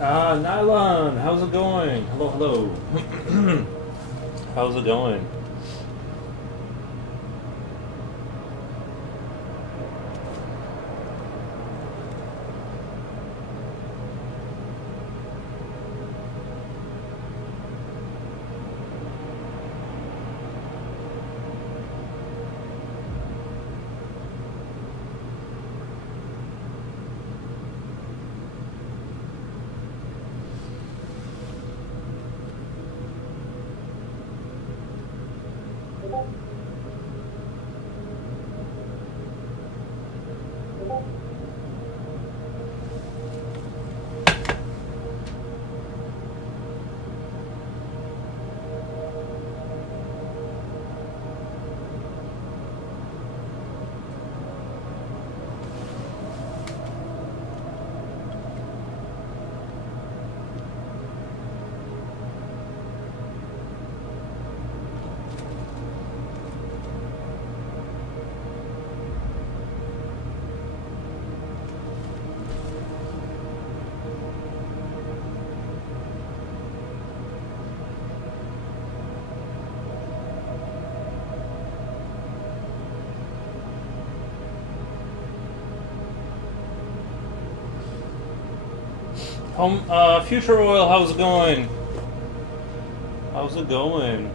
Nylon, how's it going? Hello, hello. How's it going? Future Oil, how's it going? How's it going?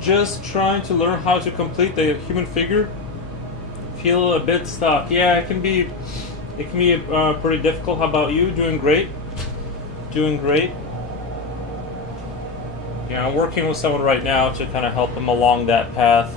Just trying to learn how to complete the human figure. Feel a bit stuck. Yeah, it can be pretty difficult. How about you? Doing great? Doing great? Yeah, I'm working with someone right now to kind of help them along that path.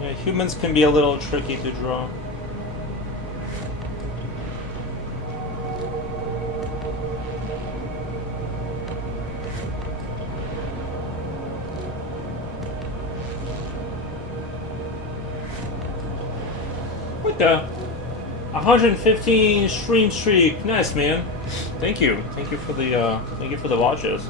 Yeah, humans can be a little tricky to draw. What the? 115 stream streak. Nice, man. Thank you. Thank you for the watches.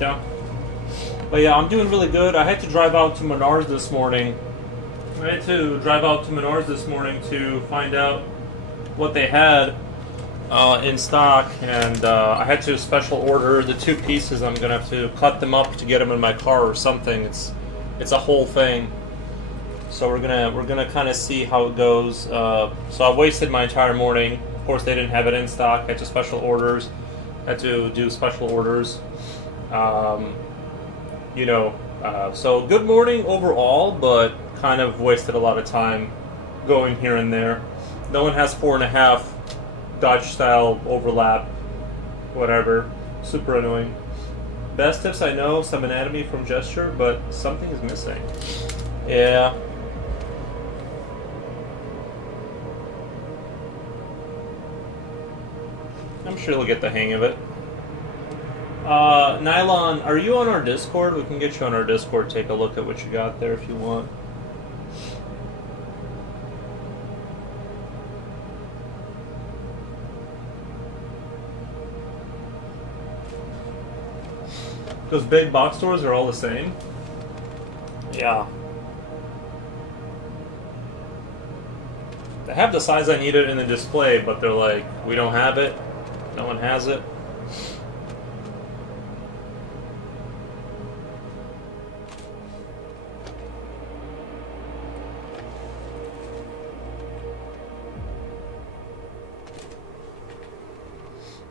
Yeah. But yeah, I'm doing really good. I had to drive out to Menards this morning. To find out what they had in stock, and I had to special order the two pieces. I'm gonna have to cut them up to get them in my car or something. It's a whole thing. So we're gonna kind of see how it goes. So I wasted my entire morning. Of course, they didn't have it in stock. Had to do special orders. So good morning overall, but kind of wasted a lot of time going here and there. No one has 4.5 Dodge style overlap, whatever. Super annoying. Best tips I know, some anatomy from gesture, but something is missing. Yeah. I'm sure you'll get the hang of it. Nylon, are you on our Discord? We can get you on our Discord. Take a look at what you got there if you want. Those big box stores are all the same? Yeah. They have the size I needed in the display, but they're like, we don't have it. No one has it.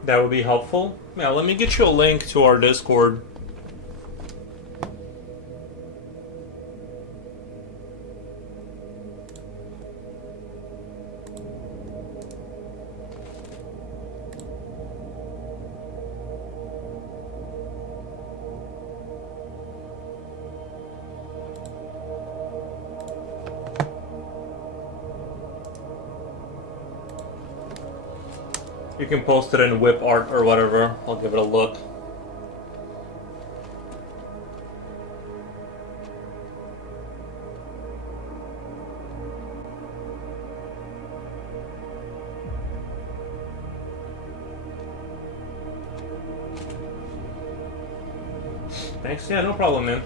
That would be helpful. Yeah, let me get you a link to our Discord. You can post it in whip art or whatever. I'll give it a look. Thanks. Yeah, no problem, man.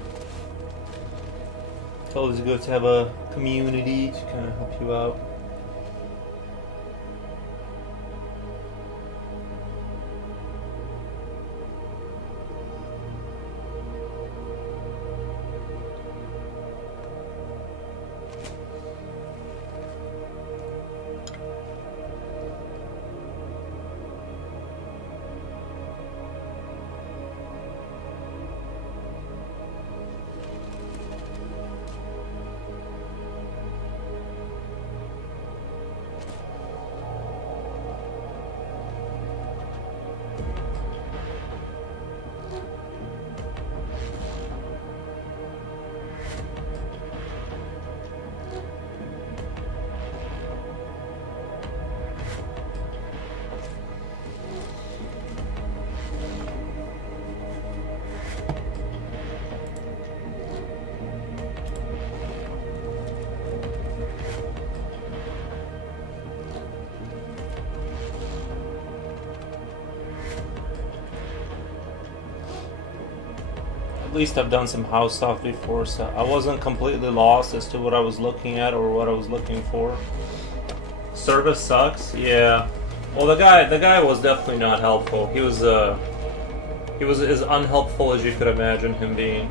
It's always good to have a community to kind of help you out. At least I've done some house stuff before, so I wasn't completely lost as to what I was looking at or what I was looking for. Service sucks, yeah. Well, the guy was definitely not helpful. He was as unhelpful as you could imagine him being.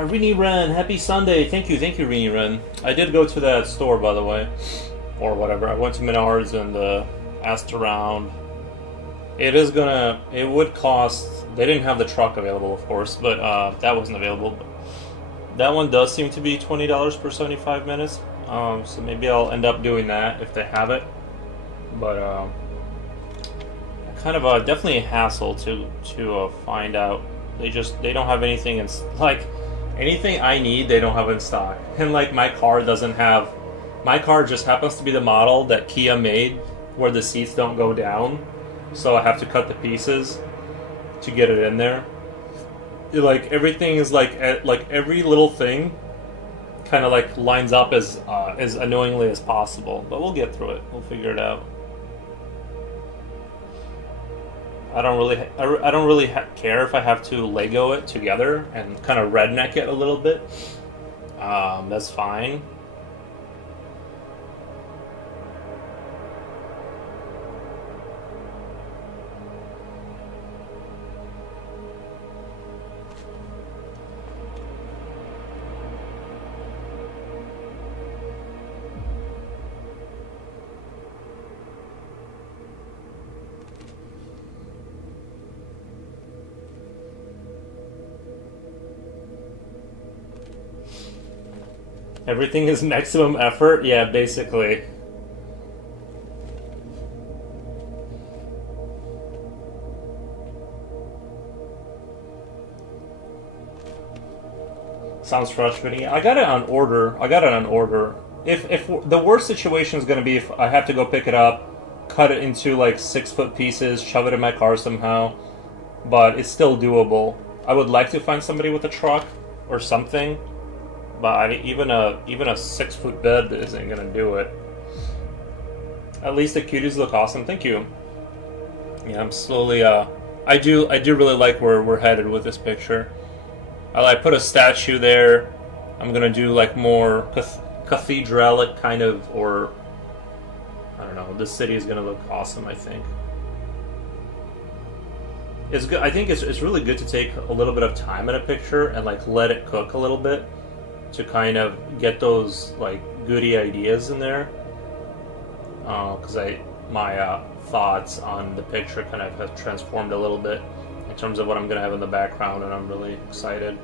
Rini Ren, happy Sunday. Thank you, Rini Ren. I did go to that store, by the way. Or whatever. I went to Menards and asked around. It would cost, they didn't have the truck available, of course, but that wasn't available. That one does seem to be $20 per 75 minutes. So maybe I'll end up doing that if they have it. But kind of definitely a hassle to find out. They don't have anything in, like, anything I need, they don't have in stock. And like my car just happens to be the model that Kia made where the seats don't go down. So I have to cut the pieces to get it in there. Like everything is like every little thing kind of like lines up as annoyingly as possible. But we'll get through it. We'll figure it out. I don't really care if I have to Lego it together and kind of redneck it a little bit. That's fine. Everything is maximum effort? Yeah, basically. Sounds frustrating. I got it on order. I got it on order. If the worst situation is going to be if I have to go pick it up, cut it into like 6-foot pieces, shove it in my car somehow, but it's still doable. I would like to find somebody with a truck or something, but even a 6-foot bed isn't going to do it. At least the cuties look awesome. Thank you. Yeah, I'm slowly. I do really like where we're headed with this picture. I put a statue there. I'm gonna do like more cathedralic kind of, or I don't know. This city is gonna look awesome. I think it's good. I think it's really good to take a little bit of time in a picture and like let it cook a little bit to kind of get those like goody ideas in there. Because my thoughts on the picture kind of have transformed a little bit in terms of what I'm gonna have in the background, and I'm really excited.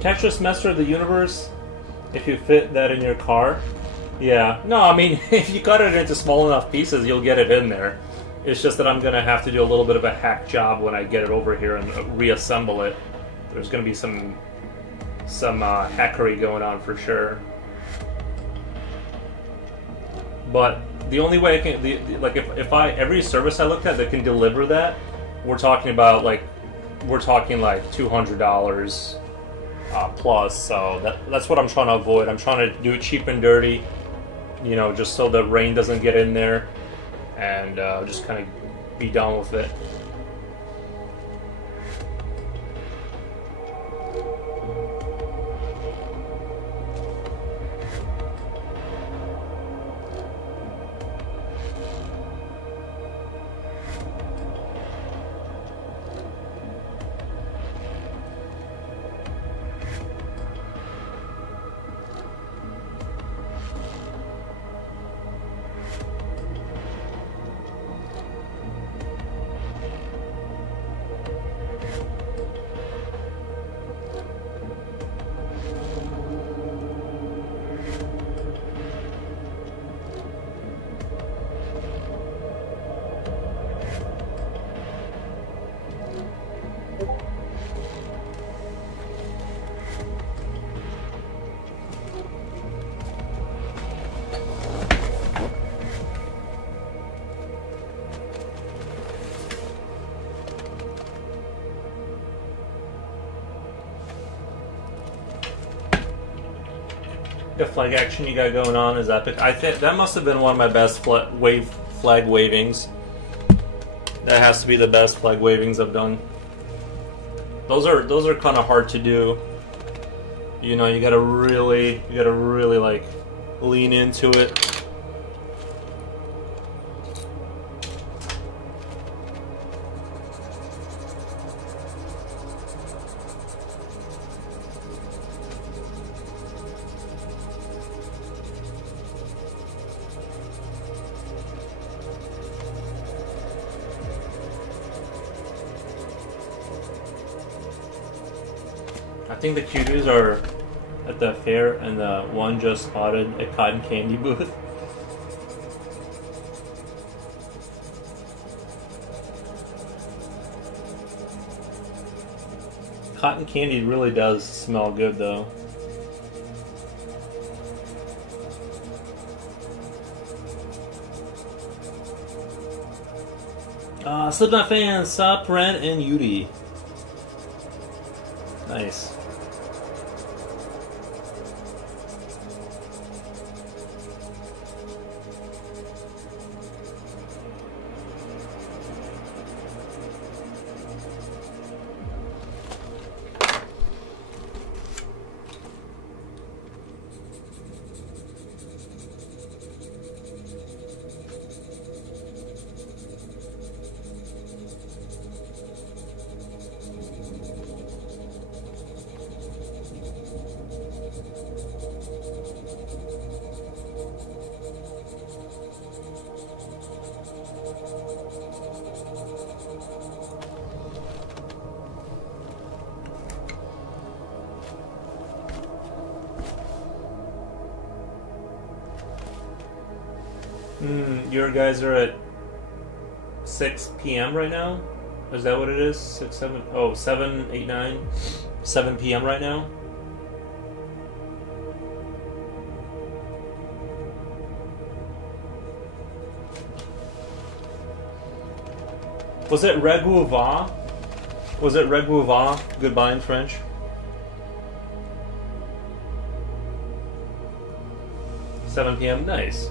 Tetris Master of the Universe, if you fit that in your car. Yeah. No, I mean, if you cut it into small enough pieces, you'll get it in there. It's just that I'm going to have to do a little bit of a hack job when I get it over here and reassemble it. There's going to be some hackery going on for sure. But the only way I can, if every service I looked at that can deliver that, we're talking like $200 plus. So that's what I'm trying to avoid. I'm trying to do it cheap and dirty, just so the rain doesn't get in there, and just kind of be done with it. The flag action you got going on is epic. I think that must have been one of my best flag wavings. That has to be the best flag wavings I've done. Those are kind of hard to do. You gotta really like lean into it. I think the cuties are at the fair, and the one just spotted a cotton candy booth. Cotton candy really does smell good, though. Slipknot fans, Sup, Ren, and Yuri. Nice. Your guys are at 6 p.m. right now. Is that what it is? 6, 7, oh, 7, 8, 9, 7 p.m. right now. Was it revoir? Was it revoir? Goodbye in French. 7 p.m. Nice.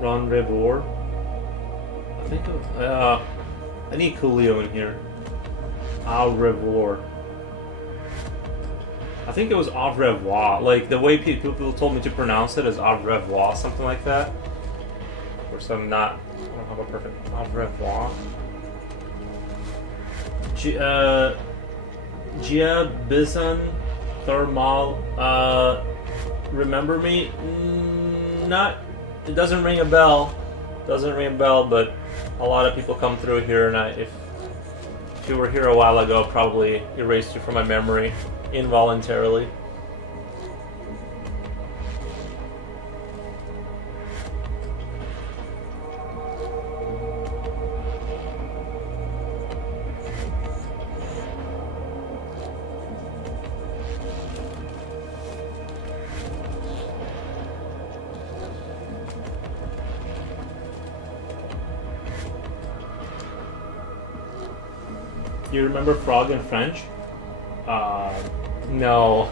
Ron Revoir. I think I need Coolio in here. Au revoir. I think it was au revoir. Like the way people told me to pronounce it is au revoir, something like that. Of course, I don't have a perfect au revoir. Gia Bizan Thermal. Remember me? Not. It doesn't ring a bell. Doesn't ring a bell, but a lot of people come through here, and if you were here a while ago, probably erased you from my memory involuntarily. You remember frog in French? No.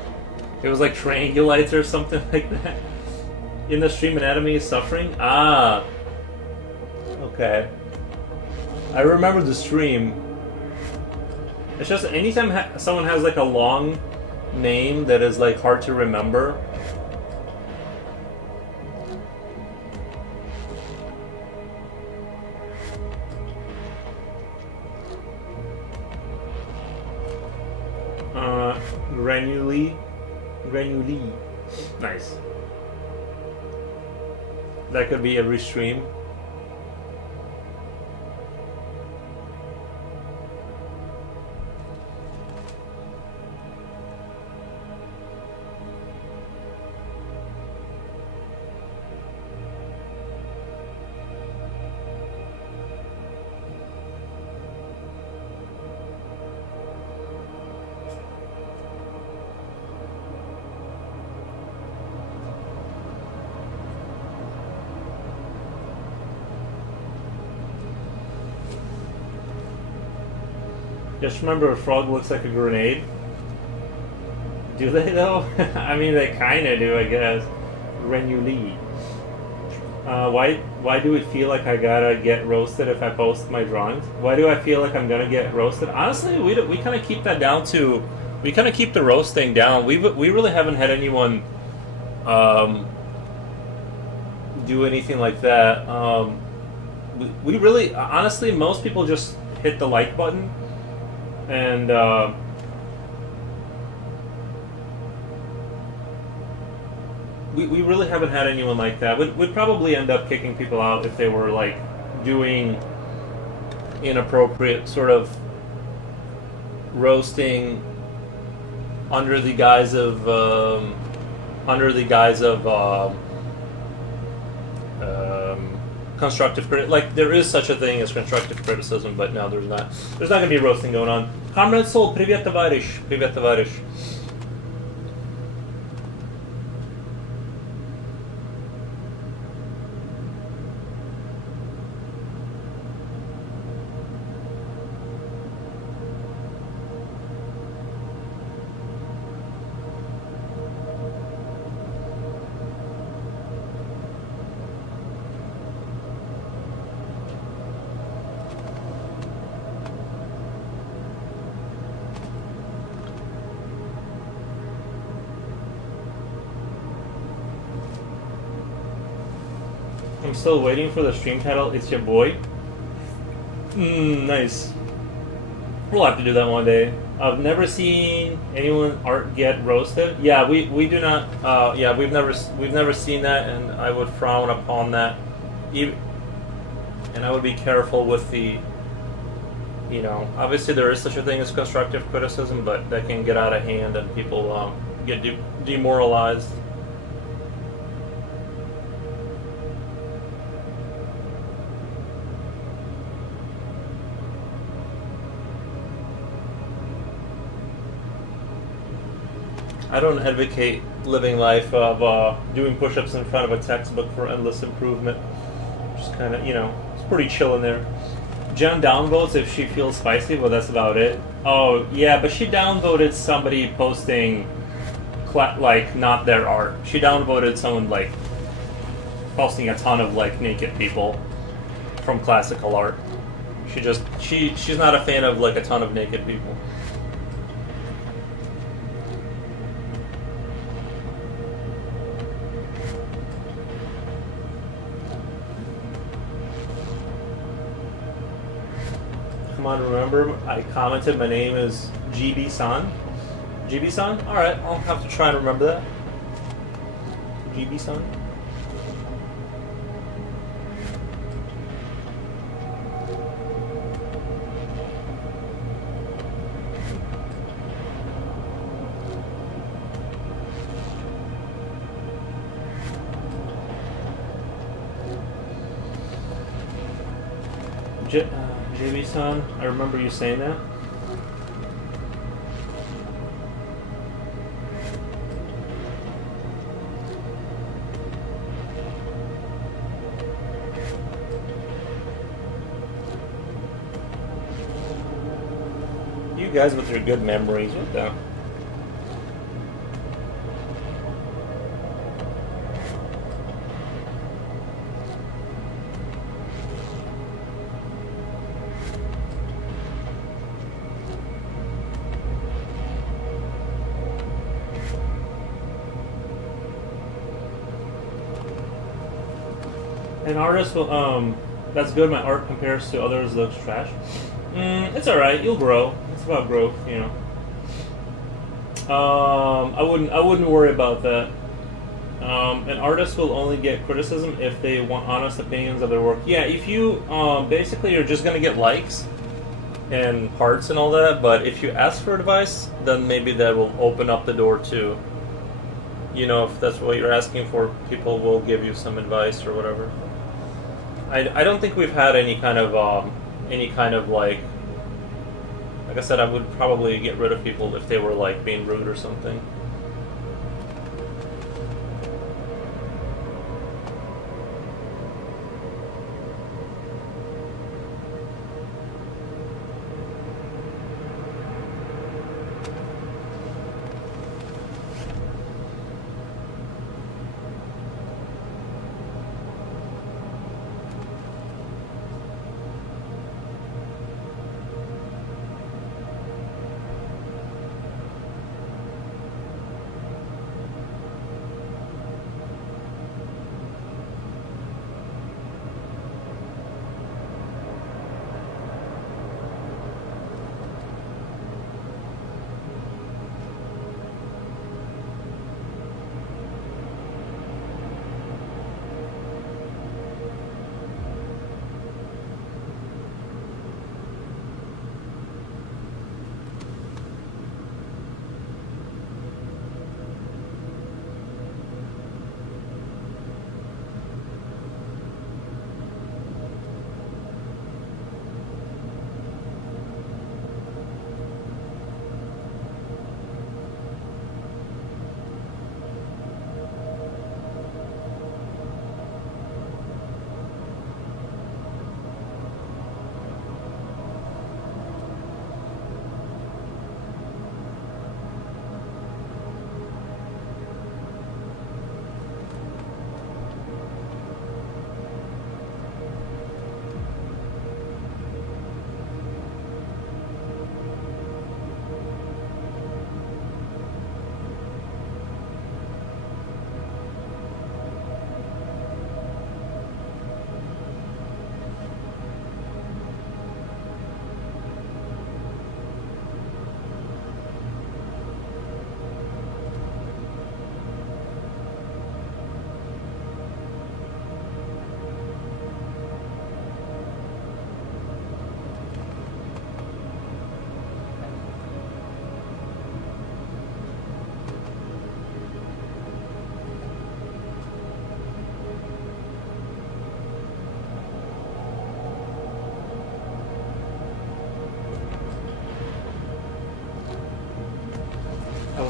It was like triangulites or something like that. In the stream, anatomy is suffering? Ah. Okay. I remember the stream. It's just anytime someone has like a long name that is like hard to remember. Granuli. Nice. That could be every stream. Just remember, a frog looks like a grenade. Do they though? I mean, they kind of do, I guess. Granuli. Why do it feel like I gotta get roasted if I post my drawings? Why do I feel like I'm gonna get roasted? Honestly, we kind of keep that down to. We kind of keep the roasting down. We really haven't had anyone do anything like that. We really, honestly, most people just hit the like button. And we really haven't had anyone like that. We'd probably end up kicking people out if they were like doing inappropriate sort of roasting under the guise of constructive criticism. Like, there is such a thing as constructive criticism, but no, there's not. There's not going to be roasting going on. Comrade Soul, привет, товарищ. Привет, товарищ. I'm still waiting for the stream title. It's your boy. Nice. We'll have to do that one day. I've never seen anyone art get roasted. Yeah, we do not. Yeah, we've never seen that, and I would frown upon that. Even, and I would be careful with the. Obviously there is such a thing as constructive criticism, but that can get out of hand and people get demoralized. I don't advocate living life of doing push-ups in front of a textbook for endless improvement. Just kind of, it's pretty chill in there. Jen downvotes if she feels spicy, well, that's about it. Oh, yeah, but she downvoted somebody posting, not their art. She downvoted someone, posting a ton of, naked people from classical art. She's not a fan of, a ton of naked people. Come on, remember, I commented my name is GB-san. GB-san? Alright, I'll have to try and remember that. GB-san? JB-san, I remember you saying that. You guys with your good memories, what the? An artist will, that's good. My art compares to others looks trash. It's alright. You'll grow. It's about growth, I wouldn't worry about that. An artist will only get criticism if they want honest opinions of their work. Yeah, if you, basically you're just gonna get likes and hearts and all that, but if you ask for advice, then maybe that will open up the door to, if that's what you're asking for, people will give you some advice or whatever. I don't think we've had any kind of like I said, I would probably get rid of people if they were being rude or something.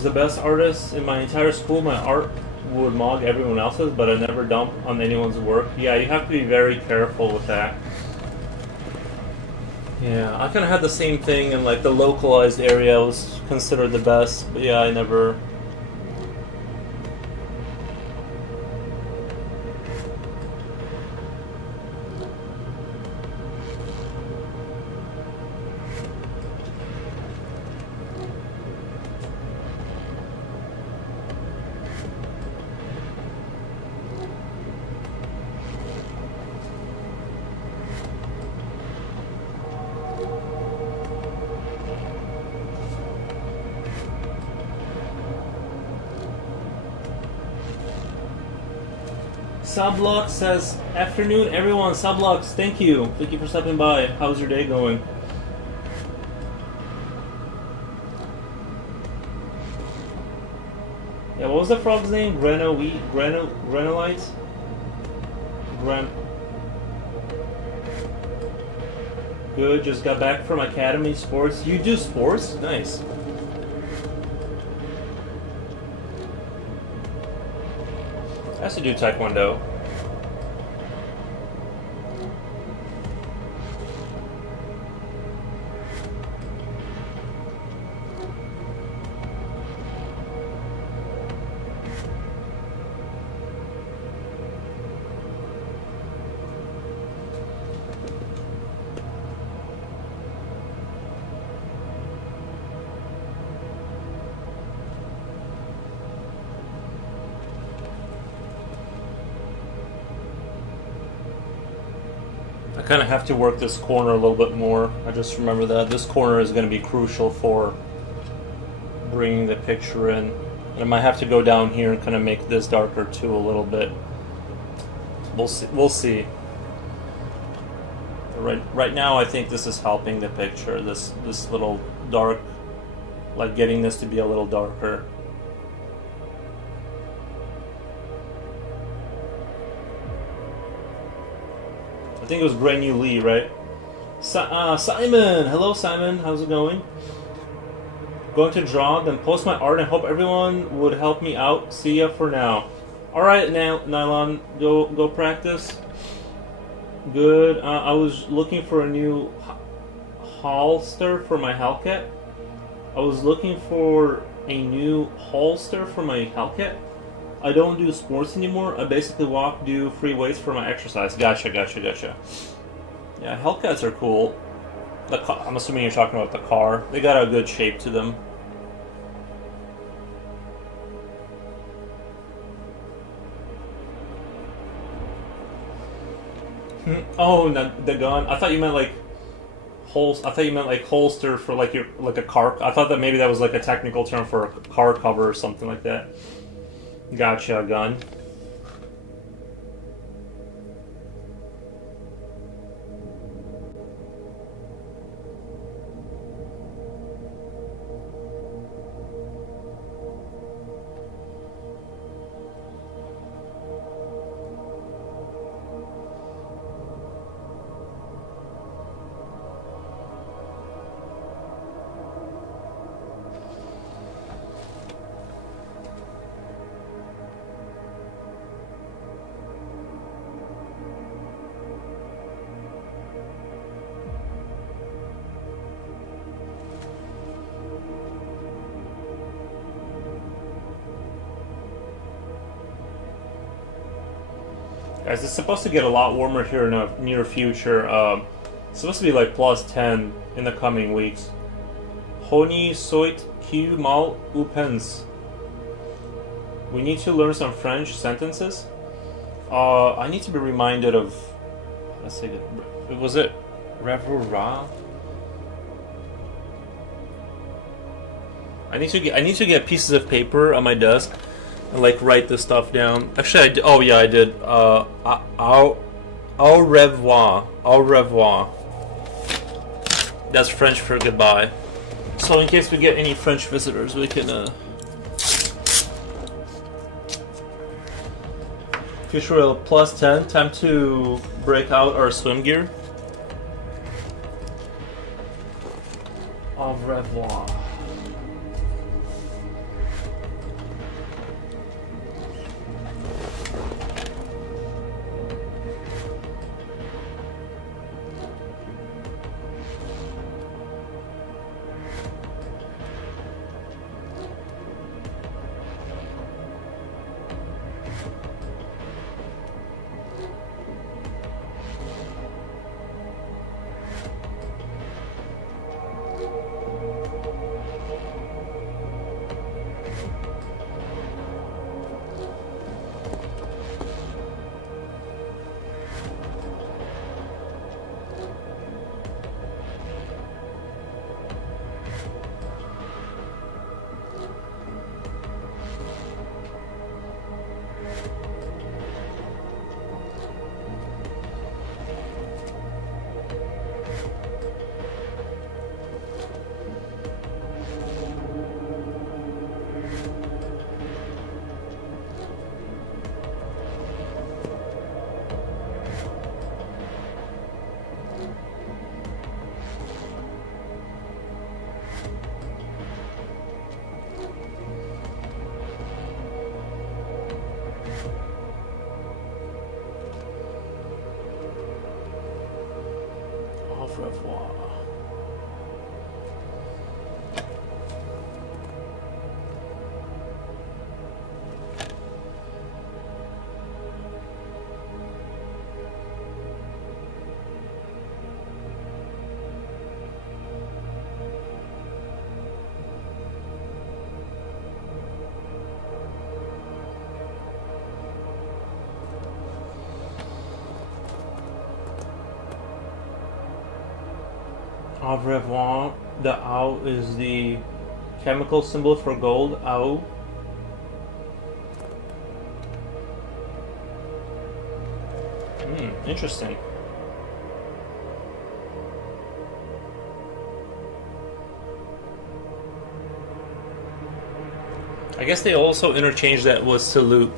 was the best artist in my entire school. My art would mog everyone else's, but I never dump on anyone's work. Yeah, you have to be very careful with that. Yeah, I kind of had the same thing in like the localized area. I was considered the best, but yeah, I never. Sublux says, afternoon everyone. Sublux, thank you. Thank you for stopping by. How's your day going? Yeah, what was the frog's name? Granolite? Good, just got back from Academy Sports. You do sports? Nice. I used to do Taekwondo. I kind of have to work this corner a little bit more. I just remember that this corner is going to be crucial for bringing the picture in. And I might have to go down here and kind of make this darker too a little bit. We'll see. We'll see. Right now, I think this is helping the picture. This little dark, like getting this to be a little darker. I think it was Granny Lee, right? Simon! Hello, Simon. How's it going? Going to draw, then post my art and hope everyone would help me out. See ya for now. Alright, Nylon, go practice. Good. I was looking for a new holster for my Hellcat. I don't do sports anymore. I basically do free weights for my exercise. Gotcha. Yeah, Hellcats are cool. I'm assuming you're talking about the car. They got a good shape to them. Oh, no, the gun. I thought you meant like holster for like a car. I thought that maybe that was like a technical term for a car cover or something like that. Gotcha, gun. Guys, it's supposed to get a lot warmer here in the near future. It's supposed to be like +10 in the coming weeks. Honi soit qui mal ou pense. We need to learn some French sentences. I need to be reminded of. Let's see. Was it revoura? I need to get pieces of paper on my desk and like write this stuff down. Actually, I did. Au revoir. Au revoir. That's French for goodbye. So in case we get any French visitors, we can. Future Rail +10. Time to break out our swim gear. Au revoir. revoir. Au revoir. The Au is the chemical symbol for gold. Au. Interesting. I guess they also interchange that with salute.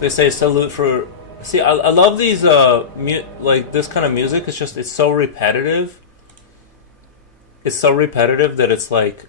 They say salute for. See, I love these like this kind of music. It's so repetitive. It's so repetitive that it's like.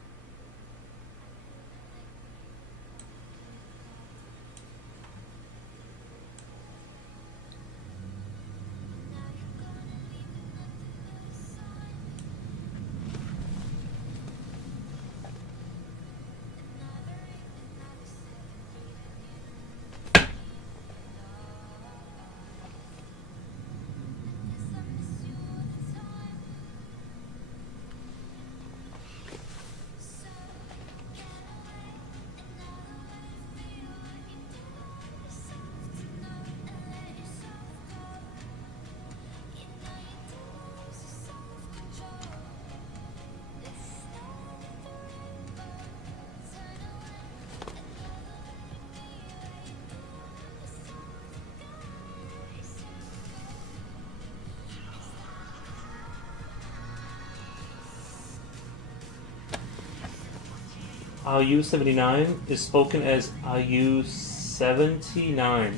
IU-79 is spoken as IU-79.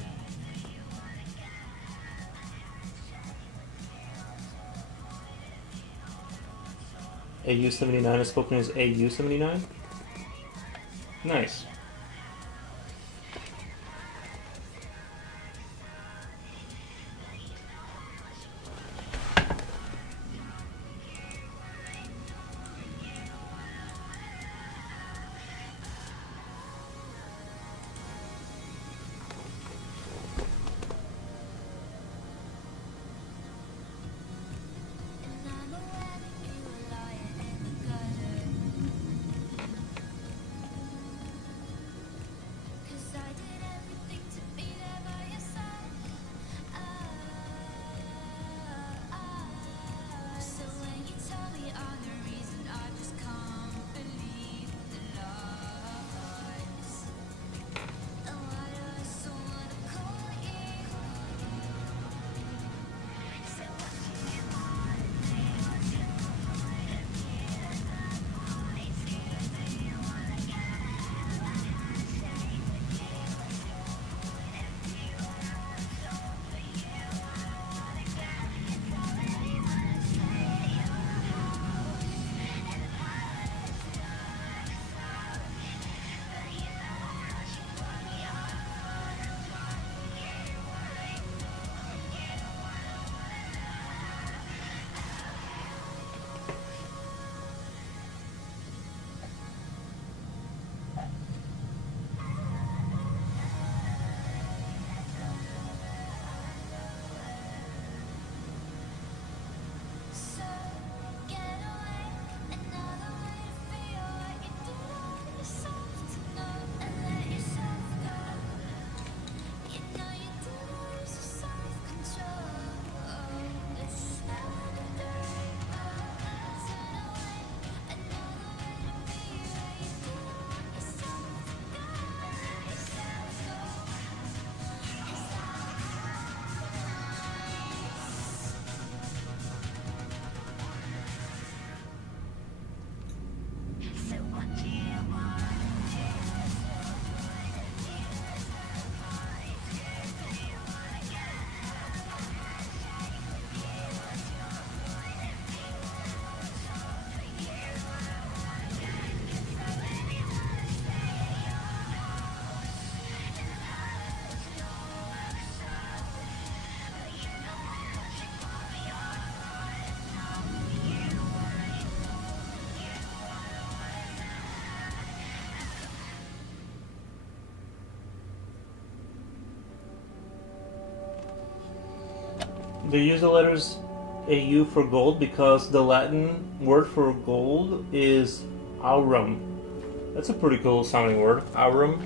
AU-79 is spoken as AU-79? Nice. They use the letters AU for gold because the Latin word for gold is aurum. That's a pretty cool sounding word, aurum.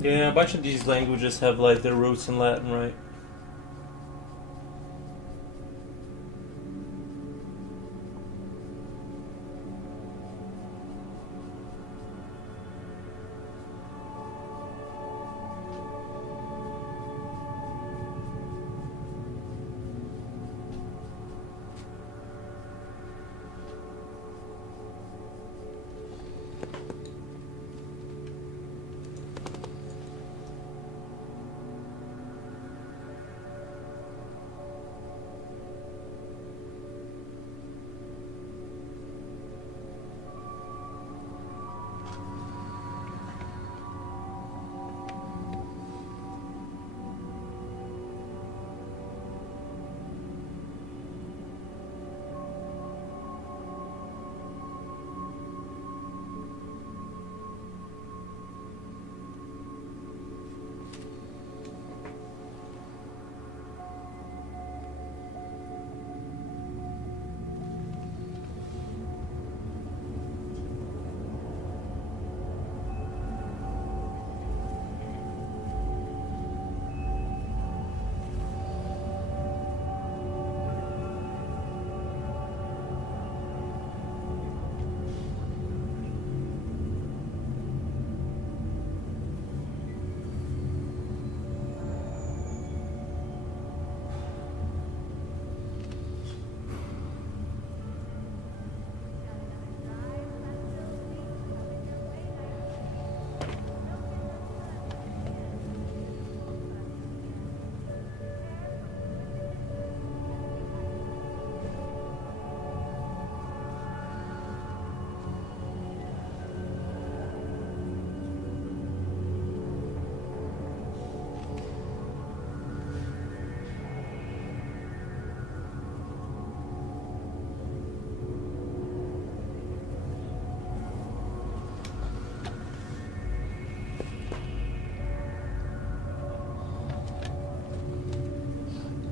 Yeah, a bunch of these languages have like their roots in Latin, right?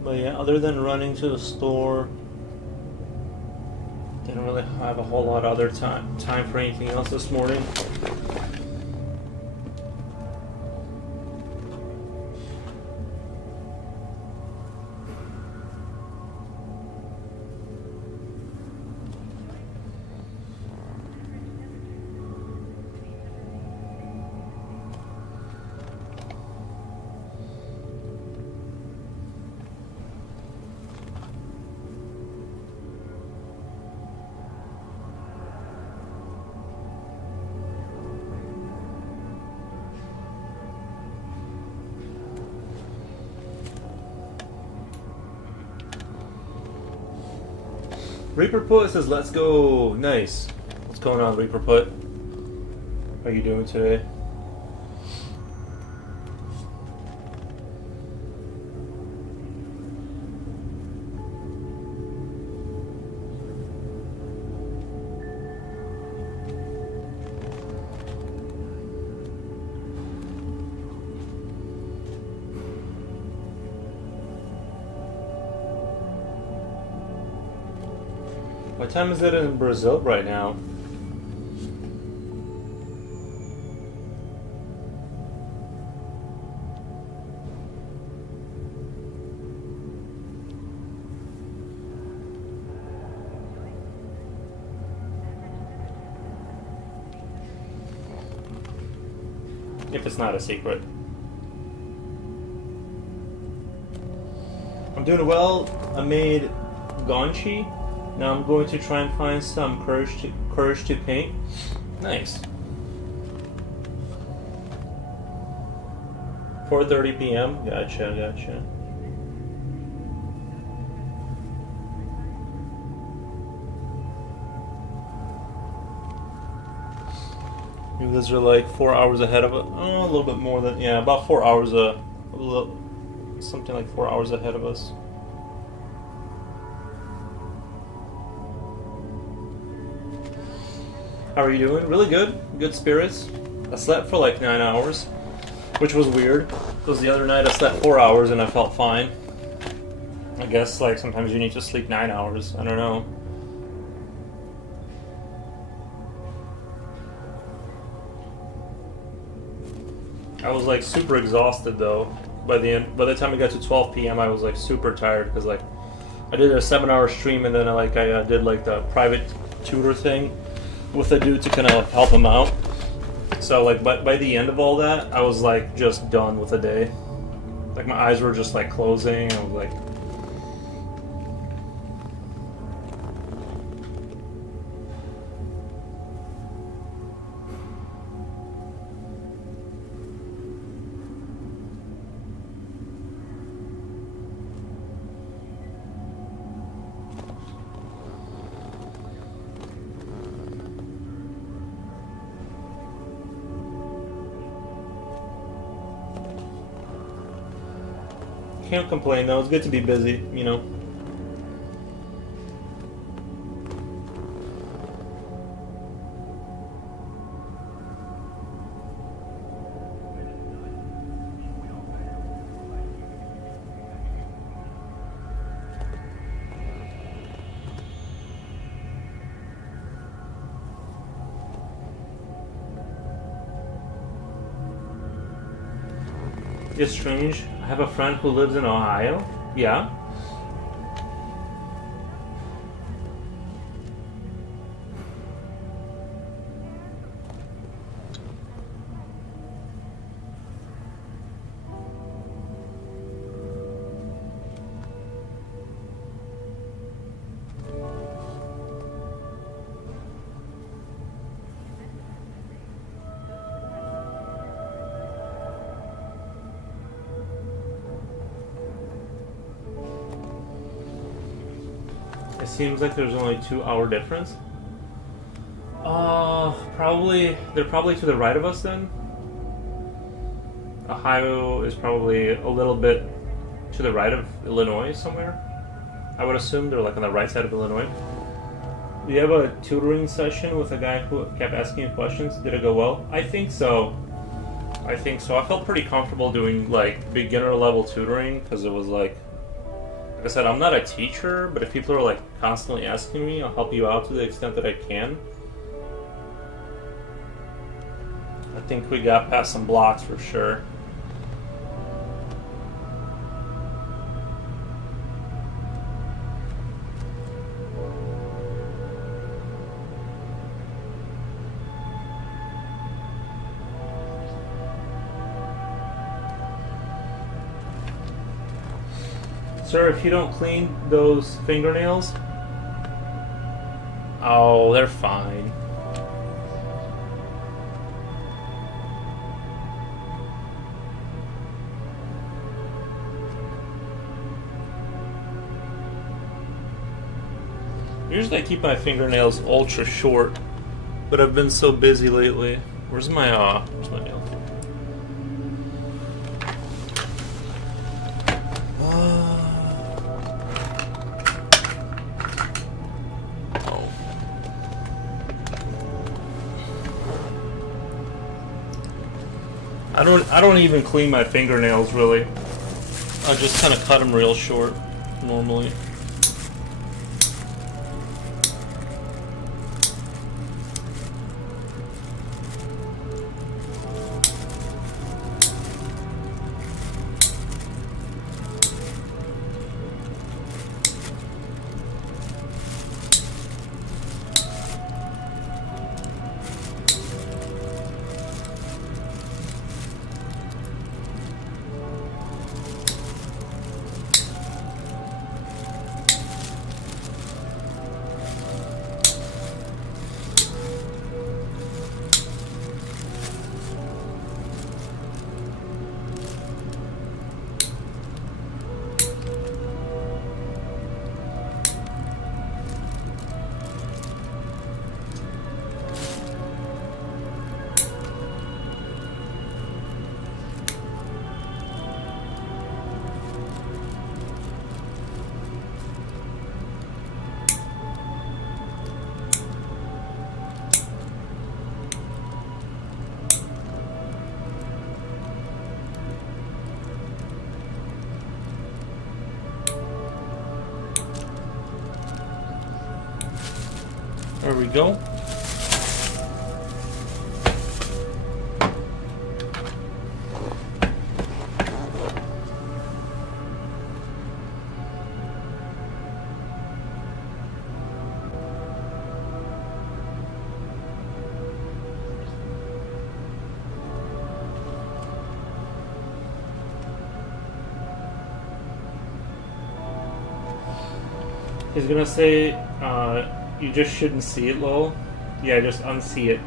But yeah, other than running to the store, didn't really have a whole lot of other time for anything else this morning. Reaper Put says, "Let's go." Nice. What's going on, Reaper Put? How are you doing today? What time is it in Brazil right now? If it's not a secret. I'm doing well. I made Gonchi. Now I'm going to try and find some courage to paint. Nice. 4:30 p.m. Gotcha. You guys are like 4 hours ahead of it. Oh, a little bit more than, yeah, about 4 hours something like 4 hours ahead of us. How are you doing? Really good. Good spirits. I slept for like 9 hours, which was weird because the other night I slept 4 hours and I felt fine. I guess like sometimes you need to sleep 9 hours. I don't know. I was like super exhausted though. By the time I got to 12 p.m. I was like super tired because like I did a 7-hour stream and then I did like the private tutor thing with a dude to kind of like help him out. So like by the end of all that, I was like just done with the day. Like my eyes were just like closing. I was like, can't complain though. It's good to be busy, you know. It's strange. I have a friend who lives in Ohio. Yeah. It seems like there's only 2-hour difference. They're probably to the right of us then. Ohio is probably a little bit to the right of Illinois somewhere. I would assume they're like on the right side of Illinois. Do you have a tutoring session with a guy who kept asking you questions? Did it go well? I think so. I felt pretty comfortable doing like beginner level tutoring because it was like I said, I'm not a teacher, but if people are like constantly asking me, I'll help you out to the extent that I can. I think we got past some blocks for sure. Sir, if you don't clean those fingernails... Oh, they're fine. Usually I keep my fingernails ultra short, but I've been so busy lately. Where's my nail? I don't even clean my fingernails really. I just kind of cut them real short normally. There we go. He's gonna say, you just shouldn't see it, lol. Yeah, just unsee it.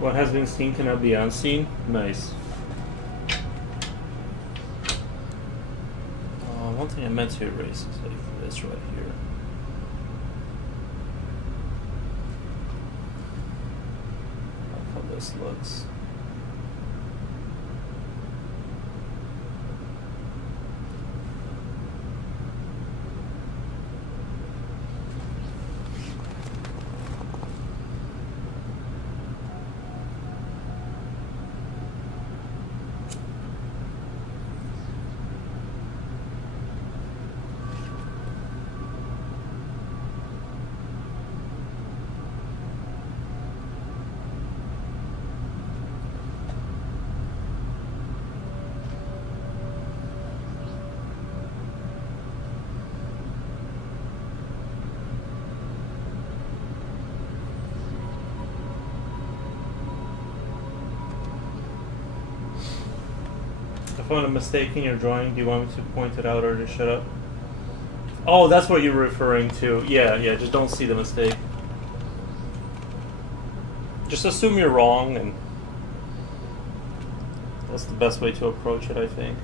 What has been seen cannot be unseen. Nice. One thing I meant to erase is like this right here. How this looks. I found a mistake in your drawing. Do you want me to point it out or just shut up? Oh, that's what you're referring to. Yeah, just don't see the mistake. Just assume you're wrong, and that's the best way to approach it, I think.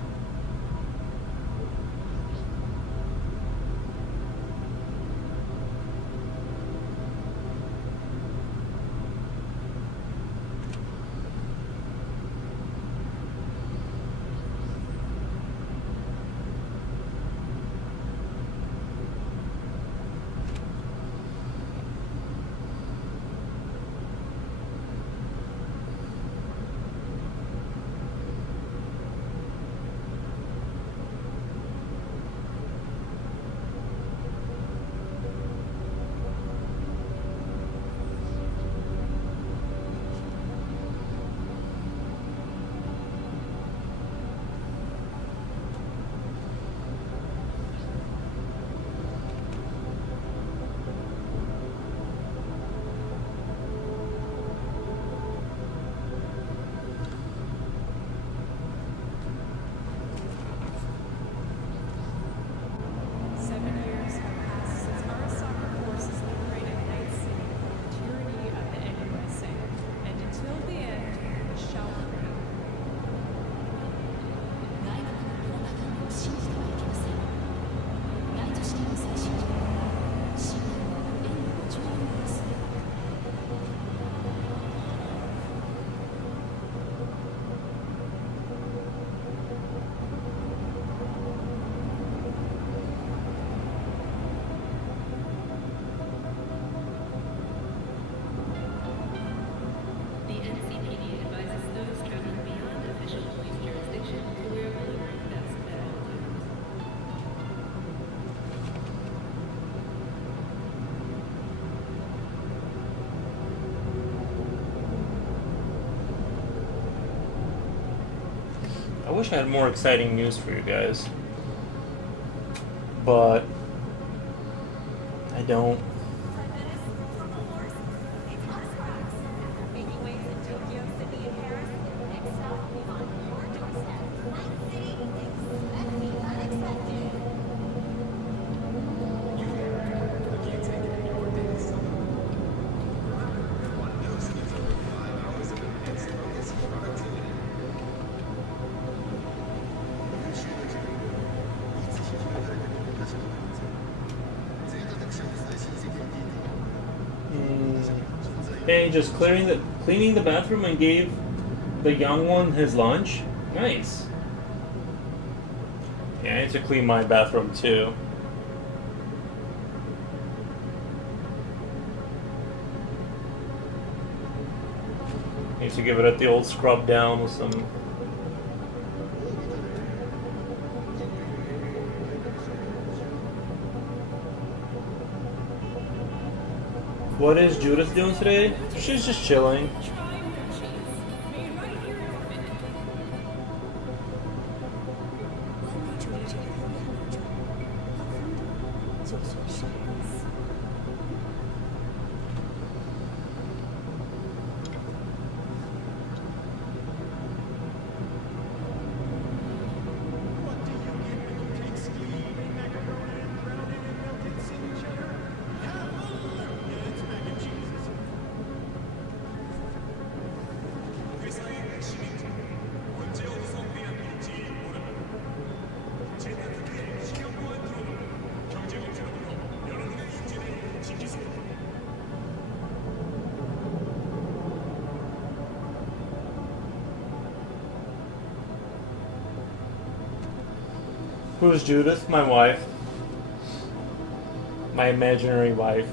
I wish I had more exciting news for you guys, but I don't. Okay, just cleaning the bathroom and gave the young one his lunch. Nice. Yeah, I need to clean my bathroom too. Need to give it the old scrub down with some. What is Judith doing today? She's just chilling. Who is Judith? My wife. My imaginary wife.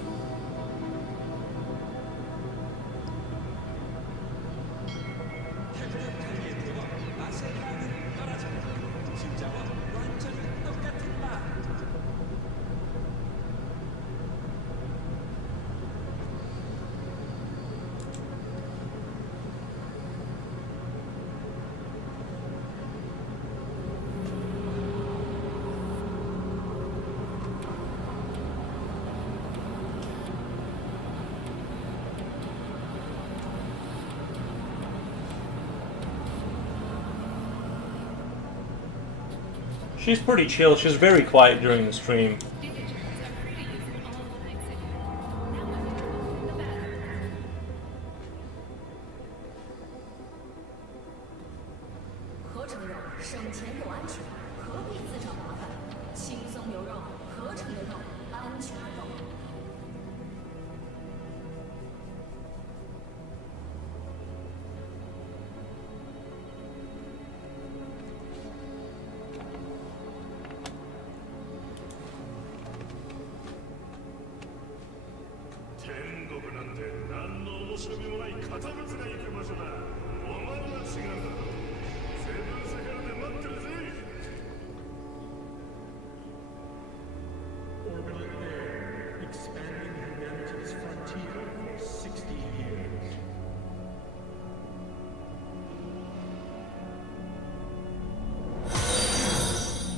She's pretty chill. She's very quiet during the stream.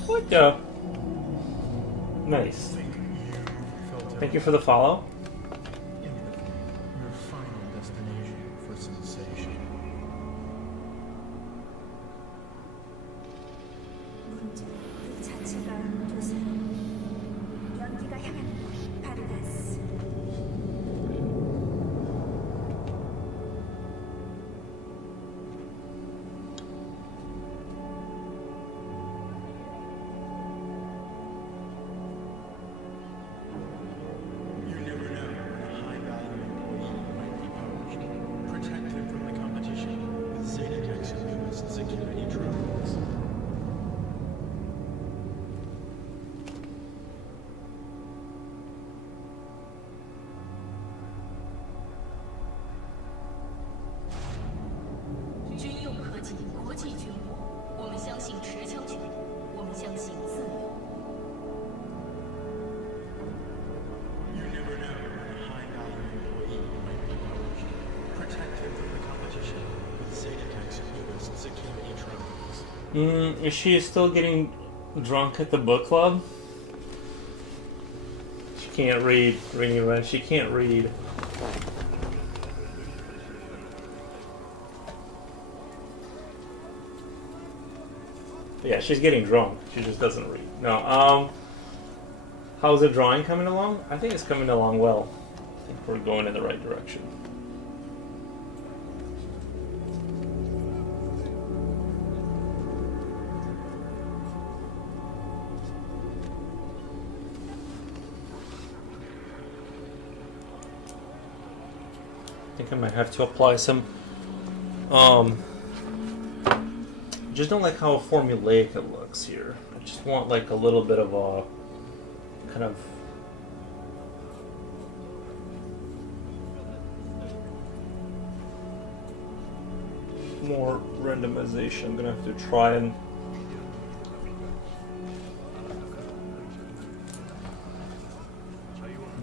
What the? Nice. Thank you for the follow. Your final destination for sensation. 문제 그 자체가 조세. 연기가 향하는 곳 파르다스. You never know when a high-value employee might be poached. Protect him from the competition with Zetatech's newest security drones. You never know when a high-value employee might be poached. Protect him from the competition with Zetatech's newest security drones. Is she still getting drunk at the book club? She can't read. She can't read. Yeah, she's getting drunk. She just doesn't read. No. How's the drawing coming along? I think it's coming along well. I think we're going in the right direction. I think I might have to apply some. Just don't like how formulaic it looks here. I just want like a little bit of a kind of more randomization. I'm gonna have to try and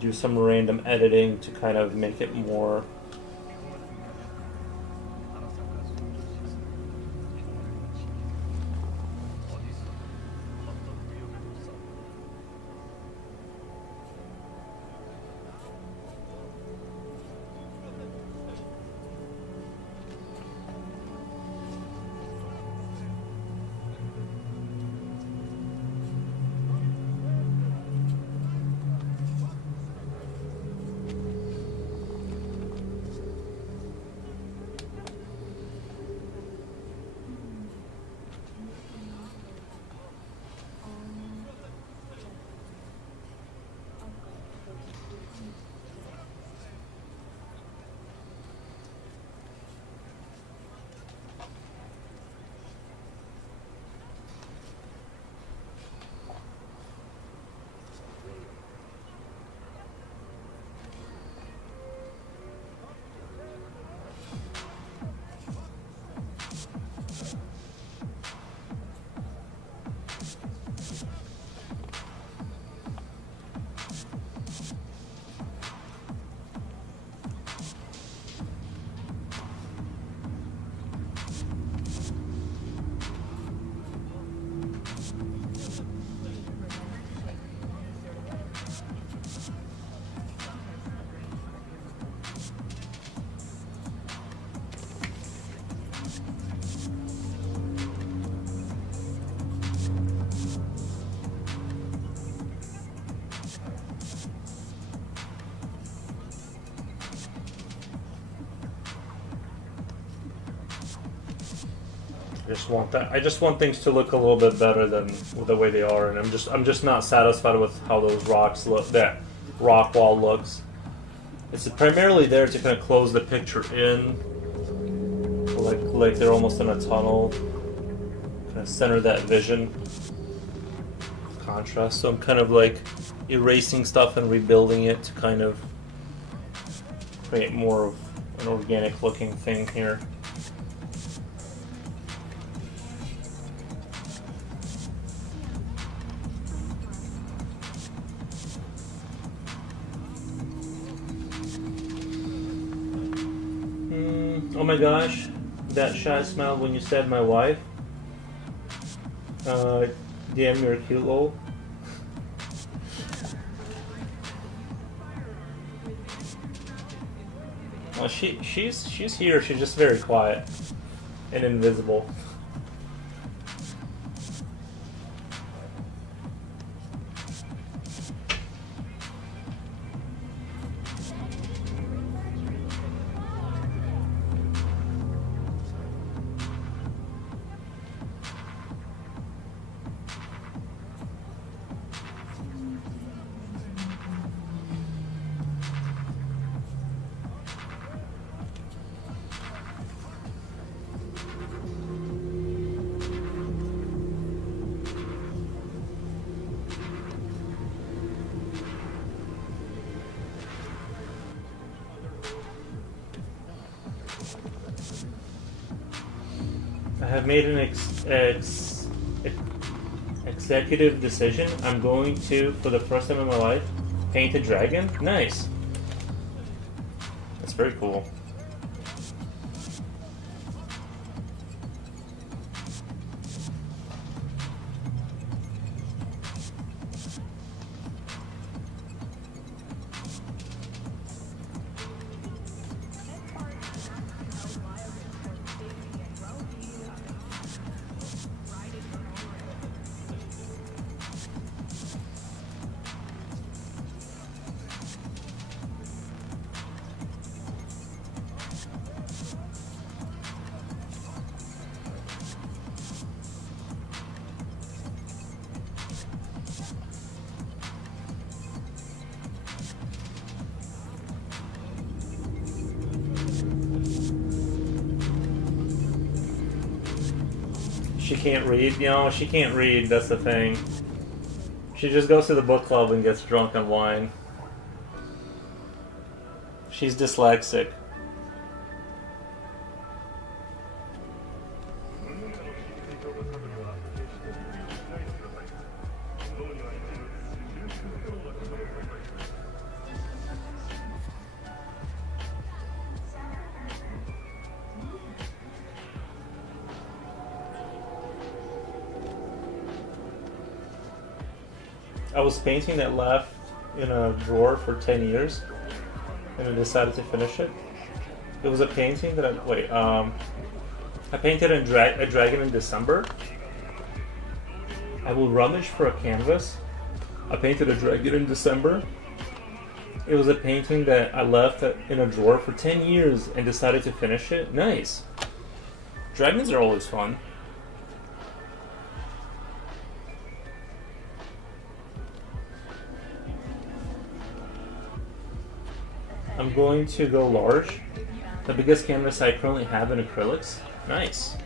do some random editing to kind of make it more I just want things to look a little bit better than the way they are, and I'm just not satisfied with how those rocks look. That rock wall looks. It's primarily there to kind of close the picture in, like they're almost in a tunnel, kind of center that vision. Contrast. So I'm kind of like erasing stuff and rebuilding it to kind of create more of an organic looking thing here. Oh my gosh, that shy smile when you said my wife. Damn, you're cute, lol. Well, she's here. She's just very quiet and invisible. I have made an executive decision. I'm going to, for the first time in my life, paint a dragon. Nice. That's very cool. She can't read. You know, she can't read. That's the thing. She just goes to the book club and gets drunk on wine. She's dyslexic. I was painting that left in a drawer for 10 years and I decided to finish it. It was a painting that I painted a dragon in December. I will rummage for a canvas. I painted a dragon in December. It was a painting that I left in a drawer for 10 years and decided to finish it. Nice. Dragons are always fun. I'm going to go large. The biggest canvas I currently have in acrylics. Nice.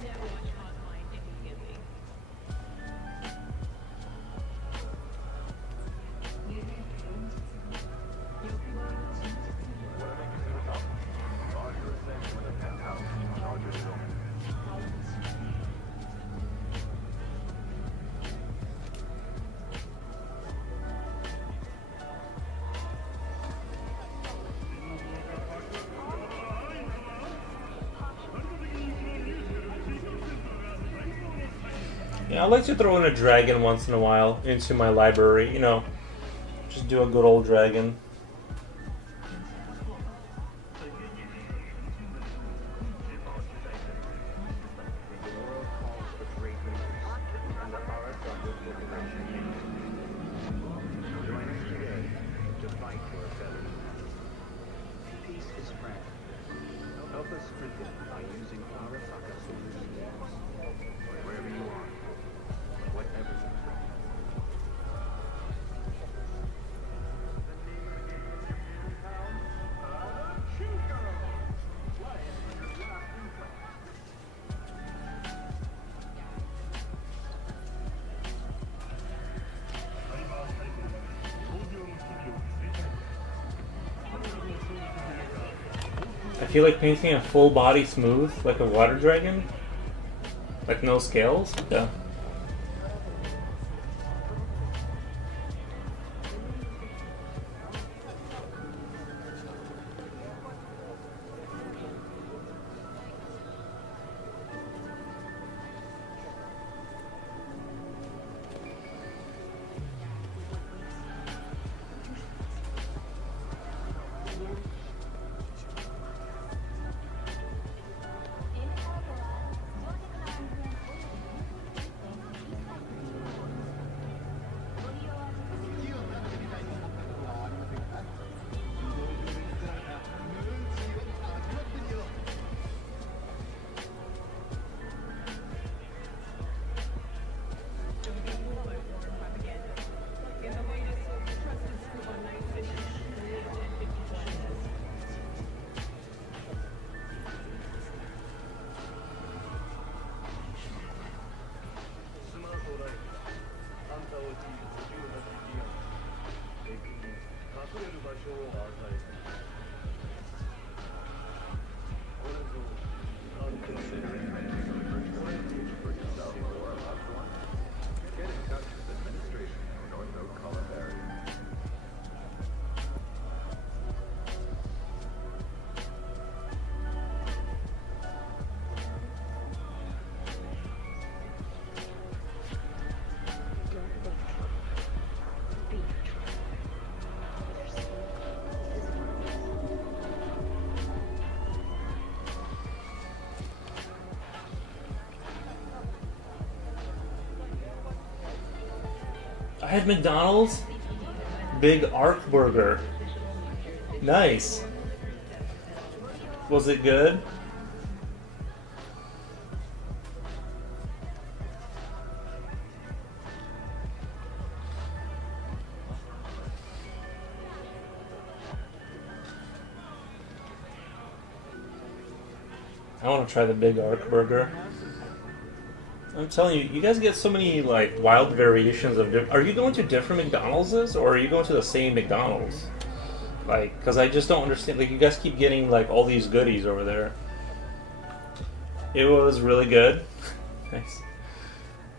Yeah, I like to throw in a dragon once in a while into my library, you know, just do a good old dragon. I feel like painting a full body smooth, like a water dragon. Like no scales? Yeah. I had McDonald's Big Arc Burger. Nice. Was it good? I want to try the Big Arc Burger. I'm telling you, you guys get so many like wild variations of. Are you going to different McDonald's, or are you going to the same McDonald's? Like, because I just don't understand. Like, you guys keep getting like all these goodies over there. It was really good. Nice.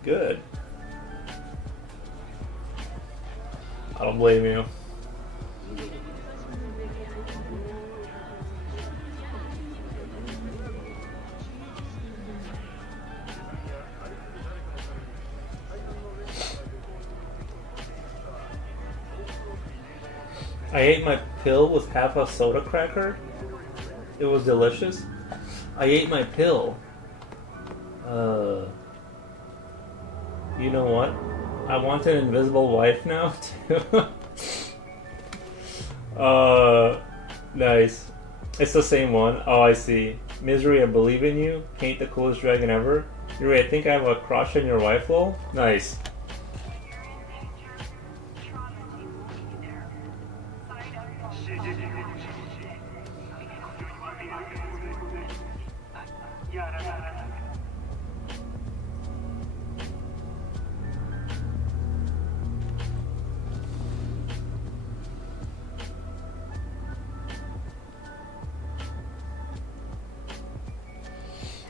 Good. I don't blame you. I ate my pill with half a soda cracker. It was delicious. I ate my pill. You know what? I want an invisible wife now too. Nice. It's the same one. Oh, I see. Misery, I believe in you. Paint the coolest dragon ever. Yuri, I think I have a crush on your wife, lol. Nice.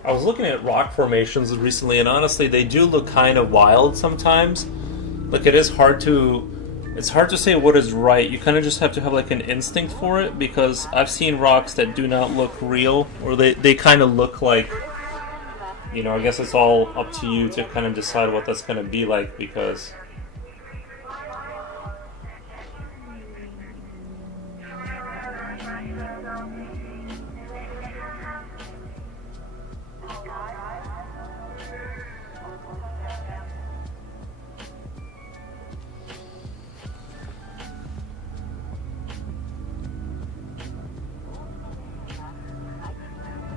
I was looking at rock formations recently, and honestly, they do look kind of wild sometimes. Like, it's hard to say what is right. You kind of just have to have like an instinct for it, because I've seen rocks that do not look real, or they kind of look like, you know, I guess it's all up to you to kind of decide what that's going to be like, because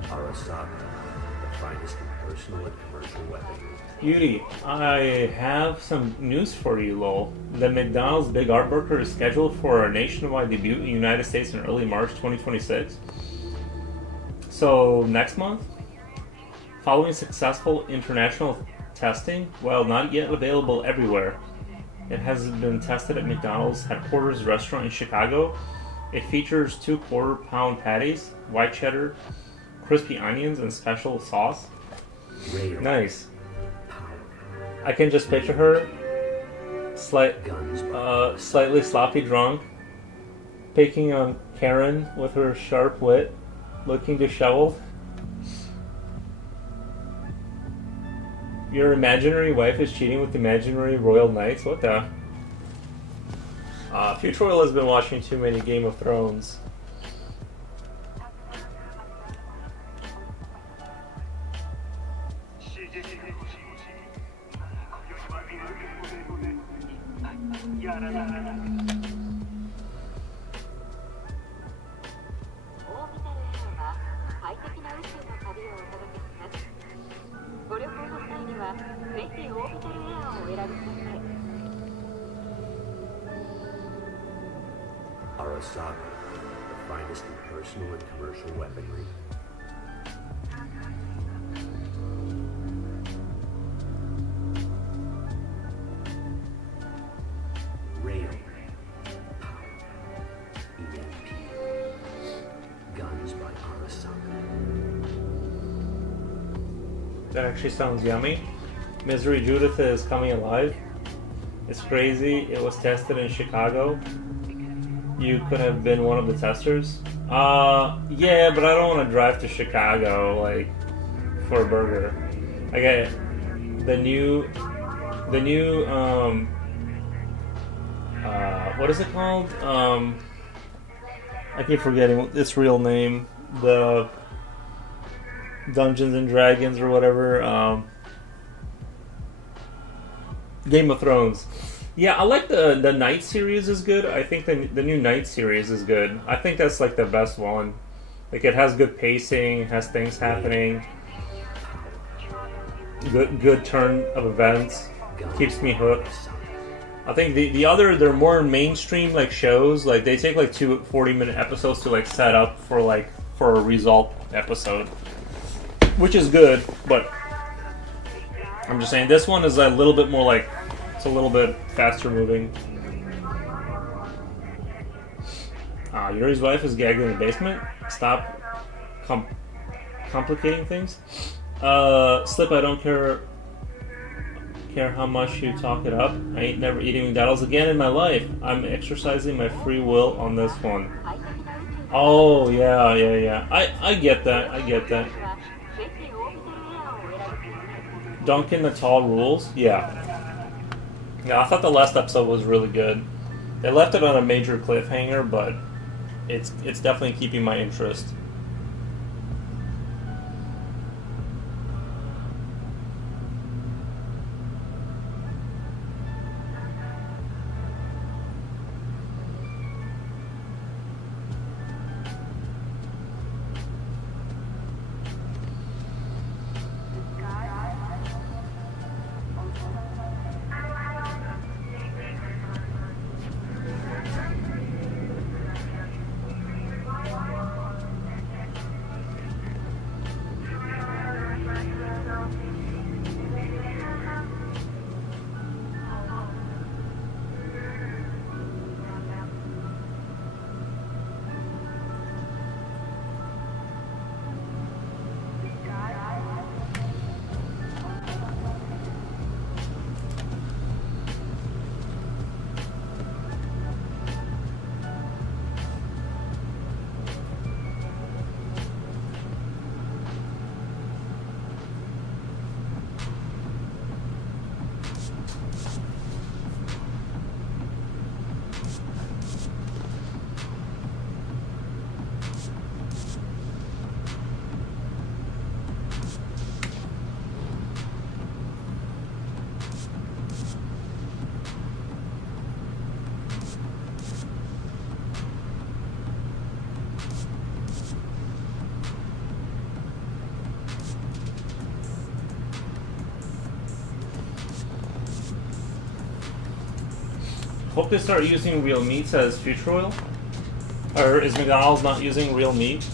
Arasaka, the finest in personal and commercial weaponry. Yuri, I have some news for you, lol. The McDonald's Big Art Burger is scheduled for a nationwide debut in the United States in early March 2026. So, next month? Following successful international testing, while not yet available everywhere, it has been tested at McDonald's headquarters restaurant in Chicago. It features 2 quarter-pound patties, white cheddar, crispy onions, and special sauce. Rail, Nice. power, I can just picture her, guns, slightly sloppy drunk, picking on Karen with her sharp wit, looking disheveled. Your imaginary wife is cheating with imaginary royal knights? What the? Future Royal has been watching too many Game of Thrones. Arasaka, the finest in personal and commercial weaponry. Rail, power, EMP, guns by Arasaka. That actually sounds yummy. Misery Judith is coming alive. It's crazy. It was tested in Chicago. You could have been one of the testers. Yeah, but I don't want to drive to Chicago, like, for a burger. I get the new, what is it called? I keep forgetting its real name. The Dungeons and Dragons or whatever. Game of Thrones. Yeah, I like the Night series is good. I think the new Night series is good. I think that's like the best one. Like, it has good pacing, has things happening, good turn of events, keeps me hooked. I think the other, they're more mainstream like shows. Like, they take like 2 40-minute episodes to like set up for a result episode, which is good, but I'm just saying this one is a little bit more like, it's a little bit faster moving. Yuri's wife is gagged in the basement. Stop complicating things. Slip, I don't care how much you talk it up. I ain't never eating McDonald's again in my life. I'm exercising my free will on this one. Oh, yeah. I get that. Duncan the Tall rules? Yeah. Yeah, I thought the last episode was really good. They left it on a major cliffhanger, but it's definitely keeping my interest. Hope they start using real meats as future oil. Or is McDonald's not using real meat?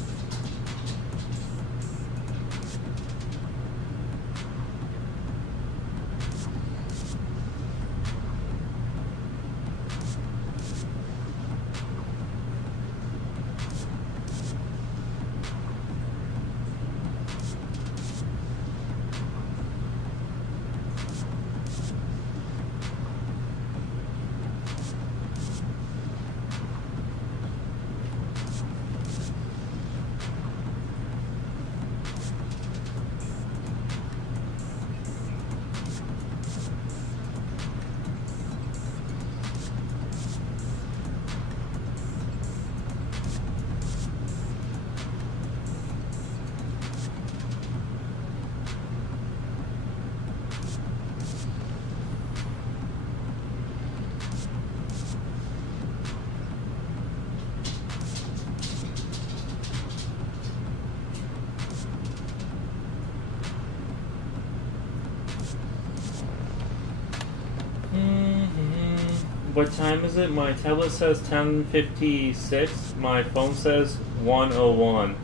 What time is it? My tablet says 10:56. My phone says 1:01.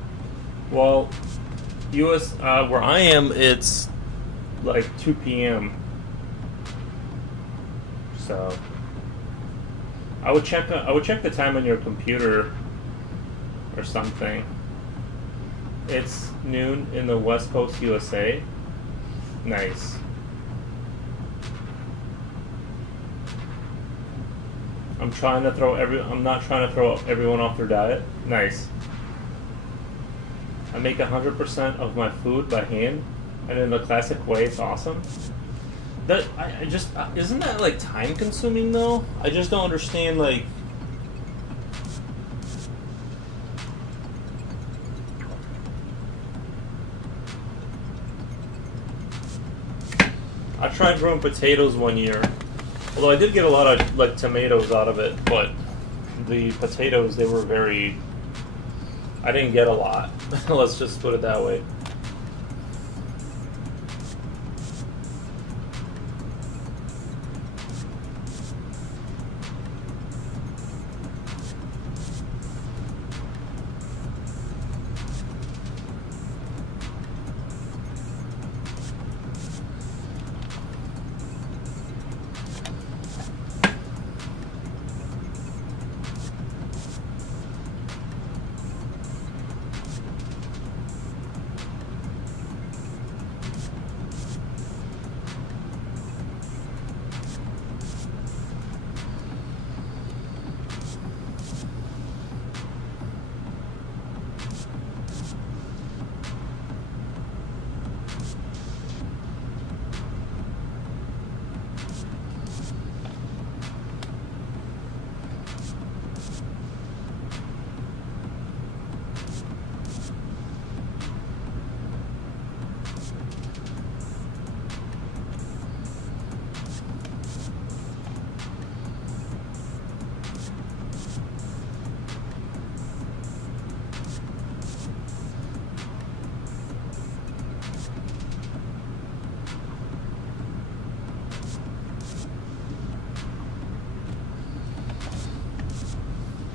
Well, US where I am, it's like 2 p.m. So I would check the time on your computer or something. It's noon in the West Coast, USA. Nice. I'm not trying to throw everyone off their diet. Nice. I make 100% of my food by hand, and in the classic way, it's awesome. That I just isn't that like time consuming though? I just don't understand like. I tried growing potatoes one year. Although I did get a lot of like tomatoes out of it, but the potatoes, they were very... I didn't get a lot. Let's just put it that way.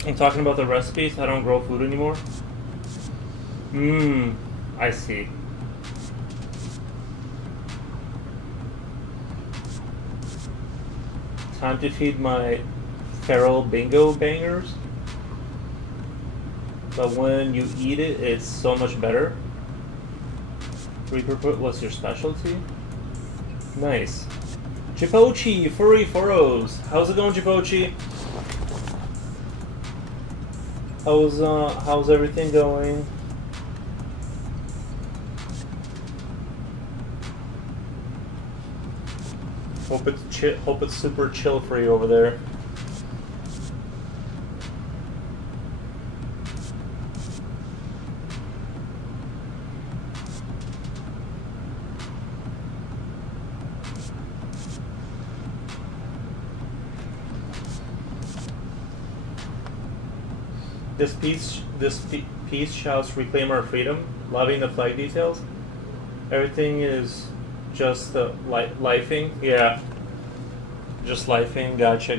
I'm talking about the recipes. I don't grow food anymore. I see. Time to feed my feral bingo bangers. But when you eat it, it's so much better. Reaper, what's your specialty? Nice. Chipochi, Furry Furrows. How's it going, Chipochi? How's everything going? Hope it's super chill for you over there. This piece shouts reclaim our freedom, loving the flag details. Everything is just the lifing. Yeah. Just lifing. Gotcha.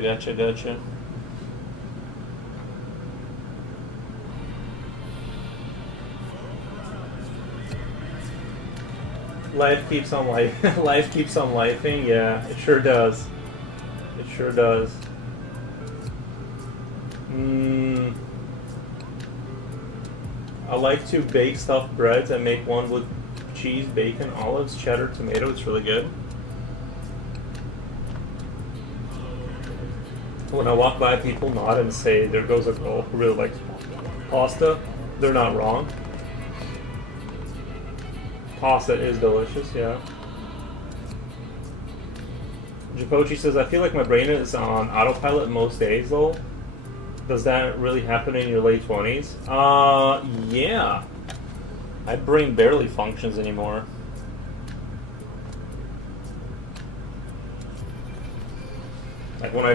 Life keeps on life. Life keeps on lifing. Yeah, it sure does. It sure does. I like to bake stuffed breads and make one with cheese, bacon, olives, cheddar, tomato. It's really good. When I walk by, people nod and say, there goes a girl who really likes pasta. They're not wrong. Pasta is delicious, yeah. Japochi says, I feel like my brain is on autopilot most days, though. Does that really happen in your late 20s? Yeah. My brain barely functions anymore. Like when I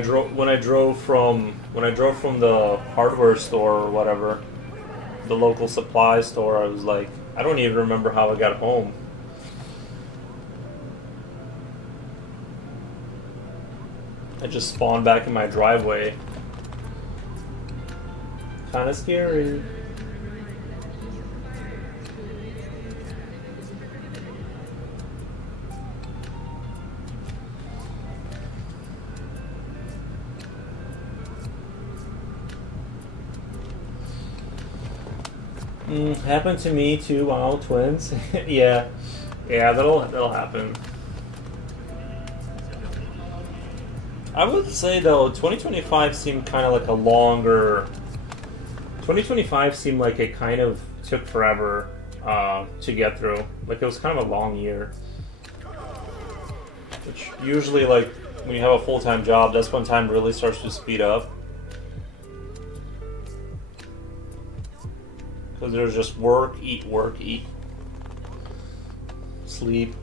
drove from the hardware store or whatever, the local supply store, I was like, I don't even remember how I got home. I just spawned back in my driveway. Kinda scary. Happened to me too. Wow, twins. yeah, that'll happen. I would say though, 2025 seemed kind of like a longer. 2025 seemed like it kind of took forever to get through. Like it was kind of a long year. Which usually, like when you have a full-time job, that's when time really starts to speed up. Because there's just work, eat, sleep.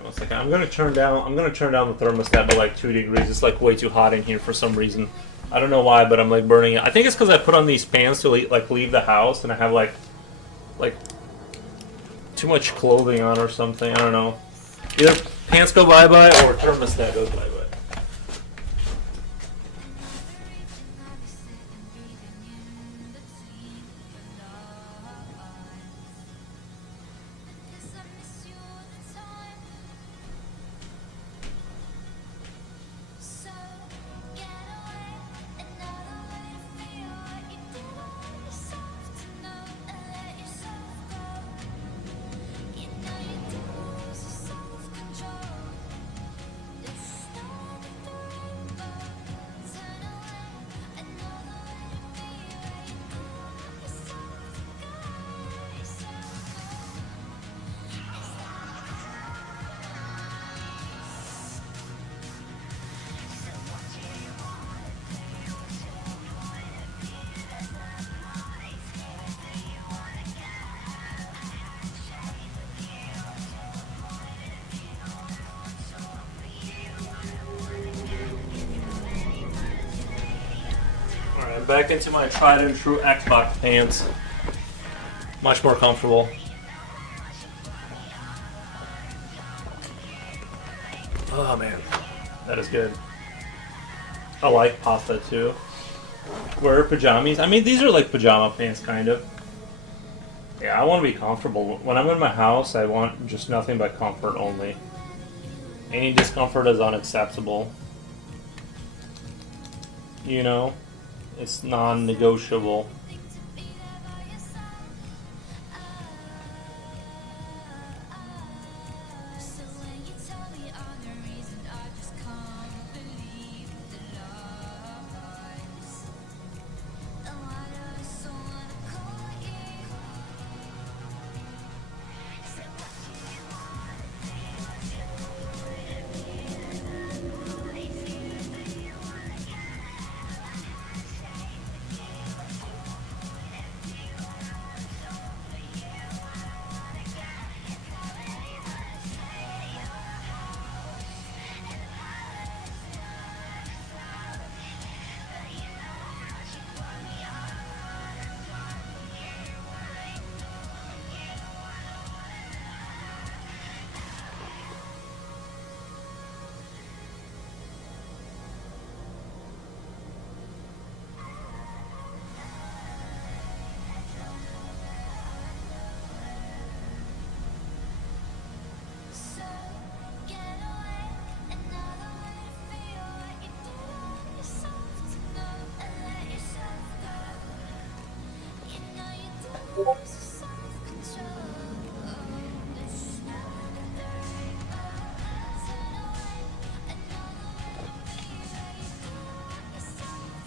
One second. I'm gonna turn down the thermostat by like 2 degrees. It's like way too hot in here for some reason. I don't know why, but I'm like burning it. I think it's because I put on these pants to like leave the house, and I have like too much clothing on or something. I don't know. Either pants go bye-bye or thermostat goes bye-bye. back into my tried and true Xbox pants. Much more comfortable. Oh man, that is good. I like pasta too. Wear pajamas. I mean, these are like pajama pants, kind of. Yeah, I want to be comfortable. When I'm in my house, I want just nothing but comfort only. Any discomfort is unacceptable. You know? It's non-negotiable.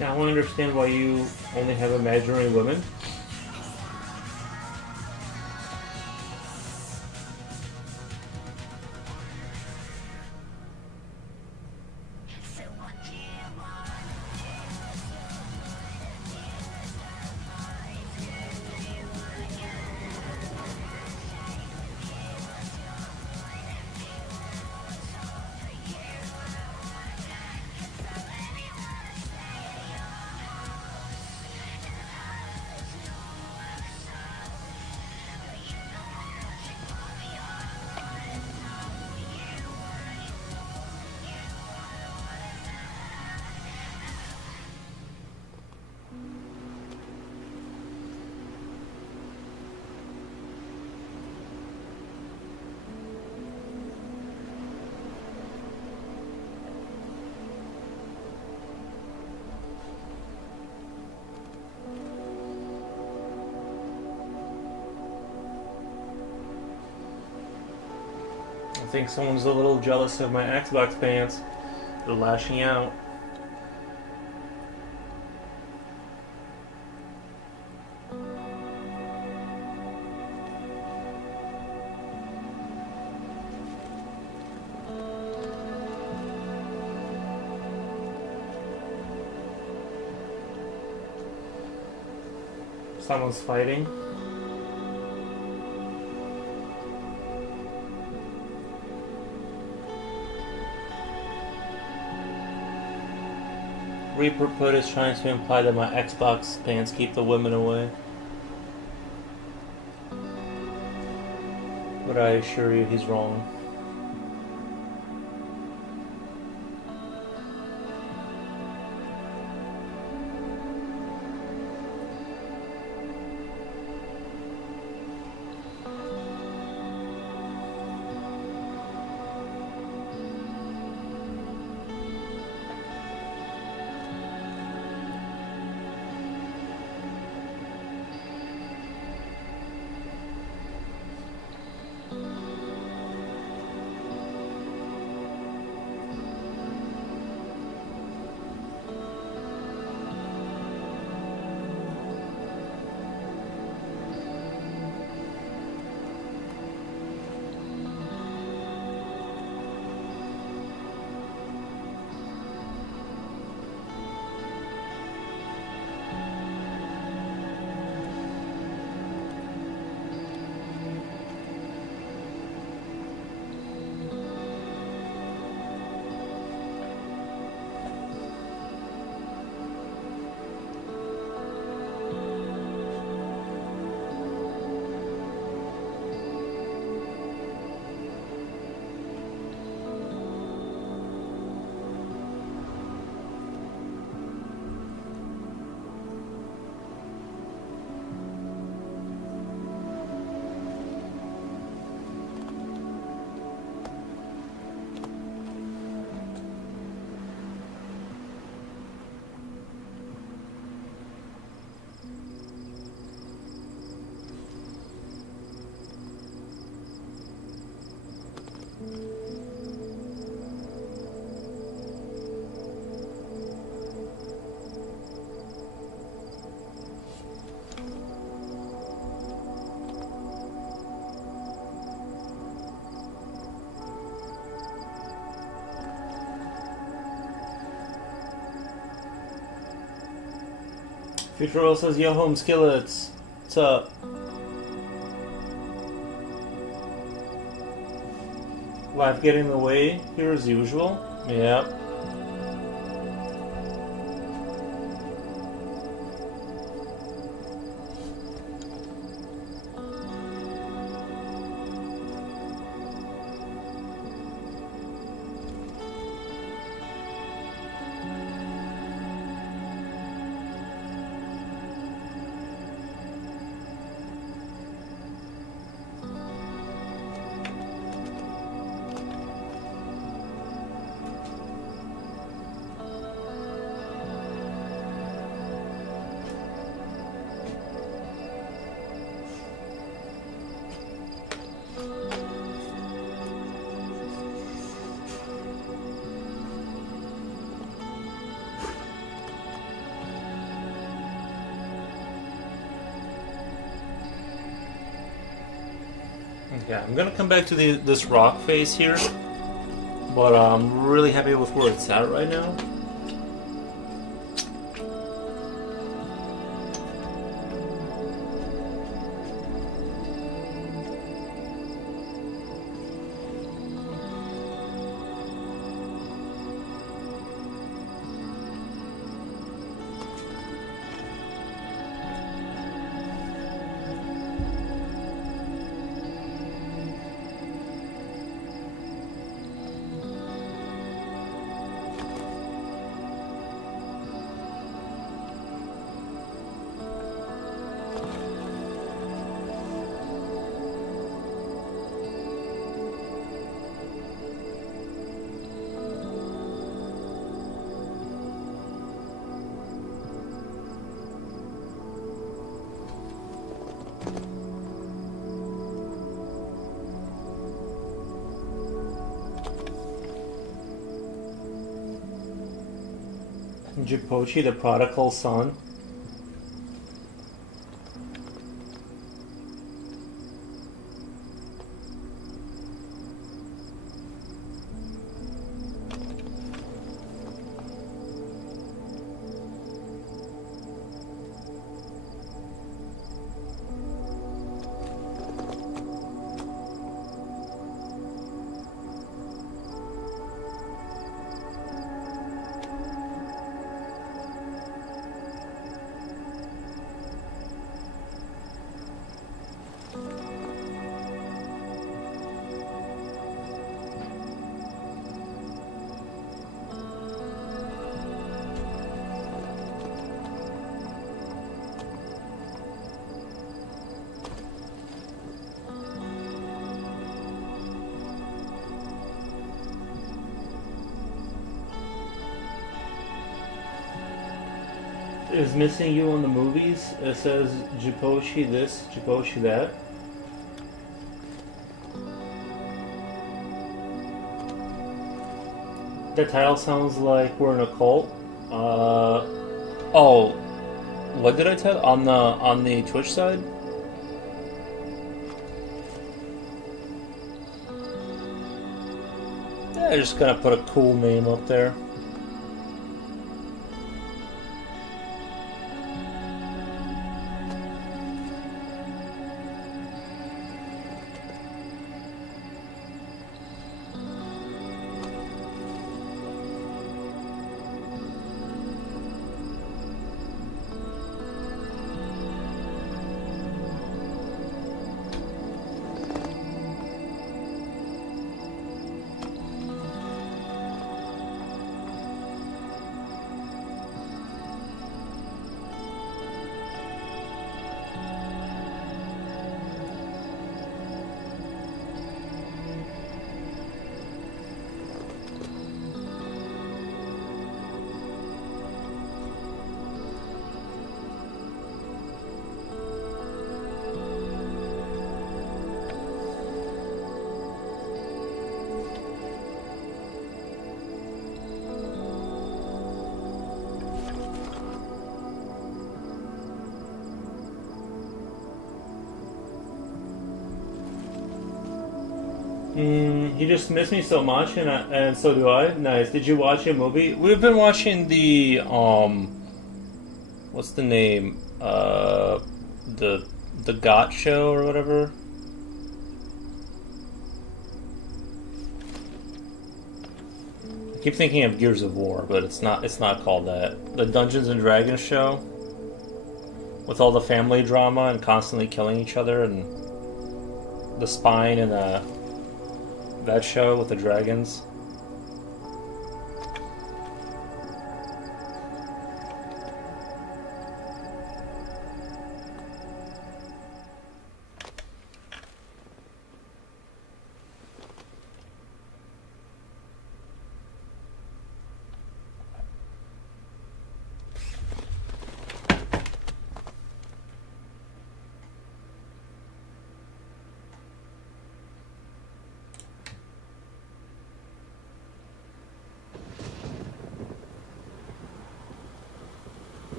Now I want to understand why you only have imaginary women. I think someone's a little jealous of my Xbox pants. They're lashing out. Someone's fighting. Reaper Put is trying to imply that my Xbox pants keep the women away. But I assure you he's wrong. Future says, "Yo, home skillets. What's up?" Life getting in the way here as usual. Yep. Yeah, I'm gonna come back to this rock face here, but I'm really happy with where it's at right now. Jipochi, the prodigal son. Is missing you in the movies. It says Jipochi this, Jipochi that. That title sounds like we're in a cult. Oh, what did I tell on the Twitch side? Yeah, just gonna put a cool name up there. You just miss me so much, and so do I. Nice. Did you watch a movie? We've been watching the what's the name? The Got Show or whatever. I keep thinking of Gears of War, but it's not. It's not called that. The Dungeons and Dragons show, with all the family drama and constantly killing each other, and the spine and that show with the dragons.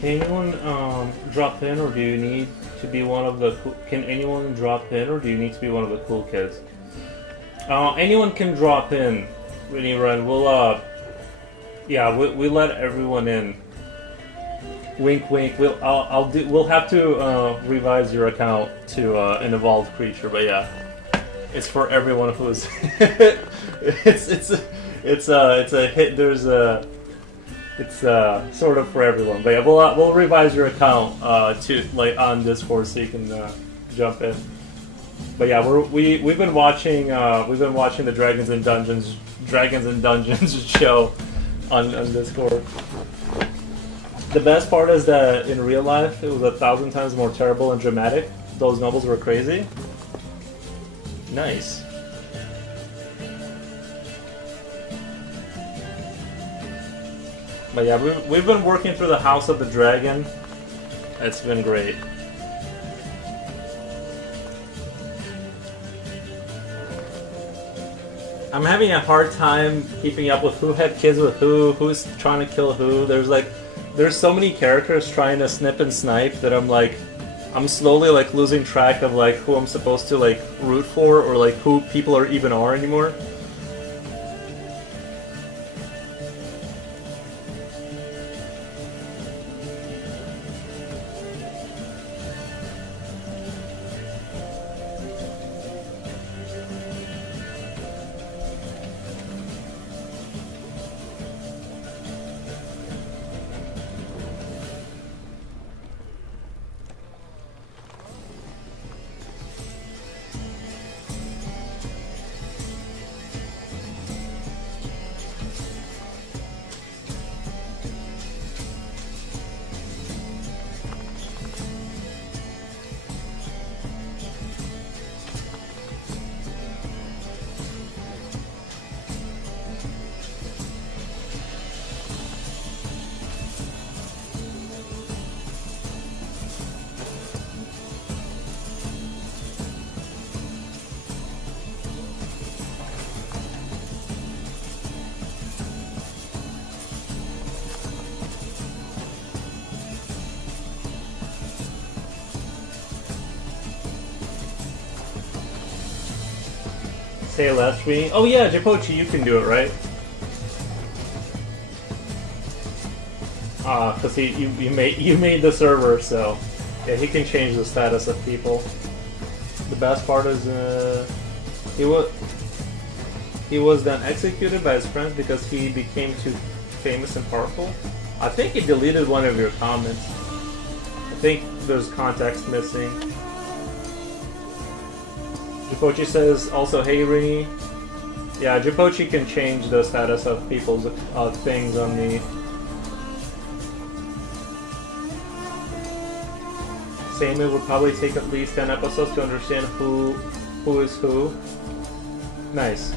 Can anyone drop in, or do you need to be one of the? Can anyone drop in, or do you need to be one of the cool kids? Anyone can drop in, Rennie Run. We'll yeah, we let everyone in. Wink, wink. We'll have to revise your account to an evolved creature, but yeah, it's for everyone who's. it's a hit. There's a. It's sort of for everyone, but yeah, we'll revise your account to like on Discord so you can jump in. But yeah, we've been watching the Dragons and Dungeons show on Discord. The best part is that in real life it was 1,000 times more terrible and dramatic. Those nobles were crazy. Nice. But yeah, we've been working through the House of the Dragon. It's been great. I'm having a hard time keeping up with who had kids with who's trying to kill who. There's so many characters trying to snip and snipe that I'm slowly like losing track of like who I'm supposed to like root for, or like who people are even are anymore. Say less, me. Oh yeah, Jipochi, you can do it, right? Cause you made the server, so yeah, he can change the status of people. The best part is he was then executed by his friends because he became too famous and powerful. I think he deleted one of your comments. I think there's context missing. Jipochi says also, hey Rini. Yeah, Jipochi can change the status of people's things on the... Same, it would probably take at least 10 episodes to understand who Who is who? Nice.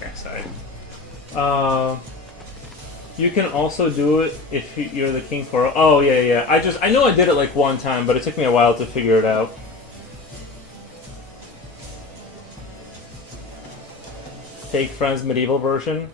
Backside. You can also do it if you're the king for. Oh yeah. I know I did it like one time, but it took me a while to figure it out. Fake Friends medieval version.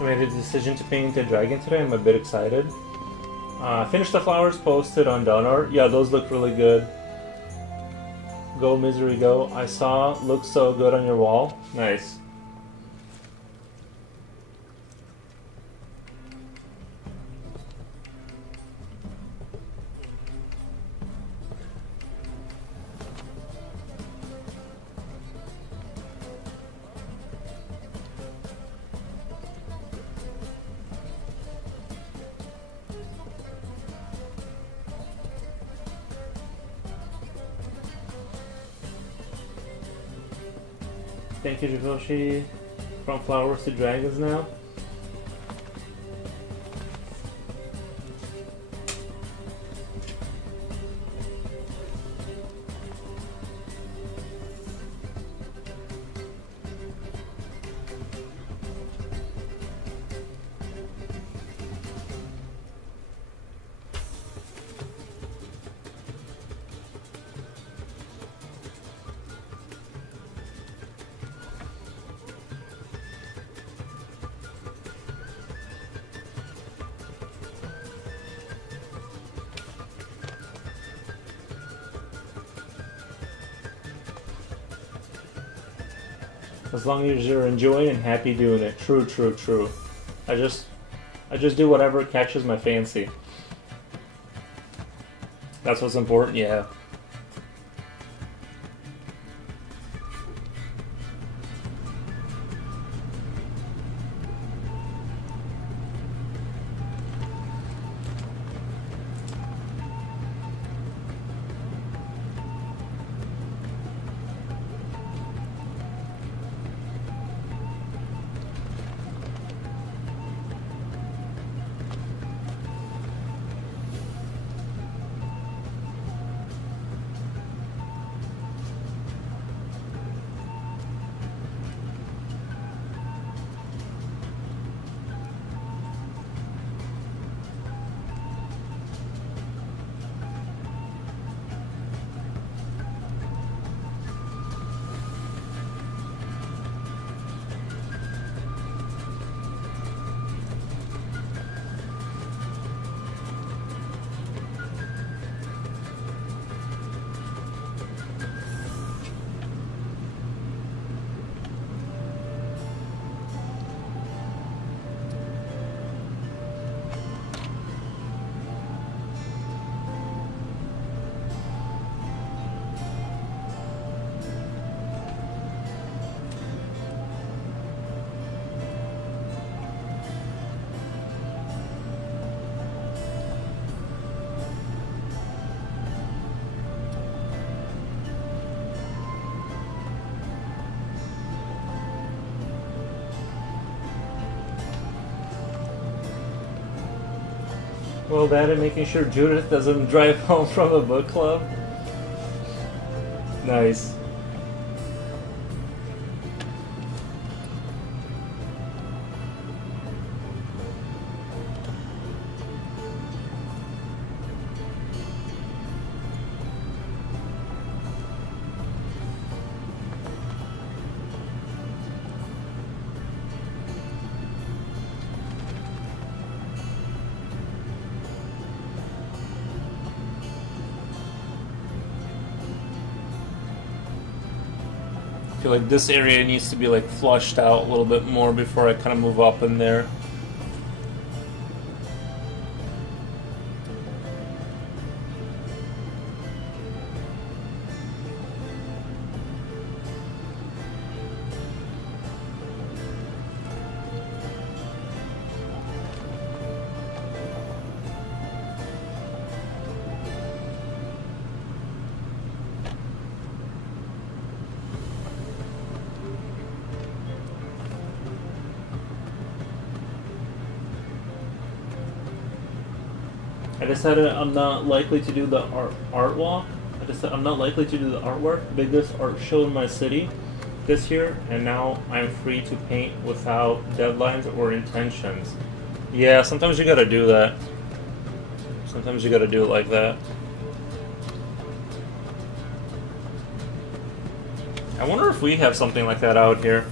I made a decision to paint a dragon today. I'm a bit excited. Finished the flowers posted on Donor. Yeah, those look really good. Go Misery Go. I saw looks so good on your wall. Nice. Thank you, Javoshi. From flowers to dragons now. As long as you're enjoying and happy doing it. True, true, true. I just do whatever catches my fancy. That's what's important, yeah. Well, that and making sure Judith doesn't drive home from a book club. Nice. I feel like this area needs to be like flushed out a little bit more before I kind of move up in there. I decided I'm not likely to do the art walk. I'm not likely to do the artwork, biggest art show in my city this year, and now I'm free to paint without deadlines or intentions. Yeah, sometimes you gotta do that. Sometimes you gotta do it like that. I wonder if we have something like that out here.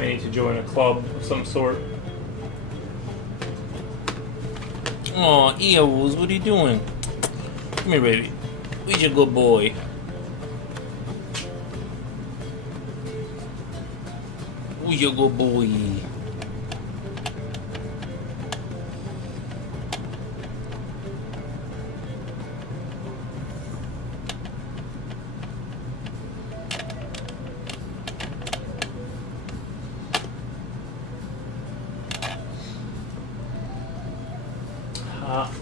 I need to join a club of some sort. Aw, Eowls, what are you doing? Come here, baby. Where's your good boy? Where's your good boy?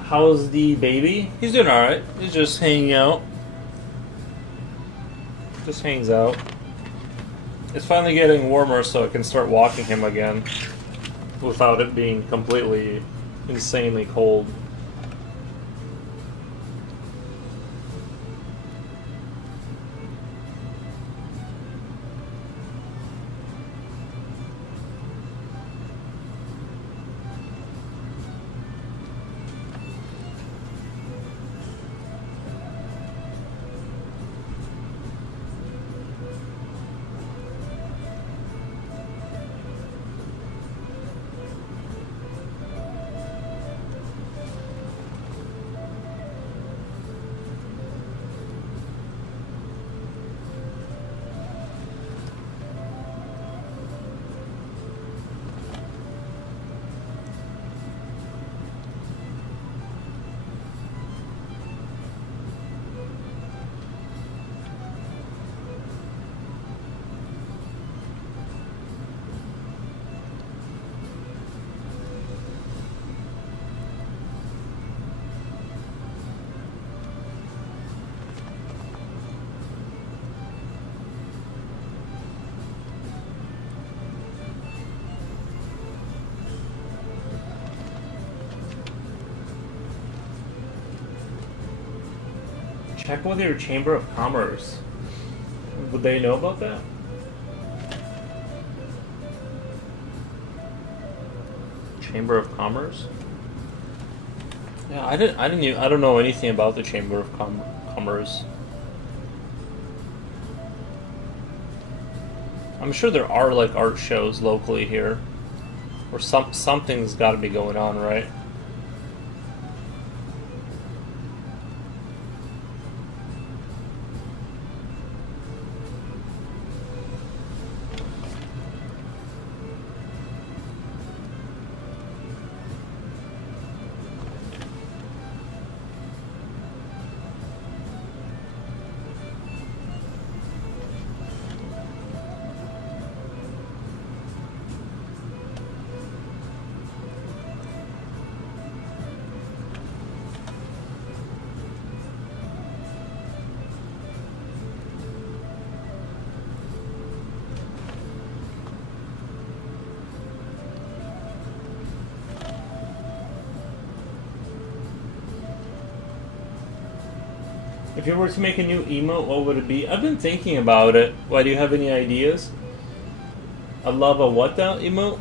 How's the baby? He's doing alright. He's just hanging out. Just hangs out. It's finally getting warmer so I can start walking him again without it being completely insanely cold. Check with your Chamber of Commerce. Would they know about that? Chamber of Commerce? Yeah, I don't know anything about the Chamber of Commerce. I'm sure there are like art shows locally here, or something's got to be going on, right? If you were to make a new emote, what would it be? I've been thinking about it. Why, do you have any ideas? I love a what now emote?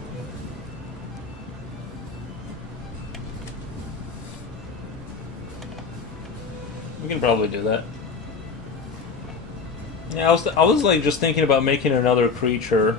We can probably do that. Yeah, I was like just thinking about making another creature.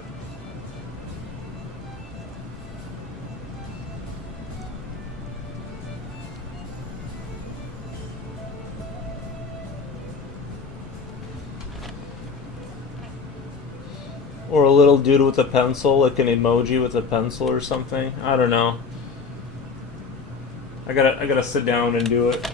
Or a little dude with a pencil, like an emoji with a pencil or something. I don't know. I gotta sit down and do it.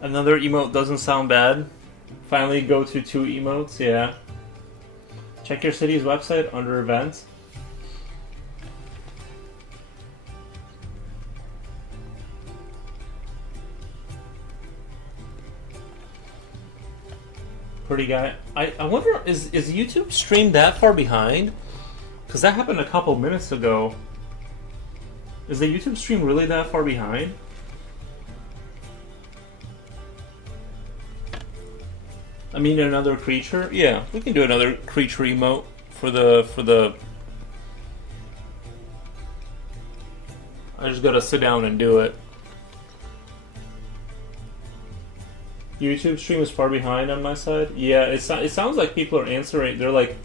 Another emote doesn't sound bad. Finally go to 2 emotes, yeah. Check your city's website under events. Pretty guy. I wonder, is YouTube stream that far behind? Because that happened a couple minutes ago. Is the YouTube stream really that far behind? I mean, another creature? Yeah, we can do another creature emote for the. I just gotta sit down and do it. YouTube stream is far behind on my side. Yeah, it sounds like people are answering. They're like,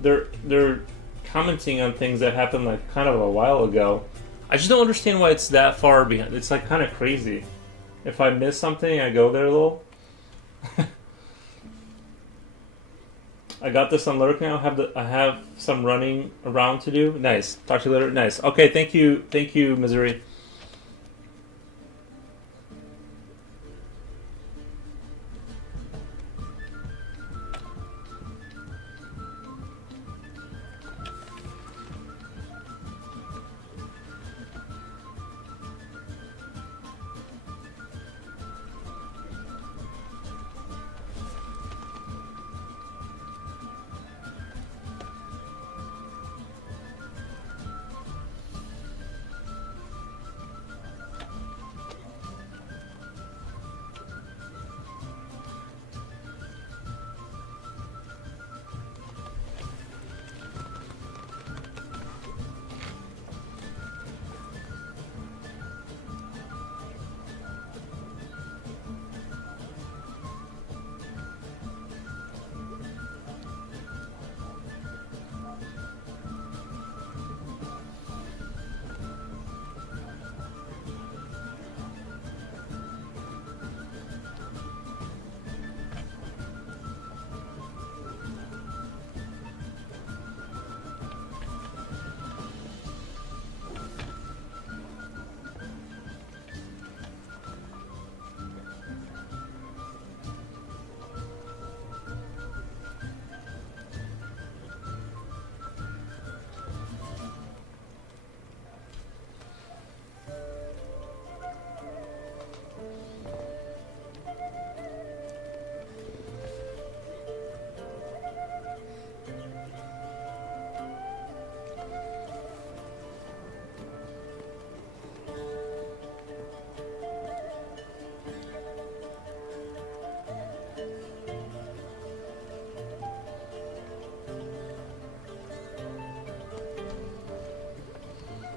they're commenting on things that happened like kind of a while ago. I just don't understand why it's that far behind. It's like kind of crazy. If I miss something, I go there a little. I got this on Lurk now. I have some running around to do. Nice. Talk to you later. Nice. Okay. Thank you, Missouri.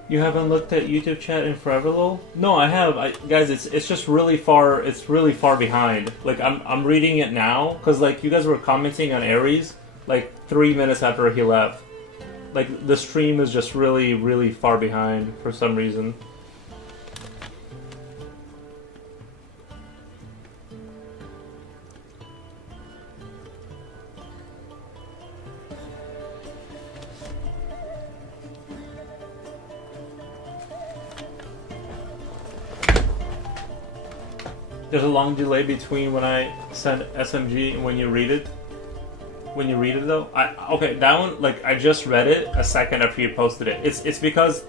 You haven't looked at YouTube chat in forever, lol? No, I have. Guys, it's just really far. It's really far behind. Like I'm reading it now because like you guys were commenting on Aries like 3 minutes after he left. Like the stream is just really far behind for some reason. There's a long delay between when I send SMG and when you read it. When you read it though, okay, that one like I just read it a second after you posted it. It's because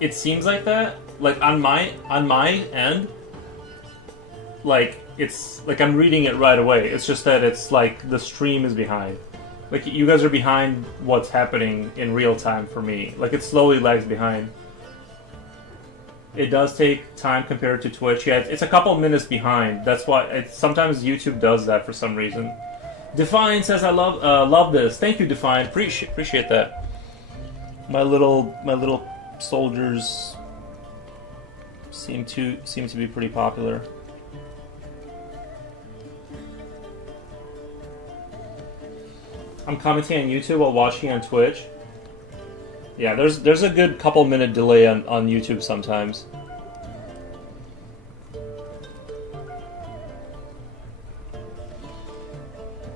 it seems like that. Like on my end, like it's like I'm reading it right away. It's just that it's like the stream is behind. Like you guys are behind what's happening in real time for me. Like it slowly lags behind. It does take time compared to Twitch. Yeah, it's a couple minutes behind. That's why sometimes YouTube does that for some reason. Define says I love this. Thank you, Define. Appreciate that. My little soldiers seem to be pretty popular. I'm commenting on YouTube while watching on Twitch. Yeah, there's a good couple minute delay on YouTube sometimes.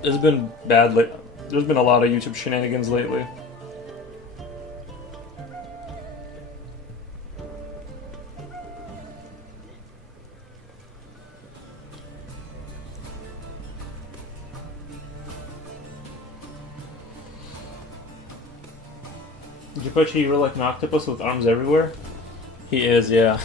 There's been there's been a lot of YouTube shenanigans lately. Jipochi, you're like an octopus with arms everywhere? He is, yeah.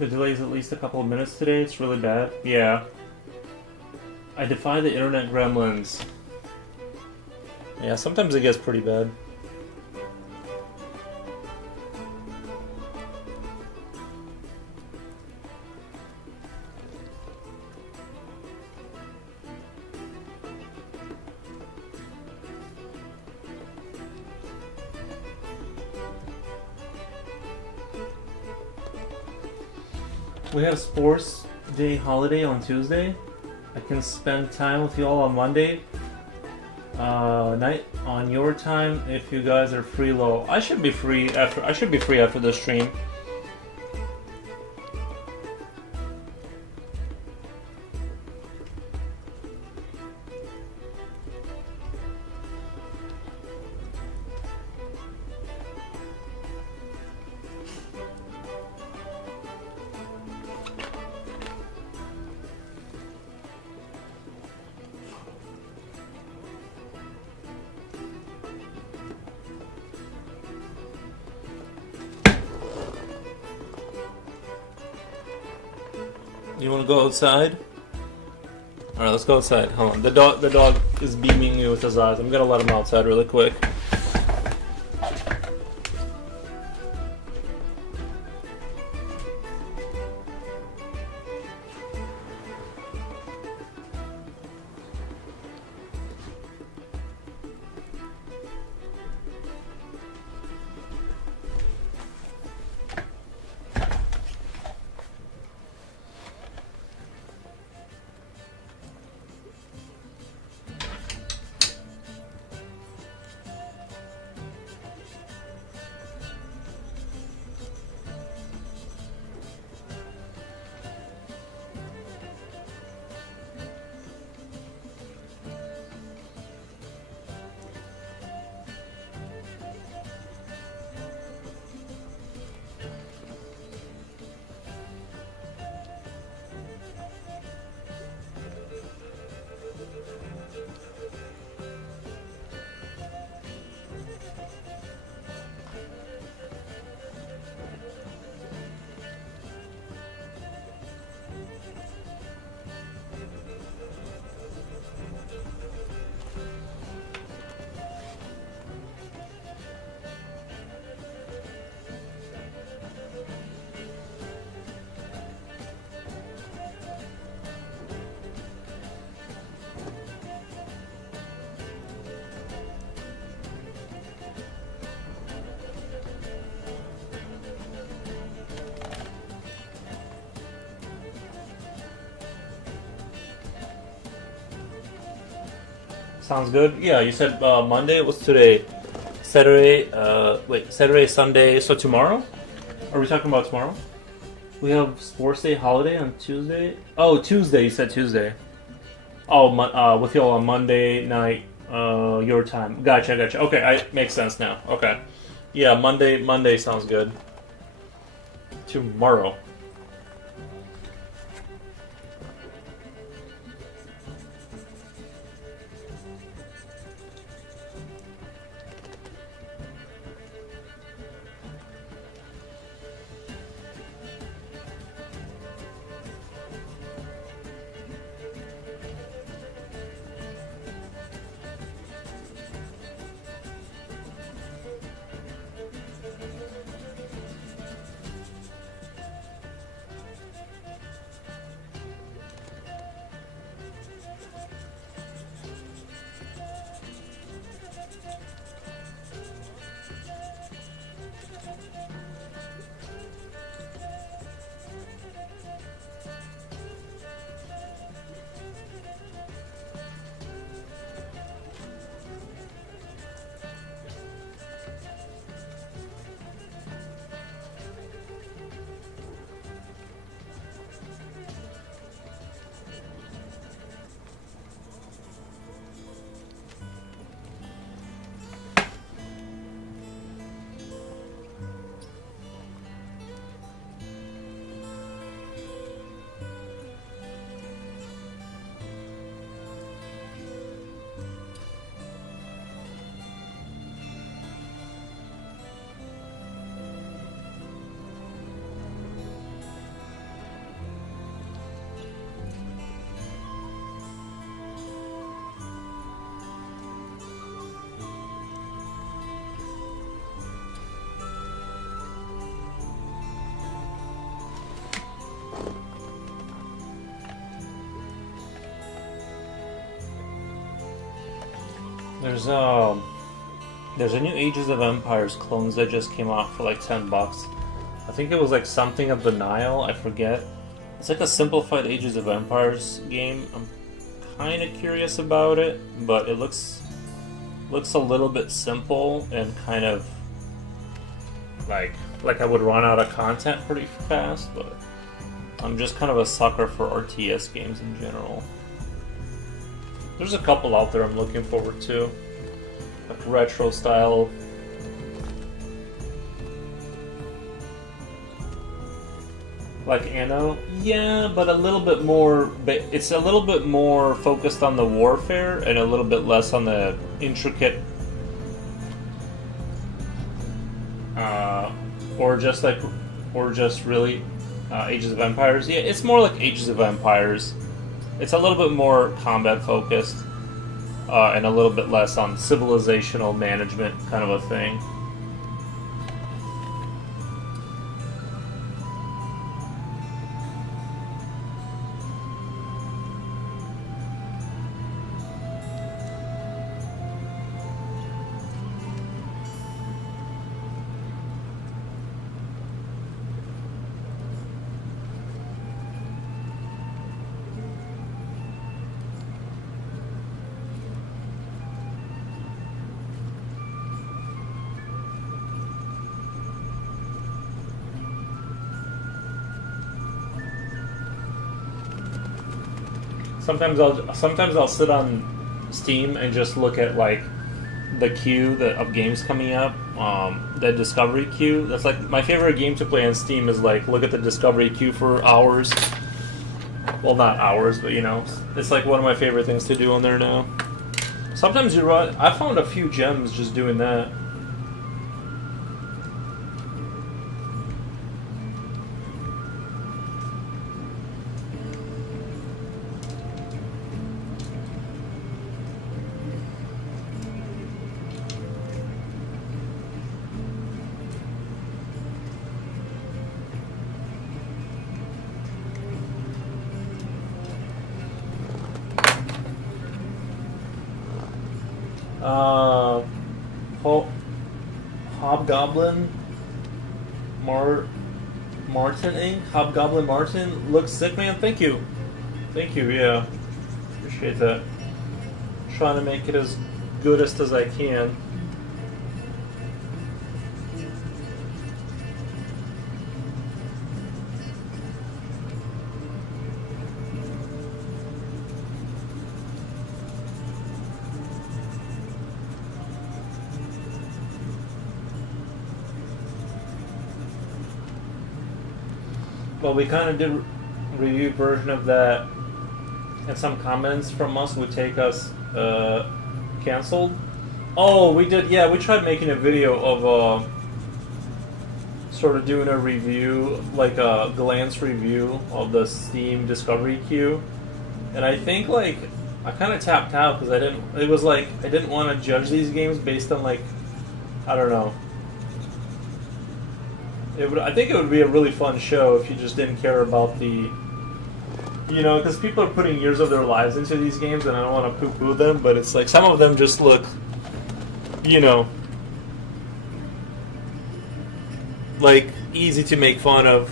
The delay is at least a couple of minutes today. It's really bad. Yeah. I defy the internet gremlins. Yeah, sometimes it gets pretty bad. We have sports day holiday on Tuesday. I can spend time with you all on Monday night on your time if you guys are free. Low, I should be free after. I should be free after this stream. You want to go outside? All right, let's go outside. Hold on. The dog is beaming me with his eyes. I'm gonna let him outside really quick. Sounds good. Yeah, you said Monday. What's today? Saturday. Saturday, Sunday. So tomorrow? Are we talking about tomorrow? We have sports day holiday on Tuesday. Oh, Tuesday. You said Tuesday. Oh, with y'all on Monday night, your time. Gotcha. Okay, makes sense now. Okay. Yeah, Monday sounds good. Tomorrow. There's a new Ages of Empires clones that just came out for like $10. I think it was like something of the Nile. I forget. It's like a simplified Ages of Empires game. I'm kind of curious about it, but it looks a little bit simple and kind of like I would run out of content pretty fast. But I'm just kind of a sucker for RTS games in general. There's a couple out there I'm looking forward to, like retro style. Like Anno, yeah, but a little bit more. It's a little bit more focused on the warfare and a little bit less on the intricate, or just really Ages of Empires. Yeah, it's more like Ages of Empires. It's a little bit more combat focused, and a little bit less on civilizational management kind of a thing. Sometimes I'll sit on Steam and just look at like the queue of games coming up, the discovery queue. That's like my favorite game to play on Steam is like look at the discovery queue for hours. Well, not hours, but you know, it's like one of my favorite things to do on there now. Sometimes I found a few gems just doing that. Hobgoblin Martin Inc. Hobgoblin Martin looks sick, man. Thank you, yeah, appreciate that. Trying to make it as good as I can. Well, we kind of did a review version of that, and some comments from us would take us canceled. Oh, we did. Yeah, we tried making a video of sort of doing a review, like a glance review of the Steam Discovery queue, and I think like I kind of tapped out because I didn't. It was like I didn't want to judge these games based on like I don't know. I think it would be a really fun show if you just didn't care about the, you know, because people are putting years of their lives into these games, and I don't want to poo-poo them, but it's like some of them just look, you know, like easy to make fun of.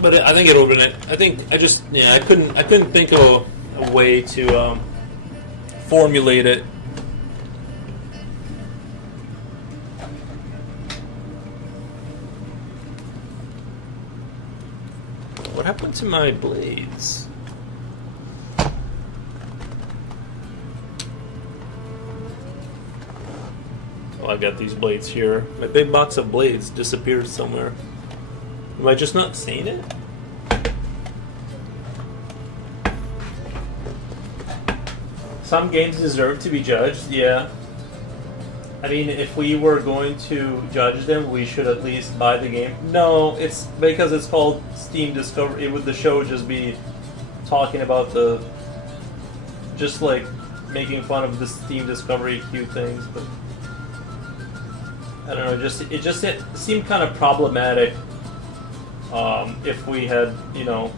But I think it'll be. I couldn't think of a way to formulate it. What happened to my blades? Oh, I got these blades here. My big box of blades disappeared somewhere. Am I just not seeing it? Some games deserve to be judged, yeah. I mean, if we were going to judge them, we should at least buy the game. No, it's because it's called Steam Discovery. The show would just be talking about just like making fun of the Steam Discovery queue things. But I don't know. It seemed kind of problematic if we had, you know,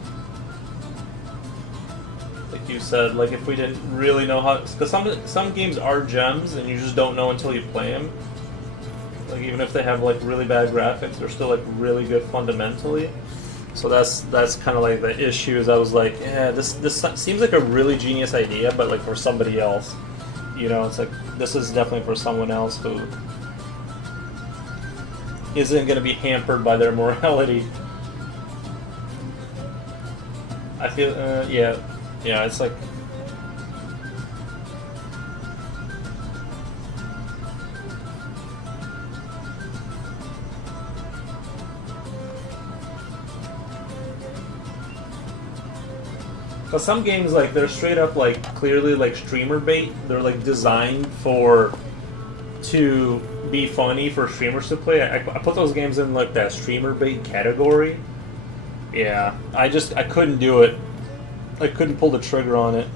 Like you said, like if we didn't really know how, because some games are gems and you just don't know until you play them. Like even if they have like really bad graphics, they're still like really good fundamentally. So that's kind of like the issue. Is I was like, yeah, this seems like a really genius idea, but like for somebody else, you know, it's like this is definitely for someone else who isn't going to be hampered by their morality. I feel, yeah, it's like. Because some games, like, they're straight up, like, clearly, like, streamer bait. They're, like, designed to be funny for streamers to play. I put those games in, like, that streamer bait category. Yeah, I couldn't do it. I couldn't pull the trigger on it.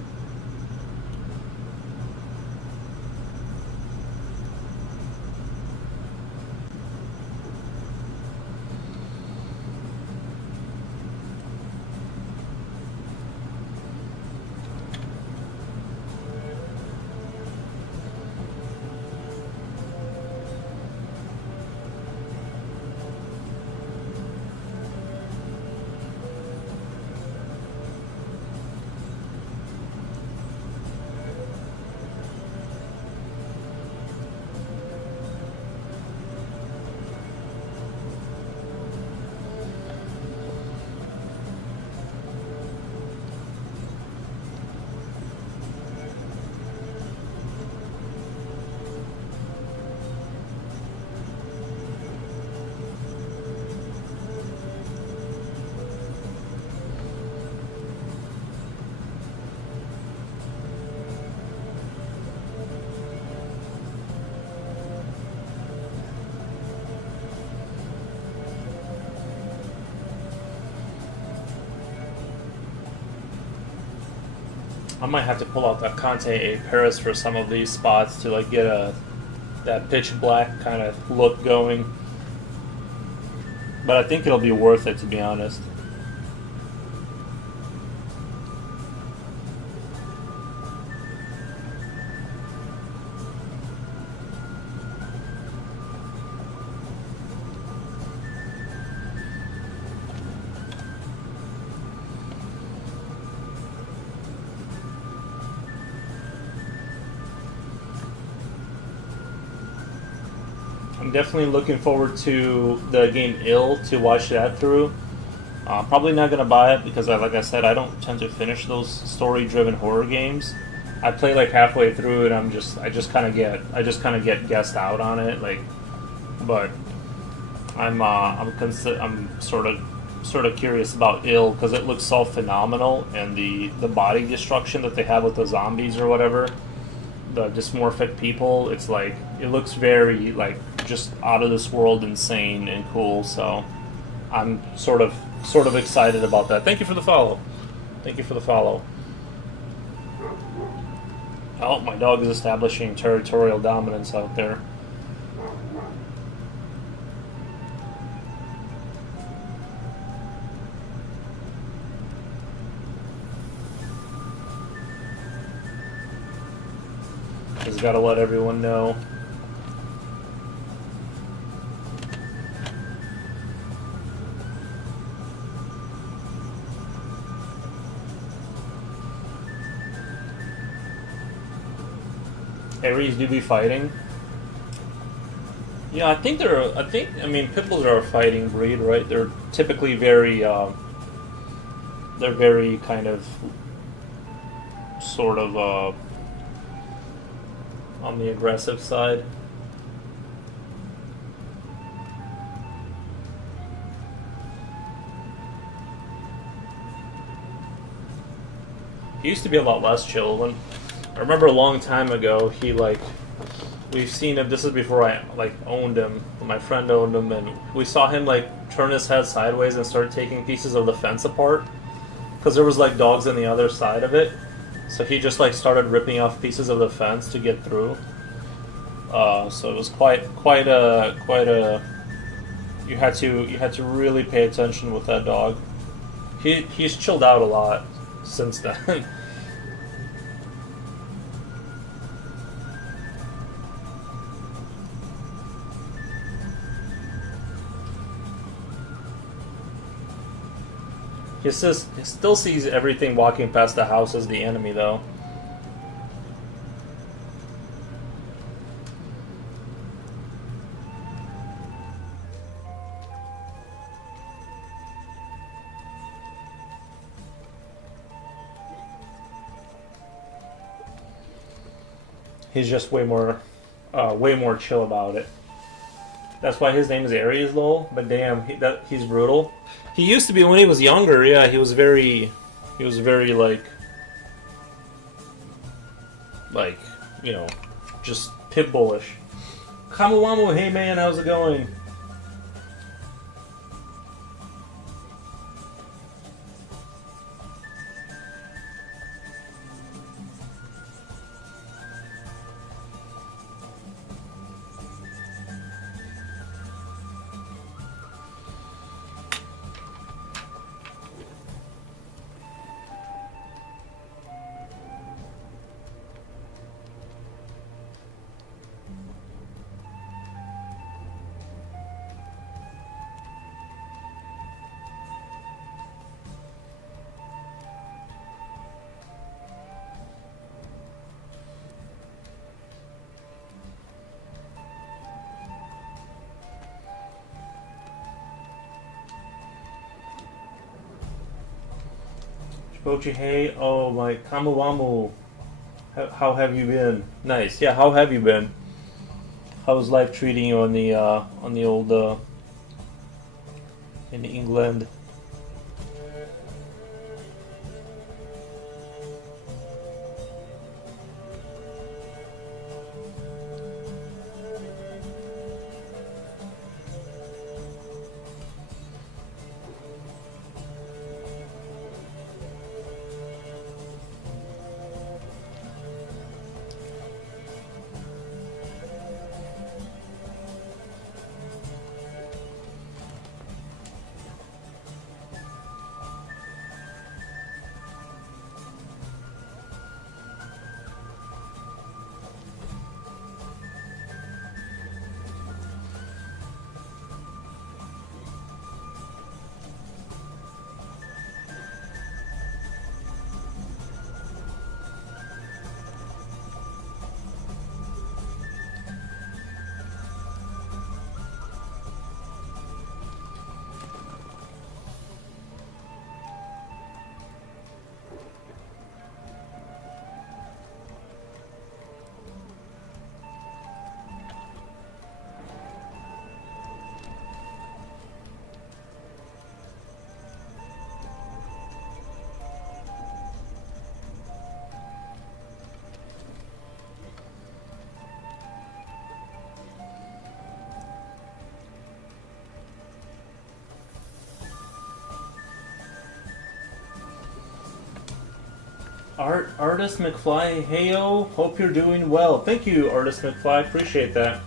I might have to pull out that Conte A Paris for some of these spots to like get that pitch black kind of look going. But I think it'll be worth it, to be honest. I'm definitely looking forward to the game Ill to watch that through. Probably not gonna buy it because, like I said, I don't tend to finish those story-driven horror games. I play like halfway through and I just kind of get guessed out on it. Like, but I'm sort of curious about Ill because it looks so phenomenal, and the body destruction that they have with the zombies or whatever, the dysmorphic people. It's like it looks very like just out of this world, insane and cool. So I'm sort of excited about that. Thank you for the follow. Thank you for the follow. Oh, my dog is establishing territorial dominance out there. He's got to let everyone know. Aries do be fighting. Yeah, I mean, pit bulls are a fighting breed, right? They're typically very kind of sort of on the aggressive side. He used to be a lot less chill. When I remember a long time ago, we've seen him. This is before I owned him. My friend owned him, and we saw him turn his head sideways and start taking pieces of the fence apart because there was dogs on the other side of it. So he just started ripping off pieces of the fence to get through. So it was quite a. You had to really pay attention with that dog. He's chilled out a lot since then. He still sees everything walking past the house as the enemy, though. He's just way more chill about it. That's why his name is Aries, lol. But damn, he's brutal. He used to be when he was younger. Yeah, he was very like, you know, just pit bullish. Kamuwamu, hey man, how's it going? Bochi, hey, oh my Kamuwamu, how have you been? Nice, yeah. How have you been? How's life treating you on the old in England? Artist McFly, heyo, hope you're doing well. Thank you, Artist McFly, appreciate that.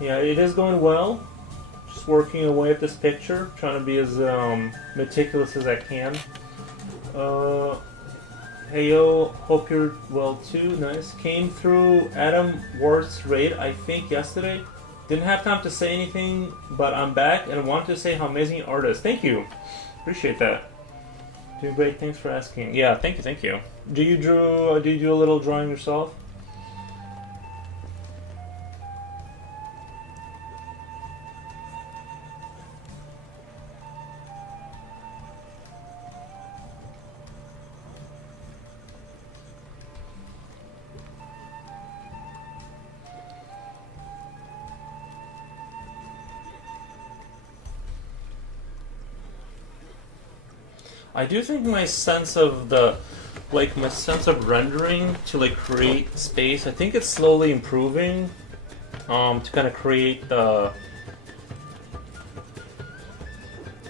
Yeah, it is going well. Just working away at this picture, trying to be as meticulous as I can. Heyo, hope you're well too. Nice. Came through Adam Worth's raid, I think, yesterday. Didn't have time to say anything, but I'm back and want to say how amazing artist. Thank you. Appreciate that. Doing great, thanks for asking. Yeah, thank you. Do you do a little drawing yourself? I do think my sense of rendering to like create space, I think it's slowly improving. To kind of create the,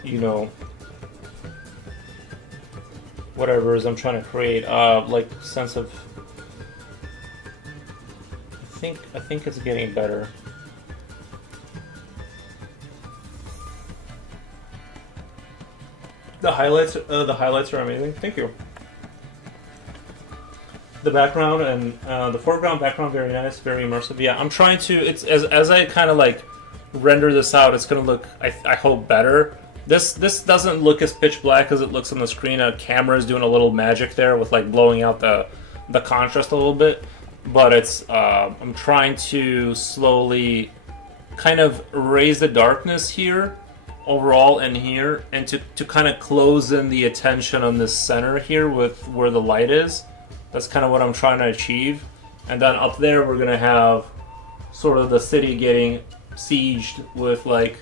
you know, whatever it is I'm trying to create, like sense of. I think it's getting better. The highlights are amazing. Thank you. The background and the foreground background very nice, very immersive. Yeah, I'm trying to. It's as I kind of like render this out, it's gonna look I hope better. This doesn't look as pitch black as it looks on the screen. A camera is doing a little magic there with like blowing out the contrast a little bit. But it's I'm trying to slowly kind of raise the darkness here overall and here, and to kind of close in the attention on this center here with where the light is. That's kind of what I'm trying to achieve. And then up there we're gonna have sort of the city getting sieged with like,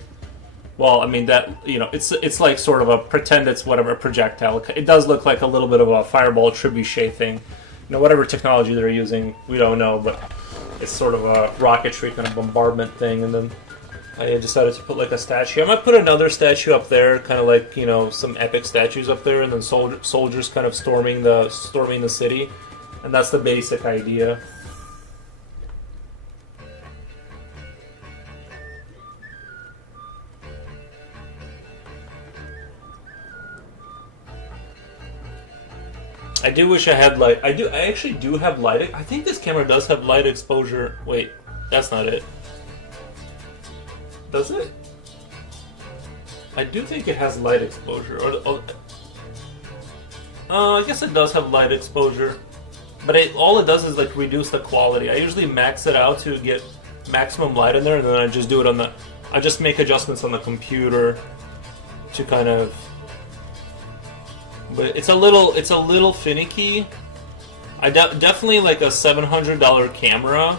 well, I mean that, you know, it's like sort of a pretend it's whatever projectile. It does look like a little bit of a fireball trebuchet thing. You know, whatever technology they're using, we don't know, but it's sort of a rocketry kind of bombardment thing. And then I decided to put like a statue. I might put another statue up there, kind of like, you know, some epic statues up there, and then soldiers kind of storming the city. And that's the basic idea. I do wish I had light. I actually do have light. I think this camera does have light exposure. Wait, that's not it. Does it? I do think it has light exposure. I guess it does have light exposure. But all it does is like reduce the quality. I usually max it out to get maximum light in there, and then I just do it on the... I just make adjustments on the computer to kind of... But it's a little finicky. I definitely like a $700 camera,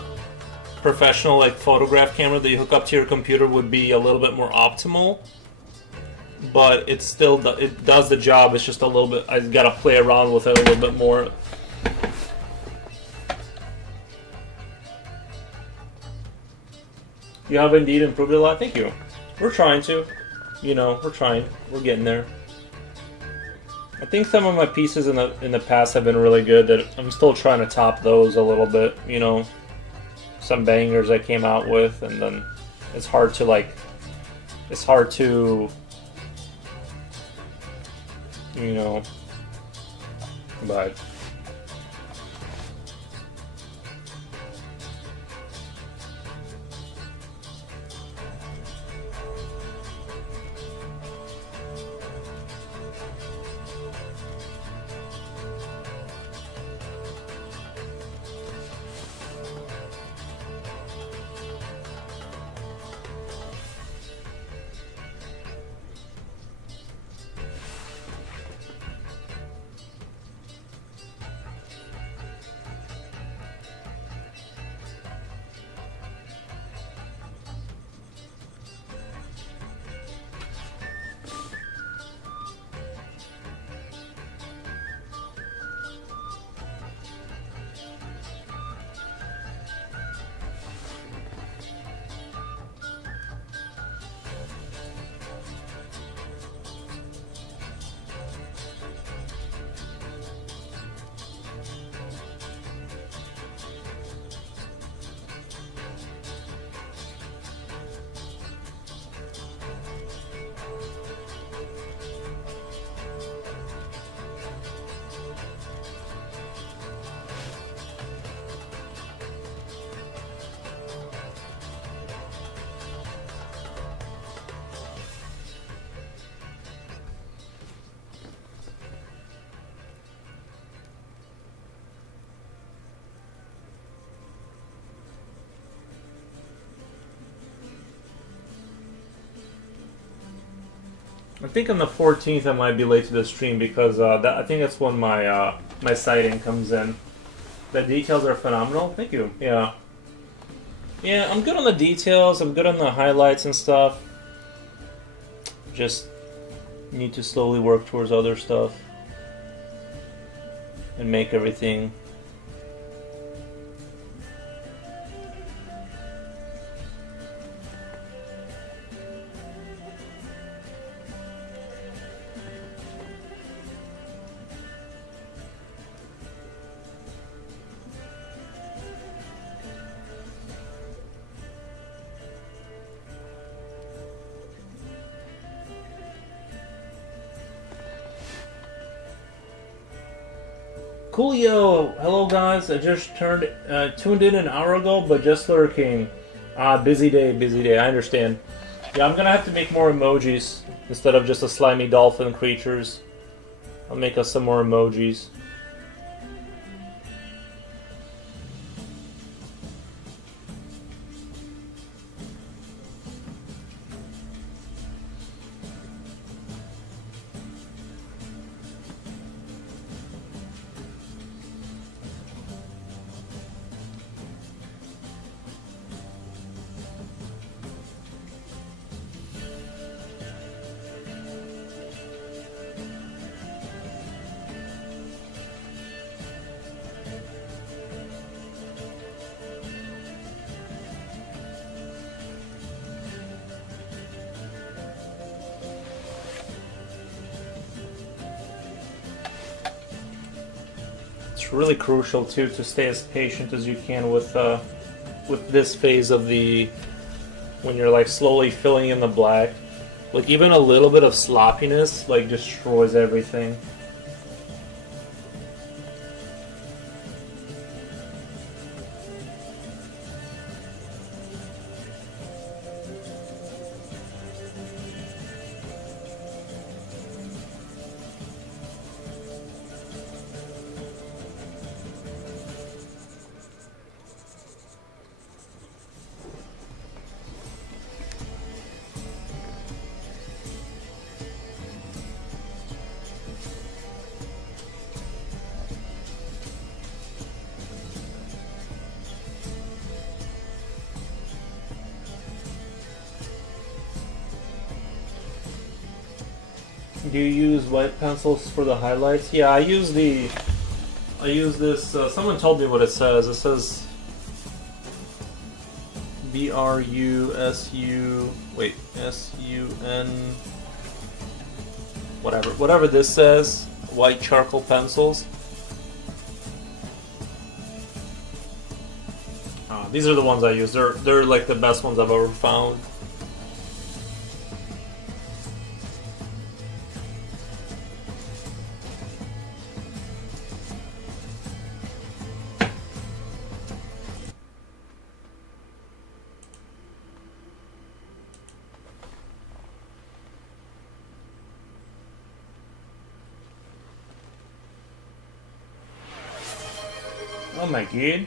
professional like photograph camera that you hook up to your computer would be a little bit more optimal. But it does the job. It's just a little bit. I gotta play around with it a little bit more. You have indeed improved it a lot. Thank you. We're trying to. You know, we're trying. We're getting there. I think some of my pieces in the past have been really good. That I'm still trying to top those a little bit. You know, some bangers I came out with, and then it's hard to you know, but. I think on the 14th I might be late to the stream because I think that's when my my sighting comes in. The details are phenomenal. Thank you. Yeah. Yeah, I'm good on the details. I'm good on the highlights and stuff. Just need to slowly work towards other stuff and make everything. Coolio! Hello guys, I just tuned in an hour ago, but just lurking. Busy day, I understand. Yeah, I'm gonna have to make more emojis instead of just a slimy dolphin creatures. I'll make us some more emojis. It's really crucial too to stay as patient as you can with this phase of the when you're like slowly filling in the black. Like even a little bit of sloppiness like destroys everything. Do you use white pencils for the highlights? Yeah, I use this. Someone told me what it says. It says BRUSU. Wait, SUN. Whatever this says. White charcoal pencils. These are the ones I use. They're like the best ones I've ever found. Oh my god.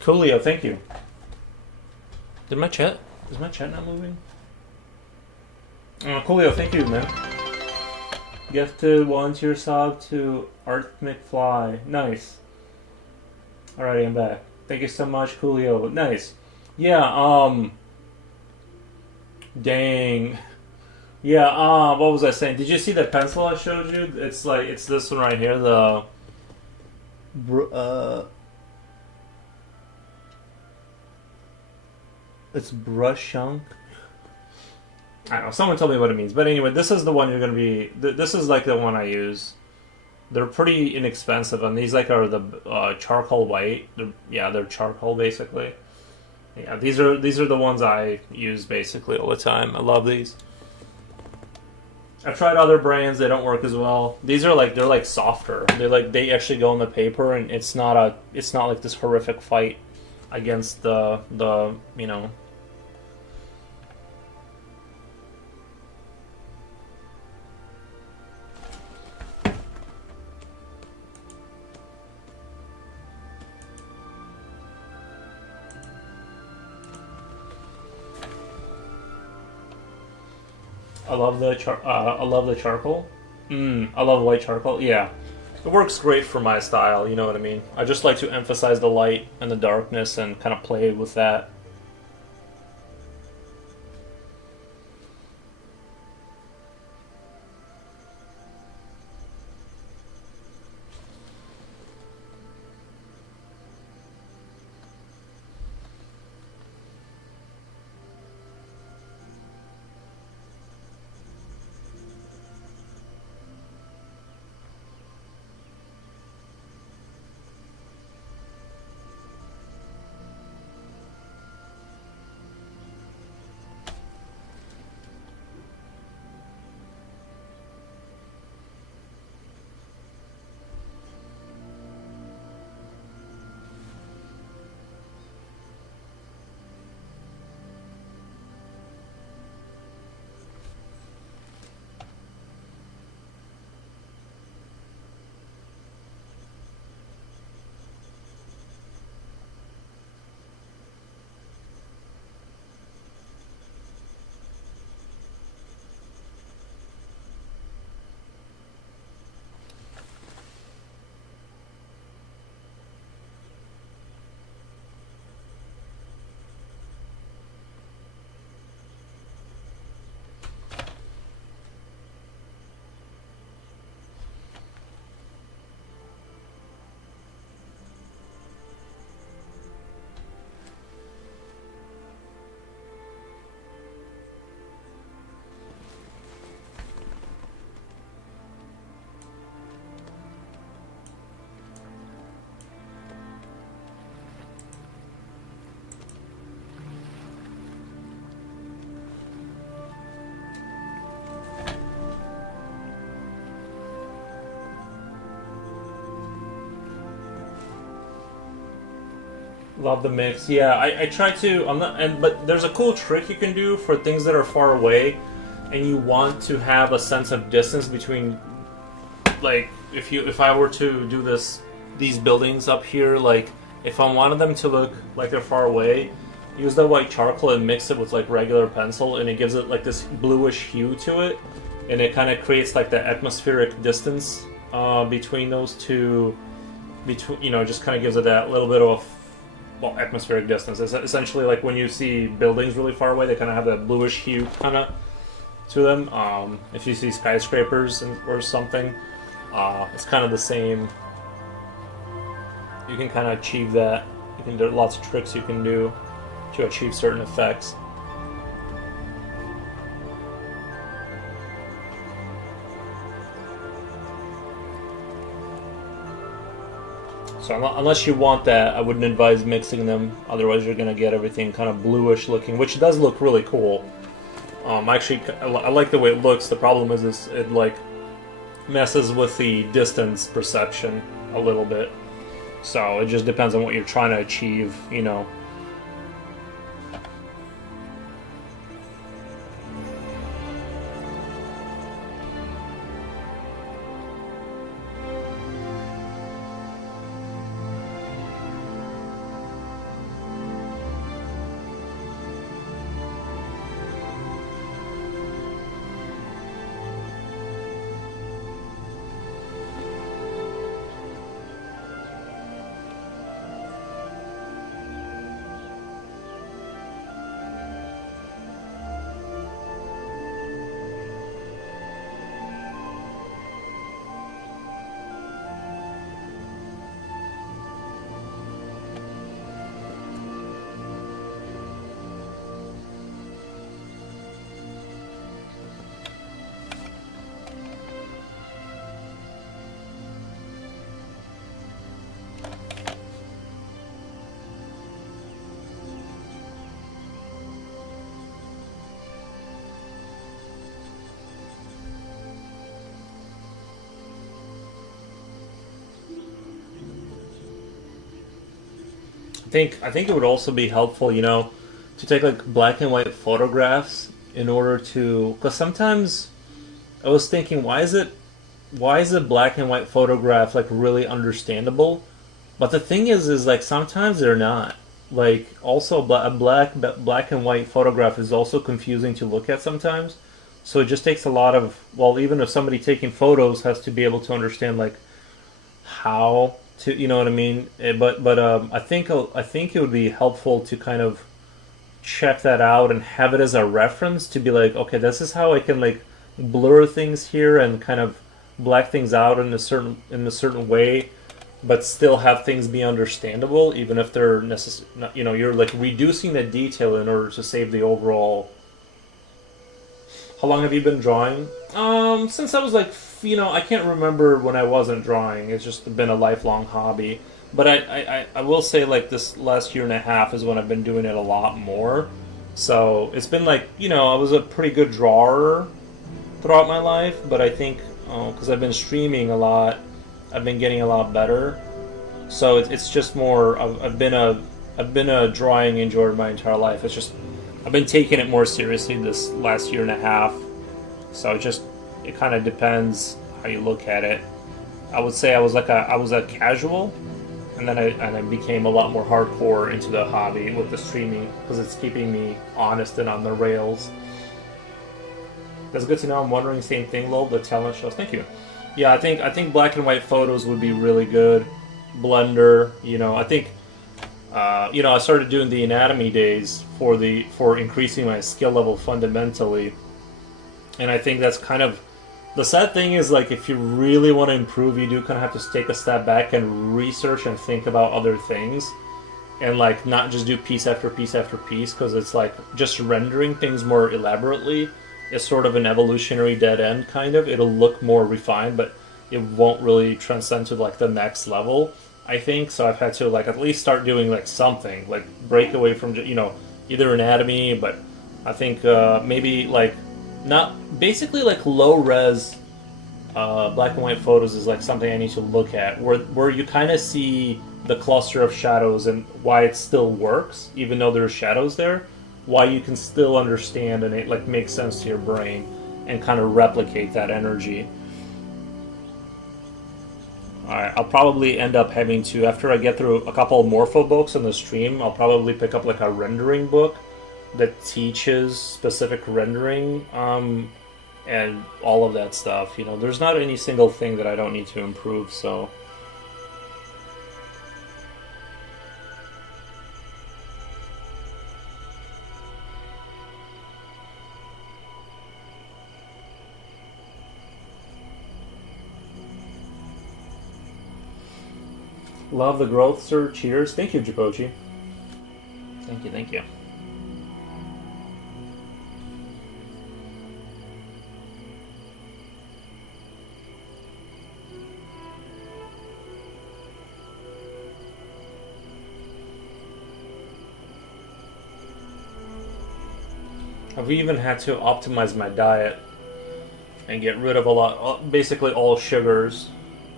Coolio, thank you. Is my chat not moving? Coolio, thank you, man. Gifted volunteer sub to Art McFly. Nice. Alrighty, I'm back. Thank you so much, Coolio. Nice. Yeah, dang. Yeah, what was I saying? Did you see that pencil I showed you? It's this one right here, the it's Brushunk. I don't know. Someone told me what it means, but anyway, this is the one you're gonna be. This is like the one I use. They're pretty inexpensive, and these like are the charcoal white. They're charcoal basically. Yeah, these are the ones I use basically all the time. I love these. I've tried other brands; they don't work as well. These are they're like softer. They actually go on the paper, and it's not like this horrific fight against the you know. I love the charcoal. I love white charcoal. Yeah, it works great for my style. You know what I mean? I just like to emphasize the light and the darkness and kind of play with that. Love the mix. Yeah, I try to. I'm not, but there's a cool trick you can do for things that are far away, and you want to have a sense of distance between, like, if I were to do these buildings up here, like, if I wanted them to look like they're far away, use the white charcoal and mix it with like regular pencil, and it gives it like this bluish hue to it, and it kind of creates like the atmospheric distance between those two. Just kind of gives it that little bit of atmospheric distance. It's essentially like when you see buildings really far away, they kind of have that bluish hue kind of to them. If you see skyscrapers or something, it's kind of the same. You can kind of achieve that. There are lots of tricks you can do to achieve certain effects. So unless you want that, I wouldn't advise mixing them. Otherwise, you're going to get everything kind of bluish looking, which does look really cool. Actually, I like the way it looks. The problem is it like messes with the distance perception a little bit. So it just depends on what you're trying to achieve, you know. I think it would also be helpful, you know, to take like black and white photographs in order to, because sometimes I was thinking, why is a black and white photograph like really understandable? But the thing is like sometimes they're not. Like also a black and white photograph is also confusing to look at sometimes. So it just takes a lot of, well, even if somebody taking photos has to be able to understand like how to, you know what I mean? But I think it would be helpful to kind of check that out and have it as a reference to be like, okay, this is how I can like blur things here and kind of black things out in a certain way, but still have things be understandable, even if they're you know, you're like reducing the detail in order to save the overall. How long have you been drawing? Since I was like, you know, I can't remember when I wasn't drawing. It's just been a lifelong hobby. But I will say like this last year and a half is when I've been doing it a lot more. So it's been like, you know, I was a pretty good drawer throughout my life, but I think because I've been streaming a lot, I've been getting a lot better. So it's just more. I've been a drawing enjoyer my entire life. It's just I've been taking it more seriously this last year and a half. So it kind of depends how you look at it. I would say I was a casual, and then I became a lot more hardcore into the hobby with the streaming because it's keeping me honest and on the rails. That's good to know. I'm wondering same thing, Lol, the talent shows. Thank you. Yeah, I think black and white photos would be really good. Blender, you know, I think you know, I started doing the anatomy days for increasing my skill level fundamentally. And I think that's kind of the sad thing is like if you really want to improve, you do kind of have to take a step back and research and think about other things, and like not just do piece after piece after piece, because it's like just rendering things more elaborately is sort of an evolutionary dead end kind of. It'll look more refined, but it won't really transcend to like the next level, I think. So I've had to like at least start doing like something, like break away from, you know, either anatomy, but I think maybe like not basically like low res black and white photos is like something I need to look at, where you kind of see the cluster of shadows and why it still works, even though there's shadows there. Why you can still understand and it like makes sense to your brain and kind of replicate that energy. Alright, I'll probably end up having to, after I get through a couple of Morpho books on the stream, I'll probably pick up like a rendering book that teaches specific rendering and all of that stuff. You know, there's not any single thing that I don't need to improve, so... Love the growth, sir. Cheers. Thank you, Japochi. Thank you, thank you. I've even had to optimize my diet and get rid of a lot, basically all sugars,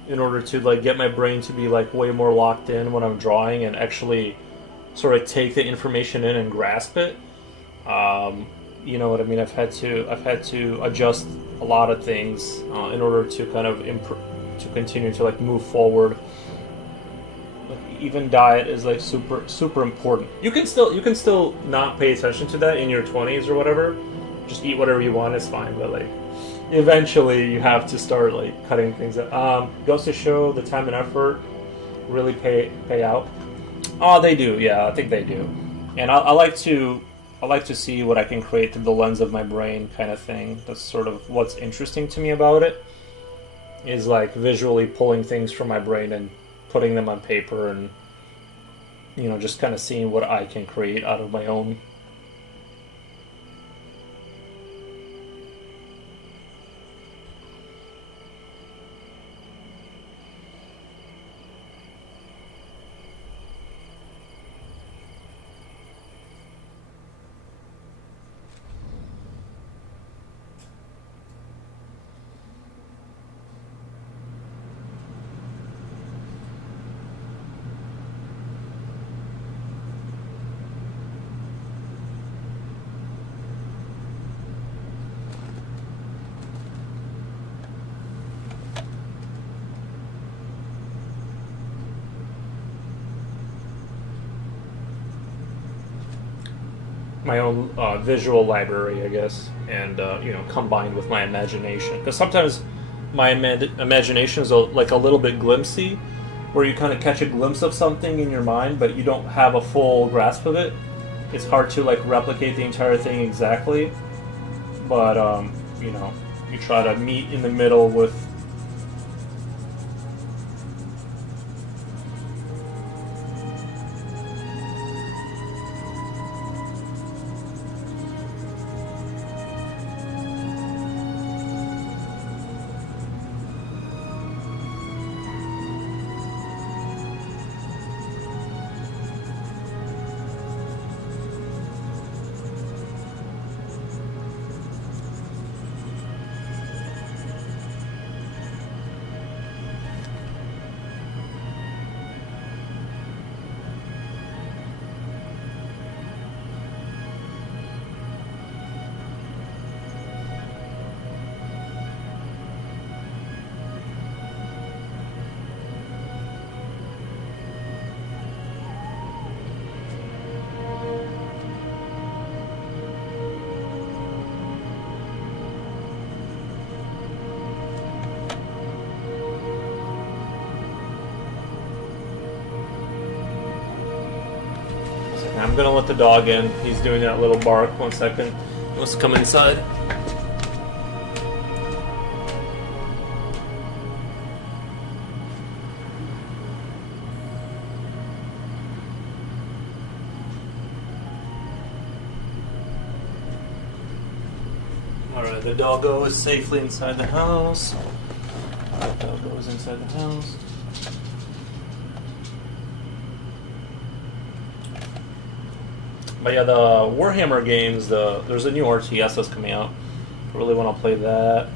in order to like get my brain to be like way more locked in when I'm drawing and actually sort of take the information in and grasp it. You know what I mean? I've had to adjust a lot of things in order to kind of to continue to like move forward. Even diet is like super important. You can still not pay attention to that in your 20s or whatever. Just eat whatever you want, it's fine, but like eventually you have to start like cutting things out. Goes to show the time and effort really pay out. Oh, they do. Yeah, I think they do. And I like to see what I can create through the lens of my brain, kind of thing. That's sort of what's interesting to me about it. Is like visually pulling things from my brain and putting them on paper, and you know, just kind of seeing what I can create out of my own. My own visual library, I guess, and you know, combined with my imagination. Because sometimes my imagination is like a little bit glimpsy, where you kind of catch a glimpse of something in your mind, but you don't have a full grasp of it. It's hard to like replicate the entire thing exactly, but you know, you try to meet in the middle with. I'm gonna let the dog in. He's doing that little bark. 1 second. He wants to come inside. Alright, the doggo is safely inside the house. The doggo is inside the house. But yeah, the Warhammer games, there's a new RTS that's coming out. I really want to play that.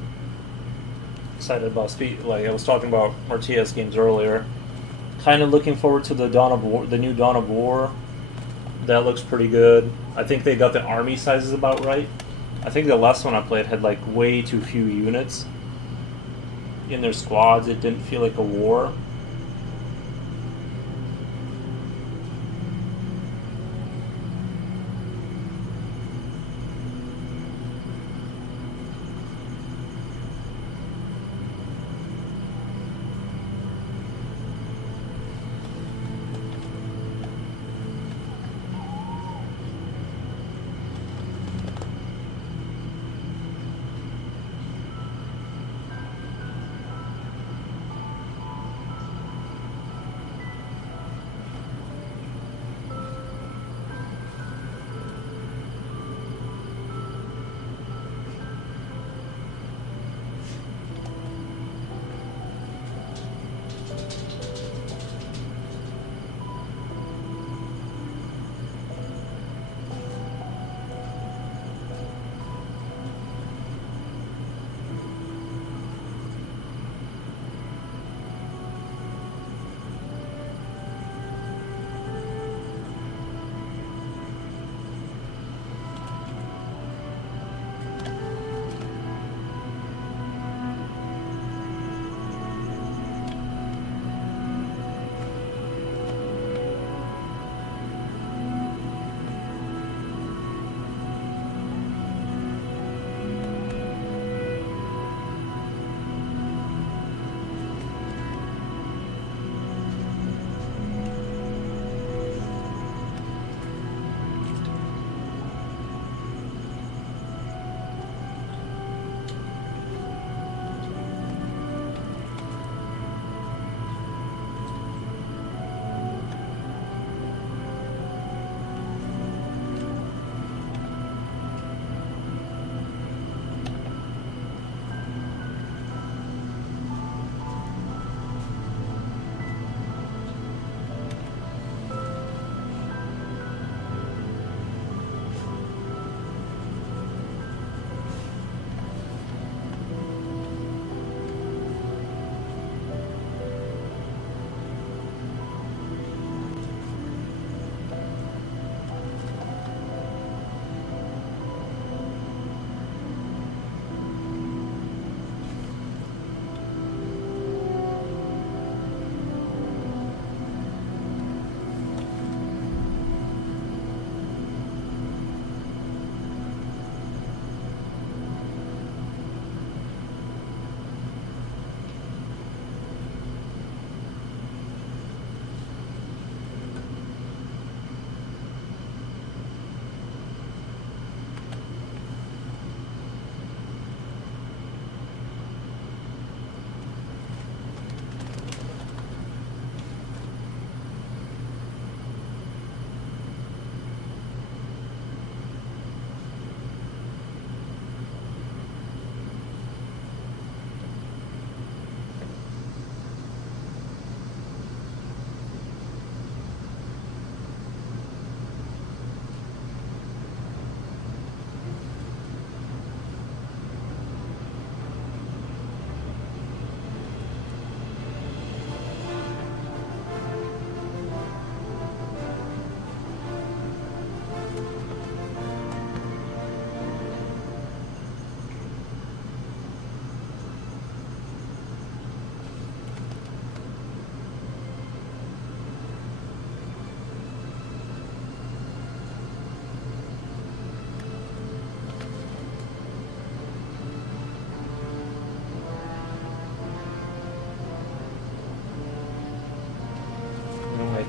excited about speed. Like I was talking about RTS games earlier. Kind of looking forward to the Dawn of War, the new Dawn of War. That looks pretty good. I think they got the army sizes about right. I think the last one I played had like way too few units in their squads. It didn't feel like a war.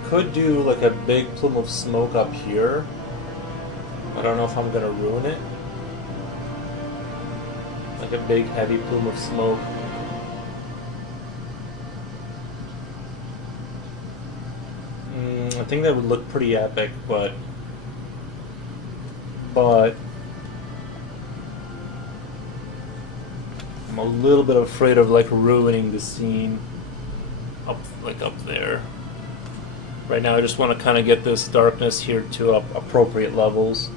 Could do like a big plume of smoke up here. I don't know if I'm gonna ruin it. Like a big heavy plume of smoke. I think that would look pretty epic, but I'm a little bit afraid of like ruining the scene up there. Right now I just want to kind of get this darkness here to appropriate levels.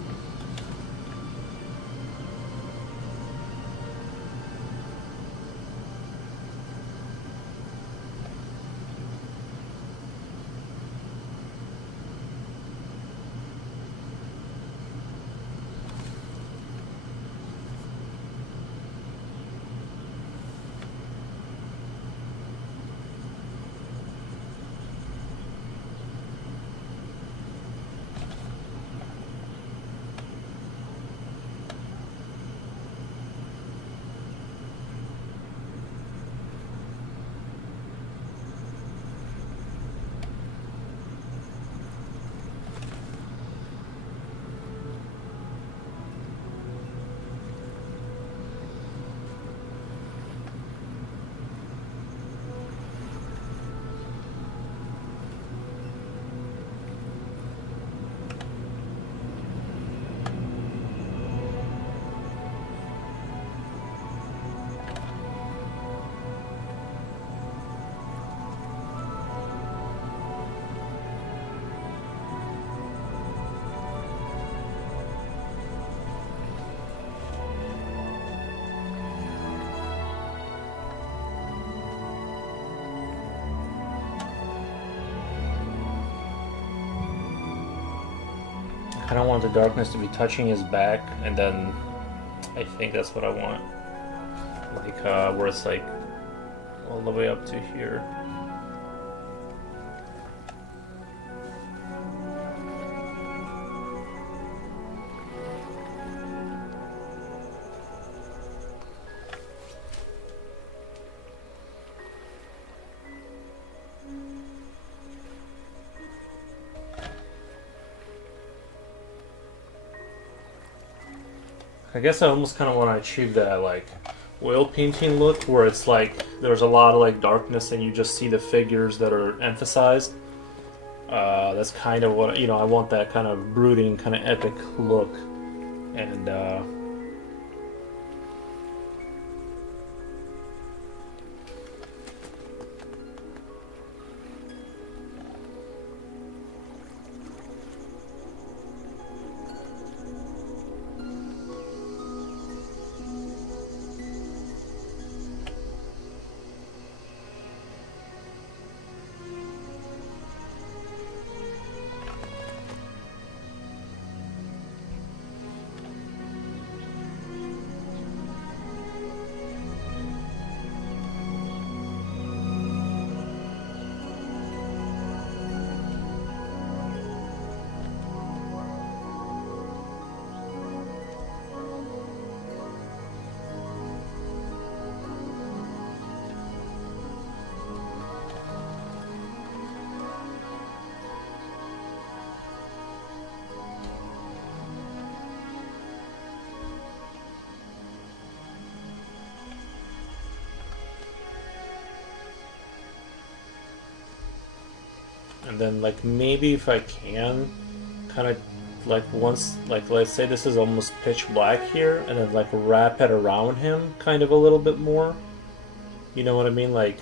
kind of want the darkness to be touching his back, and then I think that's what I want. Like, where it's like all the way up to here. I guess I almost kind of want to achieve that like oil painting look where it's like there's a lot of like darkness and you just see the figures that are emphasized. That's kind of what, you know, I want that kind of brooding, kind of epic look. And then like maybe if I can kind of like once, like let's say this is almost pitch black here, and then like wrap it around him kind of a little bit more, you know what I mean, like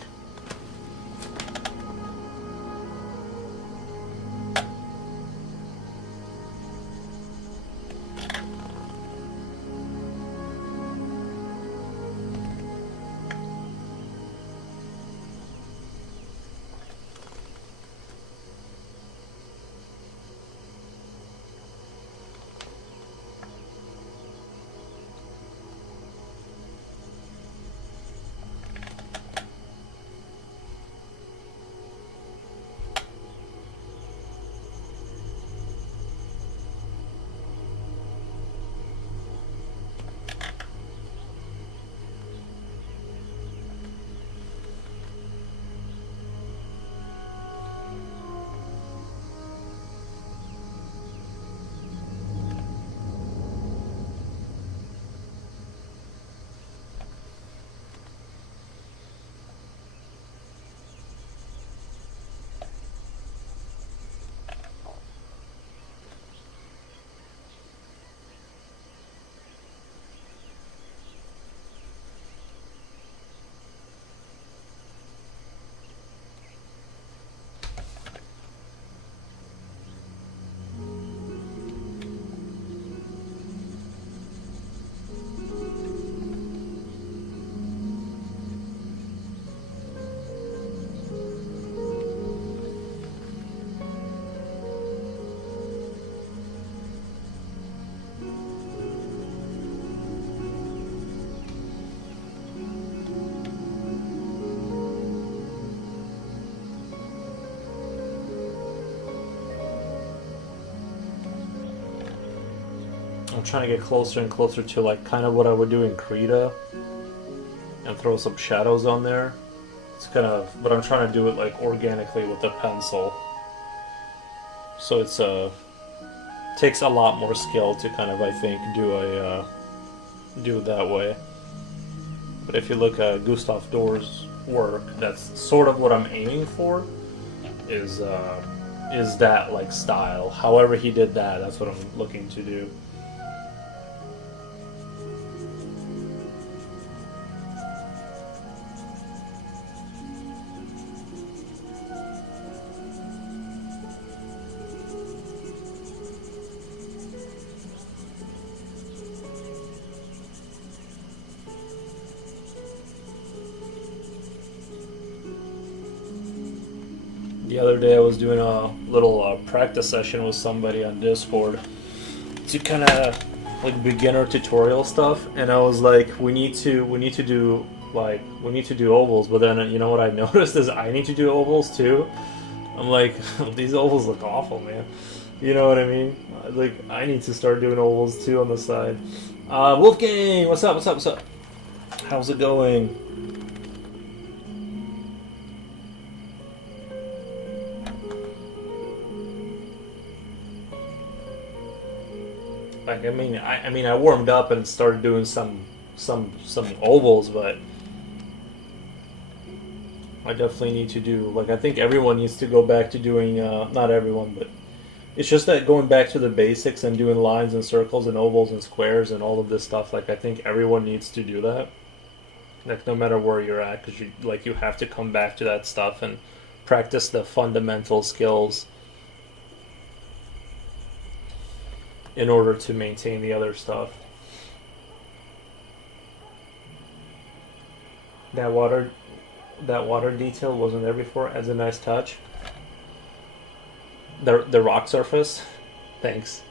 I'm trying to get closer and closer to like kind of what I would do in Krita and throw some shadows on there. It's kind of, but I'm trying to do it like organically with the pencil. So it's takes a lot more skill to kind of, I think, do it that way. But if you look at Gustave Dor's work, that's sort of what I'm aiming for. Is that like style? However he did that, that's what I'm looking to do. The other day I was doing a little practice session with somebody on Discord, to kind of like beginner tutorial stuff, and I was like, we need to do ovals. But then you know what I noticed is I need to do ovals too. I'm like, these ovals look awful, man. You know what I mean? Like, I need to start doing ovals too on the side. Wolfgang, what's up? What's up? What's up? How's it going? Like, I mean, I warmed up and started doing some ovals, but I definitely need to do, like, I think everyone needs to go back to doing, not everyone, but it's just that going back to the basics and doing lines and circles and ovals and squares and all of this stuff, like, I think everyone needs to do that. Like, no matter where you're at, because you have to come back to that stuff and practice the fundamental skills in order to maintain the other stuff. That water detail wasn't there before. Adds a nice touch. The rock surface. Thanks.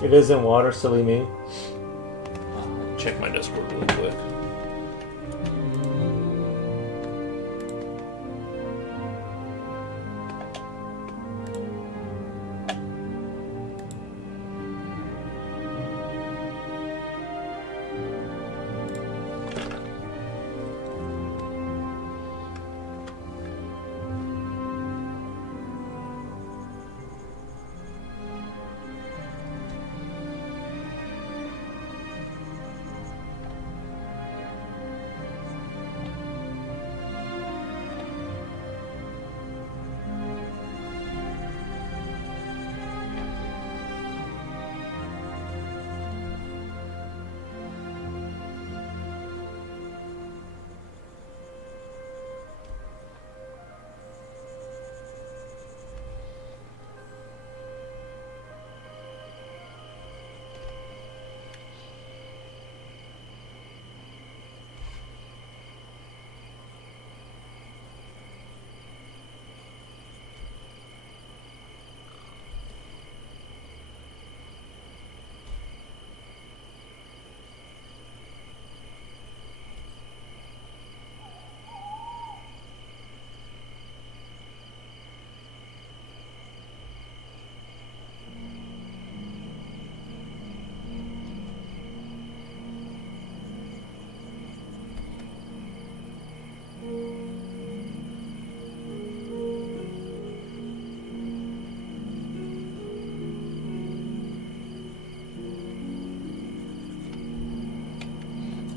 It is in water, silly me. Check my Discord real quick.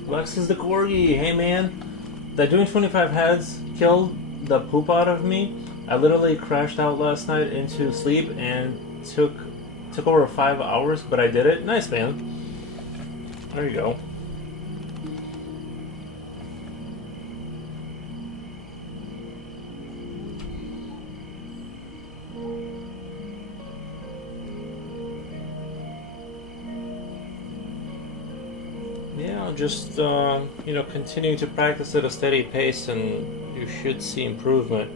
Alexis the Corgi, hey man. That doing 25 heads killed the poop out of me. I literally crashed out last night into sleep and took over 5 hours, but I did it. Nice, man. There you go. Yeah, just continue to practice at a steady pace, and you should see improvement.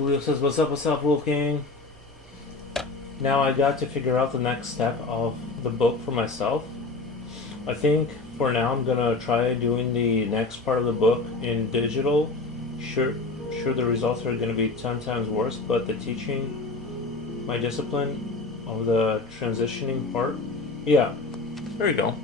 Coolio says, what's up, Wolfgang? Now I got to figure out the next step of the book for myself. I think for now I'm gonna try doing the next part of the book in digital. Sure the results are gonna be 10 times worse, but the teaching my discipline of the transitioning part, yeah, there you go.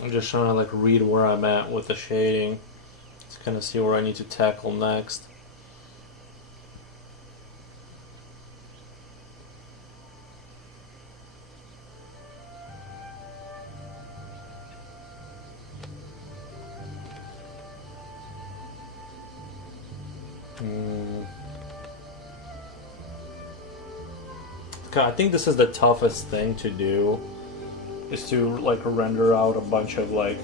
I'm just trying to like read where I'm at with the shading to kind of see where I need to tackle next. God, I think this is the toughest thing to do, is to like render out a bunch of like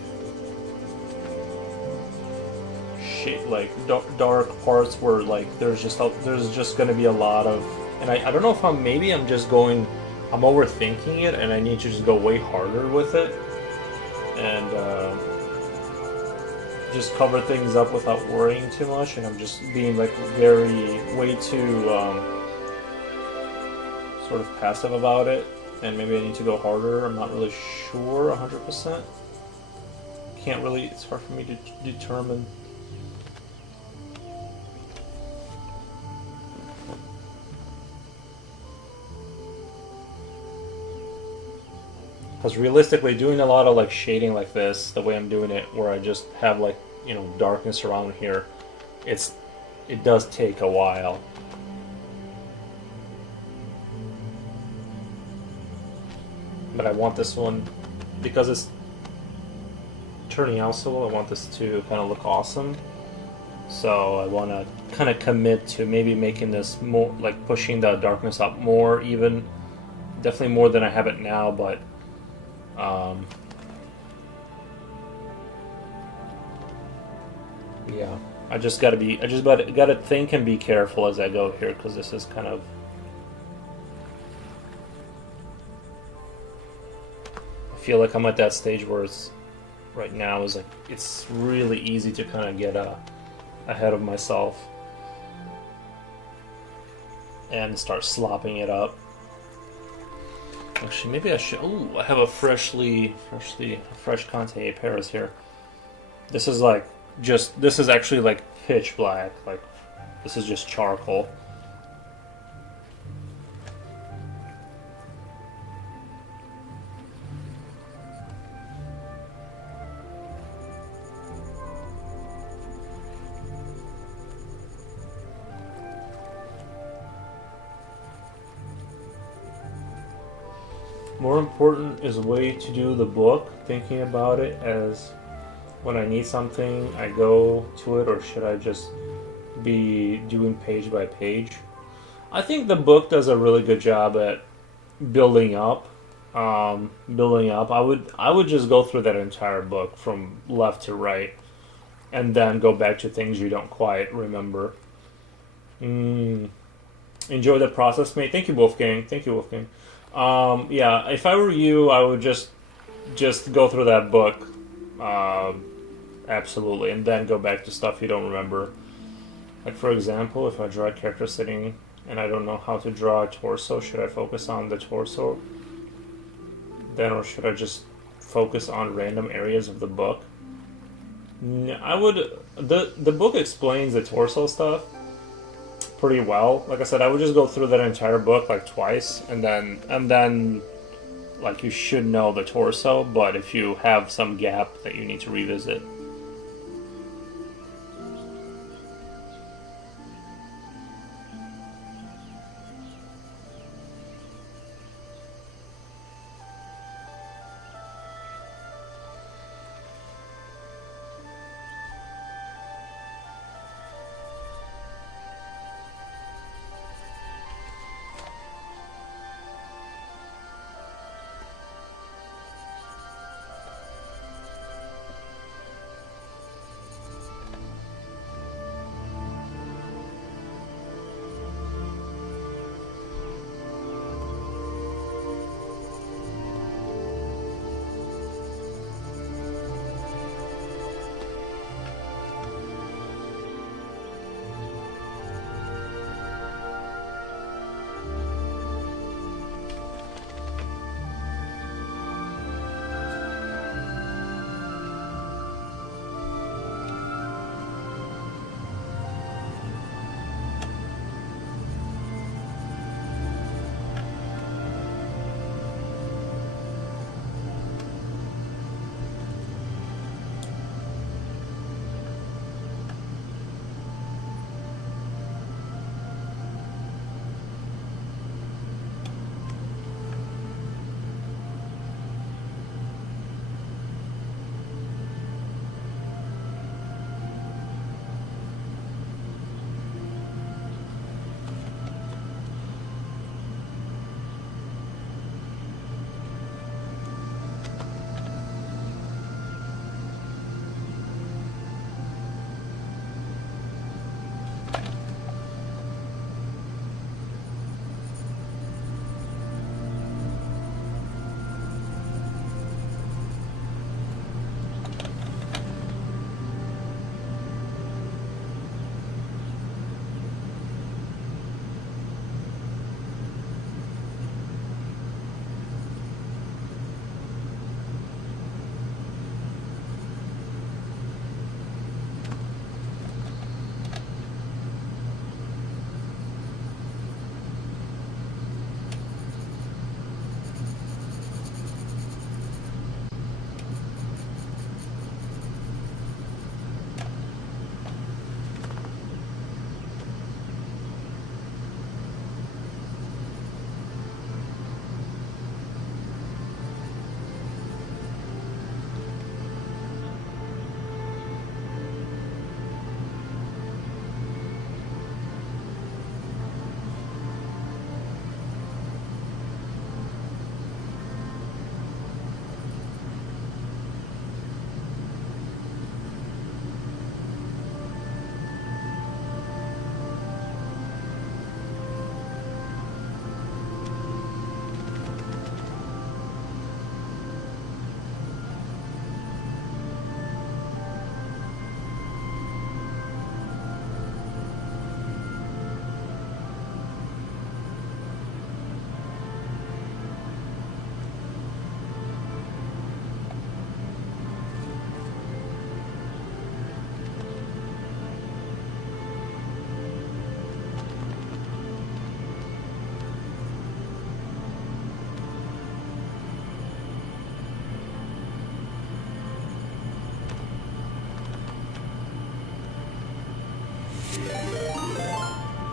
shit, like dark parts where like there's just going to be a lot of, and I don't know if I'm overthinking it and I need to just go way harder with it and just cover things up without worrying too much, and I'm just being like way too sort of passive about it, and maybe I need to go harder. I'm not really sure 100%. Can't really, it's hard for me to determine. Because realistically, doing a lot of like shading like this, the way I'm doing it, where I just have like, you know, darkness around here, it does take a while. But I want this one, because it's turning out so well, I want this to kind of look awesome. So I want to kind of commit to maybe making this more, like pushing the darkness up more even. Definitely more than I have it now, but yeah. I just gotta think and be careful as I go here, because this is kind of, I feel like I'm at that stage where it's right now is like it's really easy to kind of get ahead of myself and start slopping it up. Actually, maybe I should. Oh, I have a fresh Conte Paris here. This is like this is actually like pitch black. Like this is just charcoal. More important is a way to do the book, thinking about it as when I need something, I go to it, or should I just be doing page by page? I think the book does a really good job at building up. I would just go through that entire book from left to right, and then go back to things you don't quite remember. Enjoy the process, mate. Thank you, Wolfgang. Yeah, if I were you, I would just go through that book, absolutely, and then go back to stuff you don't remember. Like, for example, if I draw a character sitting and I don't know how to draw a torso, should I focus on the torso then, or should I just focus on random areas of the book? I would. The book explains the torso stuff pretty well. Like I said, I would just go through that entire book like twice, and then like you should know the torso. But if you have some gap that you need to revisit.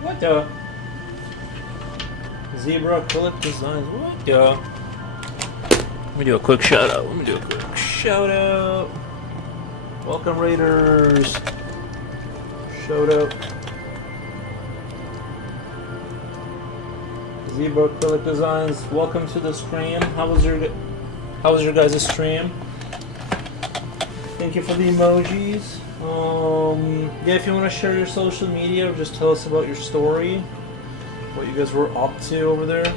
What the? Zebra Acrylic Designs. What the? Let me do a quick shout out. Welcome, Raiders. Shout out. Zebra Acrylic Designs. Welcome to the stream. How was your guys' stream? Thank you for the emojis. Yeah, if you want to share your social media, or just tell us about your story, what you guys were up to over there.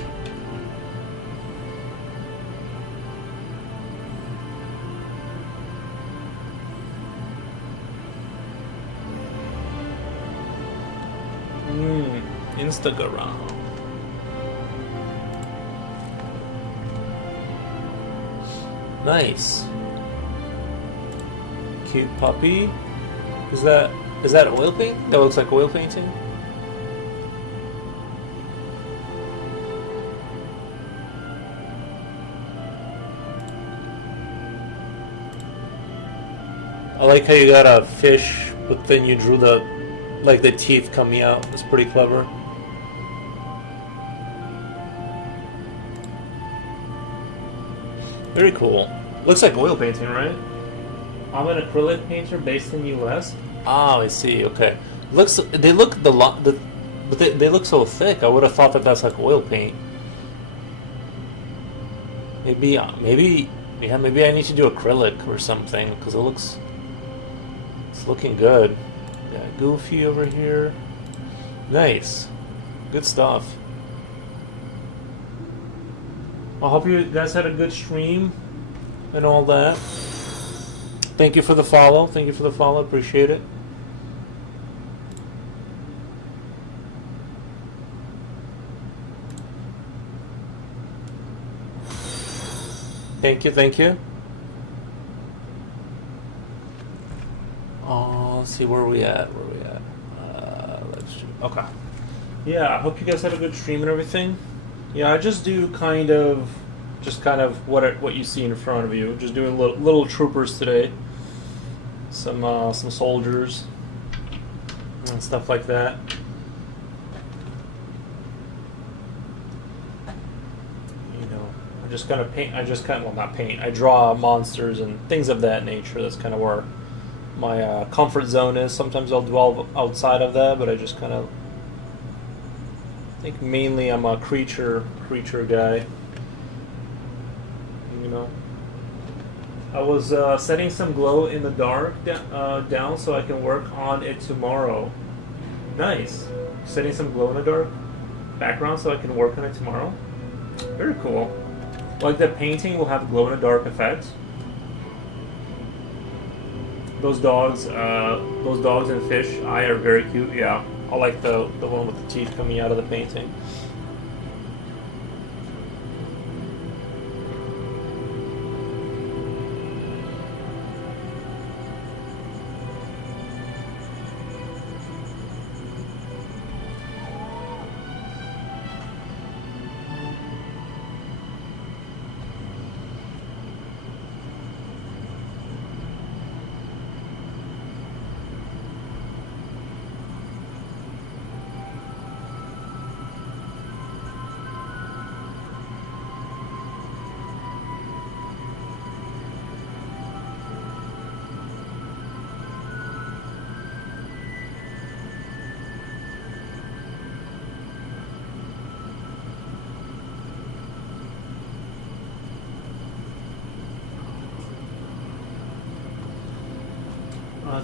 Instagram. Nice. cute puppy. Is that oil paint? That looks like oil painting. I like how you got a fish, but then you drew the teeth coming out. It's pretty clever. Very cool. Looks like oil painting, right? I'm an acrylic painter based in U.S. Oh, I see. Okay. They look but they look so thick. I would have thought that that's like oil paint. Maybe yeah. Maybe I need to do acrylic or something because it's looking good. Yeah, Goofy over here. Nice. Good stuff. I hope you guys had a good stream and all that. Thank you for the follow. Thank you for the follow. Appreciate it. Thank you. Thank you. Let's see where we at. Okay. Yeah, I hope you guys had a good stream and everything. Yeah, I just do kind of what you see in front of you. Just doing little troopers today. Some soldiers and stuff like that. You know, I just kind of paint. Not paint. I draw monsters and things of that nature. That's kind of where my comfort zone is. Sometimes I'll dwell outside of that, but I just kind of think mainly I'm a creature guy. You know, I was setting some glow in the dark down so I can work on it tomorrow. Nice. Setting some glow in the dark background so I can work on it tomorrow. Very cool. Like the painting will have glow in the dark effects. Those dogs and fish eye are very cute. Yeah, I like the one with the teeth coming out of the painting.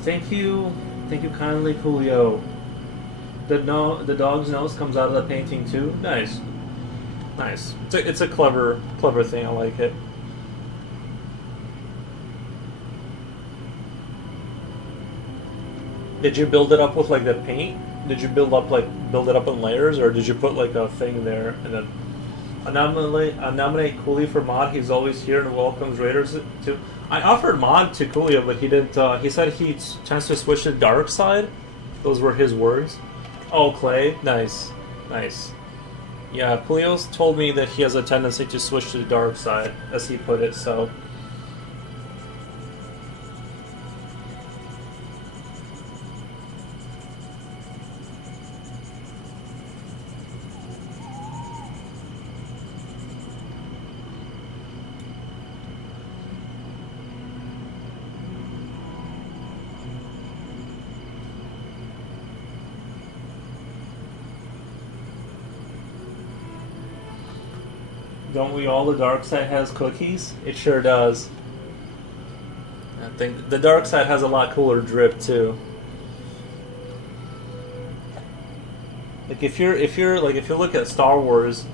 Thank you kindly, Coolio. The dog's nose comes out of the painting too. Nice. It's a clever thing. I like it. Did you build it up with like the paint? Did you build it up in layers, or did you put like a thing there and then? I nominate Cooley for mod. He's always here and welcomes raiders too. I offered mod to Coolio, but he didn't. He said he tends to switch to dark side. Those were his words. Oh, Clay, nice. Yeah, Coolio's told me that he has a tendency to switch to the dark side, as he put it. So. Don't we all? The dark side has cookies? It sure does. I think the dark side has a lot cooler drip too. Like if you look at Star Wars,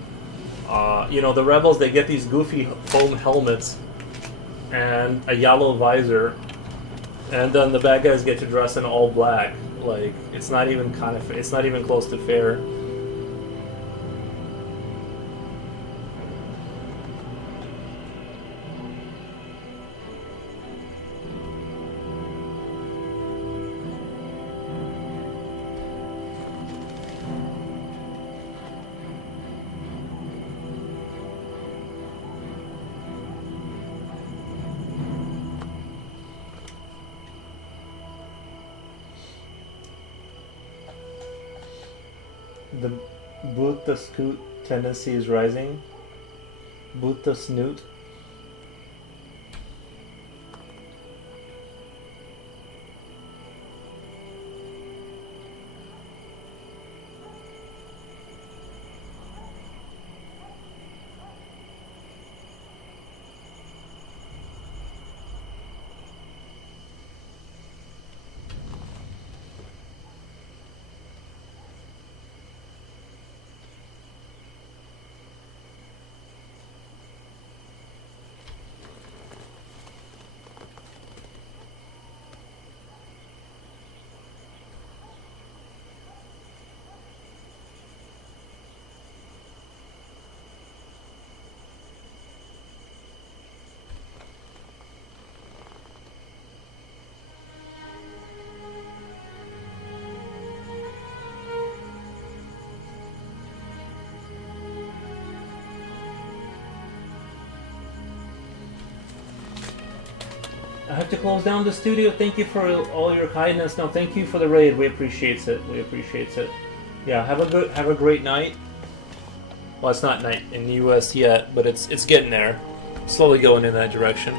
you know, the rebels, they get these goofy foam helmets and a yellow visor, and then the bad guys get to dress in all black. Like it's not even close to fair. The boot the scoot tendency is rising. Boot the snoot. I have to close down the studio. Thank you for all your kindness. No, thank you for the raid. We appreciate it. We appreciate it. Yeah, have a great night. Well, it's not night in the U.S. yet, but it's getting there. Slowly going in that direction.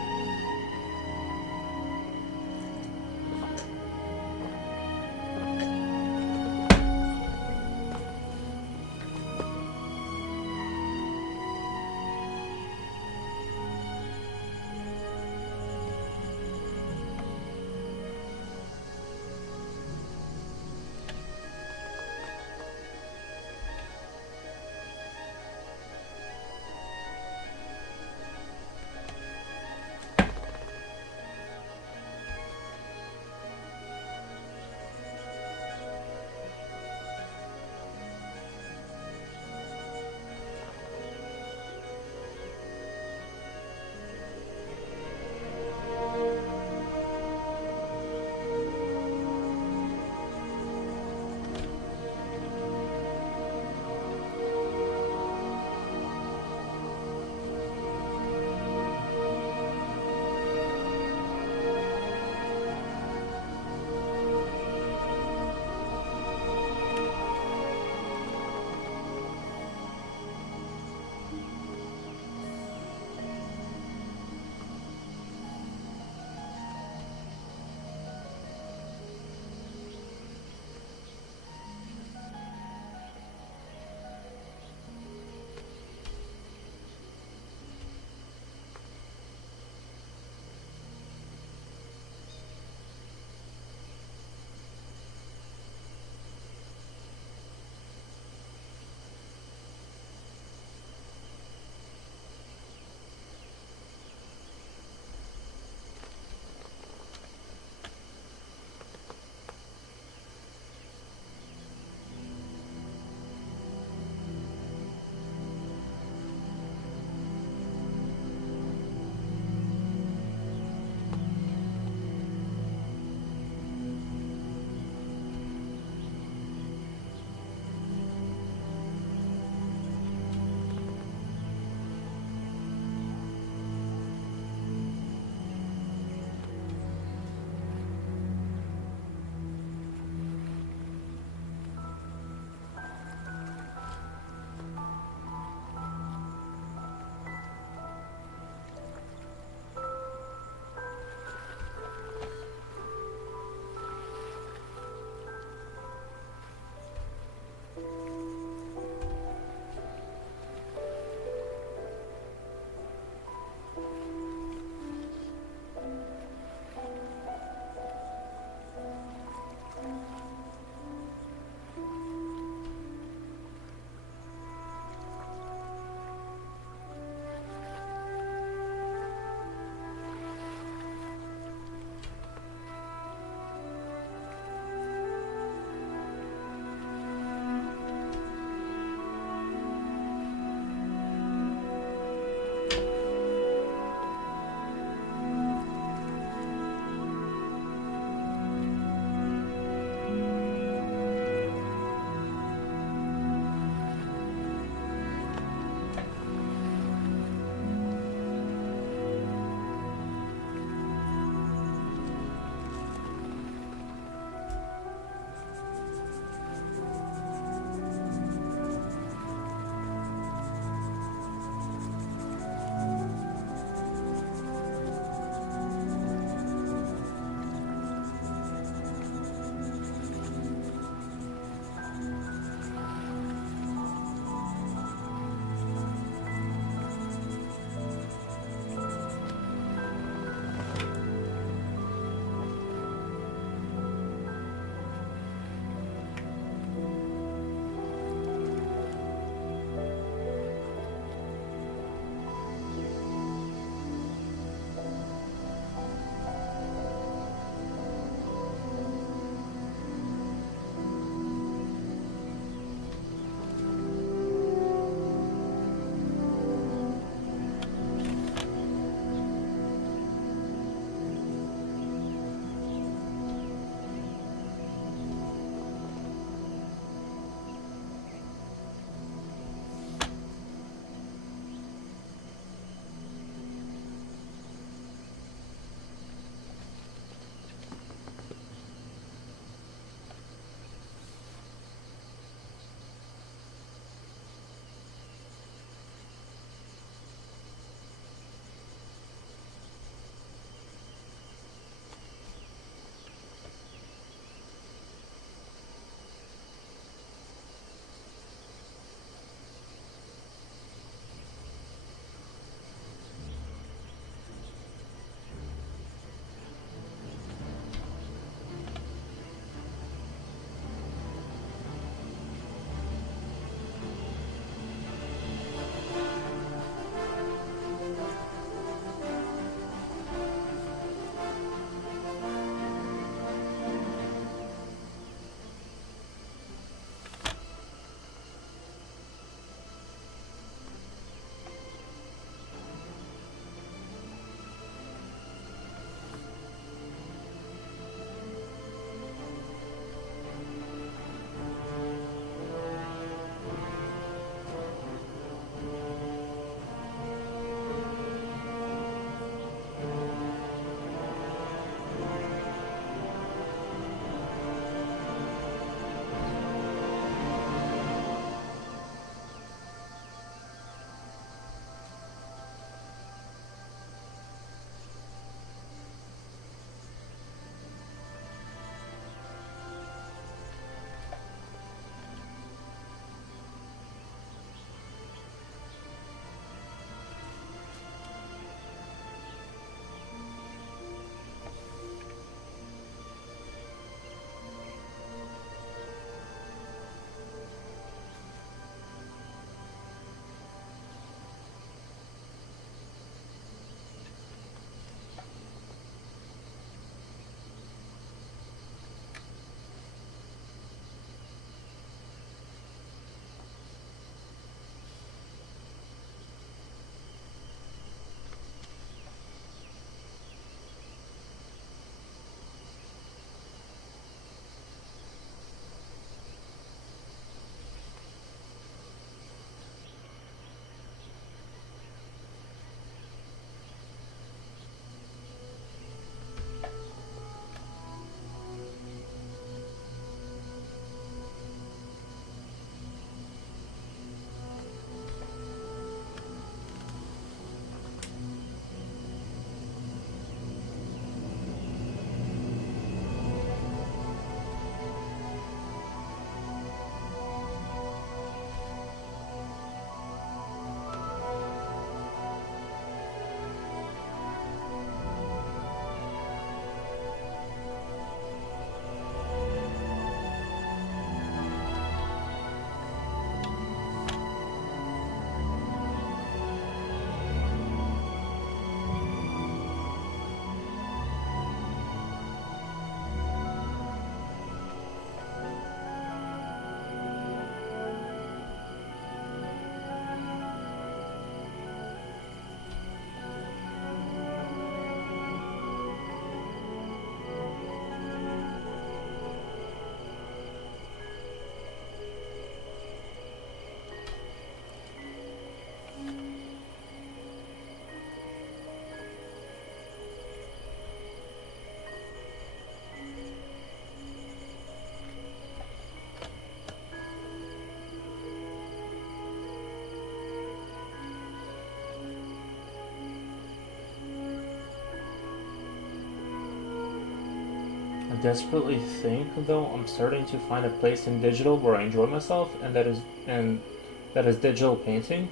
desperately think though I'm starting to find a place in digital where I enjoy myself, and that is digital painting.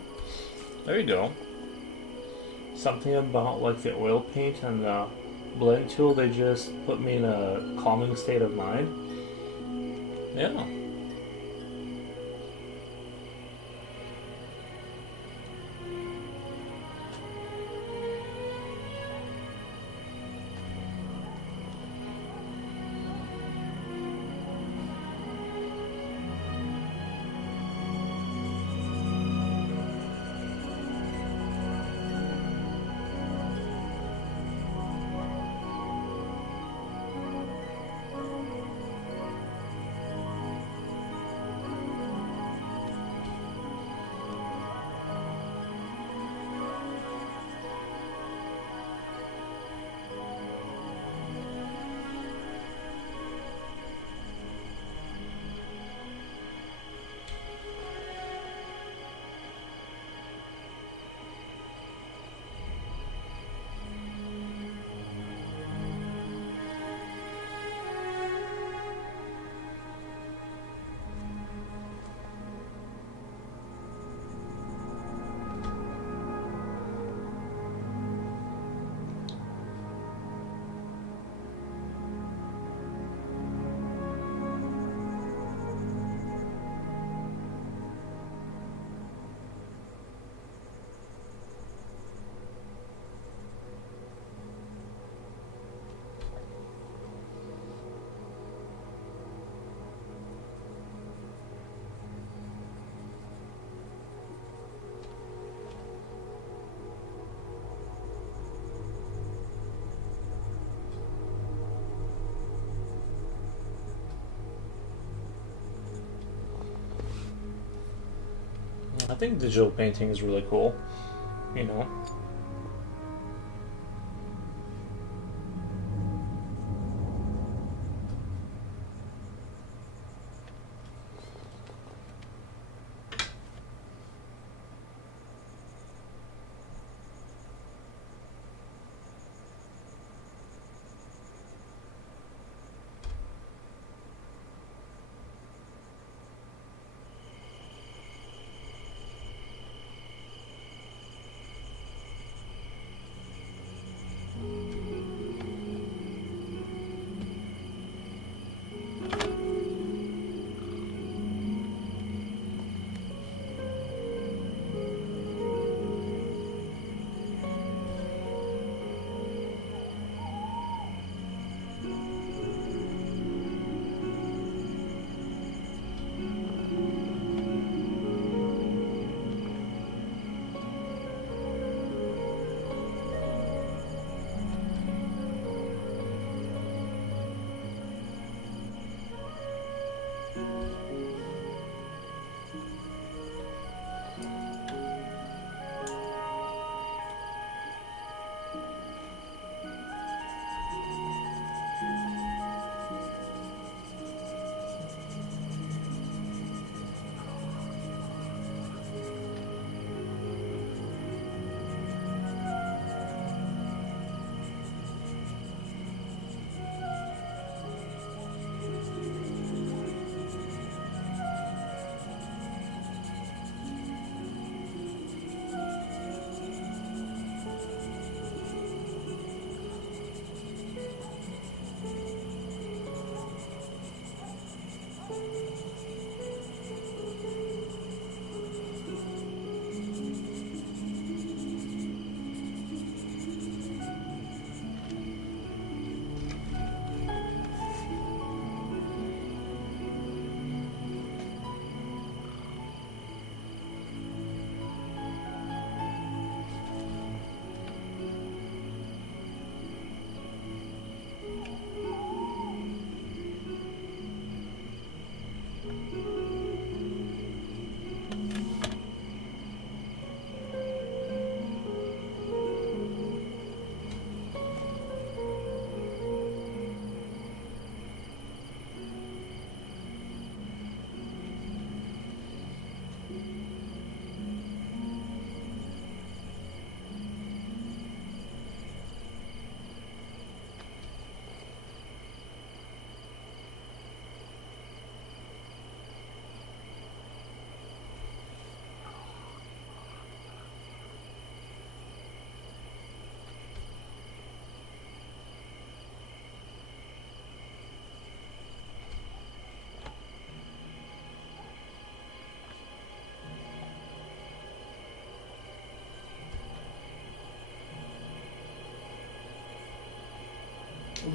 There you go. Something about like the oil paint and the blend tool, they just put me in a calming state of mind. Yeah. I think digital painting is really cool. You know.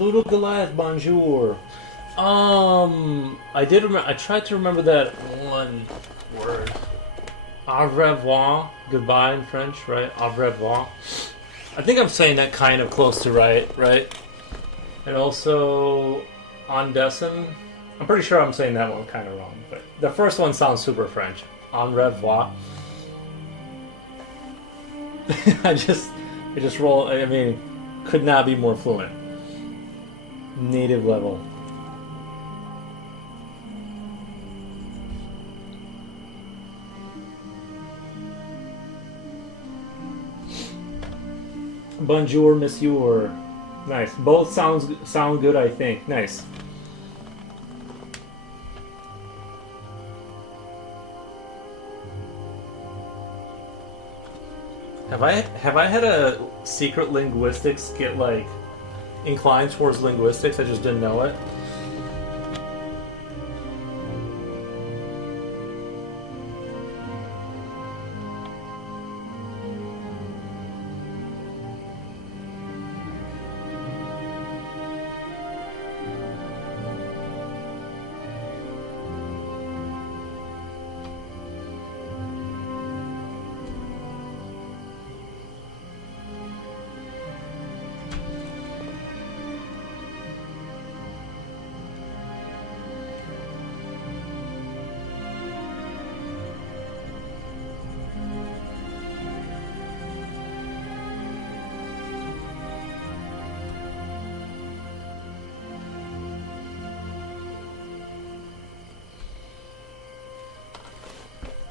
Little Goliath, bonjour. I did remember. I tried to remember that one word. Au revoir, goodbye in French, right? Au revoir. I think I'm saying that kind of close to right? And also, en dessin. I'm pretty sure I'm saying that one kind of wrong, but the first one sounds super French. Au revoir. I just roll. I mean, could not be more fluent. Native level. Bonjour, monsieur. Nice. Both sound good, I think. Nice. Have I had a secret linguistics get like inclined towards linguistics? I just didn't know it.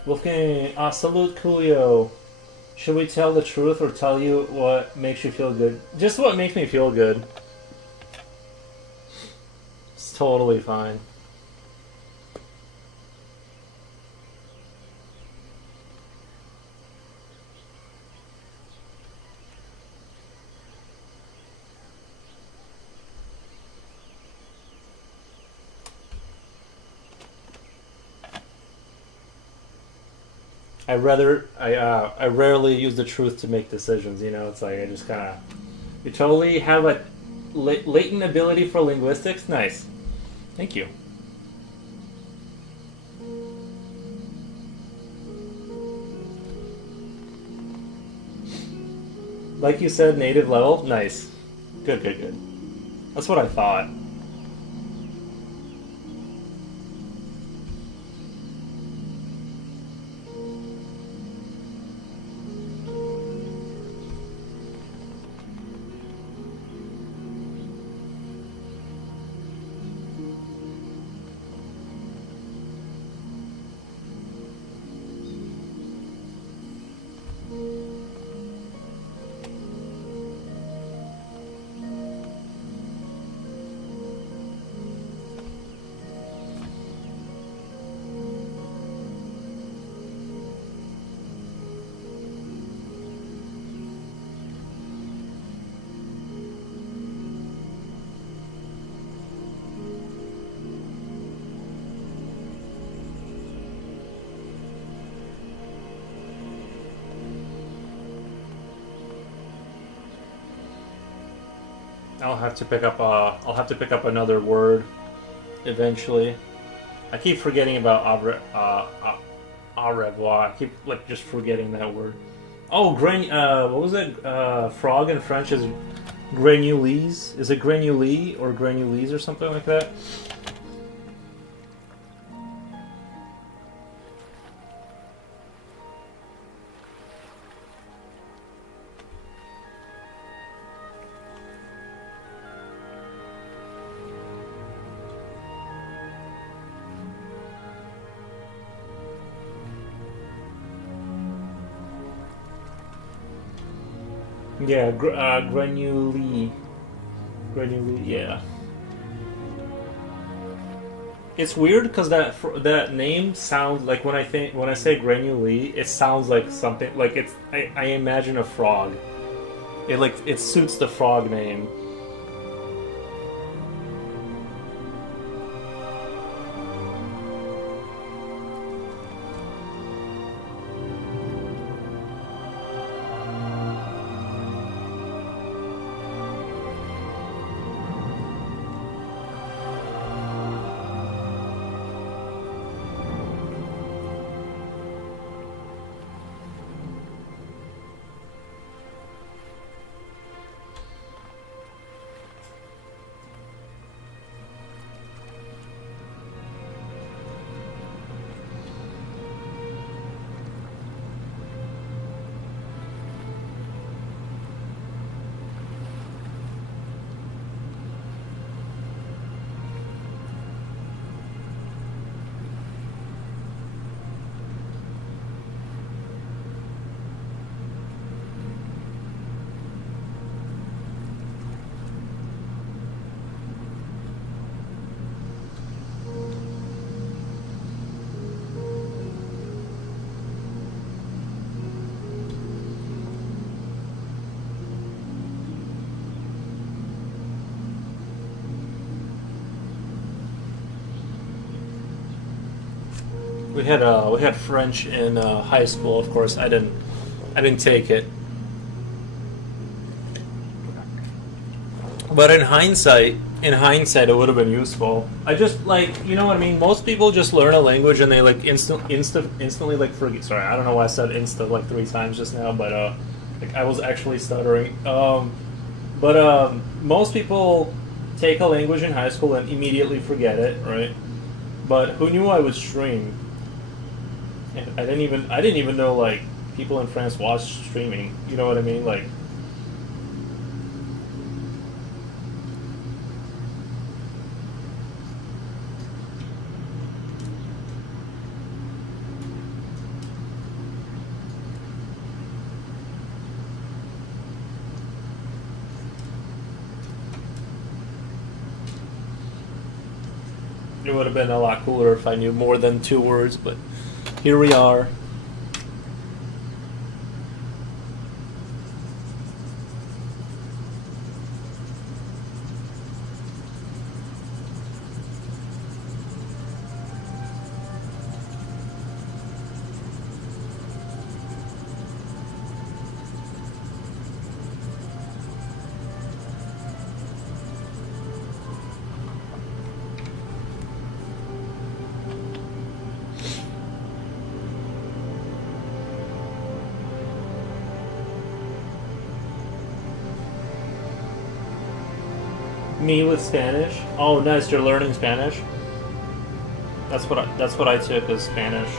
Wolfgang, salute Coolio. Should we tell the truth or tell you what makes you feel good? Just what makes me feel good. It's totally fine. I rarely use the truth to make decisions. You know, it's like I just kind of. You totally have a latent ability for linguistics. Nice, thank you. Like you said, native level. Nice, good. That's what I thought. I'll have to pick up another word eventually. I keep forgetting about au revoir. I keep like just forgetting that word. Oh, what was it? Frog in French is granules. Is it granule or granules or something like that? Yeah, granule, yeah. It's weird because that name sounds like when I say granule, it sounds like something like it's. I imagine a frog. It suits the frog name. We had French in high school. Of course, I didn't take it. But in hindsight, it would have been useful. I just like, you know what I mean. Most people just learn a language and they like instantly like forget. Sorry, I don't know why I said insta like 3 times just now, but like I was actually stuttering. But most people take a language in high school and immediately forget it, right? But who knew I would stream? And I didn't even know like people in France watch streaming. You know what I mean? Like. It would have been a lot cooler if I knew more than 2 words, but here we are. Me with Spanish. Oh, nice! You're learning Spanish. That's what I took as Spanish.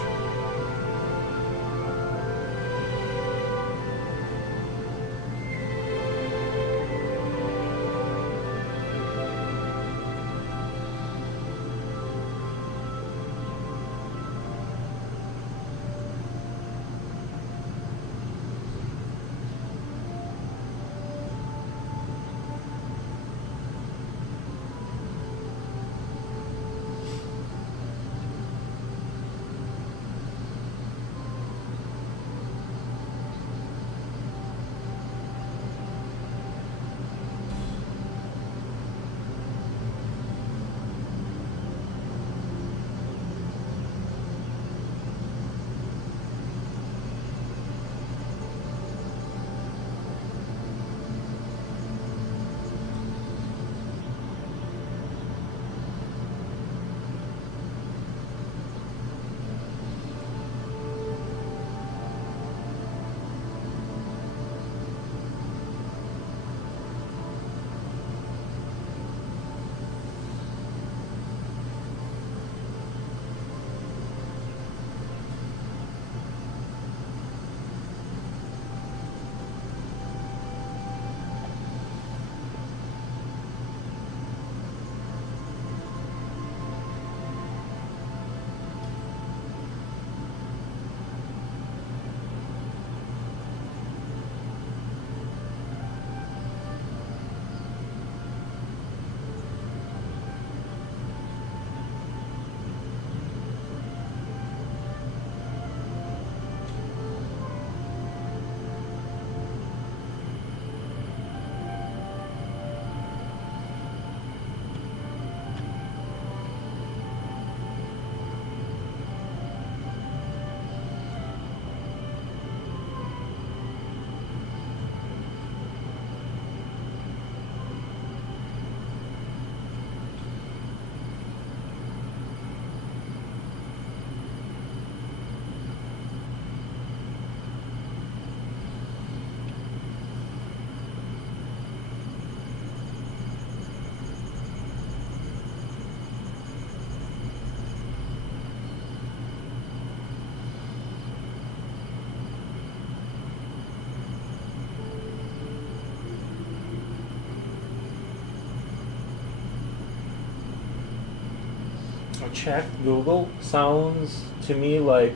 Checked Google. Sounds to me like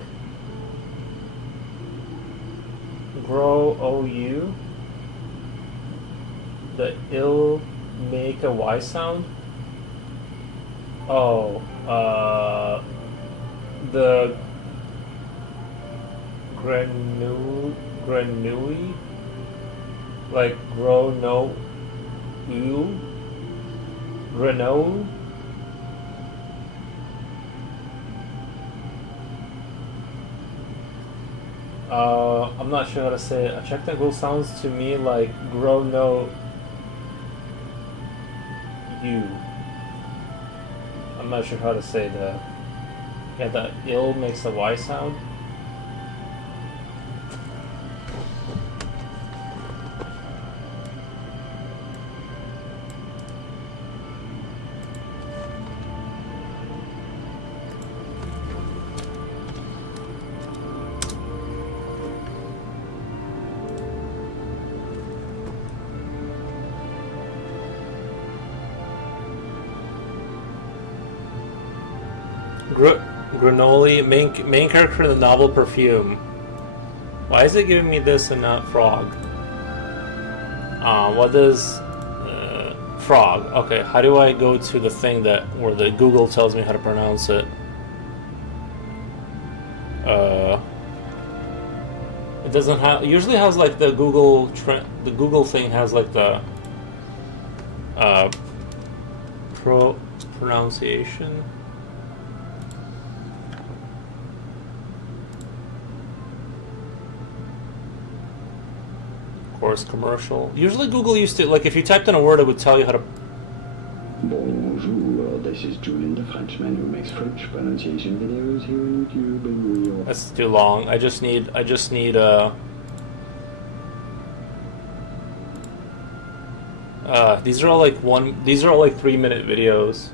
grow OU. The ill make a Y sound. Oh, the granui, like grow no u, grano. I'm not sure how to say it. Technical sounds to me like grow no you. I'm not sure how to say that. Yeah, that ill makes a Y sound. Granoli, main character in the novel Perfume. Why is it giving me this and not Frog? What does Frog? Okay, how do I go to the thing that where the Google tells me how to pronounce it? It doesn't have. It usually has like the Google the Google thing has like the pronunciation. Course commercial. Usually Google used to, like, if you typed in a word, it would tell you how to. Bonjour, this is Julian, the Frenchman who makes French pronunciation videos here on YouTube, and we'll... That's too long. I just need these are all like 3-minute videos.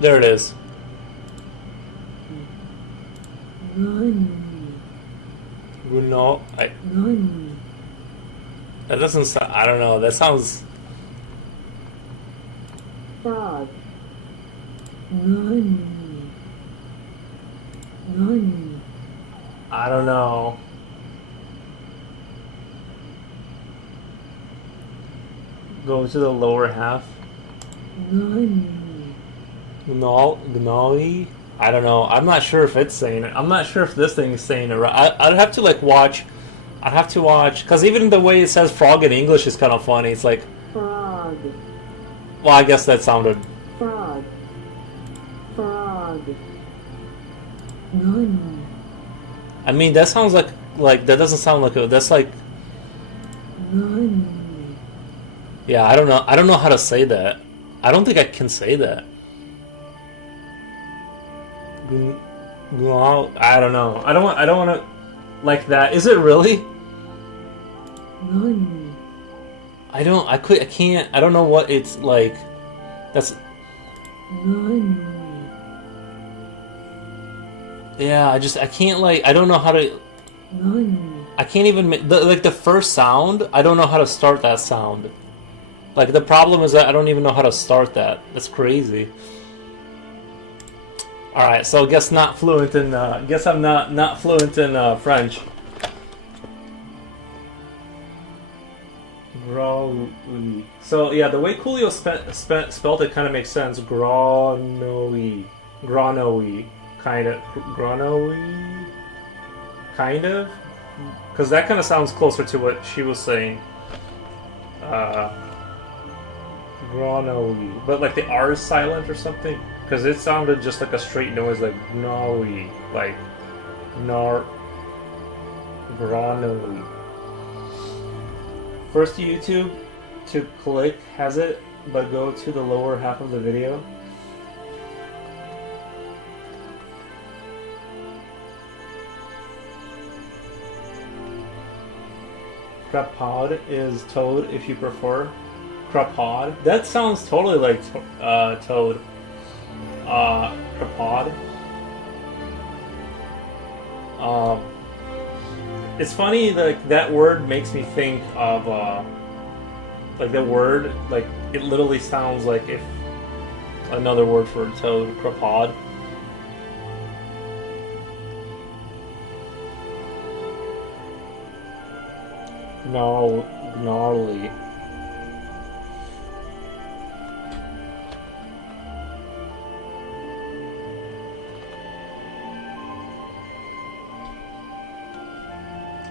There it is. No, that doesn't sound. I don't know. That sounds. Frog. None. I don't know. Go to the lower half. Gnoli? I don't know. I'm not sure if it's saying it. I'm not sure if this thing is saying it right. I'd have to like watch. I'd have to watch because even the way it says frog in English is kind of funny. It's like Frog. Well, I guess that sounded. Frog. None. I mean, that sounds like that doesn't sound like a. That's like. None. Yeah, I don't know. I don't know how to say that. I don't think I can say that. I don't know. I don't want to like that. Is it really? None. I can't. I don't know what it's like. That's. None. Yeah, I can't like. I don't know how to. None. I can't even like the first sound. I don't know how to start that sound. Like the problem is that I don't even know how to start that. That's crazy. All right, so guess not fluent in. Guess I'm not fluent in French. Granoi. So yeah, the way Coolio spelled it kind of makes sense. Granoi, kind of Granoi, kind of, because that kind of sounds closer to what she was saying. Granoi, but like the R is silent or something. Because it sounded just like a straight noise, like Gnawi, like Granoi. First YouTube to click has it, but go to the lower half of the video. Crapod is Toad if you prefer. Crapod? That sounds totally like Toad. Crapod. It's funny, like that word makes me think of like the word, like it literally sounds like if another word for toad, crapod. Gnarly.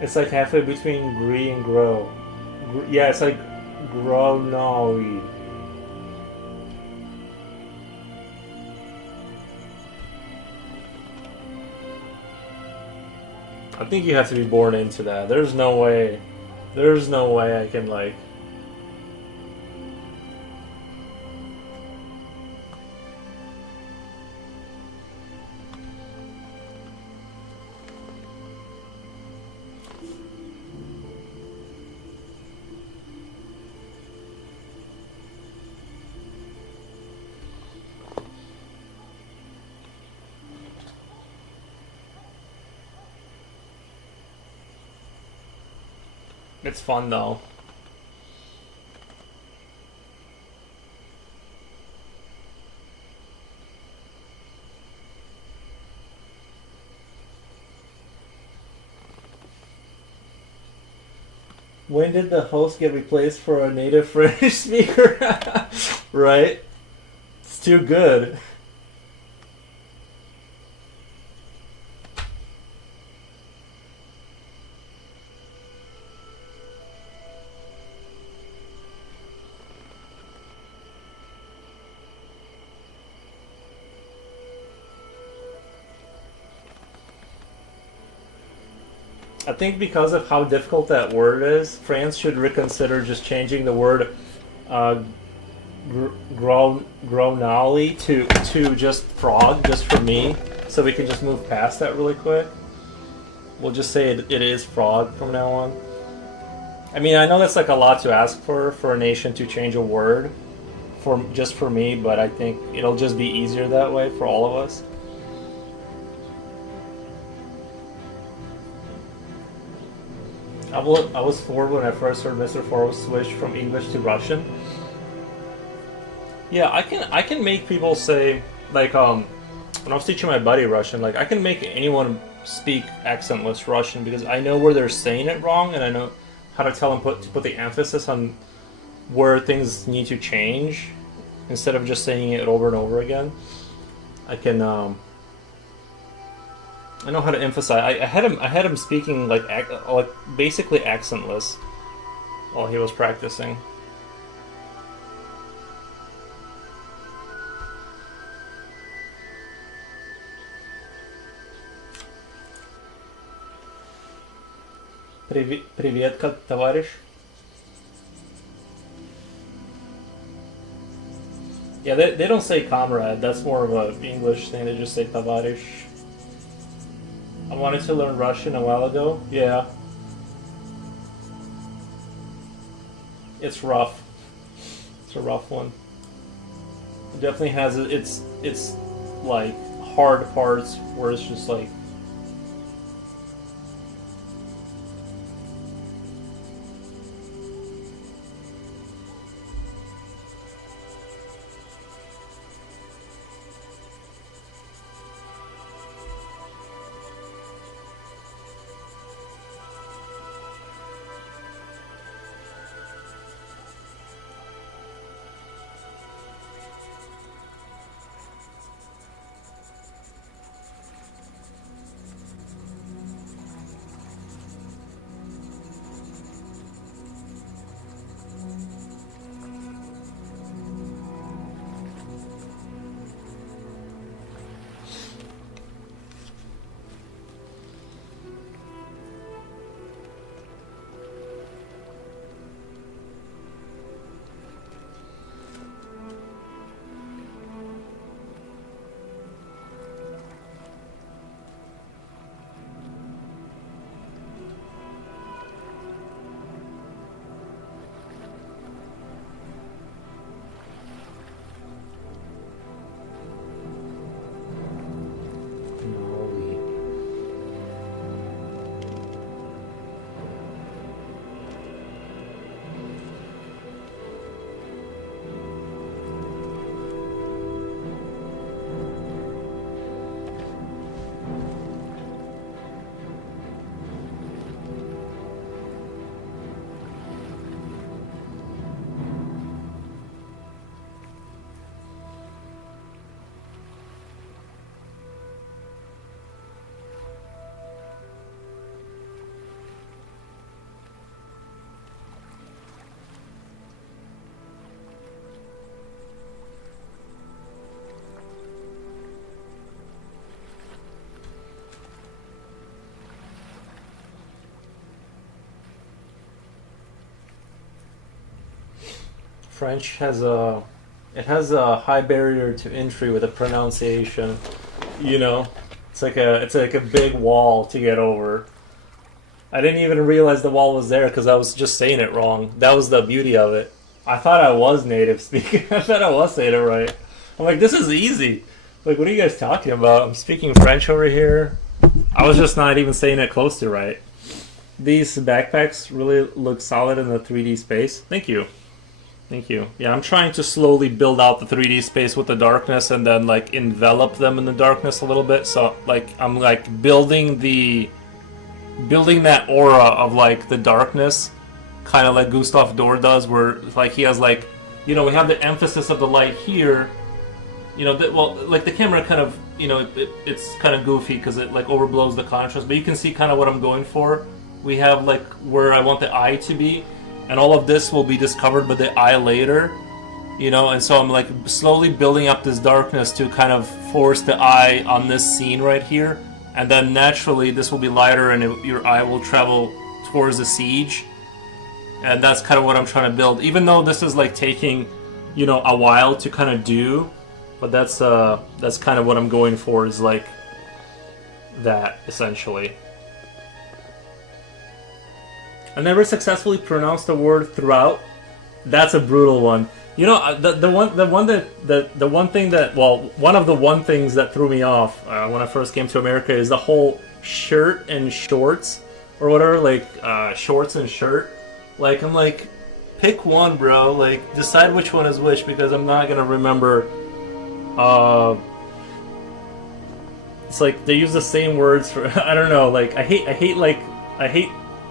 It's like halfway between Gree and Grow. Yeah, it's like Gronoid. I think you have to be born into that. There's no way. There's no way I can like. It's fun though. When did the host get replaced for a native French speaker? Right? It's too good. I think because of how difficult that word is, France should reconsider just changing the word Gronali to just frog, just for me, so we can just move past that really quick. We'll just say it is frog from now on. I mean, I know that's like a lot to ask for a nation to change a word just for me, but I think it'll just be easier that way for all of us. I was 4 when I first heard Mr. Foro switch from English to Russian. Yeah, I can make people say, like, when I was teaching my buddy Russian, like, I can make anyone speak accentless Russian because I know where they're saying it wrong and I know how to tell them to put the emphasis on where things need to change instead of just saying it over and over again. I know how to emphasize. I had him speaking like basically accentless while he was practicing. Привет, товарищ. Yeah, they don't say comrade. That's more of an English thing. They just say tоварищ. I wanted to learn Russian a while ago. Yeah. It's rough. It's a rough one. It definitely has it's like hard parts where it's just like French has a high barrier to entry with the pronunciation. You know, it's like a big wall to get over. I didn't even realize the wall was there because I was just saying it wrong. That was the beauty of it. I thought I was native speaking. I thought I was saying it right. I'm like, this is easy. Like, what are you guys talking about? I'm speaking French over here. I was just not even saying it close to right. These backpacks really look solid in the 3D space. Thank you. Thank you. Yeah, I'm trying to slowly build out the 3D space with the darkness and then like envelop them in the darkness a little bit. So like I'm like building that aura of like the darkness, kind of like Gustav Dor does, where like he has like, you know, we have the emphasis of the light here. You know, well, like the camera kind of, you know, it's kind of goofy because it like overblows the contrast, but you can see kind of what I'm going for. We have like where I want the eye to be, and all of this will be discovered by the eye later, you know, and so I'm like slowly building up this darkness to kind of force the eye on this scene right here, and then naturally this will be lighter and your eye will travel towards the siege, and that's kind of what I'm trying to build, even though this is like taking, you know, a while to kind of do, but that's kind of what I'm going for, is like that essentially. I never successfully pronounced the word throughout. That's a brutal one. You know, one of the one things that threw me off when I first came to America is the whole shirt and shorts or whatever, like shorts and shirt. Like I'm like, pick one, bro. Like decide which one is which, because I'm not gonna remember. It's like they use the same words for I don't know. Like I hate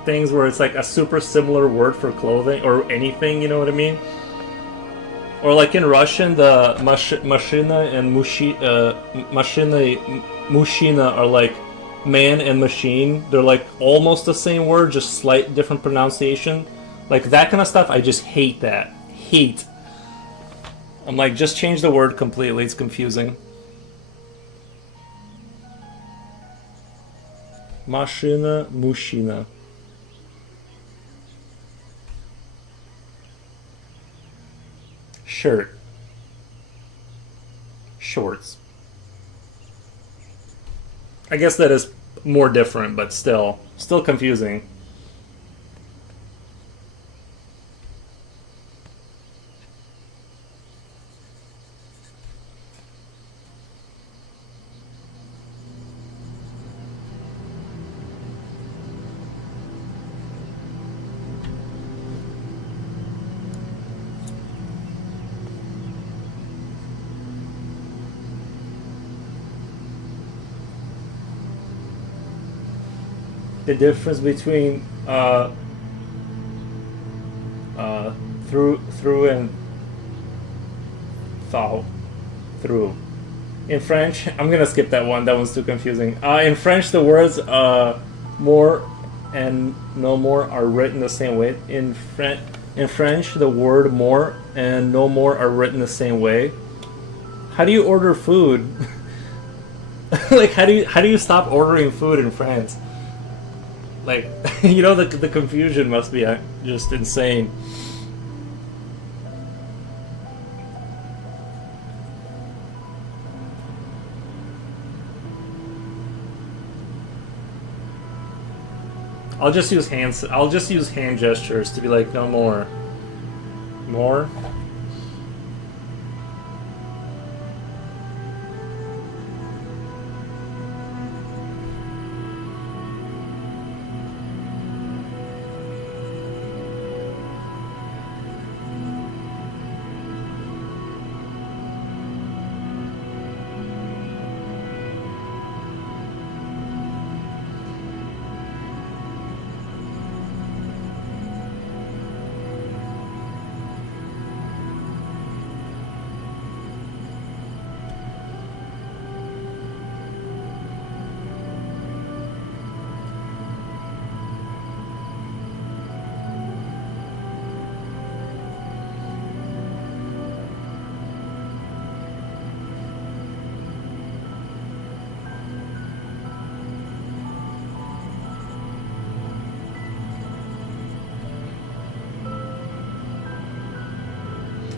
things where it's like a super similar word for clothing or anything, you know what I mean? Or like in Russian, the mashina and mushina are like man and machine. They're like almost the same word, just slight different pronunciation. Like that kind of stuff, I just hate that. Hate. I'm like, just change the word completely, it's confusing. Mashina, mushina. Shirt. Shorts. I guess that is more different, but still confusing. The difference between through and through. In French, I'm gonna skip that one. That one's too confusing. In French, the words more and no more are written the same way. In French, the word more and no more are written the same way. How do you order food? Like, how do you stop ordering food in France? Like, you know, the confusion must be just insane. I'll just use hand gestures to be like, no more. More?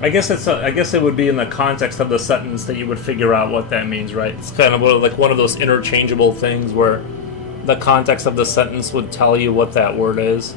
I guess I guess it would be in the context of the sentence that you would figure out what that means, right? It's kind of like one of those interchangeable things where the context of the sentence would tell you what that word is.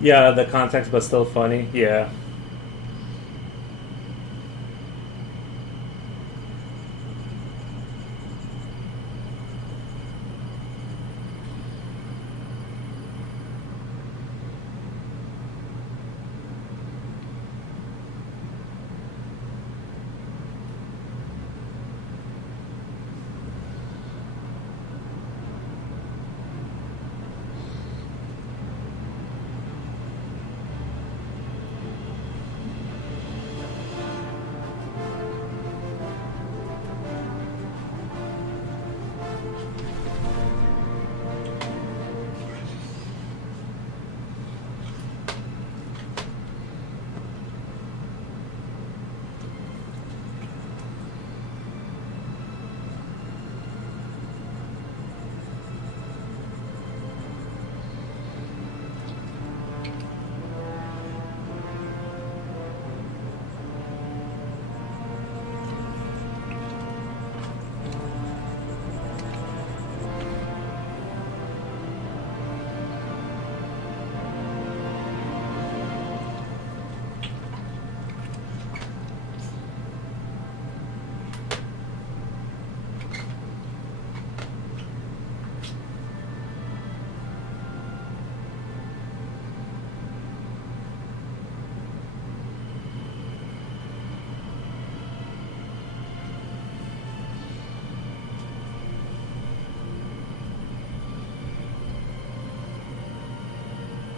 Yeah, the context, but still funny. Yeah.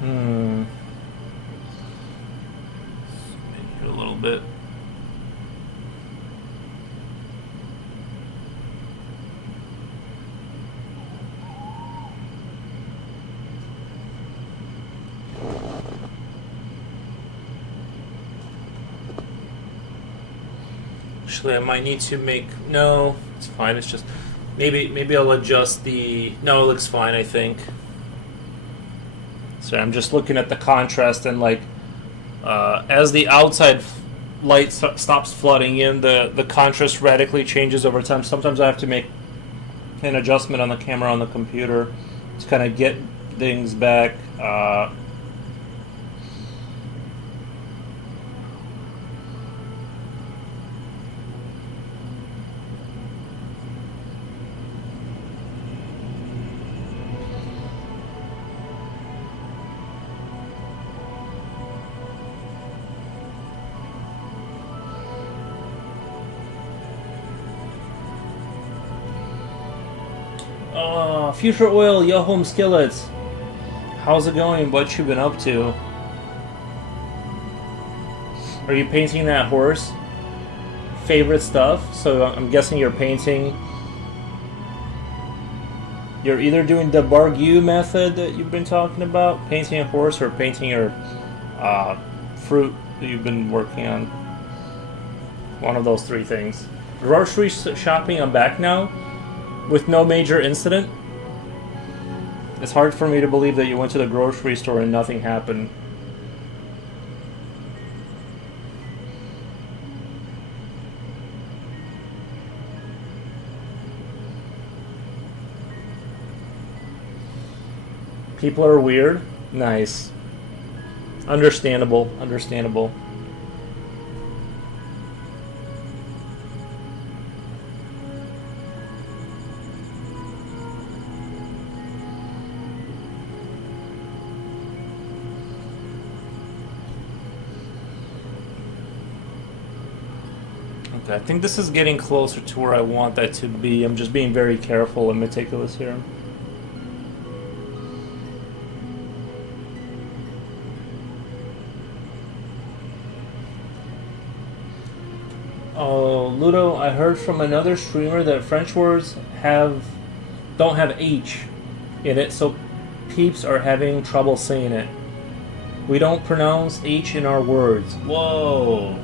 Make it a little bit. Actually, I might need to make... No, it's fine. It's just... Maybe I'll adjust the... No, it looks fine, I think. So I'm just looking at the contrast and, like, as the outside light stops flooding in, the contrast radically changes over time. Sometimes I have to make an adjustment on the camera on the computer to kind of get things back. Future Oil, Yo Home Skillets. How's it going? What you been up to? Are you painting that horse? Favorite stuff? So I'm guessing you're painting... You're either doing the Bargue method that you've been talking about, painting a horse, or painting your fruit that you've been working on. One of those three things. Grocery shopping, I'm back now with no major incident. It's hard for me to believe that you went to the grocery store and nothing happened. People are weird? Nice. Understandable. Understandable. I think this is getting closer to where I want that to be. I'm just being very careful and meticulous here. Oh, Ludo, I heard from another streamer that French words don't have H in it, so peeps are having trouble saying it. We don't pronounce H in our words. Whoa.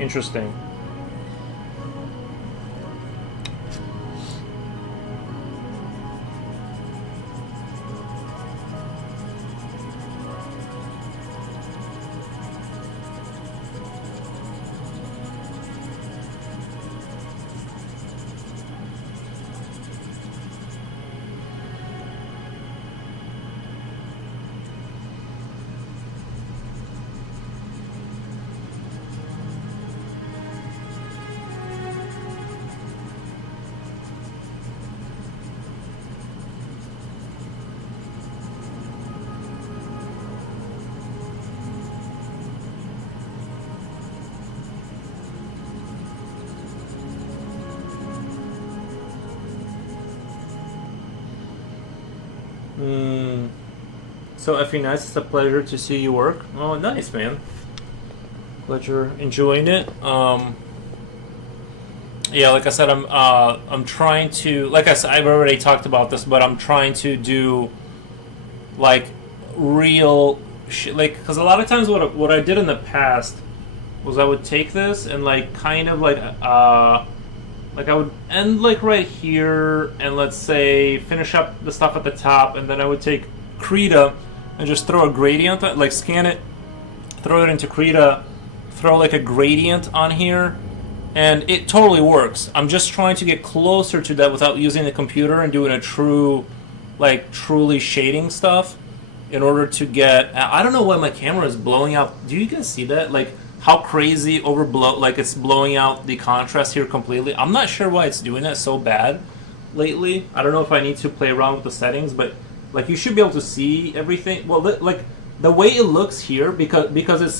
Interesting. So, Effie Nice, it's a pleasure to see you work. Oh, nice, man. Glad you're enjoying it. Yeah, like I said, I'm trying to, like I said, I've already talked about this, but I'm trying to do like real shit, like, because a lot of times what I did in the past was I would take this and like kind of like I would end like right here and let's say finish up the stuff at the top, and then I would take Krita and just throw a gradient, like scan it, throw it into Krita, throw like a gradient on here, and it totally works. I'm just trying to get closer to that without using the computer and doing a true, like truly shading stuff in order to get, I don't know why my camera is blowing out. Do you guys see that? Like how crazy overblow, like it's blowing out the contrast here completely. I'm not sure why it's doing that so bad lately. I don't know if I need to play around with the settings, but like you should be able to see everything. Well, like the way it looks here, because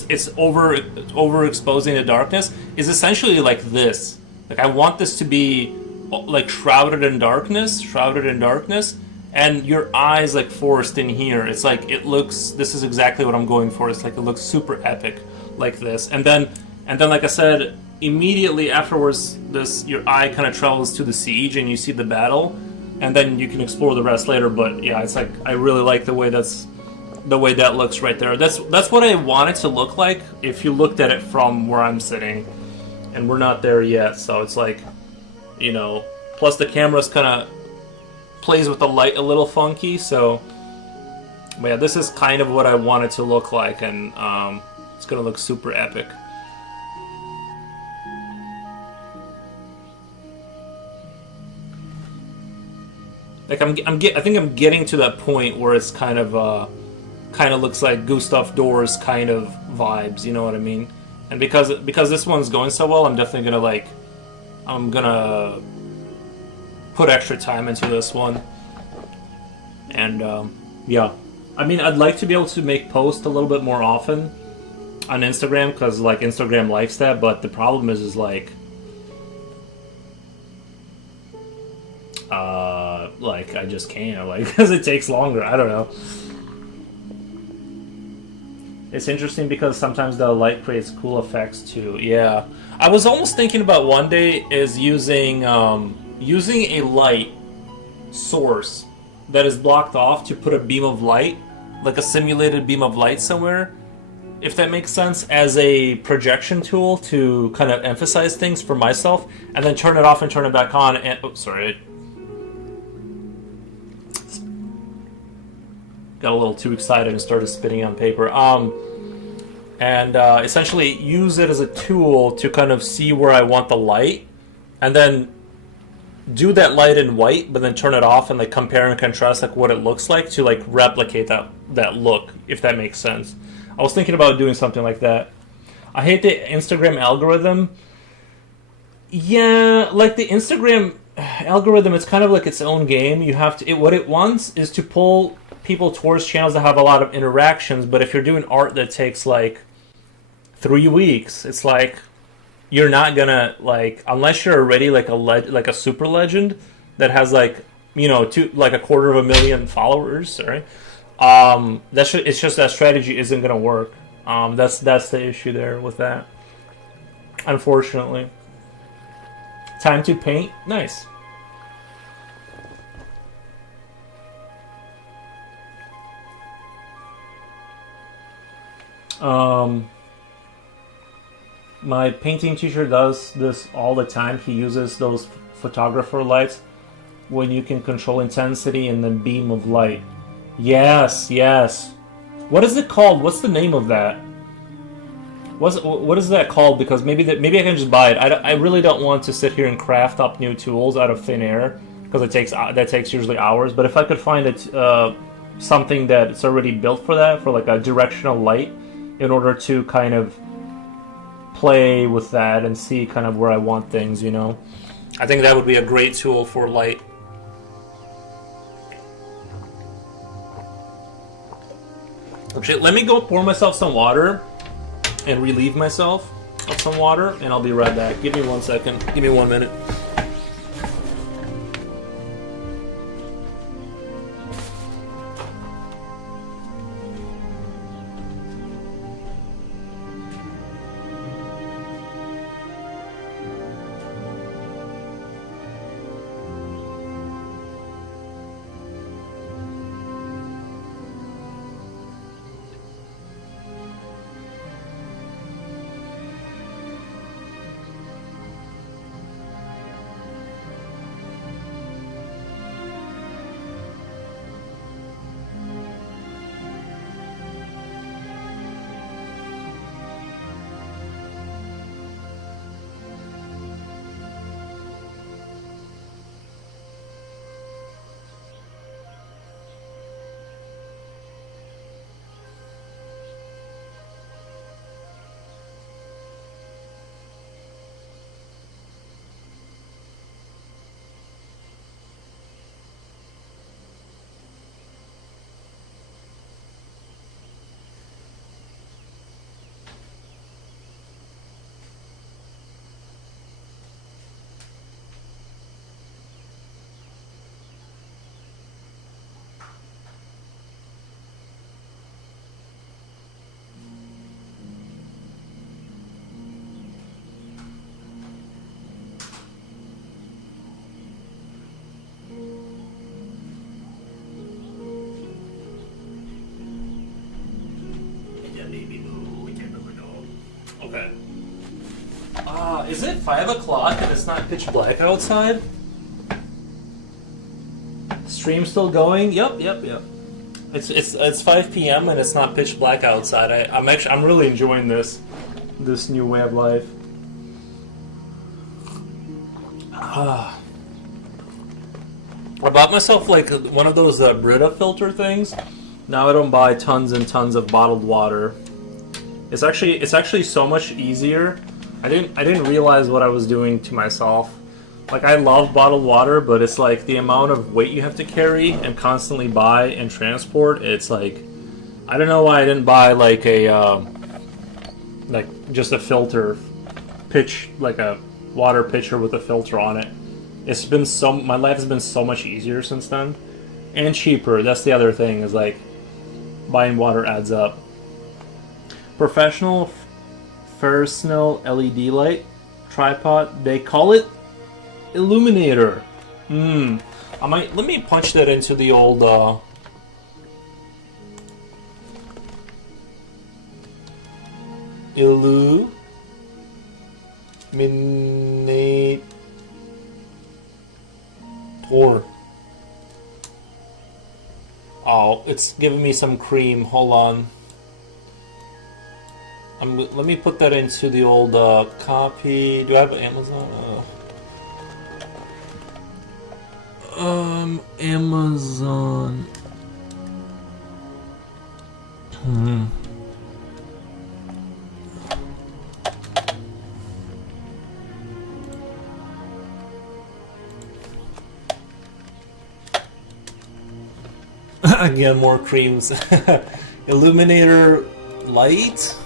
it's overexposing the darkness, is essentially like this. Like I want this to be like shrouded in darkness, and your eyes like forced in here. It's like it looks. This is exactly what I'm going for. It's like it looks super epic, like this, and then like I said, immediately afterwards, your eye kind of travels to the siege and you see the battle, and then you can explore the rest later. But yeah, it's like I really like the way that looks right there. That's what I want it to look like if you looked at it from where I'm sitting, and we're not there yet. So it's like, you know, plus the camera's kind of plays with the light a little funky. So, but yeah, this is kind of what I want it to look like, and it's gonna look super epic. Like I think I'm getting to that point where it's kind of looks like Gustav Doors kind of vibes, you know what I mean? And because this one's going so well, I'm definitely gonna put extra time into this one. And yeah, I mean, I'd like to be able to make posts a little bit more often on Instagram, because like Instagram likes that, but the problem is like like I just can't, like, because it takes longer. I don't know. It's interesting because sometimes the light creates cool effects too. Yeah, I was almost thinking about one day is using a light source that is blocked off to put a beam of light, like a simulated beam of light somewhere, if that makes sense, as a projection tool to kind of emphasize things for myself, and then turn it off and turn it back on. And oh, sorry, got a little too excited and started spitting on paper. And essentially use it as a tool to kind of see where I want the light, and then do that light in white, but then turn it off and like compare and contrast like what it looks like to like replicate that look, if that makes sense. I was thinking about doing something like that. I hate the Instagram algorithm. Yeah, like the Instagram algorithm, it's kind of like its own game. You have to, what it wants is to pull people towards channels that have a lot of interactions, but if you're doing art that takes like 3 weeks, it's like you're not gonna, like, unless you're already like like a super legend that has like, you know, like 250,000 followers, sorry. It's just that strategy isn't gonna work. That's the issue there with that, unfortunately. Time to paint, nice. My painting teacher does this all the time. He uses those photographer lights when you can control intensity and then beam of light. Yes, yes. What is it called? What's the name of that? What is that called? Because maybe I can just buy it. I really don't want to sit here and craft up new tools out of thin air, because that takes usually hours. But if I could find it something that's already built for that, for like a directional light, in order to kind of play with that and see kind of where I want things, you know, I think that would be a great tool for light. Okay, let me go pour myself some water and relieve myself of some water, and I'll be right back. Give me 1 second. Give me 1 minute. Okay. Is it 5 o'clock and it's not pitch black outside? Stream still going? Yep. It's 5 p.m. and it's not pitch black outside. I'm really enjoying this new way of life. I bought myself like one of those Brita filter things. Now I don't buy tons and tons of bottled water. It's actually so much easier. I didn't realize what I was doing to myself. Like, I love bottled water, but it's like the amount of weight you have to carry and constantly buy and transport. It's like, I don't know why I didn't buy like a like just a filter pitch, like a water pitcher with a filter on it. It's been my life has been so much easier since then, and cheaper. That's the other thing, is like buying water adds up. Professional Fresnel LED light tripod. They call it Illuminator. Let me punch that into the old Illuminator. Oh, it's giving me some cream. Hold on. Let me put that into the old copy. Do I have Amazon? Amazon. Again, more creams. Illuminator light.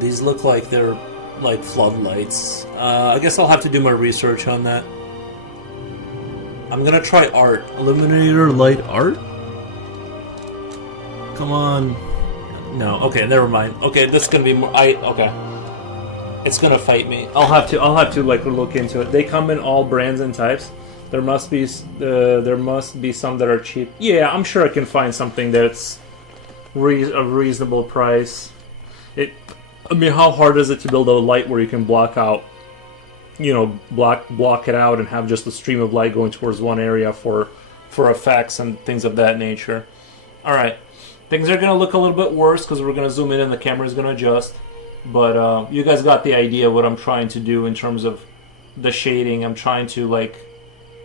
These look like they're like floodlights. I guess I'll have to do my research on that. I'm gonna try art. Illuminator light art? Come on. No, okay, never mind. Okay, this is gonna be more. Okay. It's gonna fight me. I'll have to like look into it. They come in all brands and types. There must be some that are cheap. Yeah, I'm sure I can find something that's a reasonable price. I mean, how hard is it to build a light where you can block out, block it out and have just a stream of light going towards one area for effects and things of that nature. All right, things are gonna look a little bit worse because we're gonna zoom in and the camera is gonna adjust. But you guys got the idea what I'm trying to do in terms of the shading. I'm trying to like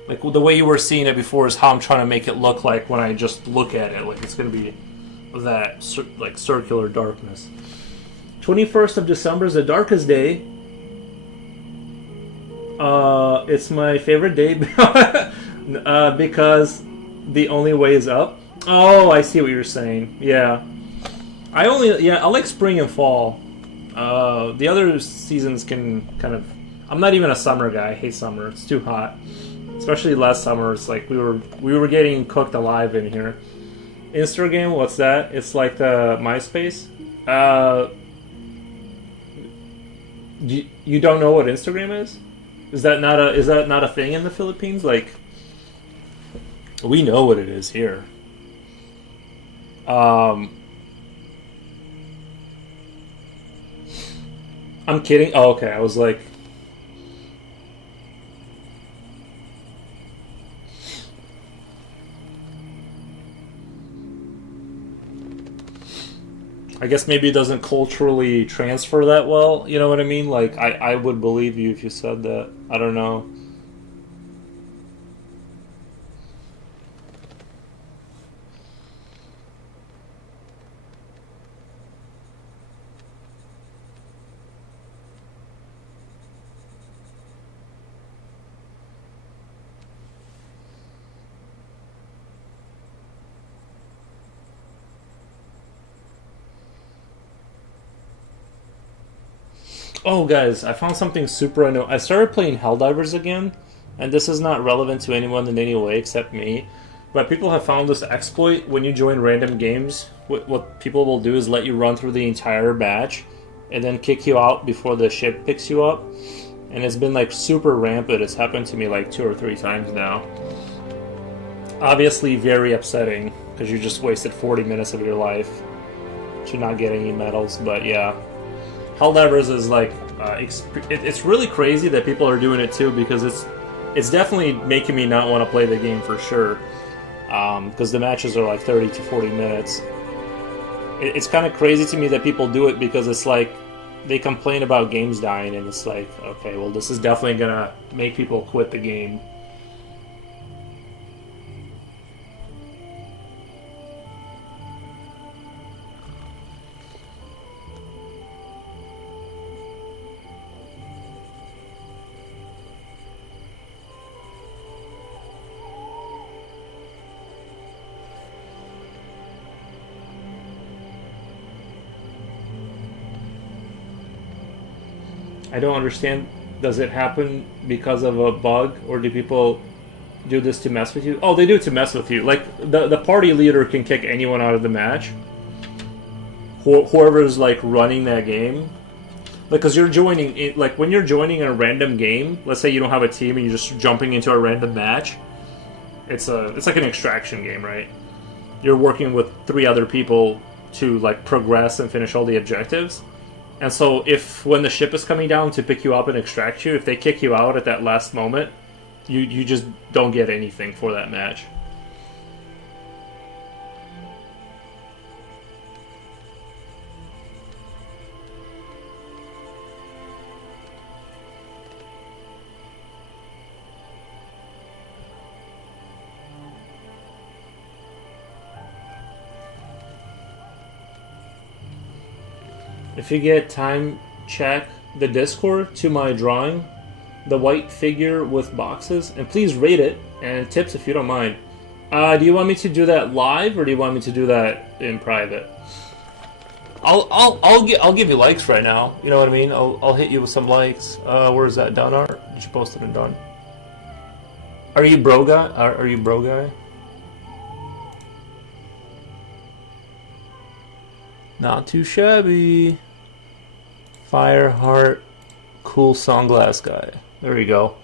the way you were seeing it before is how I'm trying to make it look like when I just look at it. Like it's gonna be that like circular darkness. 21st of December is the darkest day. It's my favorite day because the only way is up. Oh, I see what you're saying. Yeah, I like spring and fall. The other seasons can kind of. I'm not even a summer guy. I hate summer. It's too hot. Especially last summer. It's like we were getting cooked alive in here. Instagram, what's that? It's like the MySpace. You don't know what Instagram is? Is that not a thing in the Philippines? Like, we know what it is here. I'm kidding. Oh, okay. I was like, I guess maybe it doesn't culturally transfer that well. You know what I mean? Like, I would believe you if you said that. I don't know. Oh, guys, I found something super annoying. I started playing Helldivers again, and this is not relevant to anyone in any way except me. But people have found this exploit when you join random games. What people will do is let you run through the entire batch, and then kick you out before the ship picks you up. And it's been like super rampant. It's happened to me like 2 or 3 times now. Obviously, very upsetting because you just wasted 40 minutes of your life to not get any medals. But yeah. Helldivers is like, it's really crazy that people are doing it too because it's definitely making me not want to play the game for sure. Because the matches are like 30 to 40 minutes. It's kind of crazy to me that people do it because it's like they complain about games dying and it's like, okay, well this is definitely gonna make people quit the game. I don't understand. Does it happen because of a bug, or do people do this to mess with you? Oh, they do it to mess with you. Like, the party leader can kick anyone out of the match. Whoever's, like, running that game. Because you're joining... Like, when you're joining a random game, let's say you don't have a team and you're just jumping into a random match, it's like an extraction game, right? You're working with 3 other people to, like, progress and finish all the objectives. And so if when the ship is coming down to pick you up and extract you, if they kick you out at that last moment, you just don't get anything for that match. If you get time, check the Discord to my drawing. the white figure with boxes, and please rate it and tips if you don't mind. Do you want me to do that live or do you want me to do that in private? I'll give you likes right now. You know what I mean? I'll hit you with some likes. Where is that? Done art? Did you post it in done? Are you bro guy? Are you bro guy? Not too shabby. Fireheart, cool sunglass guy. There you go.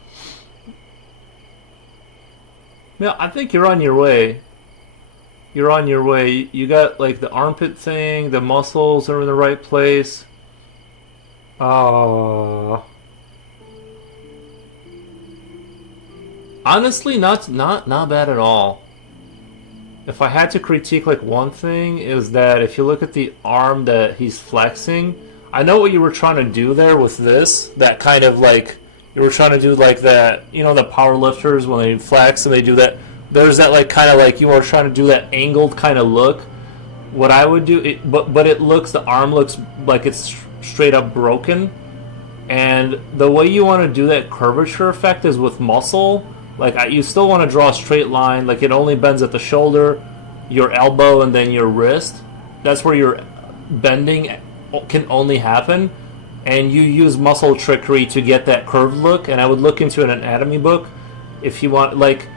Yeah, I think you're on your way. You're on your way. You got like the armpit thing, the muscles are in the right place. Honestly, not bad at all. If I had to critique like one thing, is that if you look at the arm that he's flexing, I know what you were trying to do there with this. That kind of like, you were trying to do like that, you know, the power lifters when they flex and they do that. There's that like kind of like you were trying to do that angled kind of look. What I would do, but it looks, the arm looks like it's straight up broken. And the way you want to do that curvature effect is with muscle. Like you still want to draw a straight line. Like it only bends at the shoulder, your elbow, and then your wrist. That's where your bending can only happen. And you use muscle trickery to get that curved look. And I would look into an anatomy book if you want. Like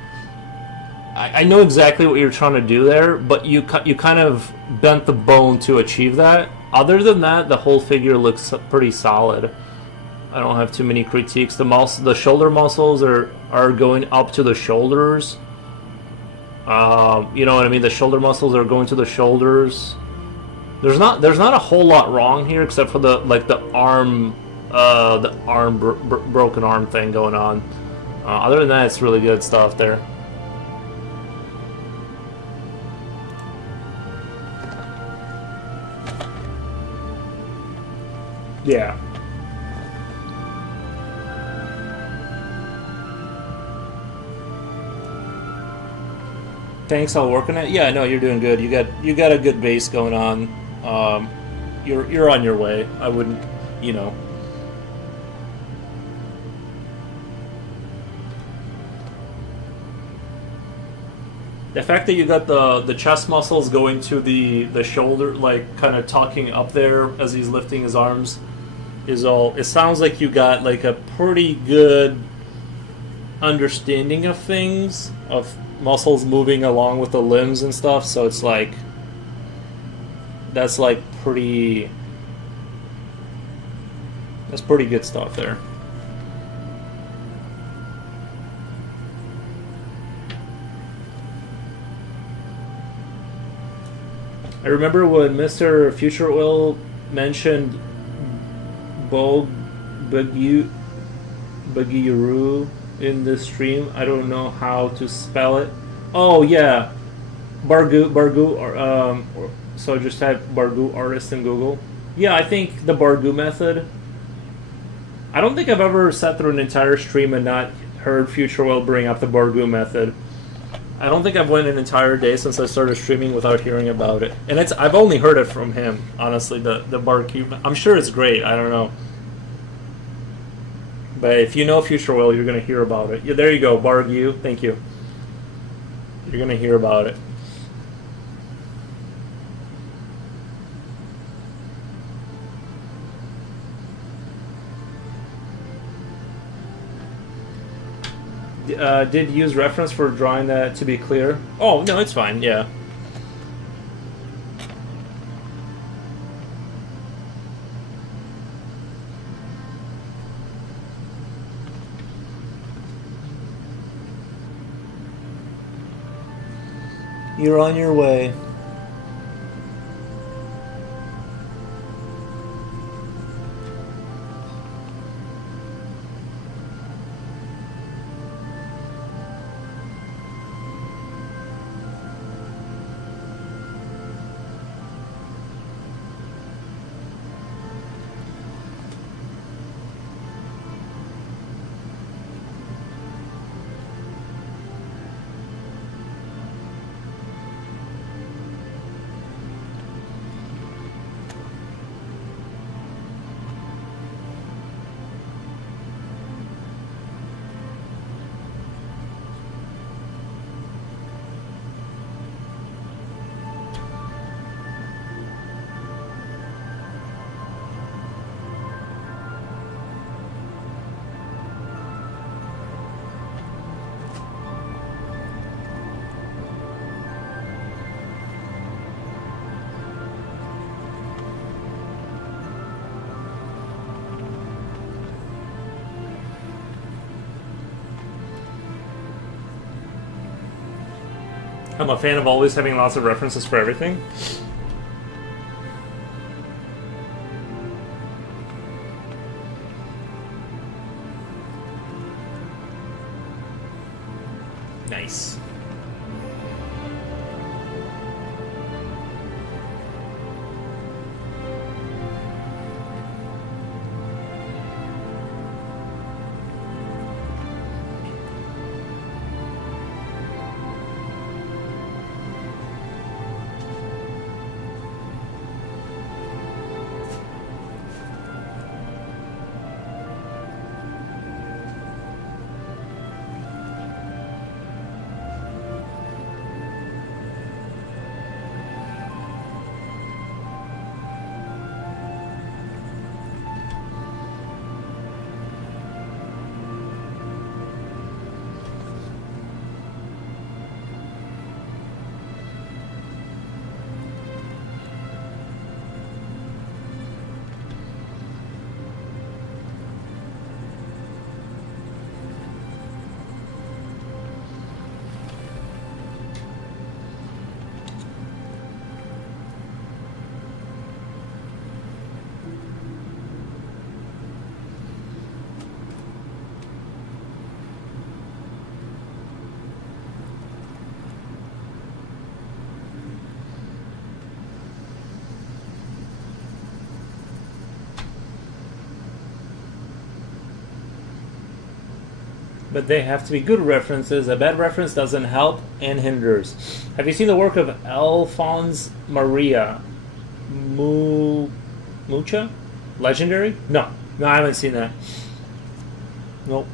I know exactly what you're trying to do there, but you kind of bent the bone to achieve that. Other than that, the whole figure looks pretty solid. I don't have too many critiques. The shoulder muscles are going up to the shoulders. You know what I mean? The shoulder muscles are going to the shoulders. There's not a whole lot wrong here except for the arm broken arm thing going on. Other than that, it's really good stuff there. Yeah. Thanks, I'll work on it. Yeah, no, you're doing good. You got a good base going on. You're on your way. I wouldn't, you know. The fact that you got the chest muscles going to the shoulder, like kind of tucking up there as he's lifting his arms, is all. It sounds like you got like a pretty good understanding of things, of muscles moving along with the limbs and stuff. So it's like that's pretty good stuff there. I remember when Mr. Future Will mentioned Bogeyuru in this stream. I don't know how to spell it. Oh yeah, Bargu, or so just type Bargu artist in Google. Yeah, I think the Bargu method. I don't think I've ever sat through an entire stream and not heard Future Will bring up the Bargu method. I don't think I've went an entire day since I started streaming without hearing about it. And I've only heard it from him, honestly, the Bargu. I'm sure it's great, I don't know. But if you know Future Will, you're going to hear about it. Yeah, there you go, Bargu. Thank you. You're going to hear about it. Did use reference for drawing that to be clear? Oh, no, it's fine, yeah. You're on your way. I'm a fan of always having lots of references for everything. Nice. But they have to be good references. A bad reference doesn't help and hinders. Have you seen the work of Alphonse Maria Mucha? Legendary? No. No, I haven't seen that. Nope.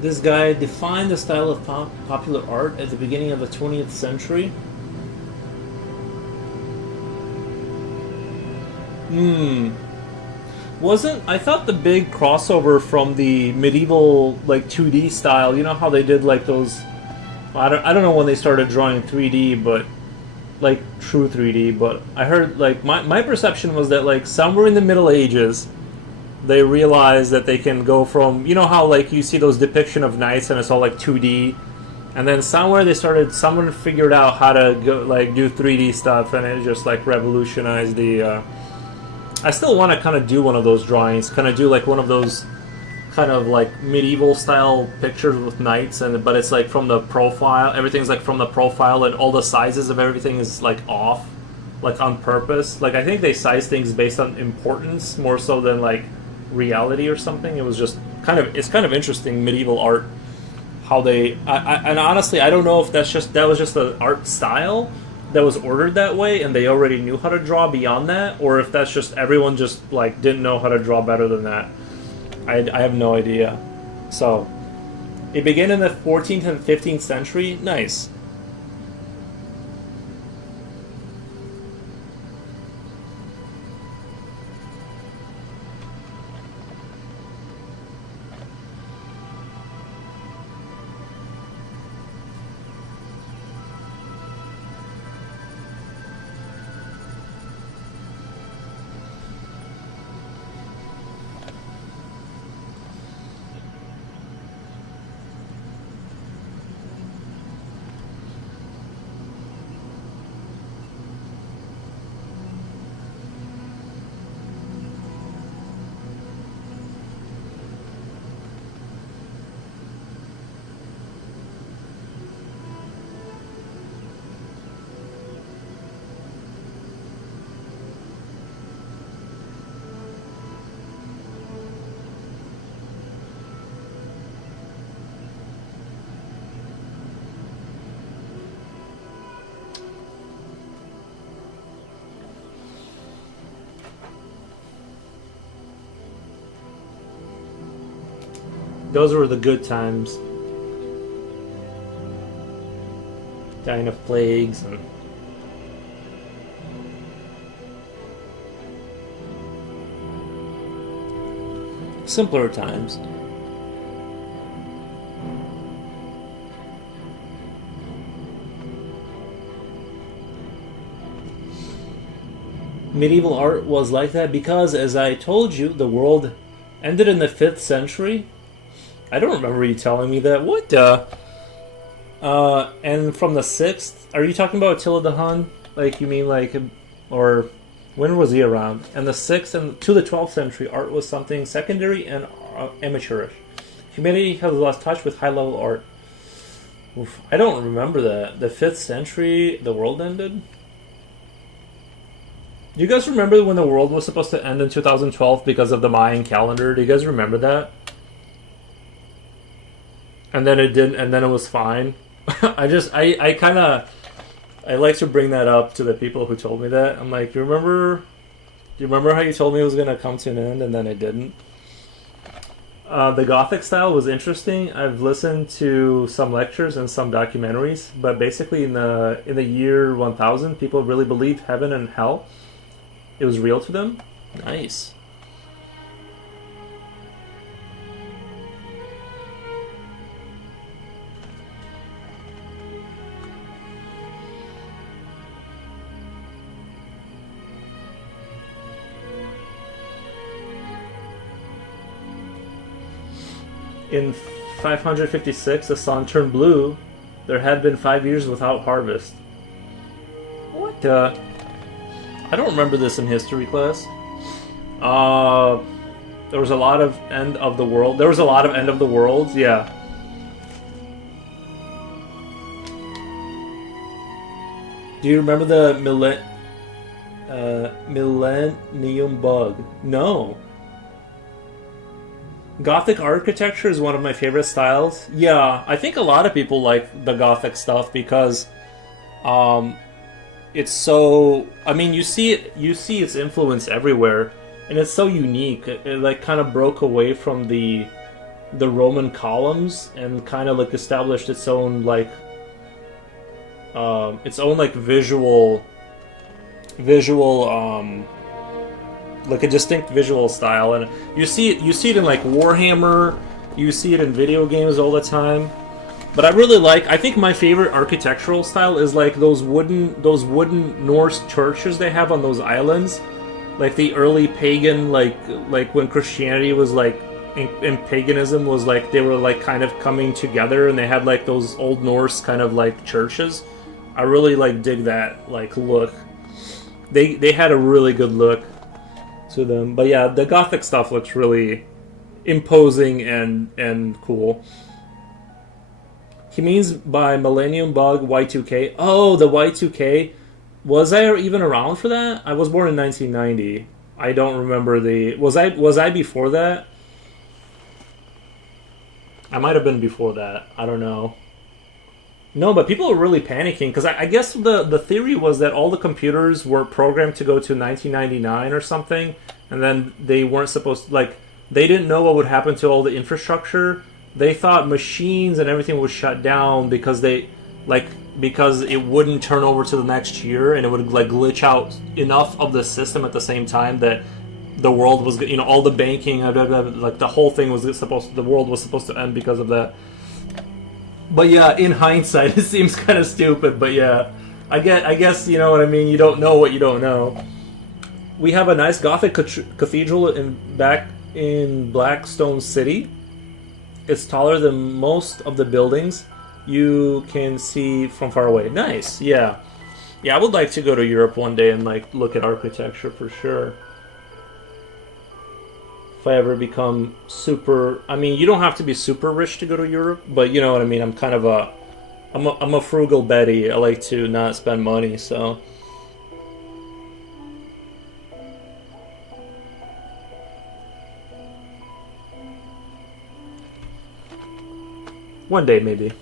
This guy defined the style of popular art at the beginning of the 20th century. Wasn't I thought the big crossover from the medieval like 2D style, you know how they did like those I don't know when they started drawing 3D, but like true 3D, but I heard like my perception was that like somewhere in the Middle Ages they realized that they can go from, you know how like you see those depiction of knights and it's all like 2D, and then somewhere someone figured out how to go like do 3D stuff, and it just like revolutionized the I still want to kind of do one of those drawings, kind of do like one of those kind of like medieval style pictures with knights, but it's like from the profile, everything's like from the profile, and all the sizes of everything is like off, like on purpose. Like I think they size things based on importance more so than like reality or something. It was just it's kind of interesting medieval art, how they and honestly I don't know if that was just the art style that was ordered that way and they already knew how to draw beyond that, or if that's just everyone just like didn't know how to draw better than that. I have no idea. So it began in the 14th and 15th century. Nice. Those were the good times. Dying of plagues and simpler times. Medieval art was like that because, as I told you, the world ended in the 5th century. I don't remember you telling me that. What? And from the 6th, are you talking about Attila the Hun? Like, you mean like, or when was he around? And the 6th and to the 12th century, art was something secondary and amateurish. Humanity has lost touch with high-level art. Oof, I don't remember that. The 5th century, the world ended? Do you guys remember when the world was supposed to end in 2012 because of the Mayan calendar? Do you guys remember that? And then it didn't, and then it was fine. I kind of, I like to bring that up to the people who told me that. I'm like, do you remember how you told me it was going to come to an end and then it didn't? The Gothic style was interesting. I've listened to some lectures and some documentaries, but basically in the year 1000, people really believed heaven and hell. It was real to them. Nice. In 556, the sun turned blue. There had been 5 years without harvest. What? I don't remember this in history class. There was a lot of end of the world. There was a lot of end of the worlds. Yeah. Do you remember the Millennium Bug? No. Gothic architecture is one of my favorite styles. Yeah, I think a lot of people like the Gothic stuff because it's so, I mean, you see its influence everywhere, and it's so unique. It like kind of broke away from the Roman columns and kind of like established its own like visual like a distinct visual style, and you see it in like Warhammer, you see it in video games all the time. But I think my favorite architectural style is like those wooden Norse churches they have on those islands, like the early pagan, like when Christianity was like and paganism was like they were like kind of coming together, and they had like those old Norse kind of like churches. I really like dig that like look. They had a really good look to them. But yeah, the Gothic stuff looks really imposing and cool. He means by Millennium Bug Y2K. Oh, the Y2K. Was I even around for that? I was born in 1990. I don't remember the... Was I before that? I might have been before that. I don't know. No, but people were really panicking because I guess the theory was that all the computers were programmed to go to 1999 or something, and then they weren't supposed to, like, they didn't know what would happen to all the infrastructure. They thought machines and everything would shut down because because it wouldn't turn over to the next year, and it would like glitch out enough of the system at the same time that the world was, all the banking, like the whole thing was the world was supposed to end because of that. But yeah, in hindsight, it seems kind of stupid. But yeah, I guess you know what I mean. You don't know what you don't know. We have a nice Gothic cathedral back in Blackstone City. It's taller than most of the buildings you can see from far away. Nice, yeah. Yeah, I would like to go to Europe one day and like look at architecture for sure. If I ever become super... I mean, you don't have to be super rich to go to Europe, but you know what I mean. I'm kind of I'm a frugal Betty. I like to not spend money, so... One day, maybe.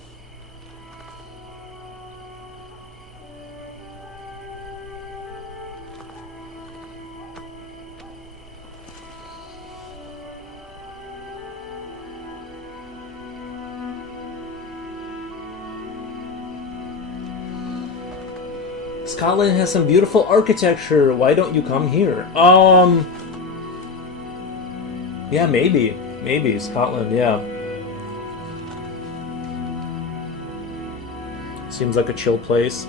Scotland has some beautiful architecture. Why don't you come here? Yeah, maybe Scotland. Yeah, seems like a chill place.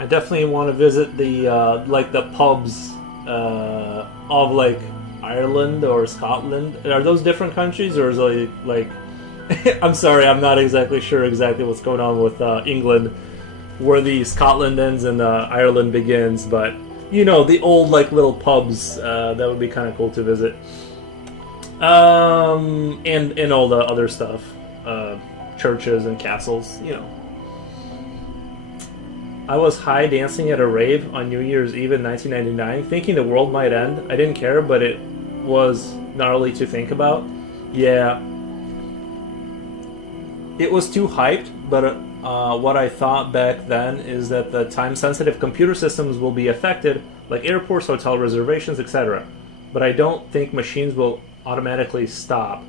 I definitely want to visit the like the pubs of like Ireland or Scotland. Are those different countries, or is it like I'm sorry, I'm not exactly sure exactly what's going on with England, where the Scotland ends and Ireland begins. But you know, the old like little pubs that would be kind of cool to visit. And all the other stuff, churches and castles, you know. I was high dancing at a rave on New Year's Eve in 1999, thinking the world might end. I didn't care, but it was gnarly to think about. Yeah. It was too hyped, but what I thought back then is that the time-sensitive computer systems will be affected, like airports, hotel reservations, etc. But I don't think machines will automatically stop.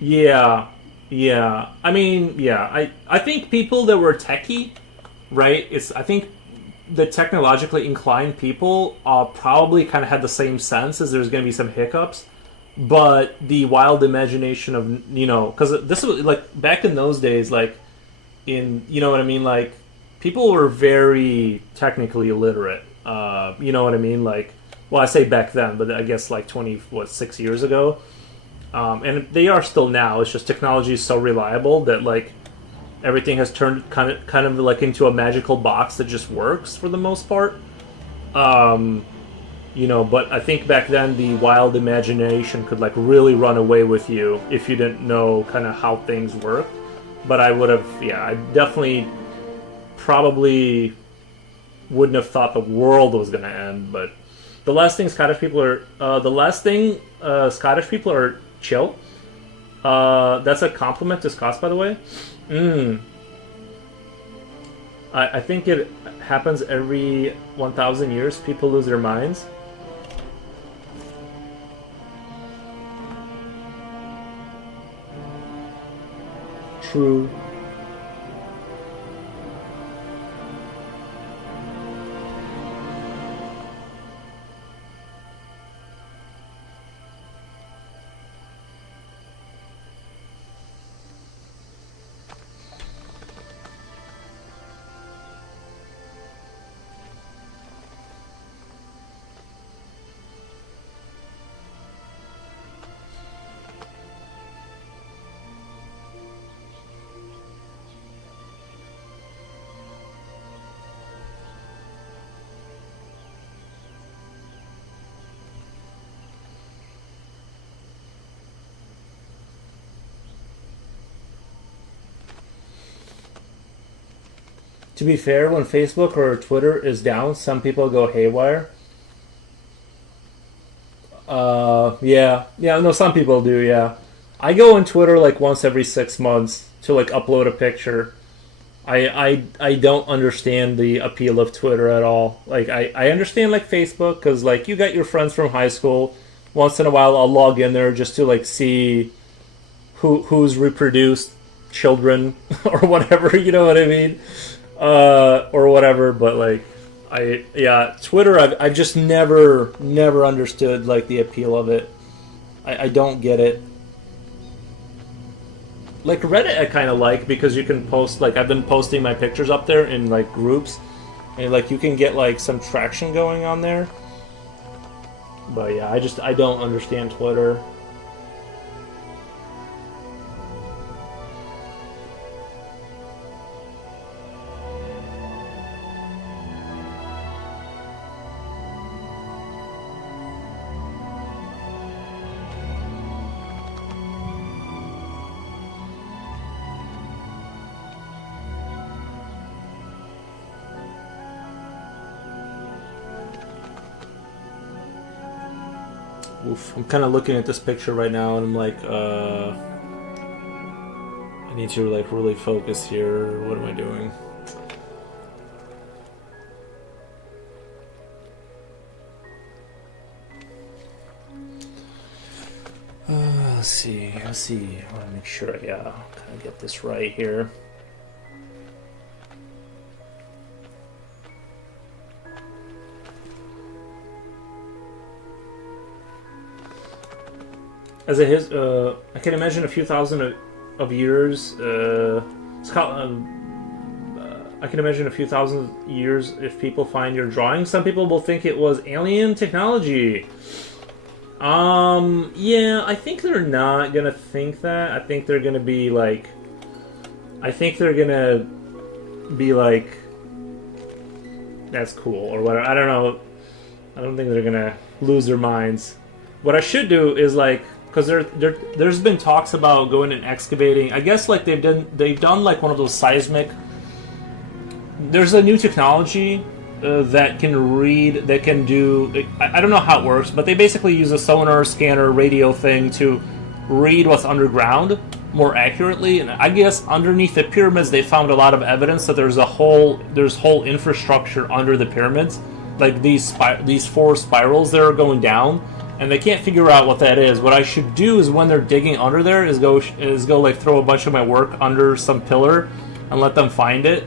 Yeah. I mean, yeah. I think people that were techie, right? I think the technologically inclined people probably kind of had the same sense as there's going to be some hiccups, but the wild imagination of, you know, because this was like back in those days, like in, you know what I mean, like people were very technically illiterate. You know what I mean, like, well, I say back then, but I guess like 6 years ago, and they are still now. It's just technology is so reliable that like everything has turned kind of like into a magical box that just works for the most part. You know, but I think back then the wild imagination could like really run away with you if you didn't know kind of how things work. But I would have, yeah, I definitely probably wouldn't have thought the world was going to end. But the last thing Scottish people are chill. That's a compliment to Scots, by the way. I think it happens every 1,000 years. People lose their minds. True. To be fair, when Facebook or Twitter is down, some people go haywire. Yeah, no, some people do. Yeah, I go on Twitter like once every 6 months to like upload a picture. I don't understand the appeal of Twitter at all. Like I understand like Facebook because like you got your friends from high school. Once in a while, I'll log in there just to like see who's reproduced children or whatever. You know what I mean? Or whatever, but like Twitter I've just never understood like the appeal of it. I don't get it. Like Reddit I kind of like because you can post, like I've been posting my pictures up there in like groups and like you can get like some traction going on there. But yeah, I don't understand Twitter. Oof, I'm kind of looking at this picture right now, and I'm like, I need to like really focus here. What am I doing? Let's see. I want to make sure, yeah, kind of get this right here. As I can imagine a few thousand of years. I can imagine a few thousand years if people find your drawing. Some people will think it was alien technology. Yeah, I think they're not gonna think that. I think they're gonna be like, that's cool or whatever. I don't know. I don't think they're gonna lose their minds. What I should do is like, because there's been talks about going and excavating. I guess like they've done like one of those seismic. There's a new technology that can do. I don't know how it works, but they basically use a sonar, scanner, radio thing to read what's underground more accurately. And I guess underneath the pyramids, they found a lot of evidence that there's whole infrastructure under the pyramids, like these 4 spirals that are going down. And they can't figure out what that is. What I should do is when they're digging under there is go like throw a bunch of my work under some pillar and let them find it.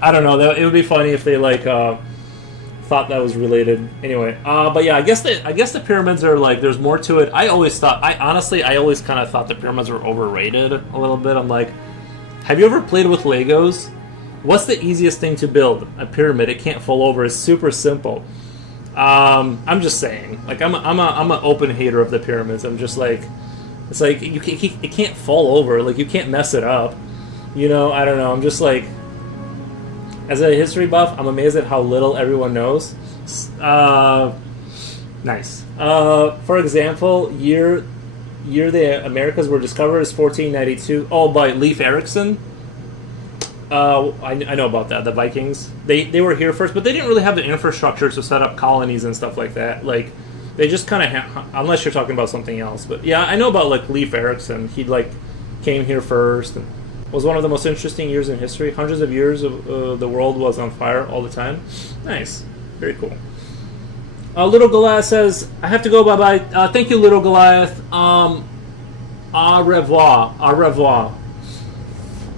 I don't know. It would be funny if they like thought that was related. Anyway, but yeah, I guess the pyramids are like there's more to it. I always kind of thought the pyramids were overrated a little bit. I'm like, have you ever played with Legos? What's the easiest thing to build? A pyramid. It can't fall over. It's super simple. I'm just saying, like I'm an open hater of the pyramids. I'm just like, it's like it can't fall over, like you can't mess it up, you know. I don't know. I'm just like, as a history buff, I'm amazed at how little everyone knows. Nice. For example, year the Americas were discovered is 1492. Oh, by Leif Erikson. I know about that. The Vikings, they were here first, but they didn't really have the infrastructure to set up colonies and stuff like that. Like, they just kind of, unless you're talking about something else. But yeah, I know about like Leif Erikson. He like came here first and was one of the most interesting years in history. Hundreds of years of the world was on fire all the time. Nice, very cool. Little Goliath says, "I have to go. Bye bye. Thank you, Little Goliath. Au revoir. Au revoir.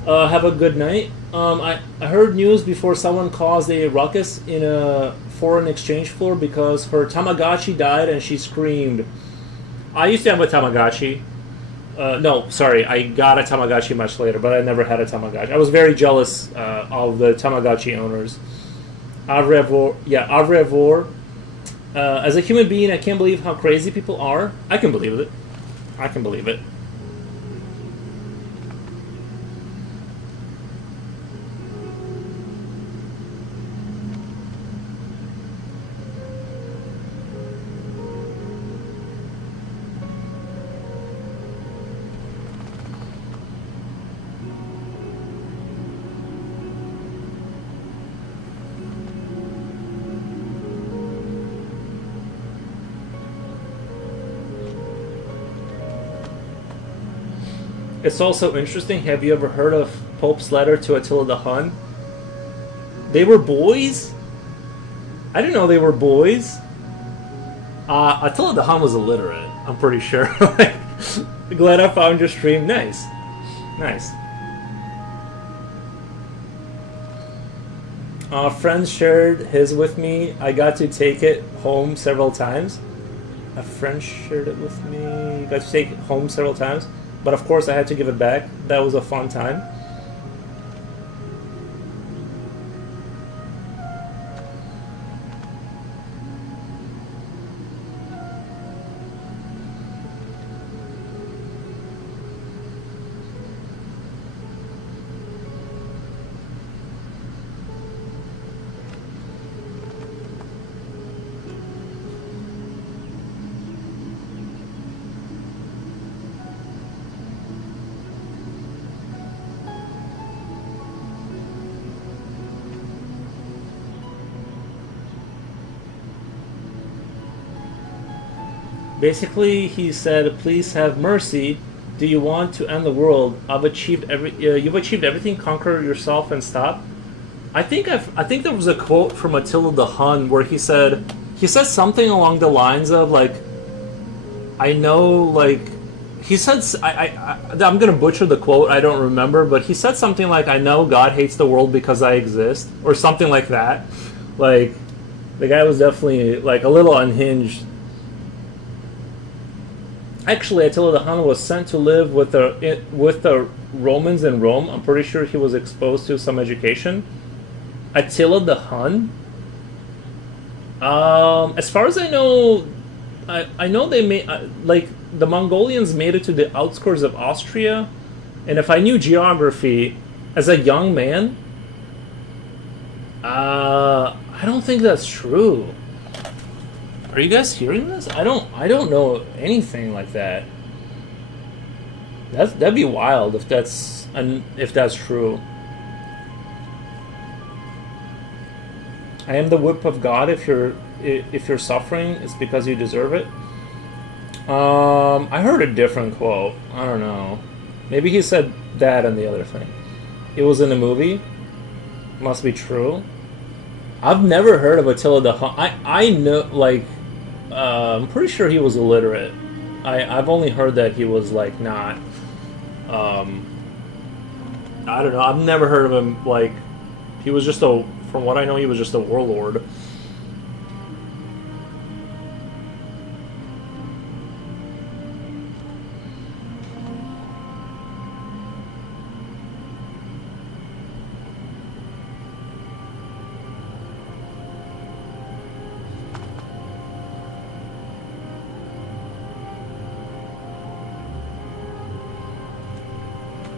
Have a good night." I heard news before someone caused a ruckus in a foreign exchange floor because her Tamagotchi died and she screamed. I used to have a Tamagotchi. No, sorry, I got a Tamagotchi much later, but I never had a Tamagotchi. I was very jealous of the Tamagotchi owners. Au revoir. Yeah, au revoir. As a human being, I can't believe how crazy people are. I can believe it. I can believe it. It's also interesting. Have you ever heard of Pope's letter to Attila the Hun? They were boys? I didn't know they were boys. Attila the Hun was illiterate, I'm pretty sure. Glad I found your stream. Nice. Nice. Friends shared his with me. I got to take it home several times. A friend shared it with me. Got to take it home several times. But of course I had to give it back. That was a fun time. Basically, he said, "Please have mercy. Do you want to end the world? You've achieved everything. Conquer yourself and stop." I think there was a quote from Attila the Hun where he said something along the lines of like, "I know," like he said. I'm gonna butcher the quote. I don't remember, but he said something like, "I know God hates the world because I exist," or something like that. Like, the guy was definitely like a little unhinged. Actually, Attila the Hun was sent to live with the Romans in Rome. I'm pretty sure he was exposed to some education. Attila the Hun. As far as I know, I know they made like the Mongolians made it to the outskirts of Austria, and if I knew geography as a young man, I don't think that's true. Are you guys hearing this? I don't know anything like that. That'd be wild if that's true. I am the whip of God. If you're suffering, it's because you deserve it. I heard a different quote. I don't know. Maybe he said that and the other thing. It was in a movie. Must be true. I've never heard of Attila the Hun. I know, like, I'm pretty sure he was illiterate. I've only heard that he was like not. I don't know. I've never heard of him. Like, he was just from what I know, he was just a warlord.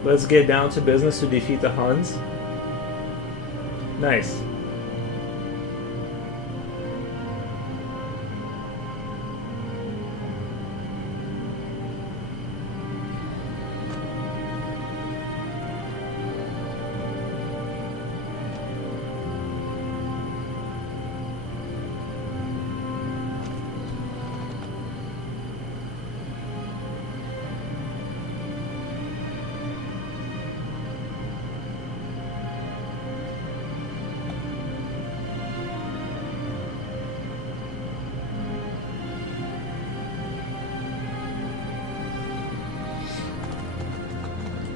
Let's get down to business to defeat the Huns. Nice.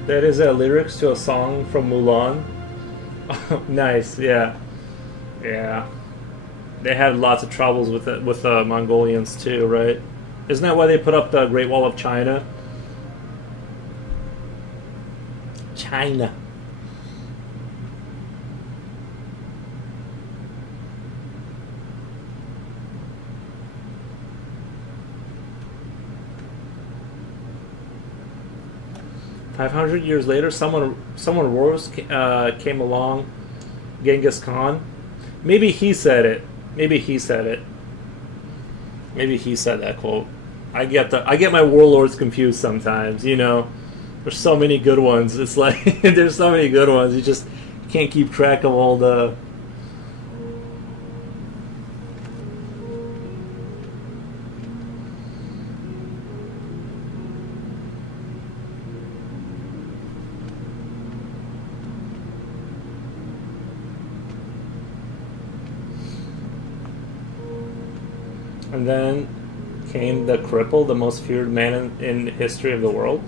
That is lyrics to a song from Mulan. Nice, yeah, yeah. They had lots of troubles with it, with the Mongolians too, right? Isn't that why they put up the Great Wall of China? China. $500 later, someone worse came along, Genghis Khan. Maybe he said it. Maybe he said it. Maybe he said that quote. I get my warlords confused sometimes. You know, there's so many good ones. It's like there's so many good ones. You just can't keep track of all the. And then came the cripple, the most feared man in the history of the world.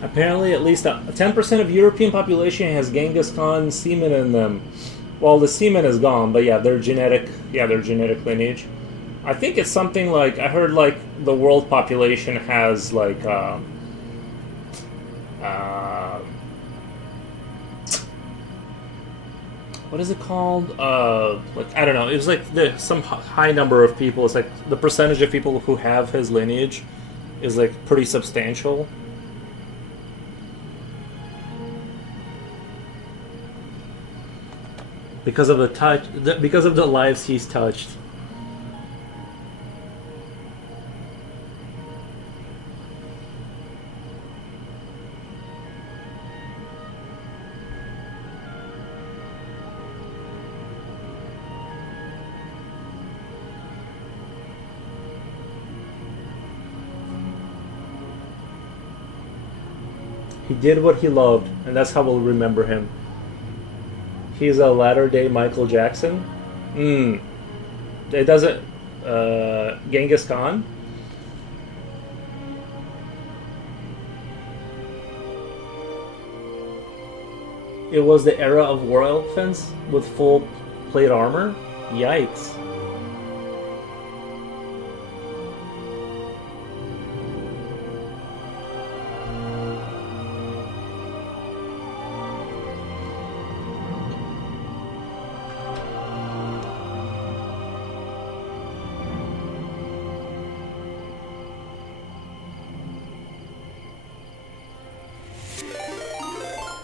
Apparently, at least 10% of European population has Genghis Khan semen in them. Well, the semen is gone, but yeah, their genetic lineage. I think it's something like, I heard like the world population has like what is it called? Like, I don't know. It was like some high number of people. It's like the percentage of people who have his lineage is like pretty substantial. because of the touch, because of the lives he's touched. He did what he loved, and that's how we'll remember him. He's a latter-day Michael Jackson. It doesn't. Genghis Khan. It was the era of war elephants with full plate armor. Yikes.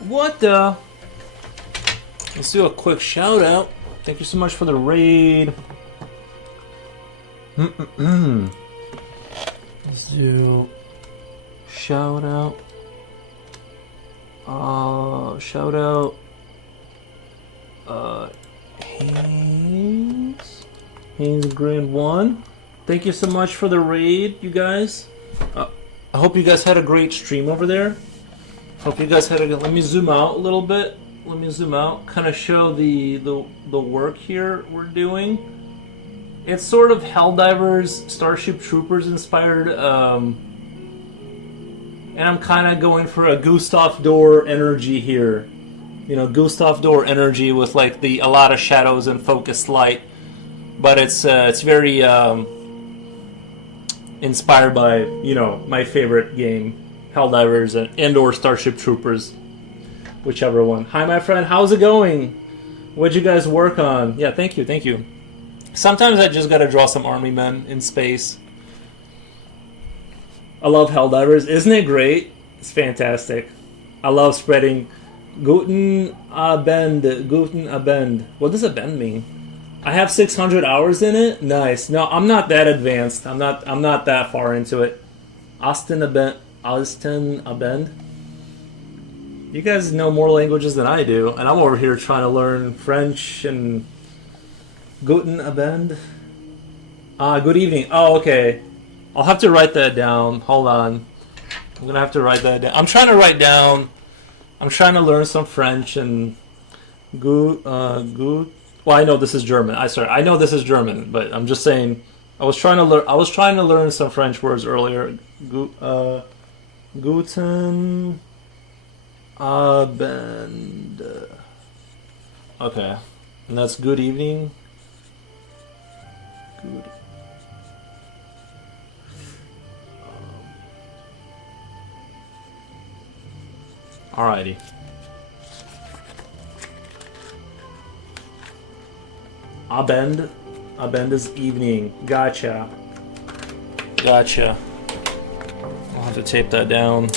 What the? Let's do a quick shout out. Thank you so much for the raid. Let's do shout out. Shout out. Haynes Grand 1. Thank you so much for the raid, you guys. I hope you guys had a great stream over there. Hope you guys had a good. Let me zoom out a little bit. Let me zoom out. Kind of show the work here we're doing. It's sort of Helldivers, Starship Troopers inspired, and I'm kind of going for a Gustav Dor energy here. You know, Gustav Dor energy with like a lot of shadows and focused light, but it's very inspired by, you know, my favorite game, Helldivers and/or Starship Troopers, whichever one. Hi, my friend. How's it going? What'd you guys work on? Yeah, thank you, thank you. Sometimes I just gotta draw some army men in space. I love Helldivers. Isn't it great? It's fantastic. I love spreading Guten Abend. Guten Abend. What does Abend mean? I have 600 hours in it. Nice. No, I'm not that advanced. I'm not that far into it. Austin Abend. You guys know more languages than I do, and I'm over here trying to learn French and Guten Abend. Good evening. Oh, okay. I'll have to write that down. Hold on. I'm gonna have to write that down. I'm trying to write down. I'm trying to learn some French and Well, I know this is German. I know this is German, but I'm just saying. I was trying to learn some French words earlier. Guten Abend. Okay, and that's good evening. Good. Alrighty. Abend. Abend is evening. Gotcha. Gotcha. I'll have to tape that down.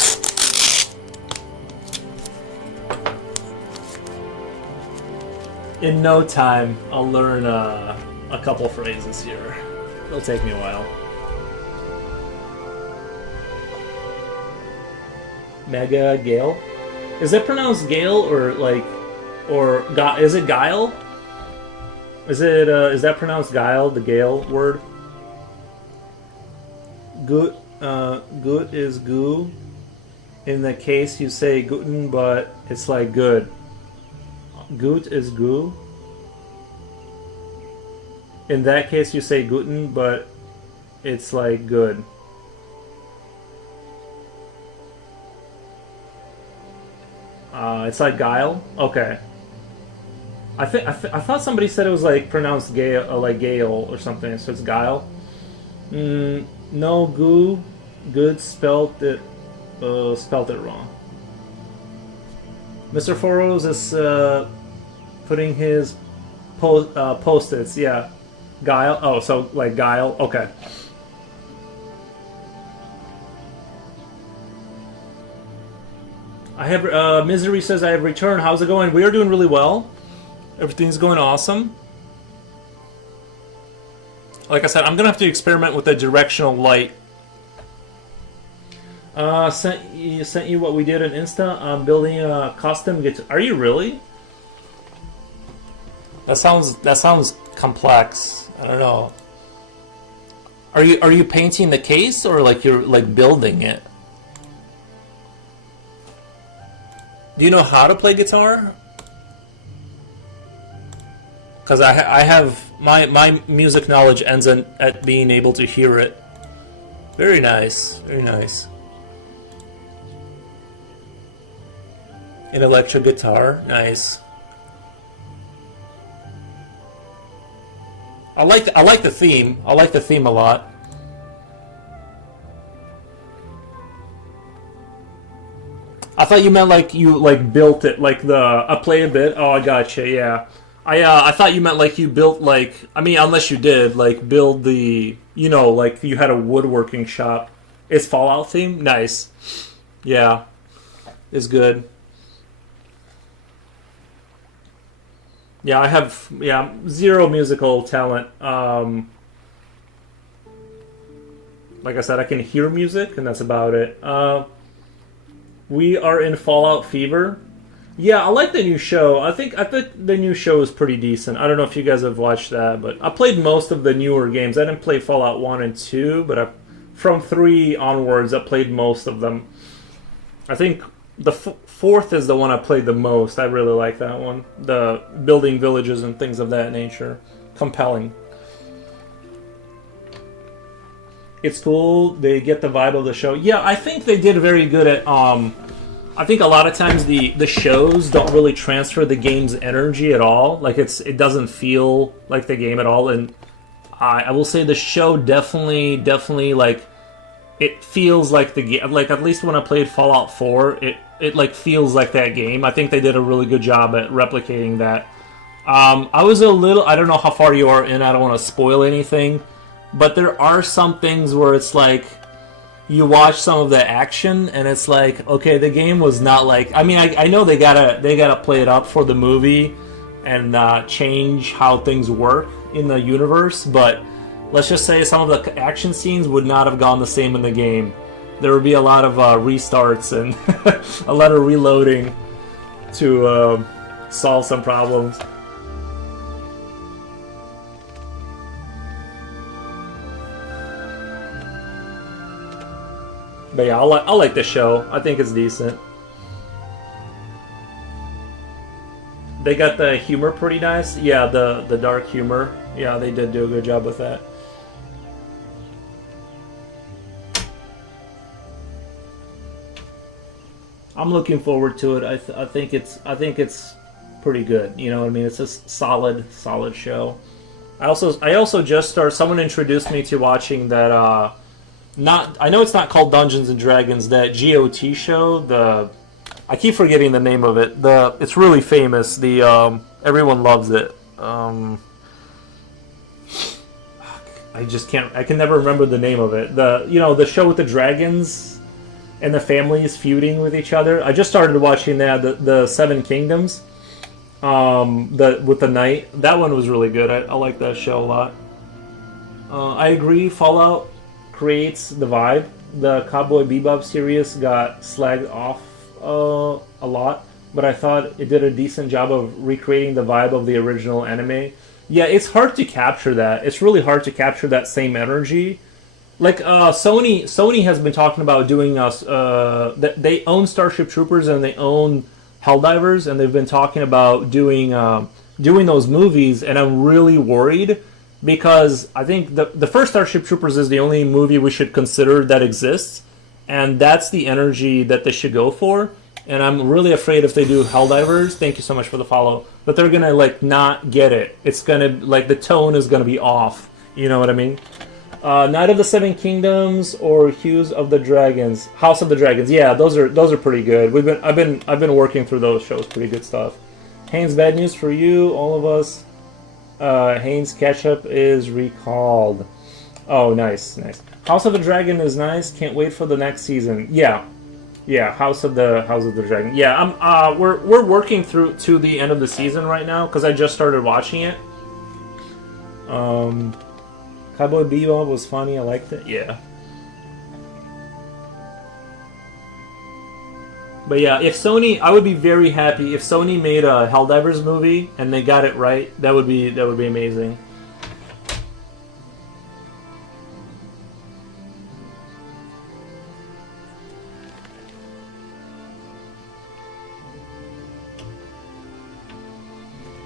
In no time, I'll learn a couple phrases here. It'll take me a while. Mega Gale? Is it pronounced Gale or like, is it Guile? Is that pronounced Guile, the Gale word? Gut is goo. In the case you say guten, but it's like good. Gut is goo. In that case you say guten, but it's like good. It's like guile. Okay. I thought somebody said it was like pronounced gale, like gale or something. So it's guile. No, goo. Good spelt it wrong. Mr. Foros is putting his post-its. Yeah, guile. Oh, so like guile. Okay. I have Misery says I have returned. How's it going? We are doing really well. Everything's going awesome. Like I said, I'm gonna have to experiment with the directional light. Sent you what we did on Insta on building a custom guitar. Are you really? That sounds complex. I don't know. Are you painting the case or like you're like building it? Do you know how to play guitar? Because I have my music knowledge ends at being able to hear it. Very nice, very nice. An electric guitar, nice. I like the theme. I like the theme a lot. I thought you meant like you like built it, like I play a bit. Oh, I gotcha. Yeah, I thought you meant like you built like. I mean, unless you did like build the, you know, like you had a woodworking shop. It's Fallout theme. Nice. Yeah, it's good. Yeah, I have zero musical talent. Like I said, I can hear music, and that's about it. We are in Fallout Fever. Yeah, I like the new show. I think the new show is pretty decent. I don't know if you guys have watched that, but I played most of the newer games. I didn't play Fallout 1 and 2, but from 3 onwards, I played most of them. I think the fourth is the one I played the most. I really like that one. The building villages and things of that nature. Compelling. It's cool. They get the vibe of the show. Yeah, I think they did very good at... I think a lot of times the shows don't really transfer the game's energy at all. Like it doesn't feel like the game at all. And I will say the show definitely like... It feels like the game. Like at least when I played Fallout 4, it like feels like that game. I think they did a really good job at replicating that. I was a little... I don't know how far you are in. I don't want to spoil anything. But there are some things where it's like... You watch some of the action, and it's like... Okay, the game was not like... I mean, I know they gotta play it up for the movie and change how things work in the universe, but... Let's just say some of the action scenes would not have gone the same in the game. There would be a lot of restarts and a lot of reloading to solve some problems. But yeah, I like the show. I think it's decent. They got the humor pretty nice. Yeah, the dark humor. Yeah, they did do a good job with that. I'm looking forward to it. I think it's pretty good. You know what I mean? It's a solid show. I also just started. Someone introduced me to watching that. I know it's not called Dungeons and Dragons. That GOT show. I keep forgetting the name of it. It's really famous. Everyone loves it. I just can't. I can never remember the name of it. The show with the dragons. And the families feuding with each other. I just started watching that, the Seven Kingdoms, with the knight. That one was really good. I like that show a lot. I agree. Fallout creates the vibe. The Cowboy Bebop series got slagged off a lot, but I thought it did a decent job of recreating the vibe of the original anime. Yeah, it's hard to capture that. It's really hard to capture that same energy. Like Sony has been talking about doing that they own Starship Troopers and they own Helldivers, and they've been talking about doing those movies, and I'm really worried because I think the first Starship Troopers is the only movie we should consider that exists, and that's the energy that they should go for. And I'm really afraid if they do Helldivers, thank you so much for the follow, that they're gonna like not get it. It's gonna like the tone is gonna be off. You know what I mean? Knight of the Seven Kingdoms or House of the Dragons. House of the Dragons. Yeah, those are pretty good. I've been working through those shows. Pretty good stuff. Haynes, bad news for you, all of us. Haynes Ketchup is recalled. Oh, nice. House of the Dragon is nice. Can't wait for the next season. Yeah, Yeah, House of the Dragon. Yeah, we're working through to the end of the season right now because I just started watching it. Cowboy Bebop was funny. I liked it. Yeah. But yeah, if Sony, I would be very happy if Sony made a Helldivers movie and they got it right. That would be amazing.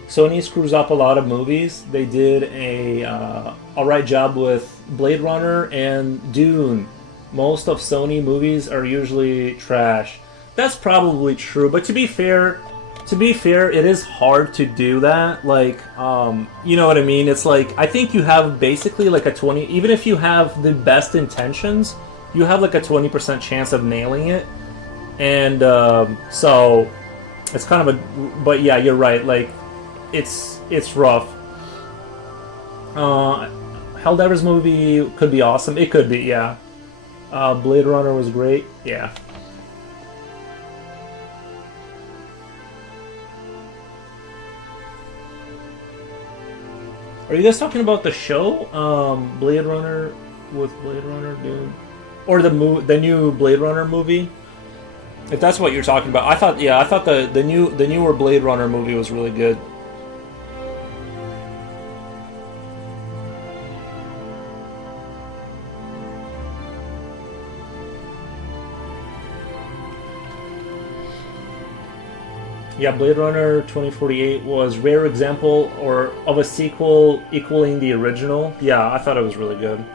Sony screws up a lot of movies. They did a alright job with Blade Runner and Dune. Most of Sony movies are usually trash. That's probably true, but to be fair, it is hard to do that. Like, you know what I mean? It's like, I think you have basically like a 20, even if you have the best intentions, you have like a 20% chance of nailing it. And so it's kind of a, but yeah, you're right. Like, it's rough. Helldivers movie could be awesome. It could be, yeah. Blade Runner was great. Yeah. Are you guys talking about the show, Blade Runner with Blade Runner, dude, or the new Blade Runner movie? If that's what you're talking about, I thought the newer Blade Runner movie was really good. Yeah, Blade Runner 2048 was a rare example of a sequel equaling the original. Yeah, I thought it was really good.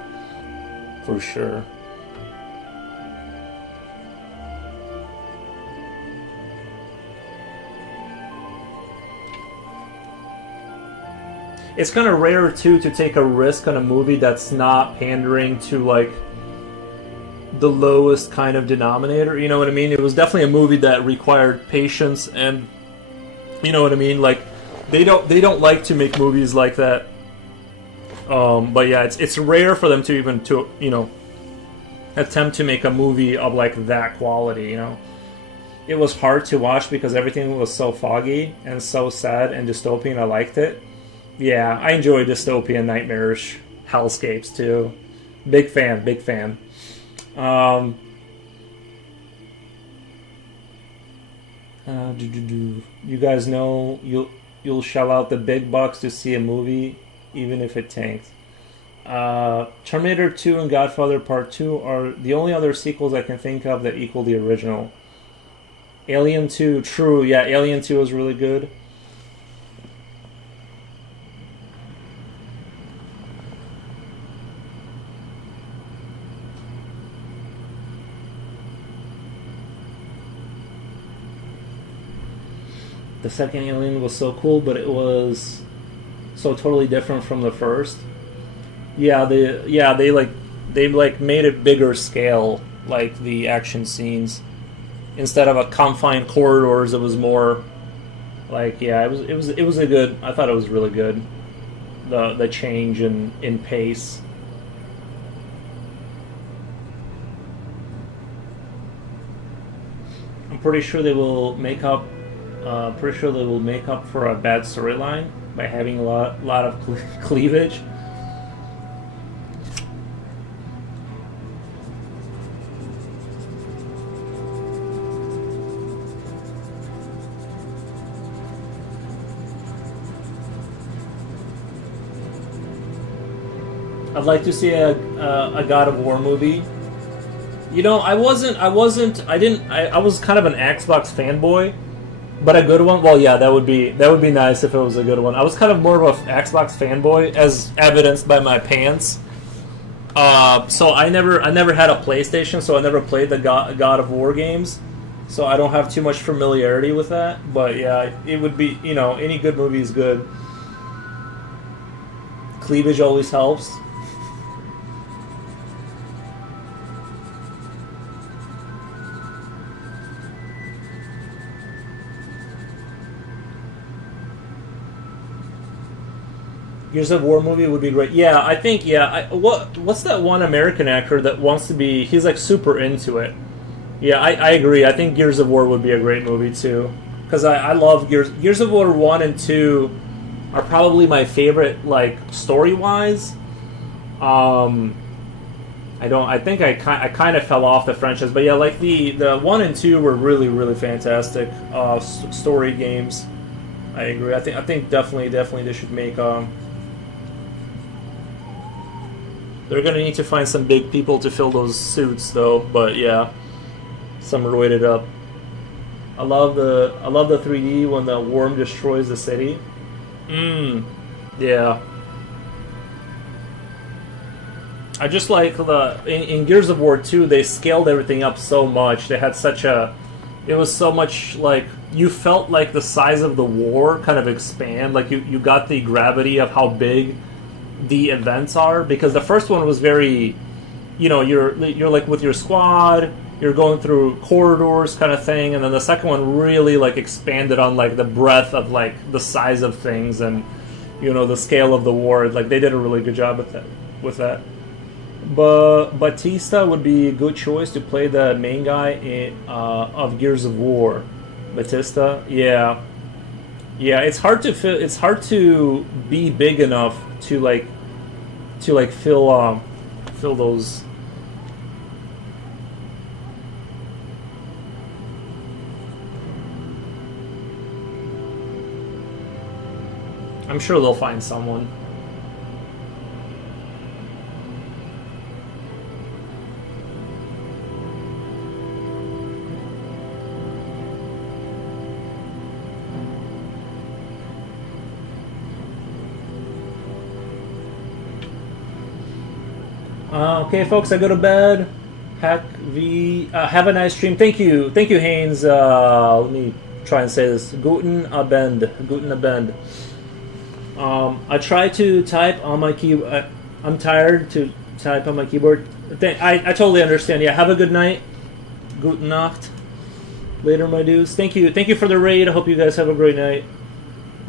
For sure. It's kind of rare, too, to take a risk on a movie that's not pandering to, like, the lowest kind of denominator. You know what I mean? It was definitely a movie that required patience and... You know what I mean? Like, they don't like to make movies like that. But yeah, it's rare for them to even attempt to make a movie of like that quality. You know, it was hard to watch because everything was so foggy and so sad and dystopian. I liked it. Yeah, I enjoy dystopian, nightmarish hellscapes too. Big fan. Big fan. You guys know you'll shell out the big bucks to see a movie, even if it tanks. Terminator 2 and Godfather Part 2 are the only other sequels I can think of that equal the original. Alien 2, true, yeah, Alien 2 was really good. The second Alien was so cool, but it was so totally different from the first. Yeah, they made it bigger scale, like the action scenes. Instead of a confined corridors, it was more like, yeah, it was a good. I thought it was really good. The change in pace. I'm pretty sure they will make up. For a bad storyline by having a lot of cleavage. I'd like to see a God of War movie. You know, I was kind of an Xbox fanboy. But a good one? Well, yeah, that would be nice if it was a good one. I was kind of more of an Xbox fanboy, as evidenced by my pants. So I never had a PlayStation, so I never played the God of War games. So I don't have too much familiarity with that. But yeah, it would be, you know, any good movie is good. Cleavage always helps. Gears of War movie would be great. Yeah, I think, yeah. What's that one American actor that wants to be... He's, like, super into it. Yeah, I agree. I think Gears of War would be a great movie too, because I love Gears of War 1 and 2 are probably my favorite, like, story wise. I think I kind of fell off the franchise, but yeah, like the 1 and 2 were really, really fantastic story games. I agree. I think definitely they should make. They're gonna need to find some big people to fill those suits though, but yeah, some roided up. I love the 3D when the worm destroys the city. Yeah. I just like in Gears of War 2, they scaled everything up so much. They had it was so much, like, you felt like the size of the war kind of expand. Like you got the gravity of how big the events are, because the first one was very, you're like with your squad, you're going through corridors kind of thing, and then the second one really like expanded on like the breadth of like the size of things and the scale of the war. Like they did a really good job with that. But Batista would be a good choice to play the main guy of Gears of War. Batista, yeah. It's hard to be big enough to fill those. I'm sure they'll find someone. Okay, folks, I go to bed. Have a nice stream. Thank you, Haynes. Let me try and say this. Guten Abend. I try to type on my keyboard. I'm tired to type on my keyboard. I totally understand. Yeah, have a good night. Guten Nacht. Later, my dudes. Thank you for the raid. I hope you guys have a great night.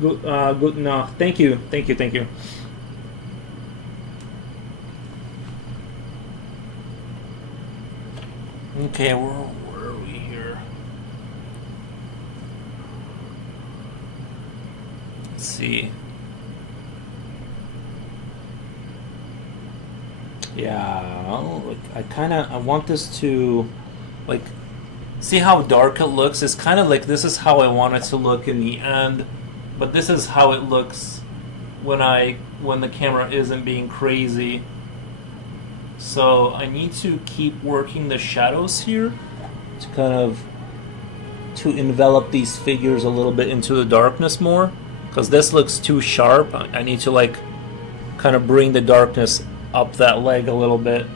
Guten Nacht. Thank you. Okay, where are we here? Let's see. Yeah, I want this to, like, see how dark it looks? It's kind of like this is how I want it to look in the end, but this is how it looks when the camera isn't being crazy. So I need to keep working the shadows here to envelop these figures a little bit into the darkness more, because this looks too sharp. I need to like kind of bring the darkness up that leg a little bit.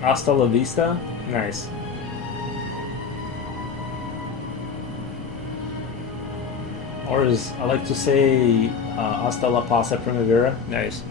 Hasta la vista? Nice. Or as I like to say, hasta la pasa primavera. Nice.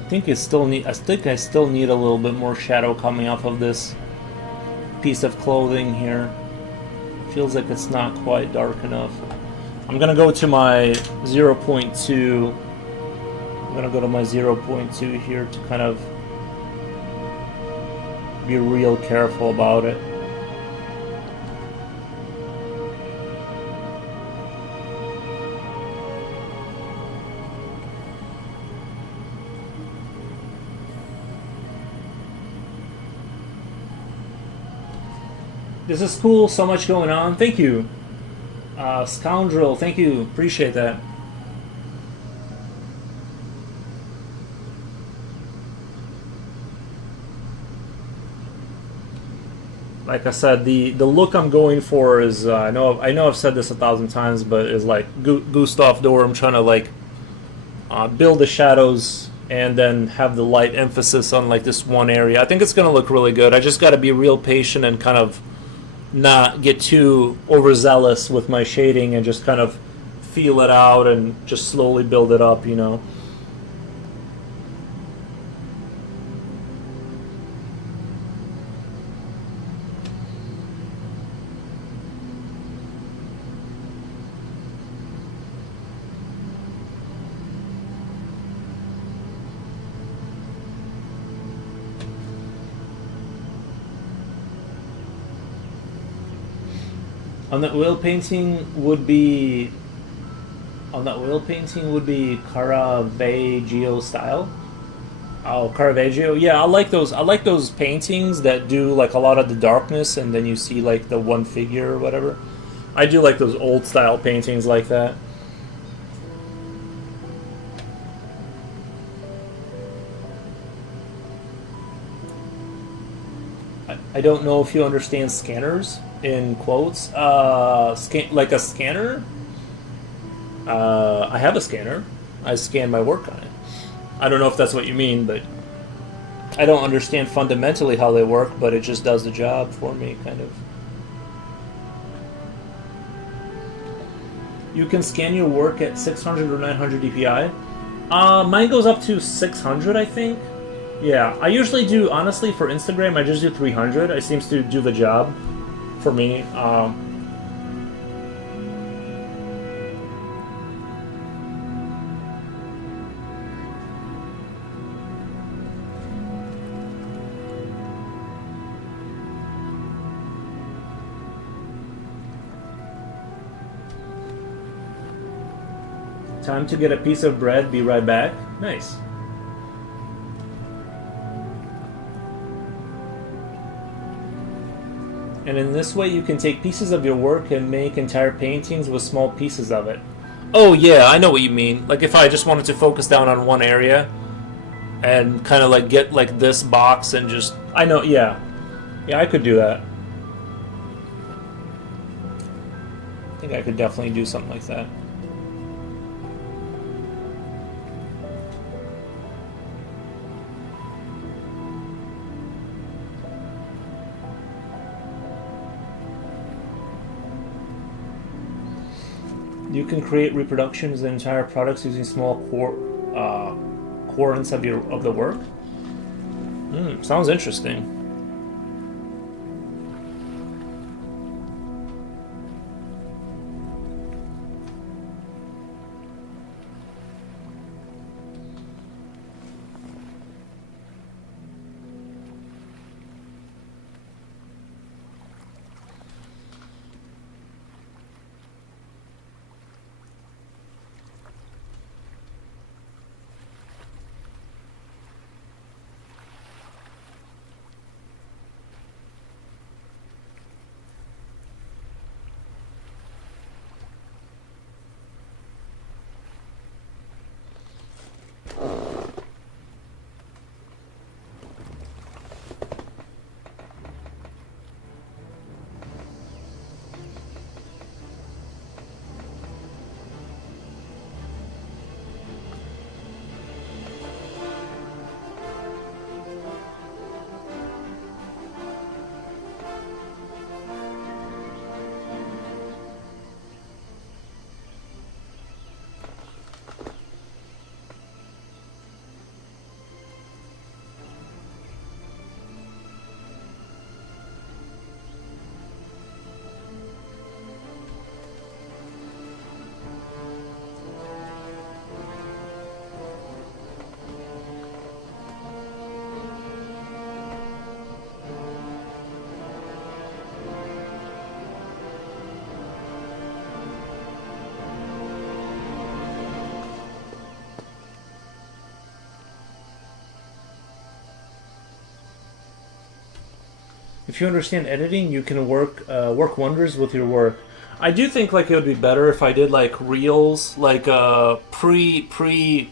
I think I still need a little bit more shadow coming off of this piece of clothing here. Feels like it's not quite dark enough. I'm gonna go to my 0.2. I'm gonna go to my 0.2 here to kind of be real careful about it. This is cool, so much going on. Thank you. Scoundrel, thank you. Appreciate that. like I said, the look I'm going for is I know I've said this 1,000 times, but is like Gustav Dorm trying to like build the shadows and then have the light emphasis on like this one area. I think it's gonna look really good. I just got to be real patient and kind of not get too overzealous with my shading and just kind of feel it out and just slowly build it up, you know. On that oil painting would be Caravaggio style. Oh, Caravaggio. Yeah, I like those. I like those paintings that do like a lot of the darkness, and then you see like the one figure or whatever. I do like those old style paintings like that. I don't know if you understand scanners in quotes. Like a scanner. I have a scanner. I scan my work on it. I don't know if that's what you mean, but I don't understand fundamentally how they work, but it just does the job for me, kind of. You can scan your work at 600 or 900 DPI. Mine goes up to 600, I think. Yeah, I usually do, honestly, for Instagram, I just do 300. It seems to do the job for me. Time to get a piece of bread, be right back. Nice. And in this way you can take pieces of your work and make entire paintings with small pieces of it. Oh yeah, I know what you mean. Like if I just wanted to focus down on one area and kind of like get like this box and just... I know, yeah. Yeah, I could do that. I think I could definitely do something like that. You can create reproductions of entire products using small quantums of the work. Sounds interesting. If you understand editing, you can work wonders with your work. I do think like it would be better if I did like reels, like pre.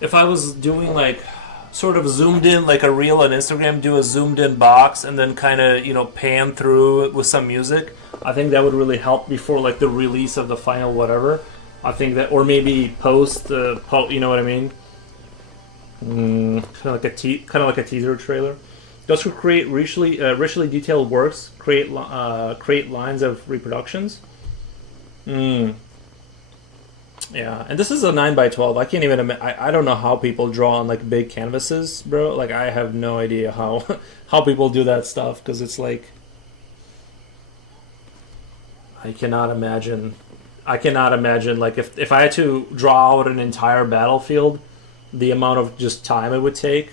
If I was doing like sort of zoomed in, like a reel on Instagram, do a zoomed in box and then kind of, you know, pan through it with some music. I think that would really help before like the release of the final whatever. I think that, or maybe post, you know what I mean? Kind of like a teaser trailer. Those who create richly detailed works create lines of reproductions. Yeah, and this is a 9x12. I can't even I don't know how people draw on like big canvases, bro. Like I have no idea how how people do that stuff, because it's like I cannot imagine like if I had to draw out an entire battlefield, the amount of just time it would take.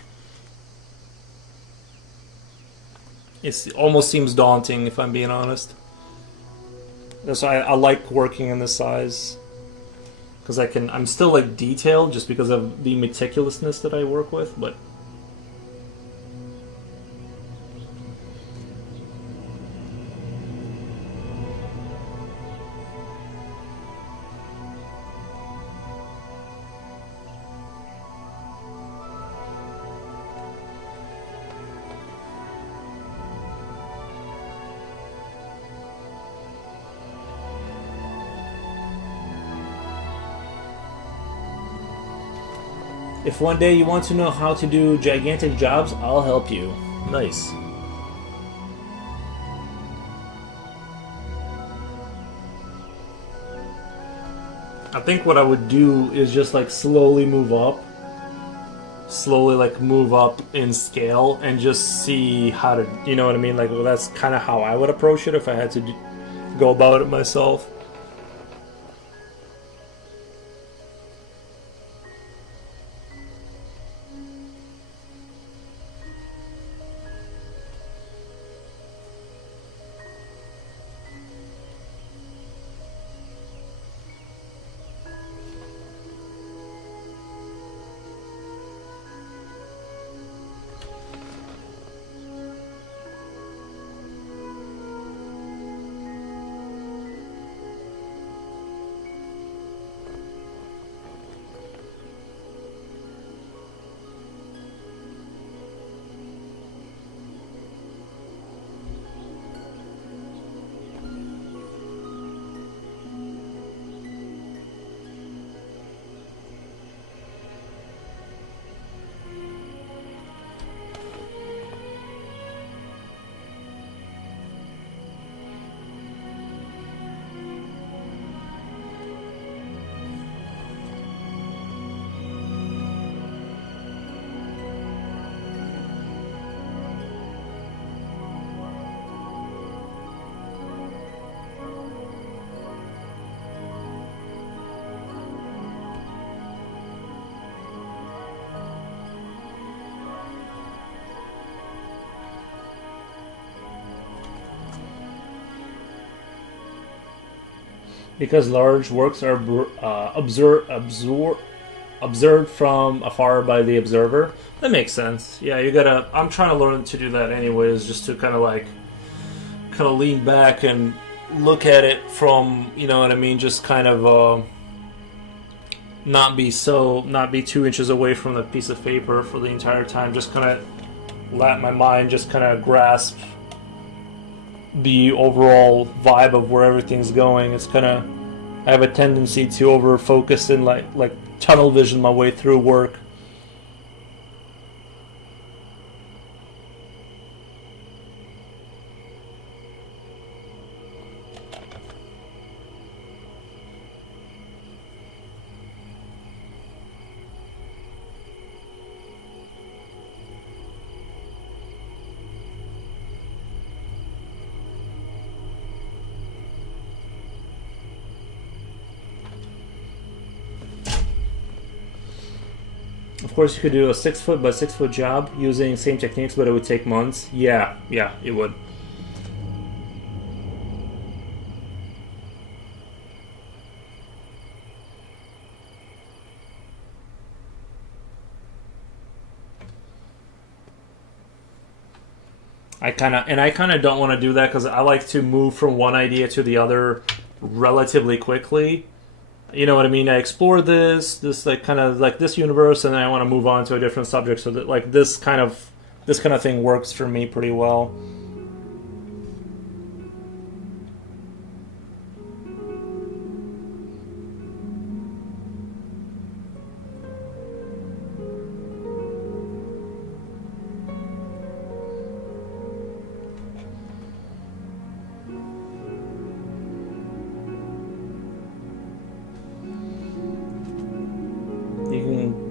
It almost seems daunting, if I'm being honest. That's why I like working in this size, because I'm still like detailed just because of the meticulousness that I work with, but if one day you want to know how to do gigantic jobs, I'll help you. Nice. I think what I would do is just like slowly move up in scale and just see how to, you know what I mean? Like, well, that's kind of how I would approach it if I had to go about it myself. Because large works are observed from afar by the observer. That makes sense. Yeah, you gotta. I'm trying to learn to do that anyways, just to kind of lean back and look at it from, you know what I mean, just kind of not be 2 inches away from the piece of paper for the entire time. Just kind of let my mind just kind of grasp the overall vibe of where everything's going. It's kind of, I have a tendency to over focus and like tunnel vision my way through work. Of course, you could do a 6 foot by 6 foot job using same techniques, but it would take months. Yeah, it would. I kind of don't want to do that because I like to move from one idea to the other relatively quickly. you know what I mean? I explore this like kind of like this universe, and then I want to move on to a different subject. So that like this kind of thing works for me pretty well.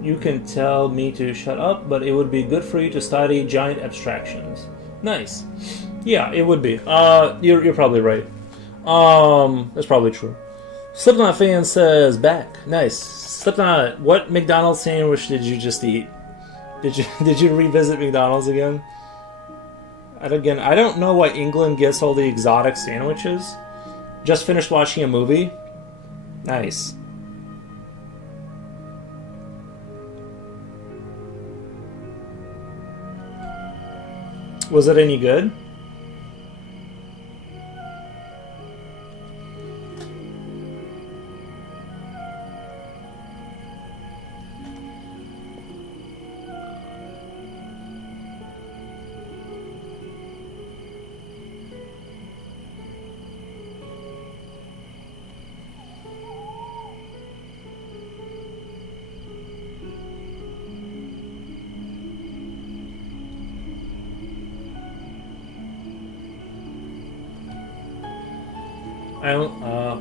You can tell me to shut up, but it would be good for you to study giant abstractions. Nice. Yeah, it would be. You're probably right. That's probably true. Slipknot fan says back. Nice. Slipknot, what McDonald's sandwich did you just eat? Did you revisit McDonald's again? And again, I don't know why England gets all the exotic sandwiches. Just finished watching a movie. Nice. Was it any good?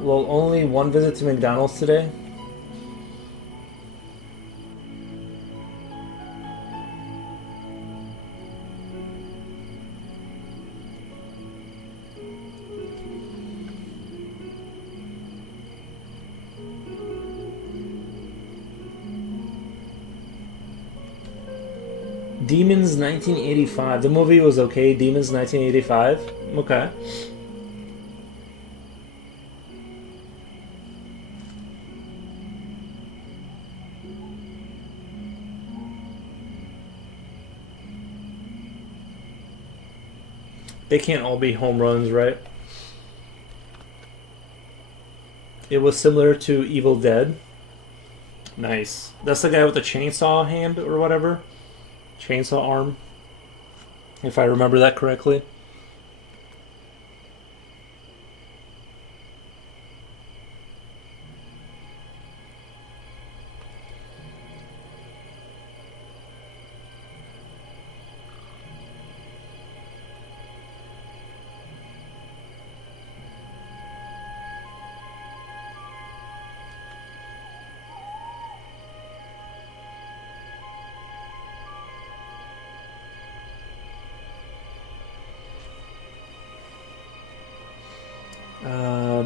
Well, only one visit to McDonald's today. Demons 1985. The movie was okay. Demons 1985. Okay. They can't all be home runs, right? It was similar to Evil Dead. Nice. That's the guy with the chainsaw hand or whatever. Chainsaw arm. If I remember that correctly.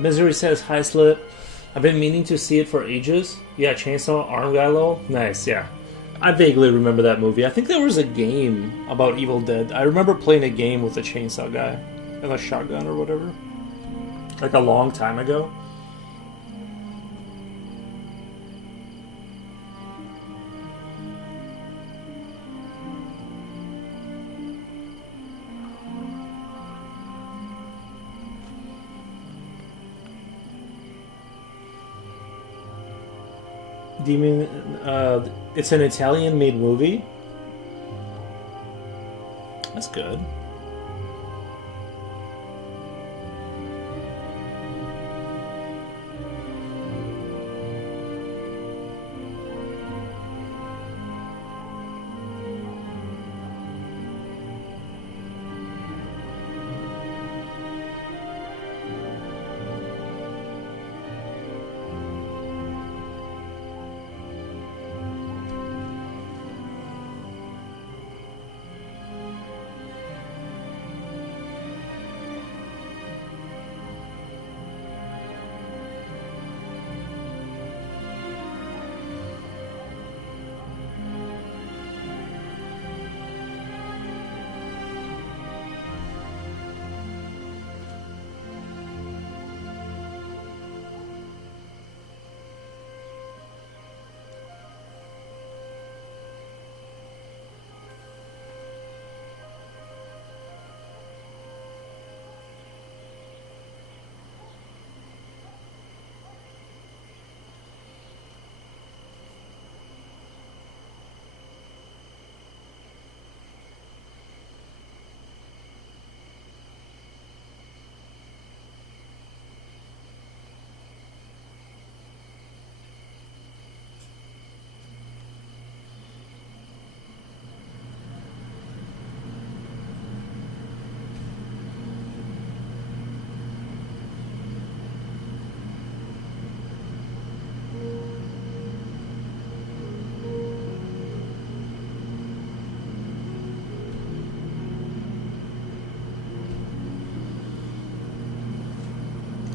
Misery says, hi Slip. I've been meaning to see it for ages. Yeah, Chainsaw Arm Guy lol. Nice, yeah. I vaguely remember that movie. I think there was a game about Evil Dead. I remember playing a game with a chainsaw guy and a shotgun or whatever. Like a long time ago. Demon, it's an Italian-made movie. That's good.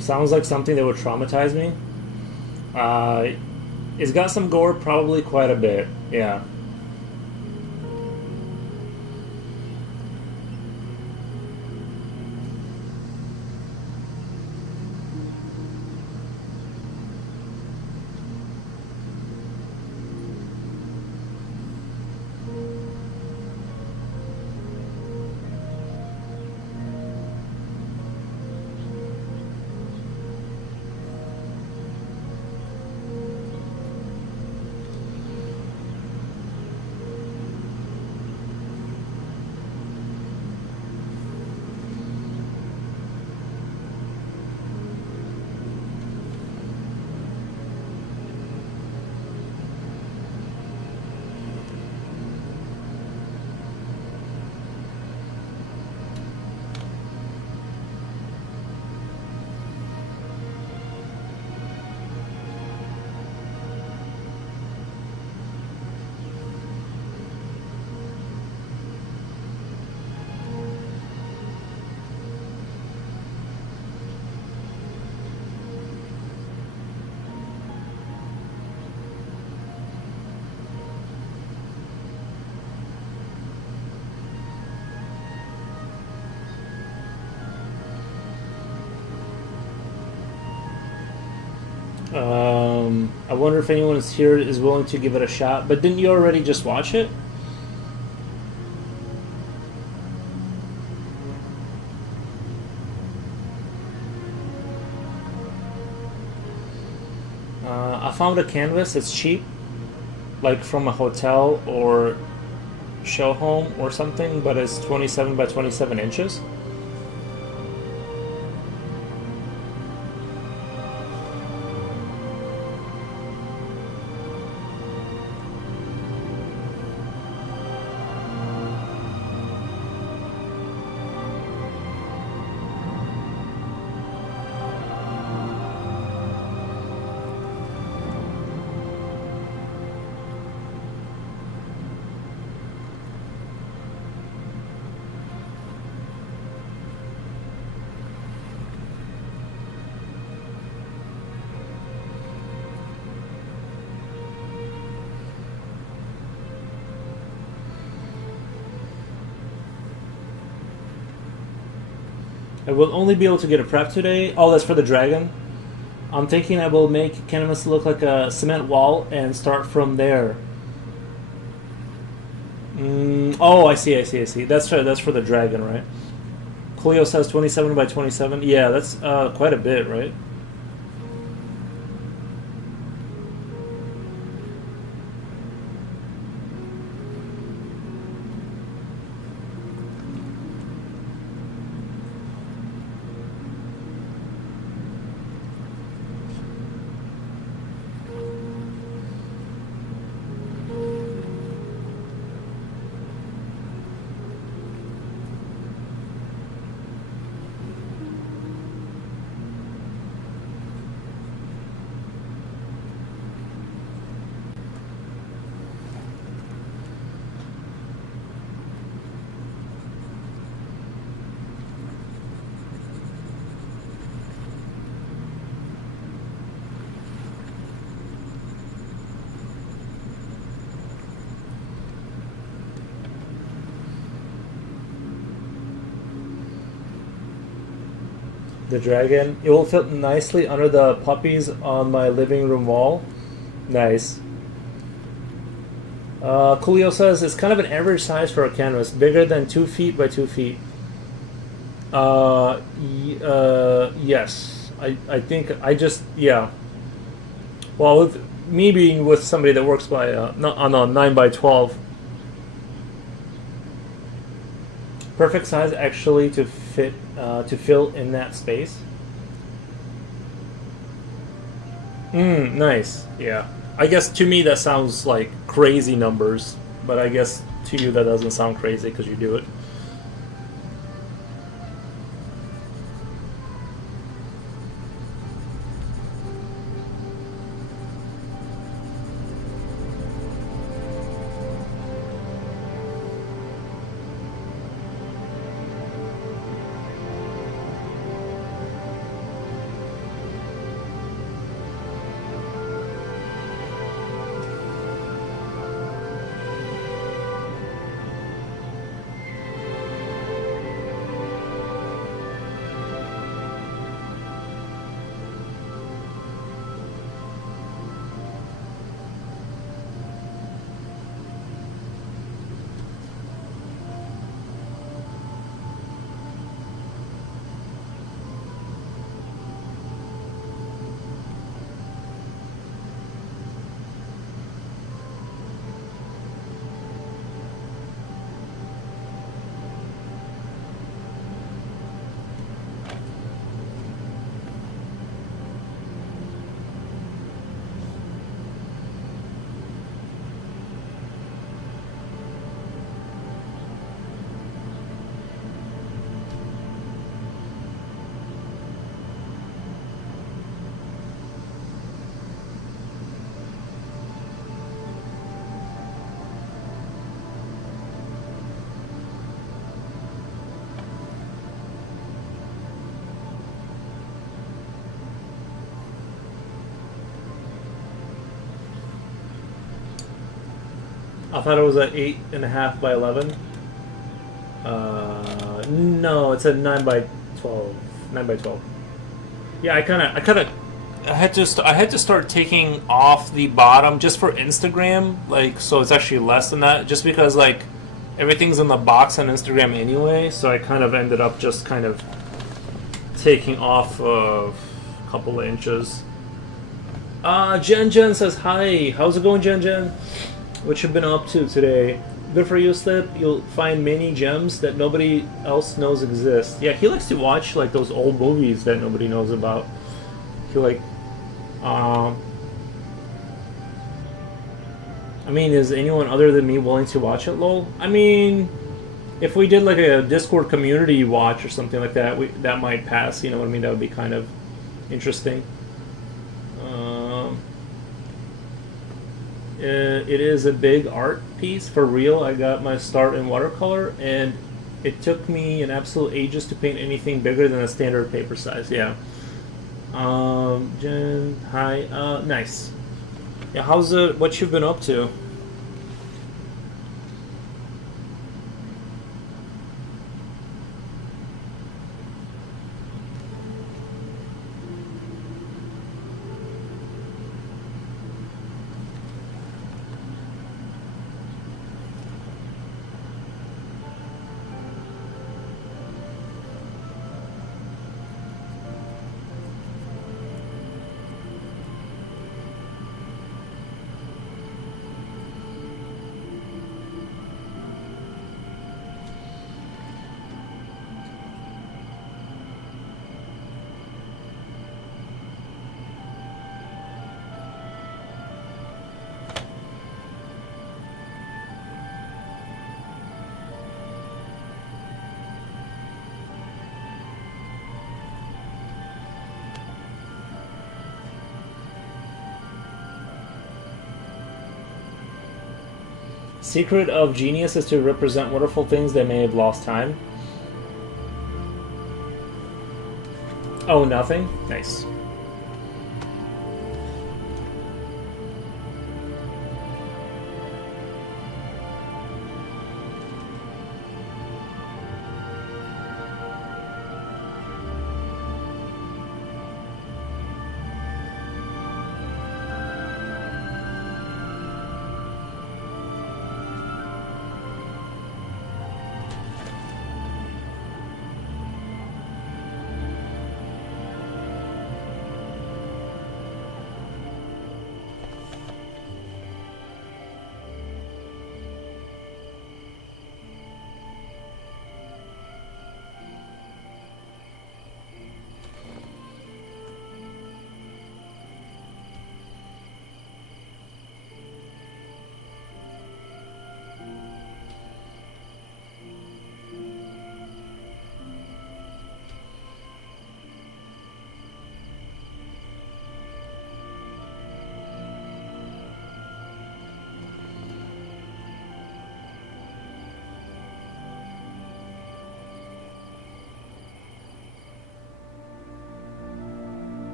Sounds like something that would traumatize me. It's got some gore, probably quite a bit. Yeah. I wonder if anyone is here is willing to give it a shot. But didn't you already just watch it? I found a canvas. It's cheap, like from a hotel or show home or something, but it's 27 by 27 inches. I will only be able to get a prep today. Oh, that's for the dragon. I'm thinking I will make Canvas look like a cement wall and start from there. Oh, I see. That's right. That's for the dragon, right? Coolio says 27 by 27. Yeah, that's quite a bit, right? The dragon. It will fit nicely under the puppies on my living room wall. Nice. Coolio says it's kind of an average size for a canvas, bigger than 2 feet by 2 feet. Yes. I think I just, yeah. Well, with me being with somebody that works by on a 9 by 12, perfect size actually to fit to fill in that space. Nice. Yeah. I guess to me that sounds like crazy numbers, but I guess to you that doesn't sound crazy because you do it. I thought it was a 8.5 by 11. No, it's a 9 by 12. 9 by 12. Yeah, I had to start taking off the bottom just for Instagram, like, so it's actually less than that, just because like everything's in the box on Instagram anyway. So I kind of ended up just kind of taking off a couple of inches. Jen says hi. How's it going, Jen? What you been up to today? Good for you, Slip. You'll find many gems that nobody else knows exist. Yeah, he likes to watch like those old movies that nobody knows about. He like, I mean, is anyone other than me willing to watch it, lol? I mean, if we did like a Discord community watch or something like that, that might pass. You know what I mean? That would be kind of interesting. It is a big art piece for real. I got my start in watercolor, and it took me an absolute ages to paint anything bigger than a standard paper size. Yeah. Jen, hi. Nice. Yeah, how's it? What you've been up to? Secret of genius is to represent wonderful things that may have lost time. Oh, nothing? Nice.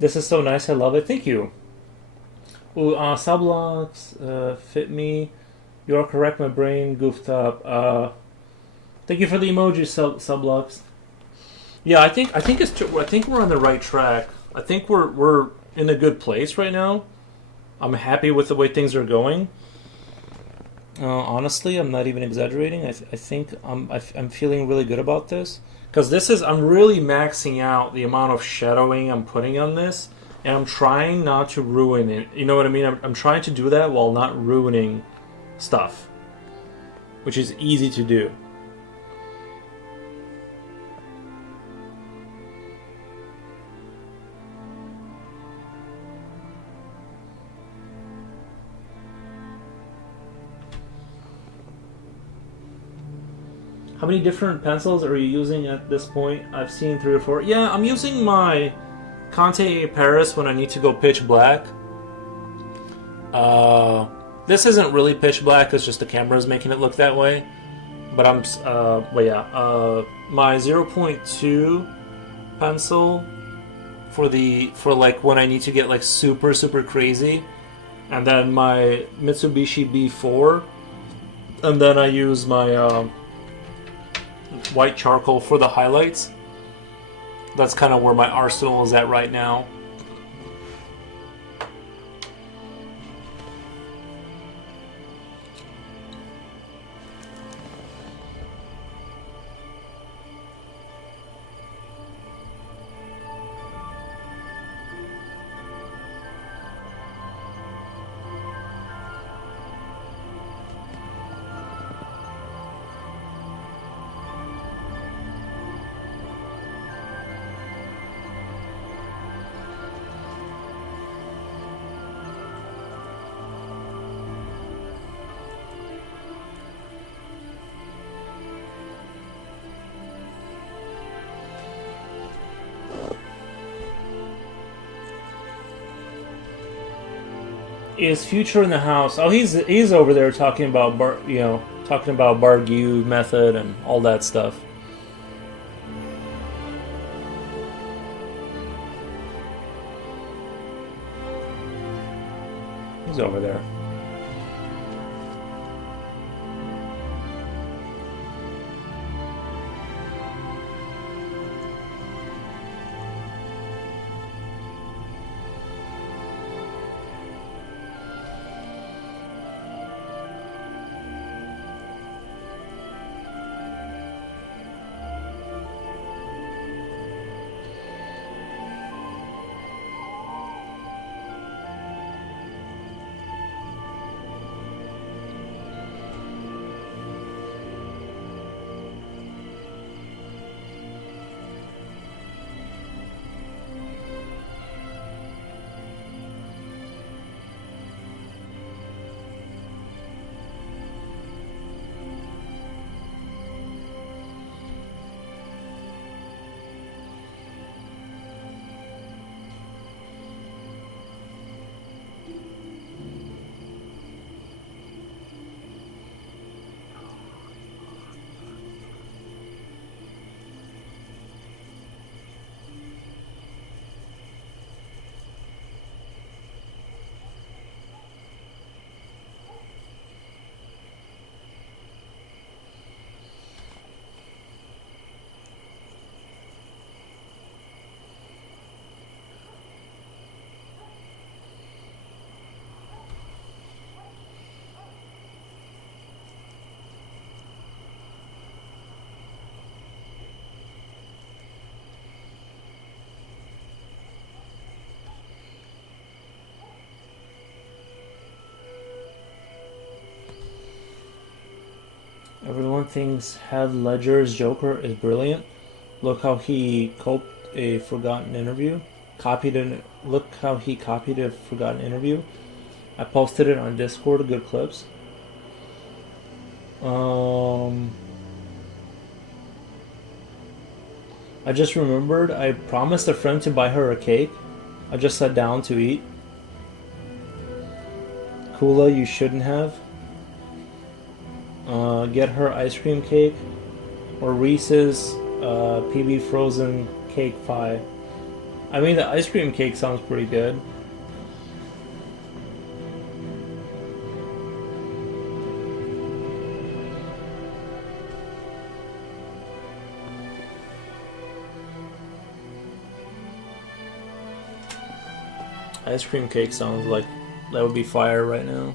This is so nice. I love it. Thank you. Ooh, Sublocks fit me. You are correct. My brain goofed up. Thank you for the emoji, Sublocks. Yeah, I think we're on the right track. I think we're in a good place right now. I'm happy with the way things are going. Honestly, I'm not even exaggerating. I think I'm feeling really good about this. Because I'm really maxing out the amount of shadowing I'm putting on this, and I'm trying not to ruin it. You know what I mean? I'm trying to do that while not ruining stuff, which is easy to do. How many different pencils are you using at this point? I've seen 3 or 4. Yeah, I'm using my Conte Paris when I need to go pitch black. This isn't really pitch black, it's just the camera is making it look that way. but my 0.2 pencil for like when I need to get like super super crazy, and then my Mitsubishi B4, and then I use my white charcoal for the highlights. That's kind of where my arsenal is at right now. Is Future in the house? Oh, he's over there talking about talking about Bargue method and all that stuff. He's over there. Everyone thinks Heath Ledger's Joker is brilliant. Look how he copied a forgotten interview. Look how he copied a forgotten interview. I posted it on Discord. Good clips. I just remembered I promised a friend to buy her a cake. I just sat down to eat. Kula, you shouldn't have. Get her ice cream cake or Reese's PB frozen cake pie. I mean, the ice cream cake sounds pretty good. Ice cream cake sounds like that would be fire right now.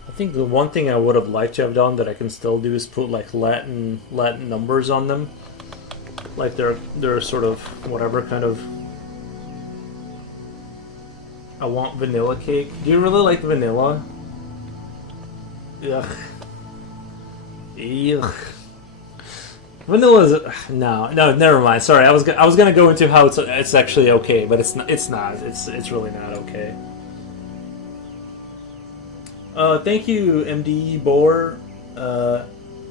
I think the one thing I would have liked to have done that I can still do is put like Latin numbers on them, like they're sort of whatever kind of. I want vanilla cake. Do you really like vanilla? Ugh. Ugh. Vanilla's no, never mind. Sorry, I was gonna go into how it's actually okay, but it's not. It's really not okay. Thank you, MDE Boar.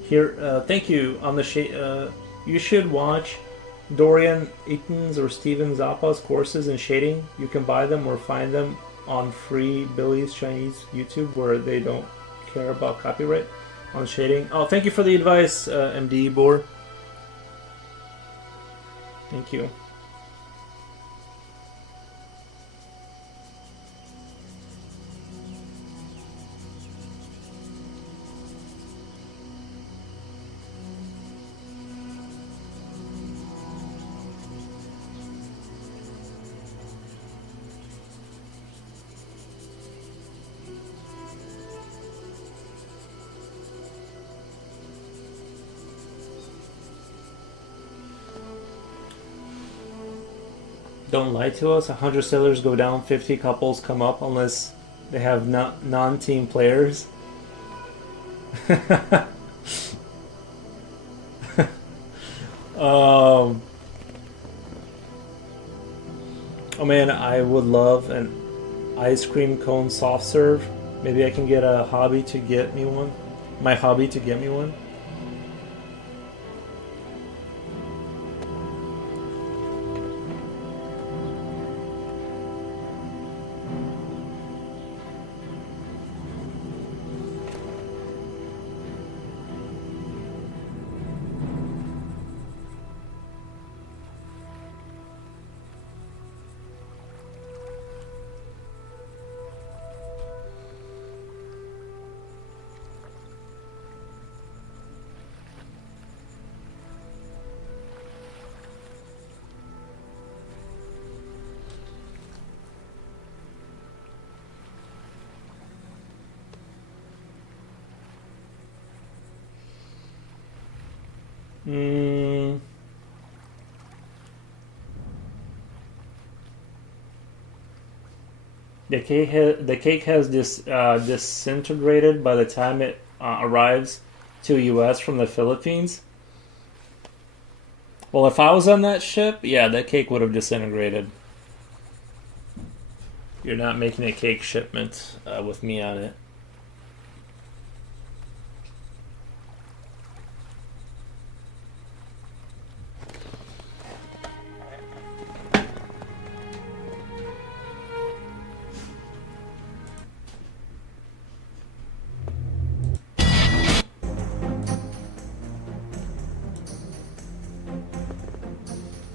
Thank you on the shade. You should watch Dorian Eaton's or Steven Zappa's courses in shading. You can buy them or find them on Free Billy's Chinese YouTube, where they don't care about copyright on shading. Oh, thank you for the advice, MDE Boar. Thank you. Don't lie to us. 100 sailors go down, 50 couples come up unless they have non-team players. Oh man, I would love an ice cream cone soft serve. Maybe I can get a hobby to get me one. My hobby to get me one. The cake has disintegrated by the time it arrives to US from the Philippines. Well, if I was on that ship, yeah, that cake would have disintegrated. You're not making a cake shipment with me on it.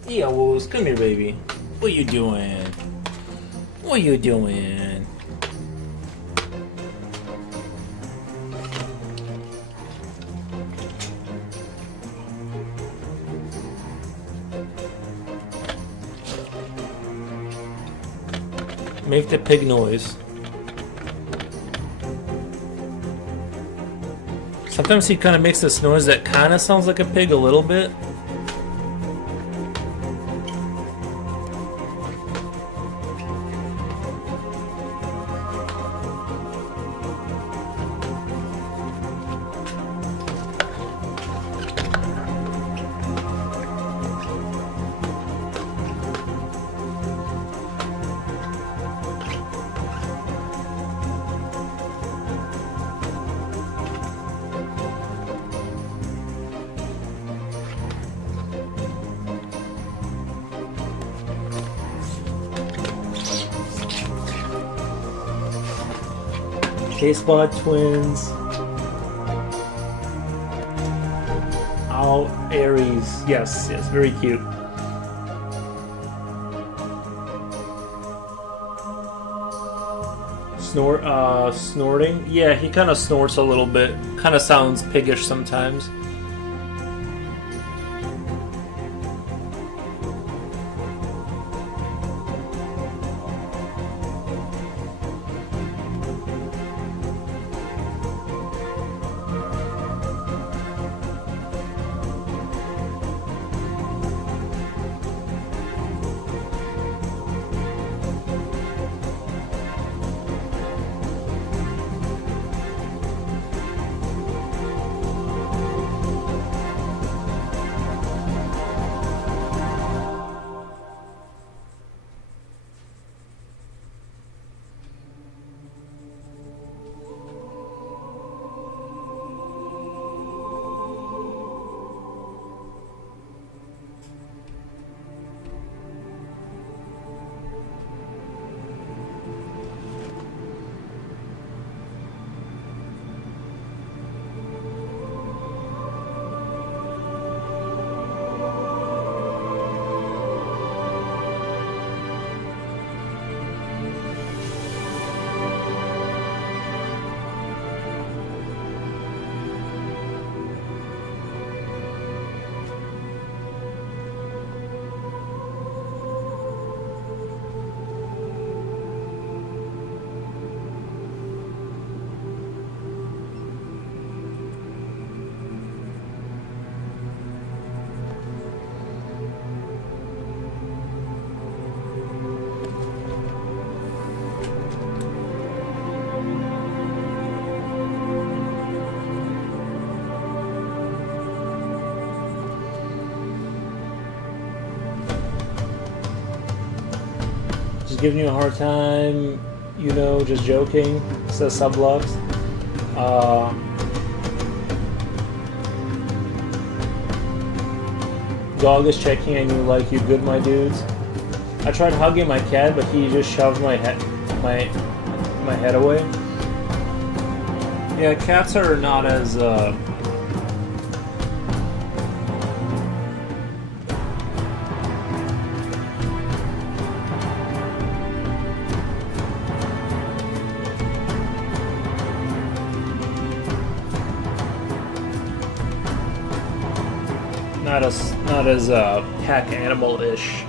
Yeah, Woos, come here, baby. What you doing? What you doing? Make the pig noise. Sometimes he kind of makes this noise that kind of sounds like a pig a little bit. K-Spot twins. Owl Aries. Yes, very cute. Snorting? Yeah, he kind of snorts a little bit. Kind of sounds piggish sometimes. giving you a hard time, you know, just joking, says Sublux. Dog is checking on you like you good, my dudes. I tried hugging my cat, but he just shoved my head away. Yeah, cats are not as not as pack animal-ish.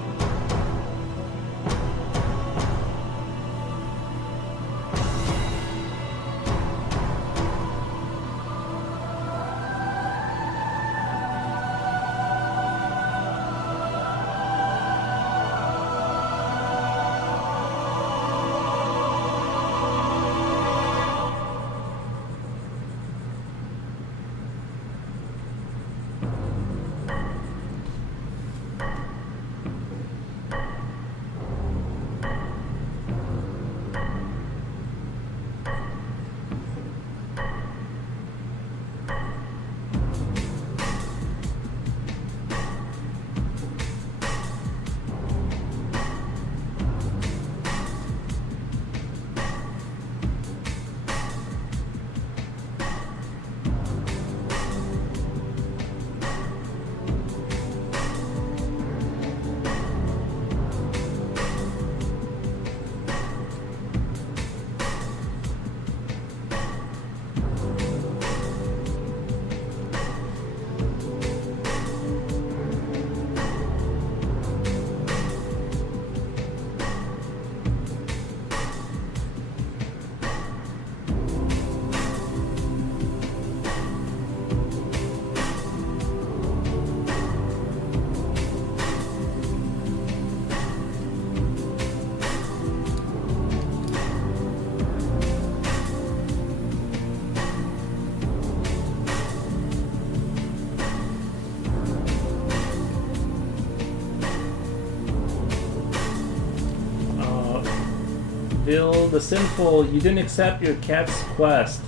Bill the Sinful, you didn't accept your cat's quest.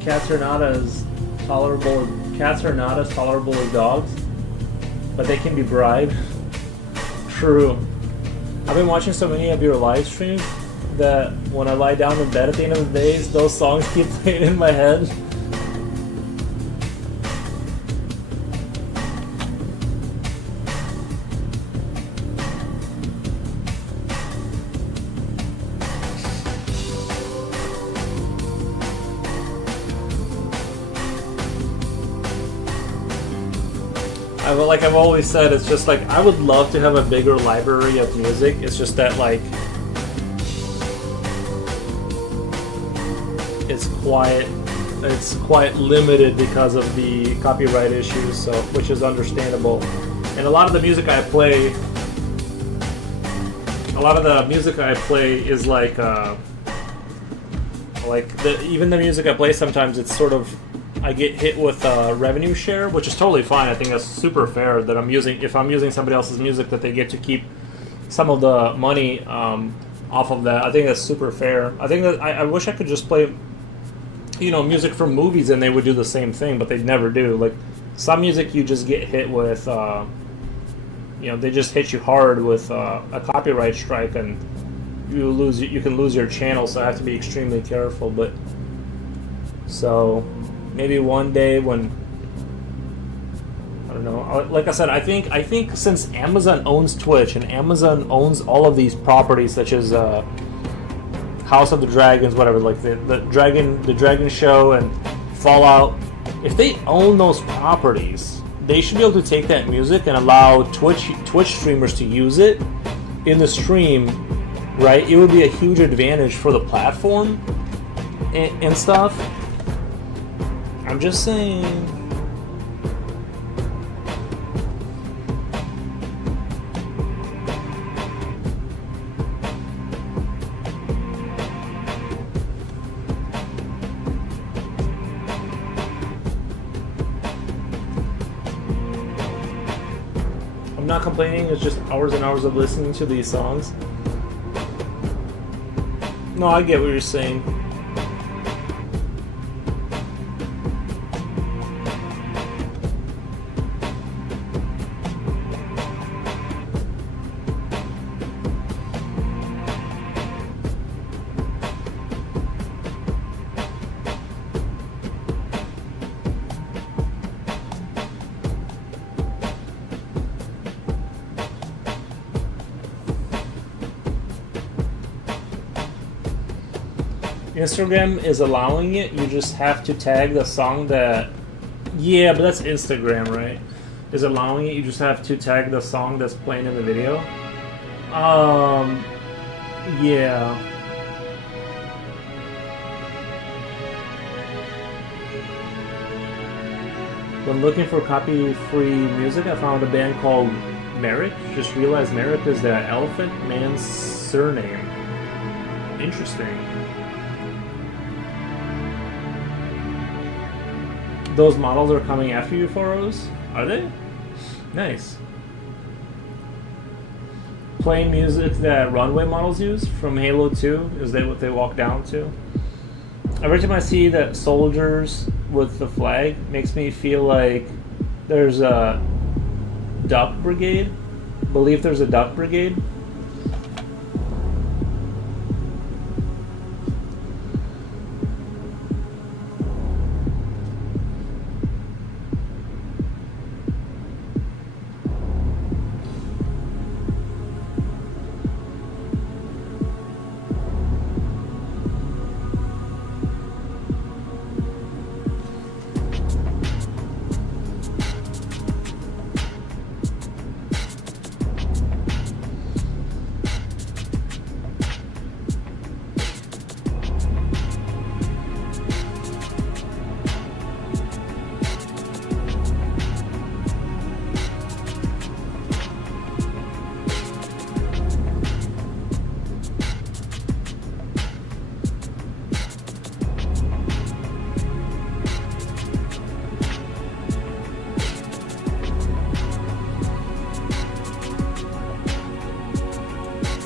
Cats are not as tolerable as dogs, but they can be bribed. True. I've been watching so many of your live streams that when I lie down in bed at the end of the days, those songs keep playing in my head. Like I've always said, it's just like I would love to have a bigger library of music. It's just that like it's quite limited because of the copyright issues, so which is understandable. And a lot of the music I play is like even the music I play sometimes it's sort of I get hit with revenue share, which is totally fine. I think that's super fair that if I'm using somebody else's music, that they get to keep some of the money off of that. I think that's super fair. I think that I wish I could just play, music from movies and they would do the same thing, but they never do. Like some music you just get hit with, they just hit you hard with a copyright strike and you can lose your channel. So I have to be extremely careful. But so. Maybe one day when I don't know. Like I said, I think since Amazon owns Twitch and Amazon owns all of these properties such as House of the Dragons, whatever, like the Dragon Show and Fallout, if they own those properties, they should be able to take that music and allow Twitch streamers to use it in the stream, right? It would be a huge advantage for the platform and stuff. I'm just saying. I'm not complaining, it's just hours and hours of listening to these songs. No, I get what you're saying. Instagram is allowing it. You just have to tag the song that. Yeah, but that's Instagram, right? Is allowing it. You just have to tag the song that's playing in the video. Yeah. When looking for copy-free music, I found a band called Merrick. Just realized Merrick is the Elephant Man's surname. Interesting. Those models are coming after you, Foros? Are they? Nice. Playing music that runway models use from Halo 2 is that what they walk down to? Every time I see that soldiers with the flag makes me feel like there's a duck brigade. Believe there's a duck brigade.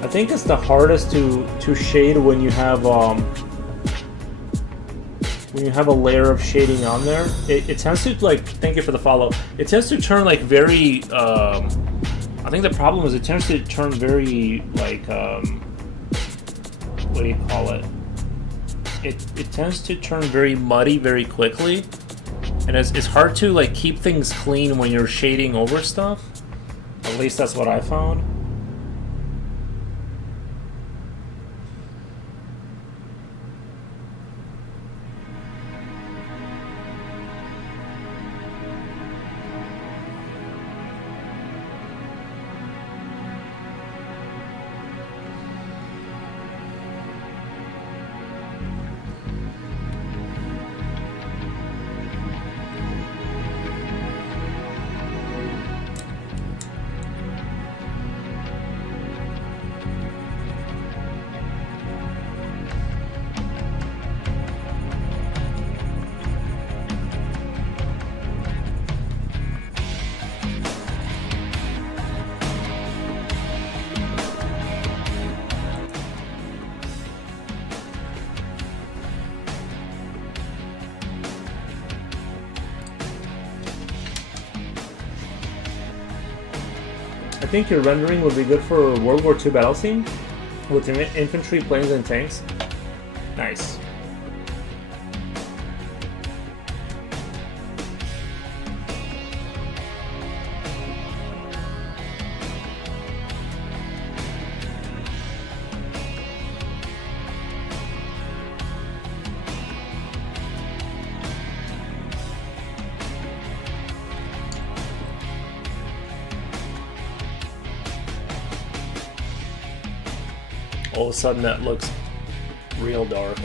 I think it's the hardest to shade when you have a layer of shading on there. It tends to, like, thank you for the follow. It tends to turn like very I think the problem is it tends to turn very like what do you call it? It tends to turn very muddy very quickly. And it's hard to like keep things clean when you're shading over stuff. At least that's what I found. I think your rendering would be good for World War II battle scene with infantry, planes, and tanks. Nice. All of a sudden that looks real dark.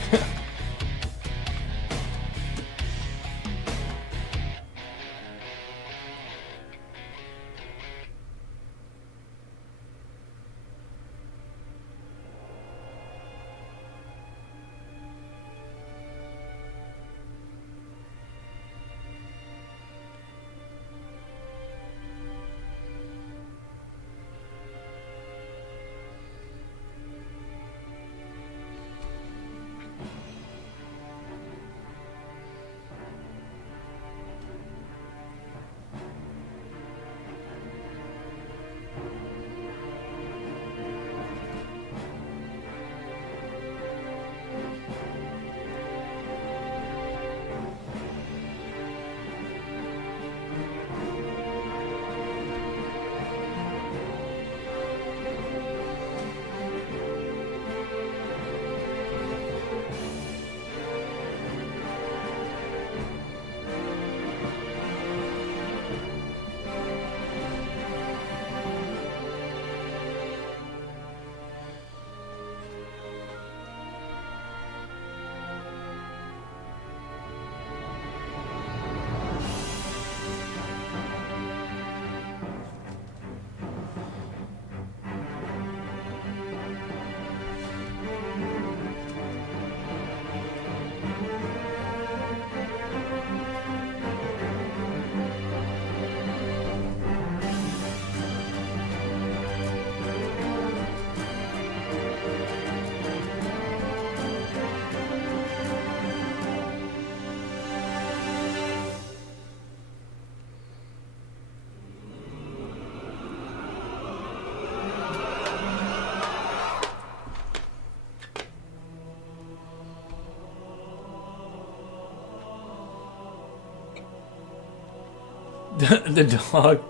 The dog.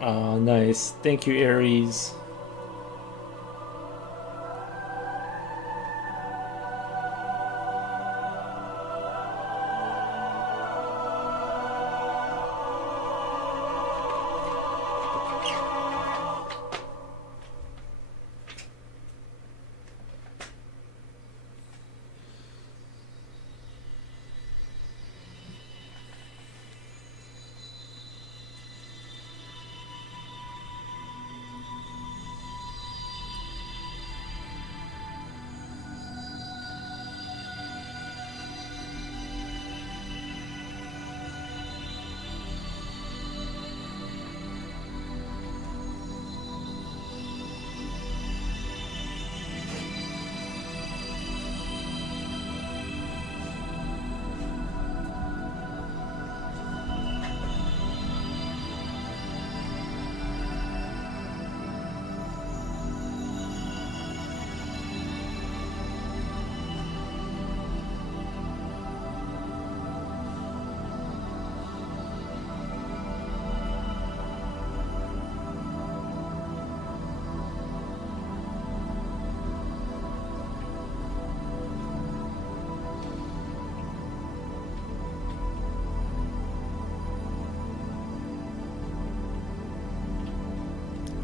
Oh, nice. Thank you, Aries.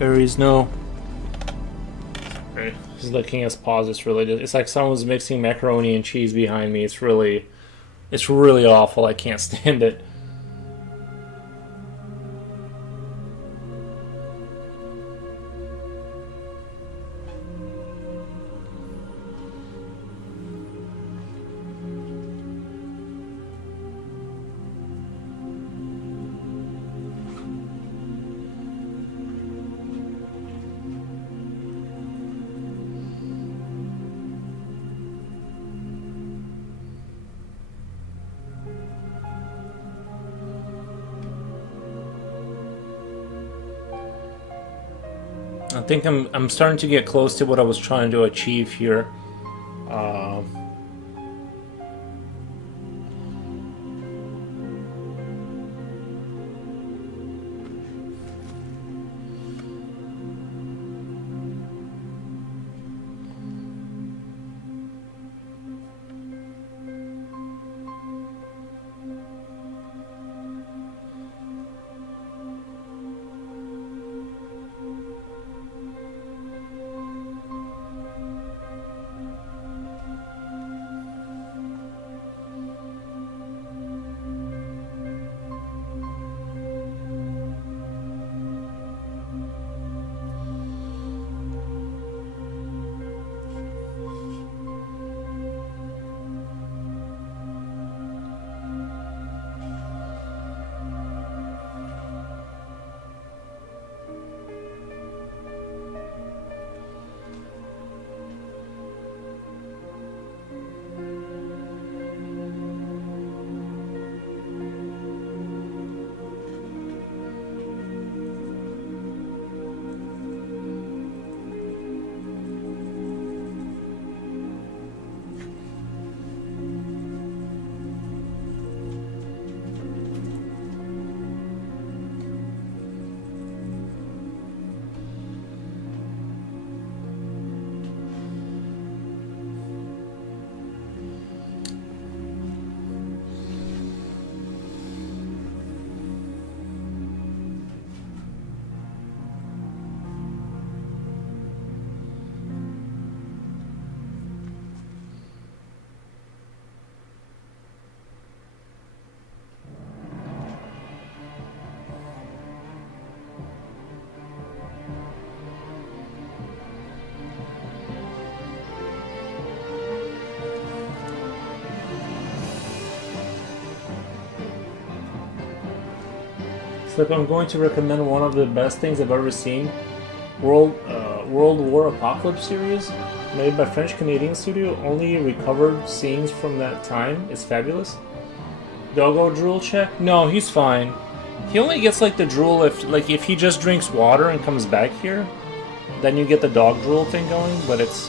Aries, no. He's looking at pause. It's really. It's like someone's mixing macaroni and cheese behind me. It's really awful. I can't stand it. I think I'm starting to get close to what I was trying to achieve here. So if I'm going to recommend one of the best things I've ever seen, World War Apocalypse series, made by French Canadian studio, only recovered scenes from that time. It's fabulous. Doggo drool check? No, he's fine. He only gets like the drool if he just drinks water and comes back here, then you get the dog drool thing going, but it's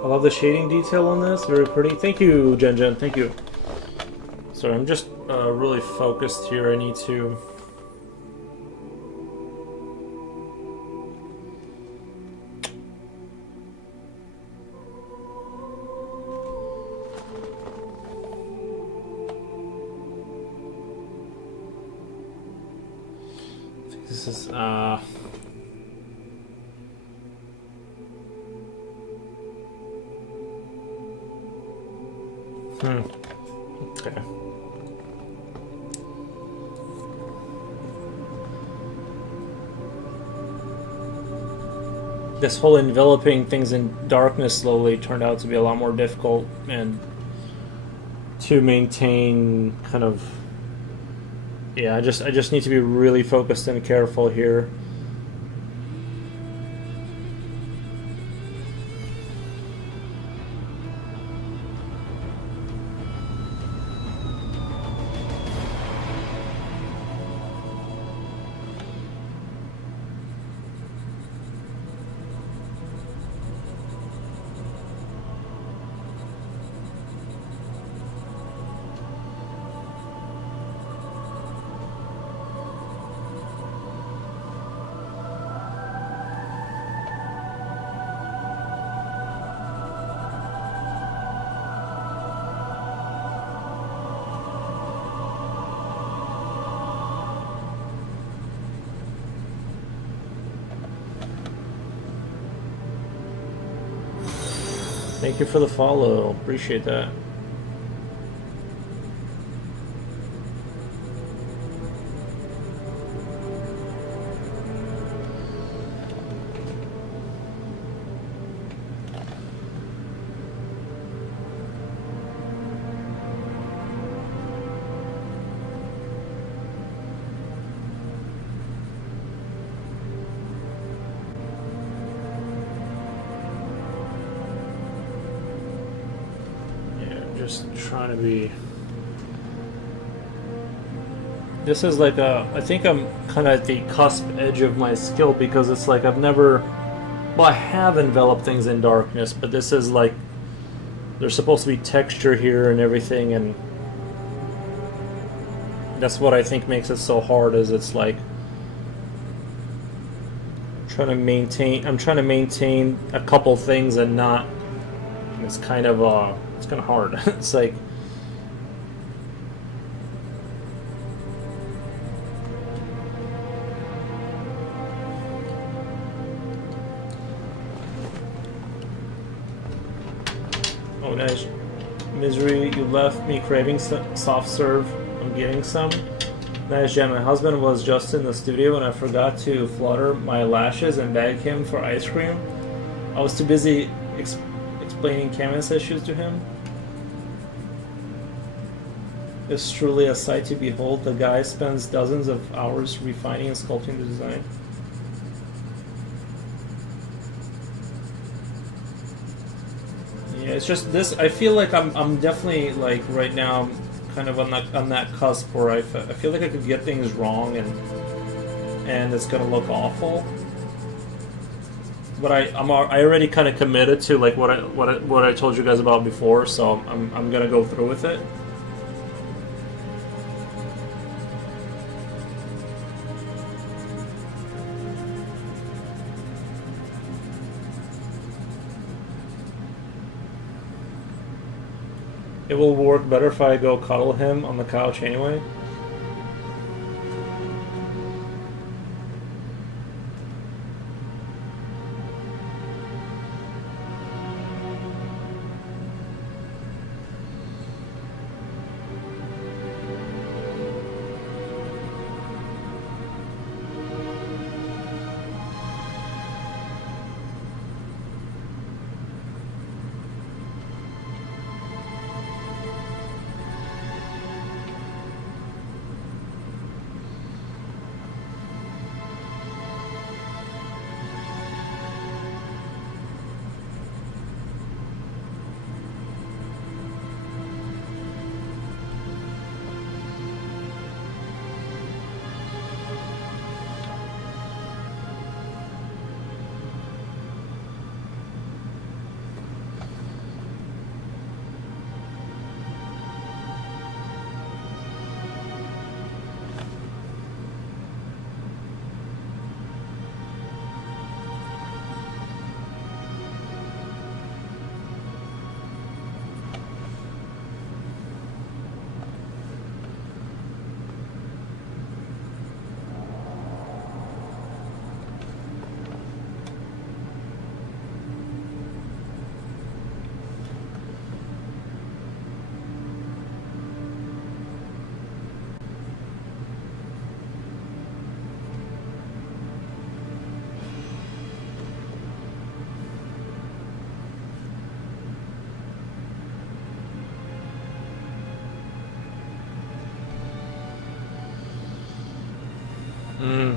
I love the shading detail on this. Very pretty. Thank you, Jen. Thank you. Sorry, I'm just really focused here. I need to... I think this is... Okay. This whole enveloping things in darkness slowly turned out to be a lot more difficult and to maintain kind of... Yeah, I just need to be really focused and careful here. Thank you for the follow. Appreciate that. Trying to be... This is like a... I think I'm kind of at the cusp edge of my skill because it's like I've never... Well, I have enveloped things in darkness, but this is like... There's supposed to be texture here and everything, and... That's what I think makes it so hard, is it's like... Trying to maintain... I'm trying to maintain a couple things and not... It's kind of it's kind of hard. It's like... Oh, nice. Misery, you left me craving soft serve. I'm getting some. Nice, Jen. My husband was just in the studio and I forgot to flutter my lashes and beg him for ice cream. I was too busy explaining Camus issues to him. It's truly a sight to behold. The guy spends dozens of hours refining and sculpting the design. Yeah, it's just this. I feel like I'm definitely like right now I'm kind of on that cusp where I feel like I could get things wrong and it's gonna look awful. But I already kind of committed to like what I told you guys about before, so I'm gonna go through with it. It will work better if I go cuddle him on the couch anyway. Mm.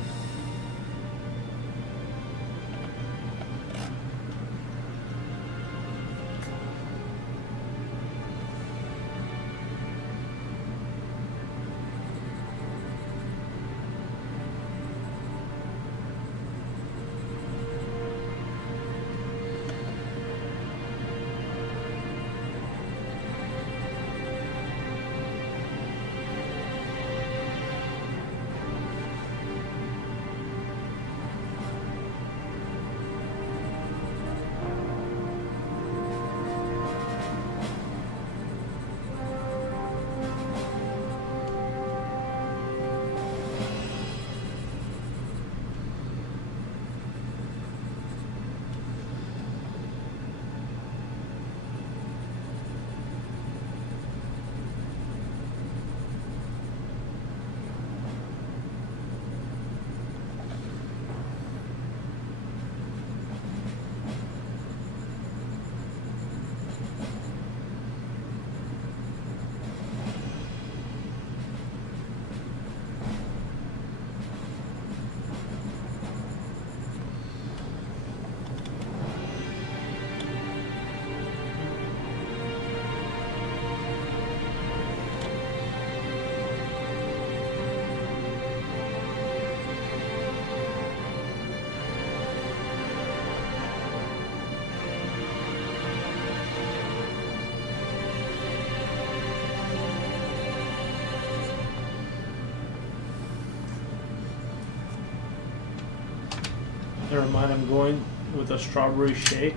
Never mind, I'm going with a strawberry shake.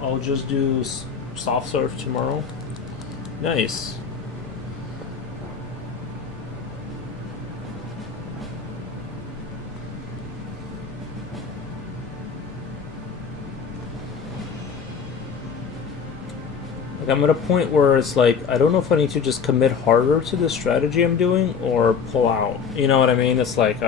I'll just do soft serve tomorrow. Nice. Like I'm at a point where it's like I don't know if I need to just commit harder to the strategy I'm doing or pull out. You know what I mean? It's like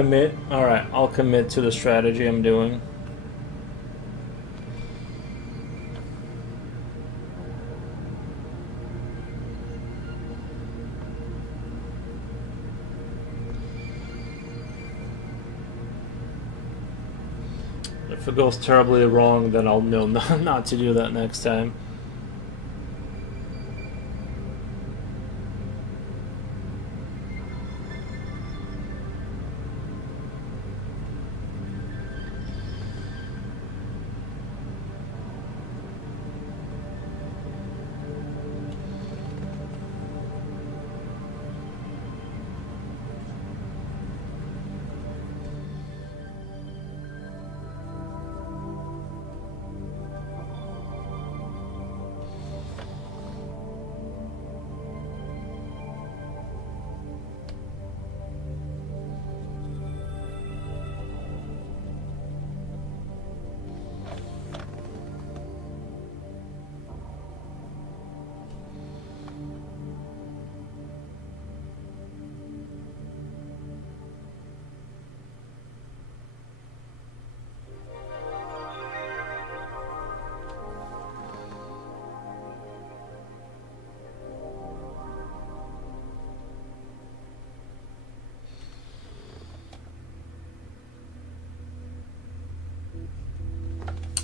commit. All right, I'll commit to the strategy I'm doing. If it goes terribly wrong, then I'll know not to do that next time.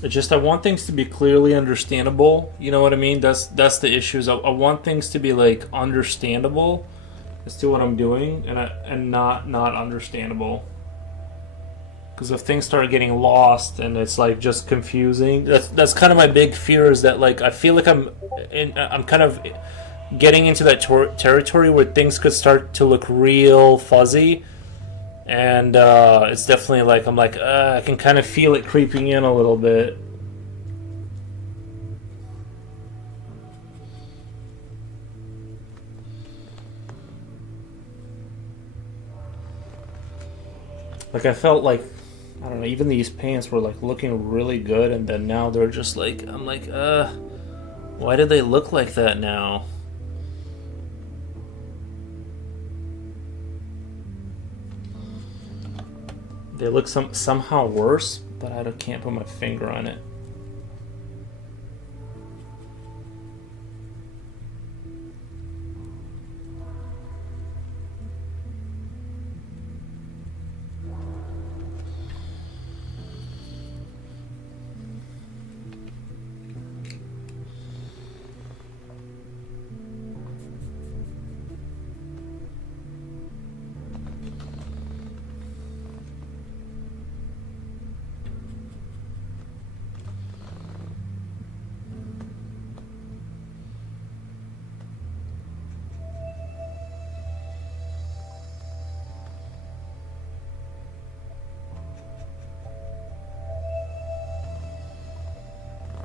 It's just I want things to be clearly understandable. You know what I mean? That's the issue. Is I want things to be like understandable as to what I'm doing, and not understandable. Because if things start getting lost and it's like just confusing, that's kind of my big fear. Is that like I feel like I'm kind of getting into that territory where things could start to look real fuzzy, and it's definitely like I'm like I can kind of feel it creeping in a little bit. Like I felt like, I don't know, even these pants were like looking really good, and then now they're just like, I'm like, why did they look like that now? They look somehow worse, but I can't put my finger on it.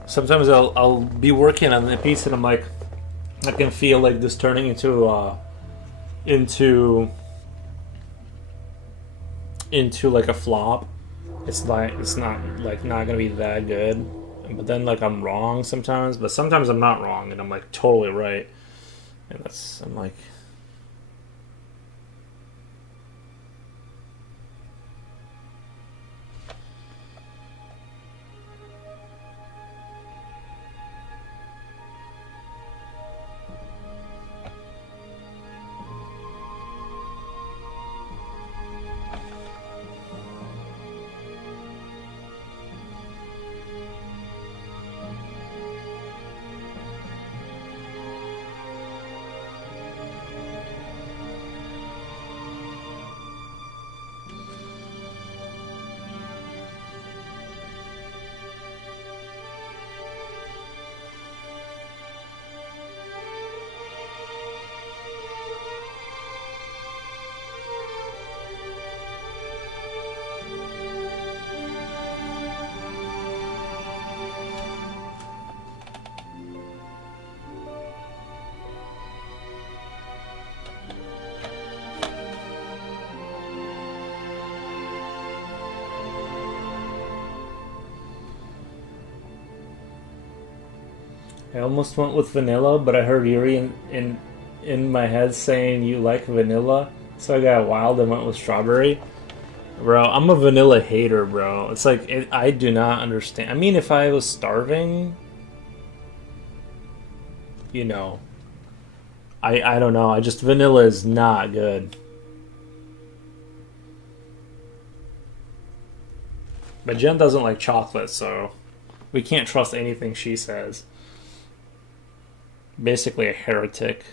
Sometimes I'll be working on the piece and I'm like, I can feel like this turning into like a flop. It's not gonna be that good. But then like I'm wrong sometimes, but sometimes I'm not wrong and I'm like totally right. And I'm like, I almost went with vanilla, but I heard Yuri in my head saying you like vanilla, so I got wild and went with strawberry. Bro, I'm a vanilla hater, bro. It's like, I do not understand. I mean, if I was starving, you know, I don't know. Vanilla is not good. But Jen doesn't like chocolate, so we can't trust anything she says. Basically a heretic.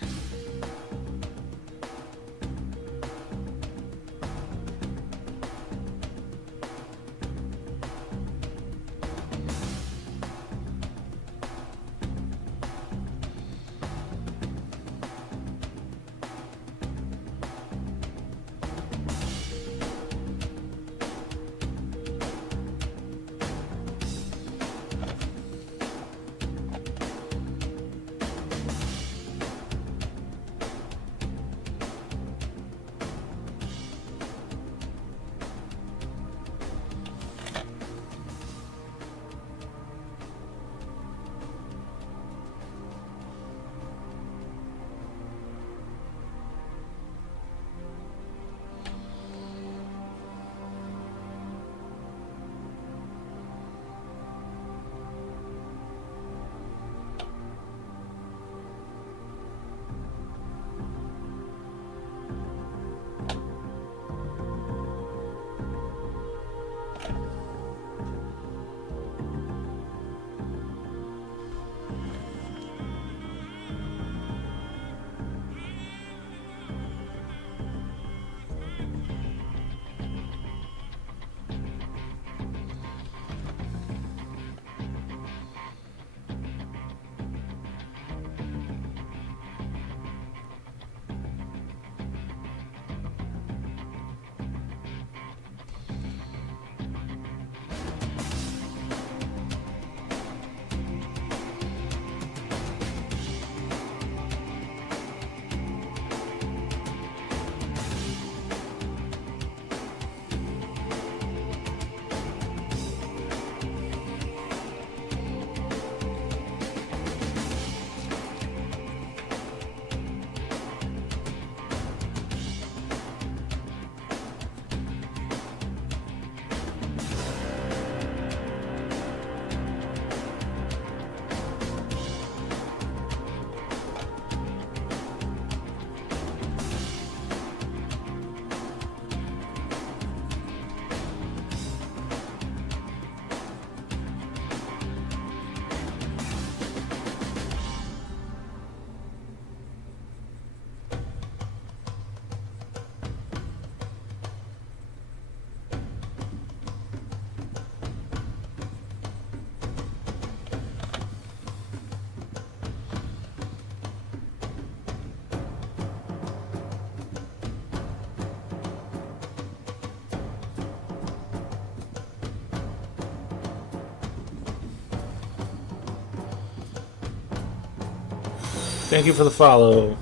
Thank you for the follow.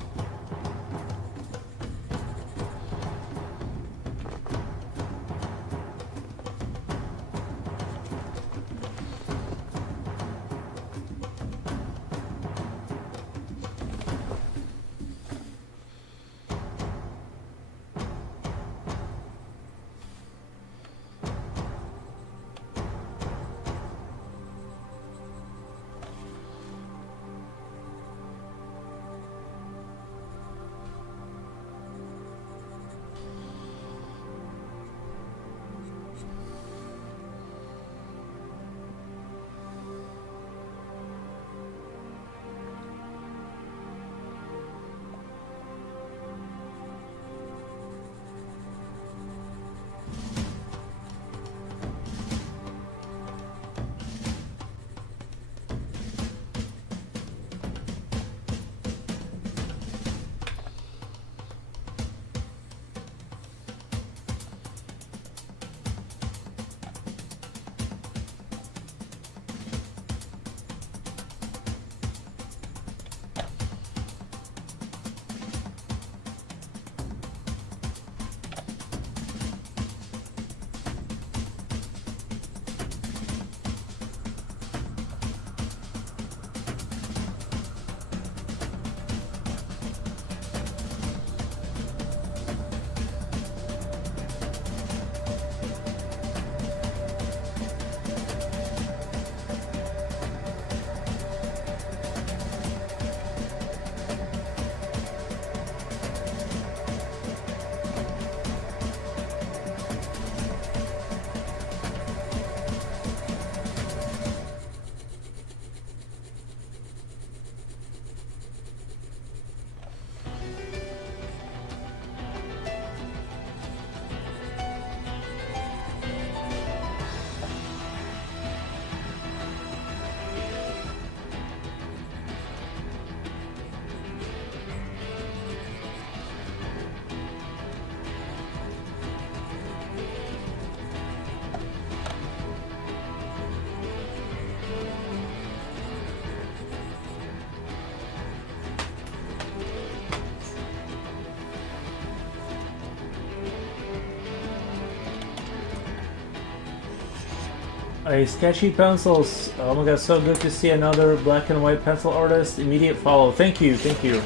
A sketchy pencils. Oh my god, so good to see another black and white pencil artist. Immediate follow. Thank you, thank you.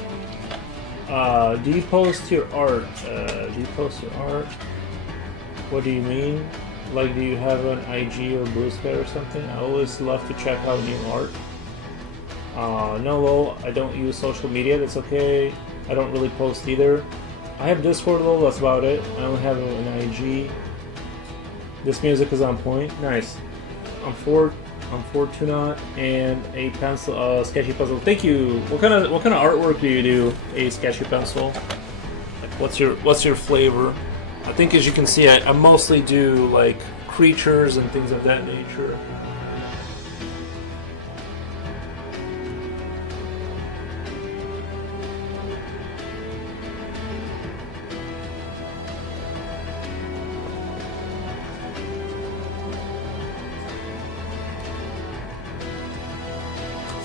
Do you post your art? Do you post your art? What do you mean? Like, do you have an IG or Blue Sky or something? I always love to check out new art. No, lol, I don't use social media. That's okay. I don't really post either. I have Discord, lol. That's about it. I only have an IG. This music is on point. Nice. I'm Fortuna and a pencil, sketchy puzzle. Thank you. What kind of artwork do you do? A sketchy pencil. Like, what's your flavor? I think, as you can see, I mostly do like creatures and things of that nature.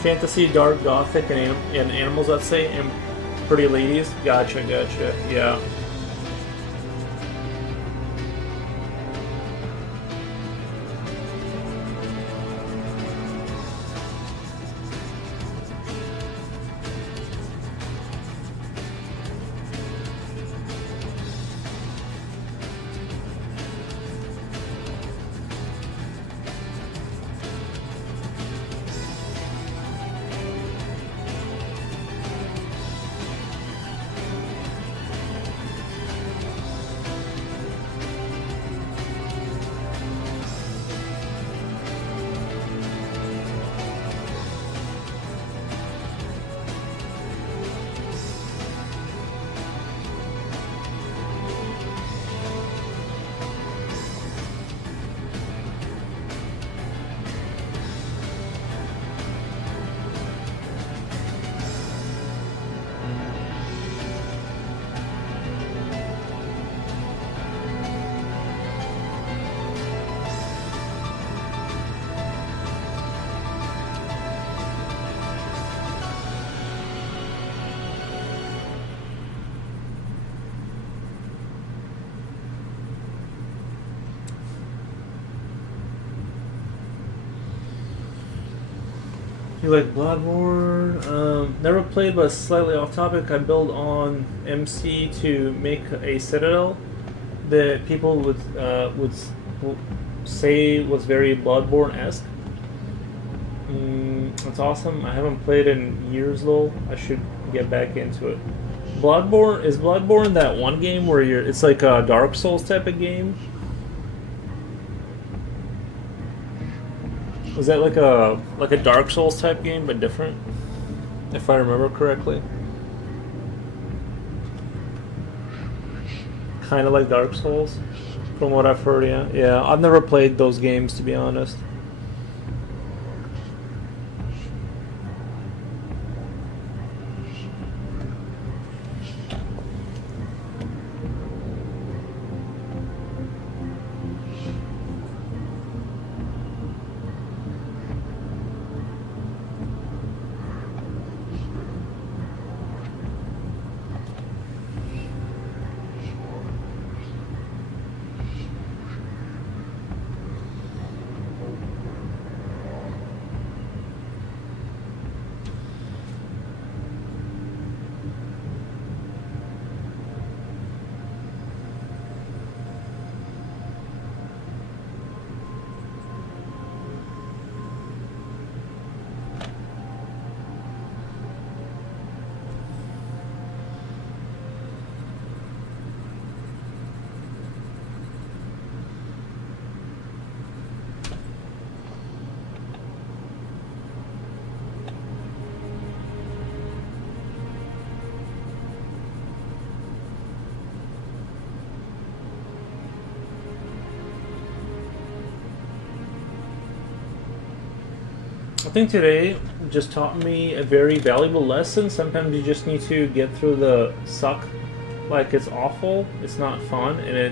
Fantasy, dark, gothic, and animals, let's say, and pretty ladies. Gotcha, yeah. You like Bloodborne? Never played, but slightly off topic. I built on MC to make a citadel that people would say was very Bloodborne-esque. It's awesome. I haven't played in years though. I should get back into it. Bloodborne, is Bloodborne that one game where it's like a Dark Souls type of game? Was that like a Dark Souls type game but different? If I remember correctly. Kind of like Dark Souls, from what I've heard. Yeah, yeah. I've never played those games, to be honest. I think today just taught me a very valuable lesson. Sometimes you just need to get through the suck. Like, it's awful, it's not fun, and it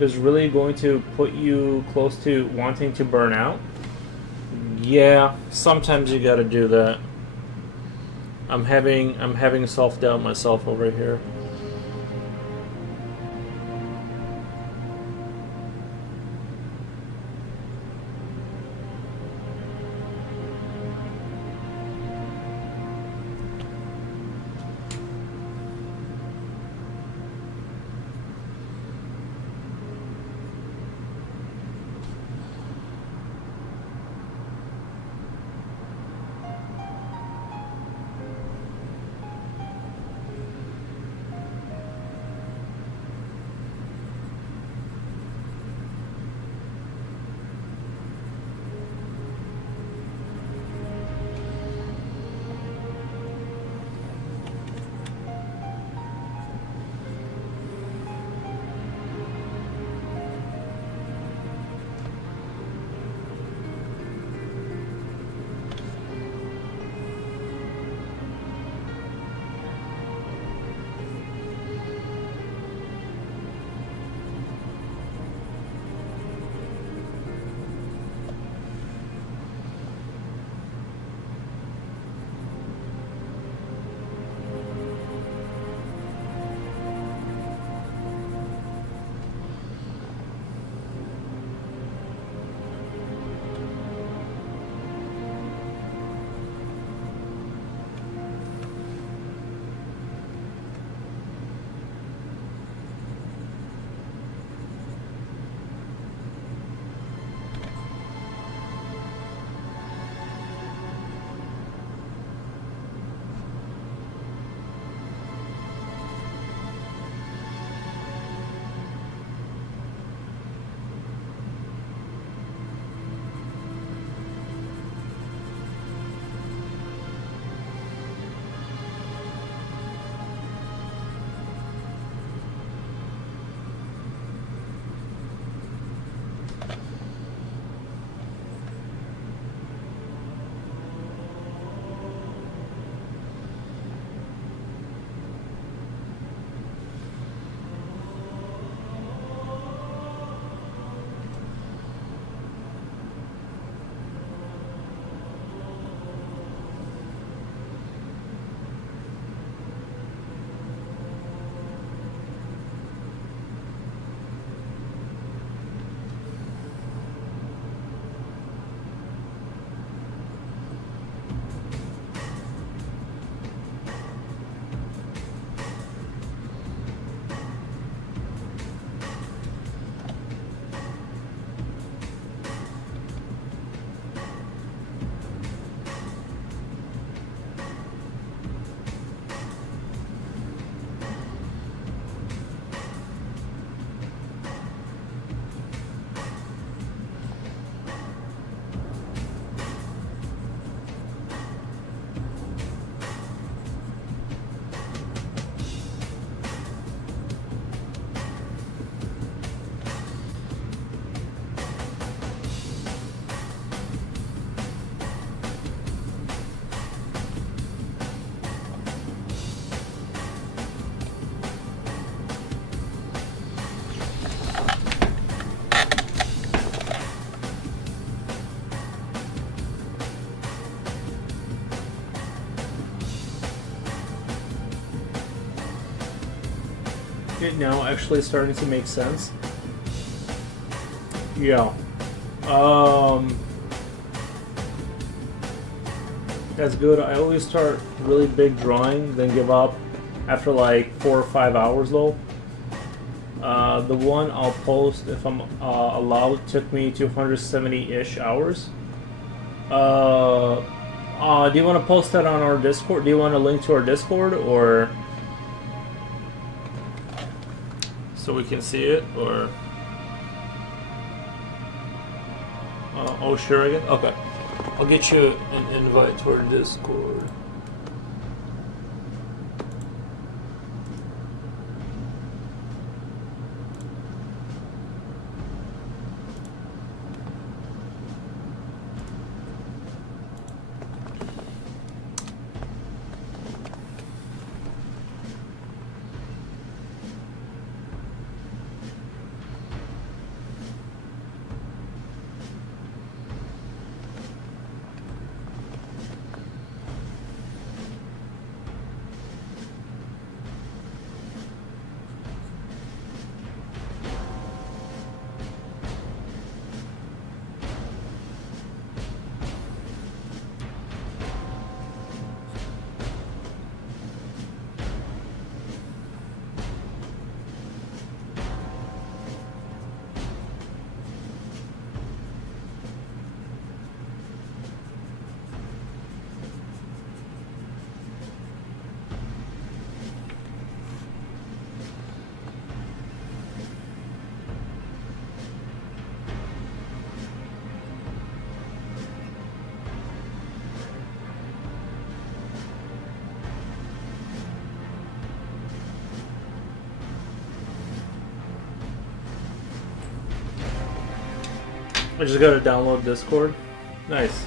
is really going to put you close to wanting to burn out. Yeah, sometimes you gotta do that. I'm having self-doubt myself over here. it now actually starting to make sense. Yeah. That's good. I always start really big drawing, then give up after like 4 or 5 hours though. The one I'll post, if I'm allowed, took me 270-ish hours. Do you want to post that on our Discord? Do you want a link to our Discord, or so we can see it, or oh, sure, again. Okay, I'll get you an invite to our Discord. I just gotta download Discord. Nice.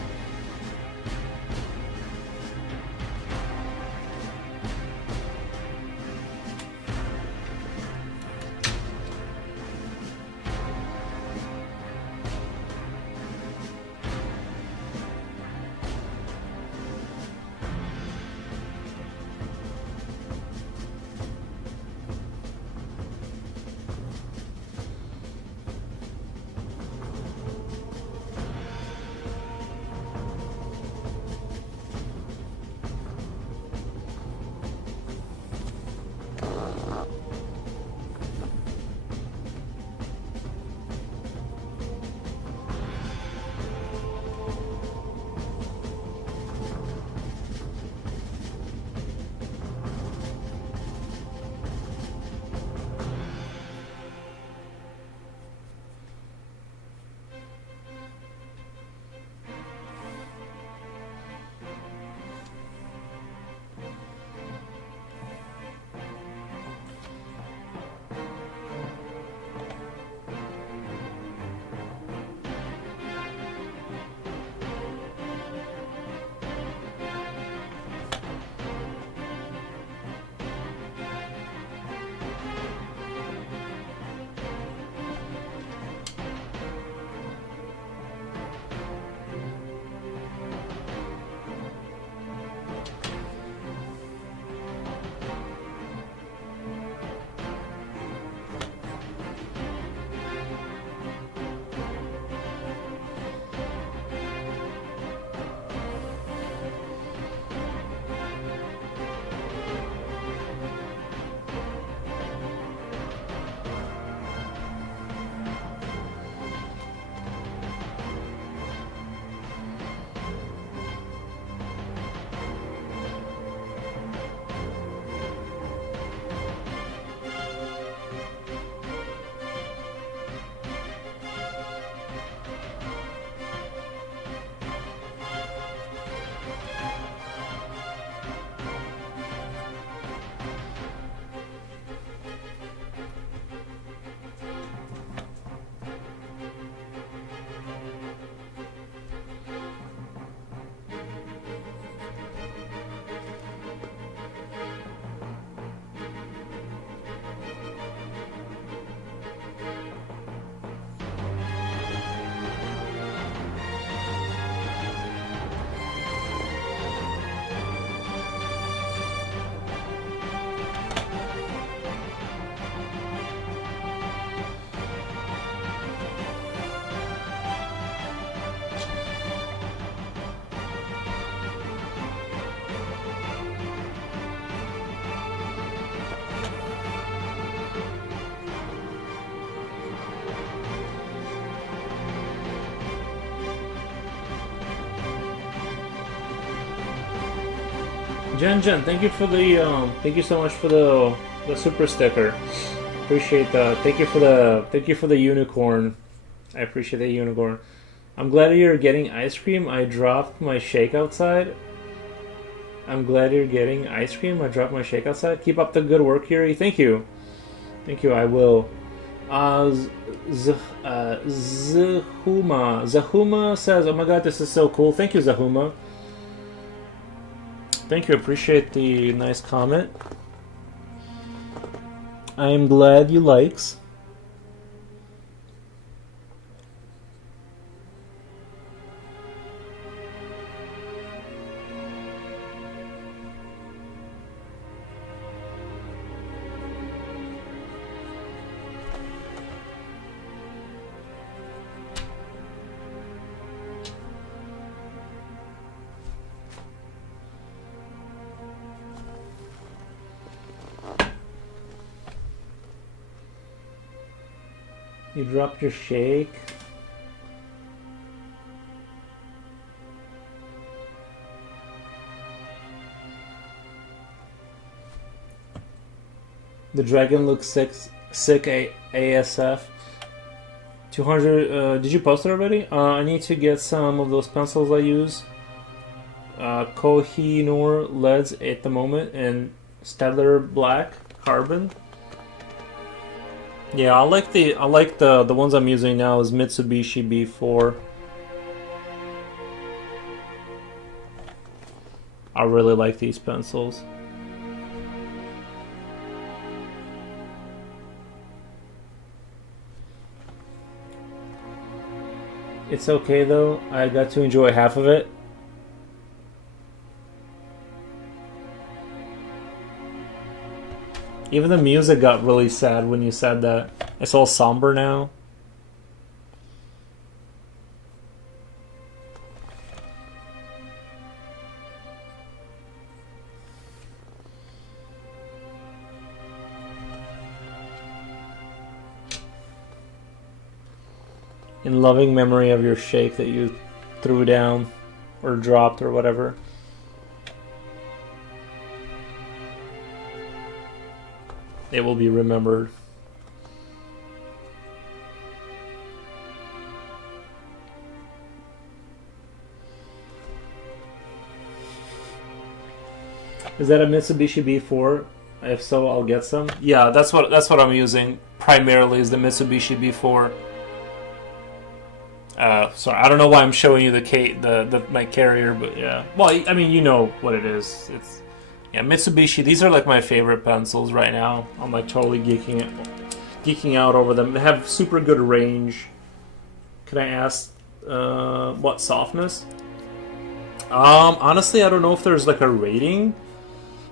Jen, thank you for the thank you so much for the super sticker. Appreciate that. Thank you for the unicorn. I appreciate the unicorn. I'm glad you're getting ice cream. I dropped my shake outside. I'm glad you're getting ice cream. I dropped my shake outside. Keep up the good work, Yuri. Thank you. Thank you. I will. Zahuma says, "Oh my God, this is so cool." Thank you, Zahuma. Thank you. Appreciate the nice comment. I am glad you likes. You dropped your shake. The dragon looks sick ASF. 200, did you post it already? I need to get some of those pencils I use. Kohinoor leads at the moment and Stellar Black Carbon. Yeah, I like the ones I'm using now is Mitsubishi B4. I really like these pencils. It's okay though, I got to enjoy half of it. Even the music got really sad when you said that. It's all somber now. In loving memory of your shake that you threw down or dropped or whatever. It will be remembered. Is that a Mitsubishi B4? If so, I'll get some. Yeah, that's what I'm using primarily is the Mitsubishi B4. Sorry, I don't know why I'm showing you the my carrier, but yeah. Well, I mean, you know what it is. It's yeah, Mitsubishi. These are like my favorite pencils right now. I'm like totally geeking out over them. They have super good range. Can I ask what softness? Honestly, I don't know if there's like a rating,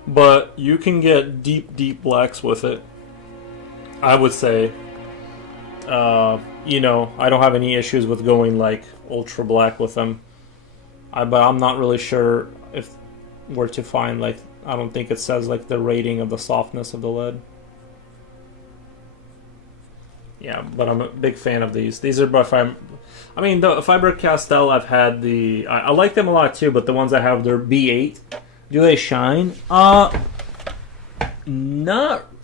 but you can get deep blacks with it. I would say. You know, I don't have any issues with going like ultra black with them. But I'm not really sure if where to find like. I don't think it says like the rating of the softness of the lead. Yeah, but I'm a big fan of these. These are by I mean, the Faber-Castell, I've had the... I like them a lot too, but the ones I have, they're B8. Do they shine? Not...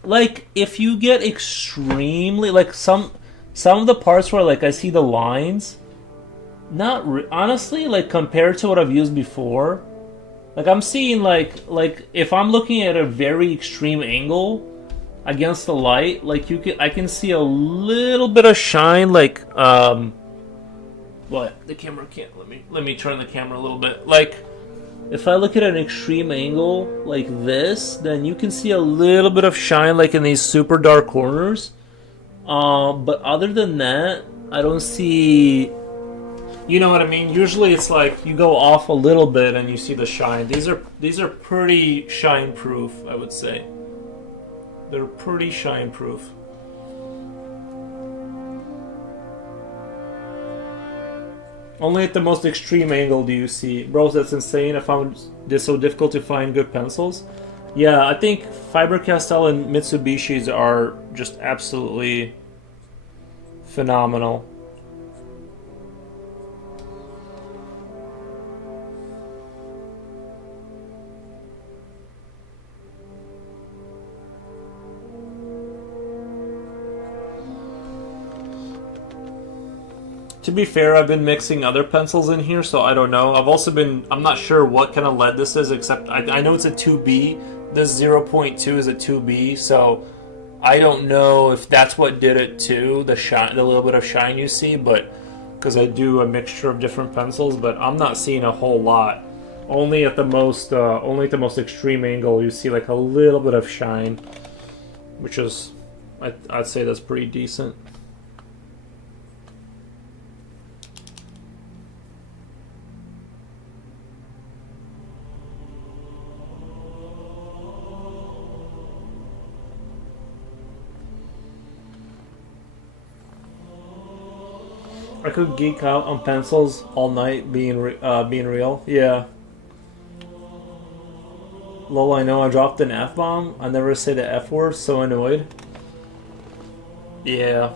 Like, if you get extremely... Like, some of the parts where, like, I see the lines... Not... honestly, like, compared to what I've used before... Like, I'm seeing, like, if I'm looking at a very extreme angle against the light, like, I can see a little bit of shine, like, what? The camera can't, let me turn the camera a little bit. Like, if I look at an extreme angle, like this, then you can see a little bit of shine, like, in these super dark corners. But other than that, I don't see... You know what I mean? Usually it's like you go off a little bit and you see the shine. These are pretty shine proof, I would say. They're pretty shine proof. Only at the most extreme angle do you see. Bros, that's insane. I found this so difficult to find good pencils. Yeah, I think Faber-Castell and Mitsubishi's are just absolutely phenomenal. To be fair, I've been mixing other pencils in here, so I don't know. I'm not sure what kind of lead this is, except I know it's a 2B. This 0.2 is a 2B, so I don't know if that's what did it too, the little bit of shine you see, but because I do a mixture of different pencils, but I'm not seeing a whole lot. Only at the most extreme angle, you see like a little bit of shine, which is, I'd say that's pretty decent. I could geek out on pencils all night being real. Yeah. Lol, I know I dropped an F-bomb. I never say the F word, so annoyed. Yeah.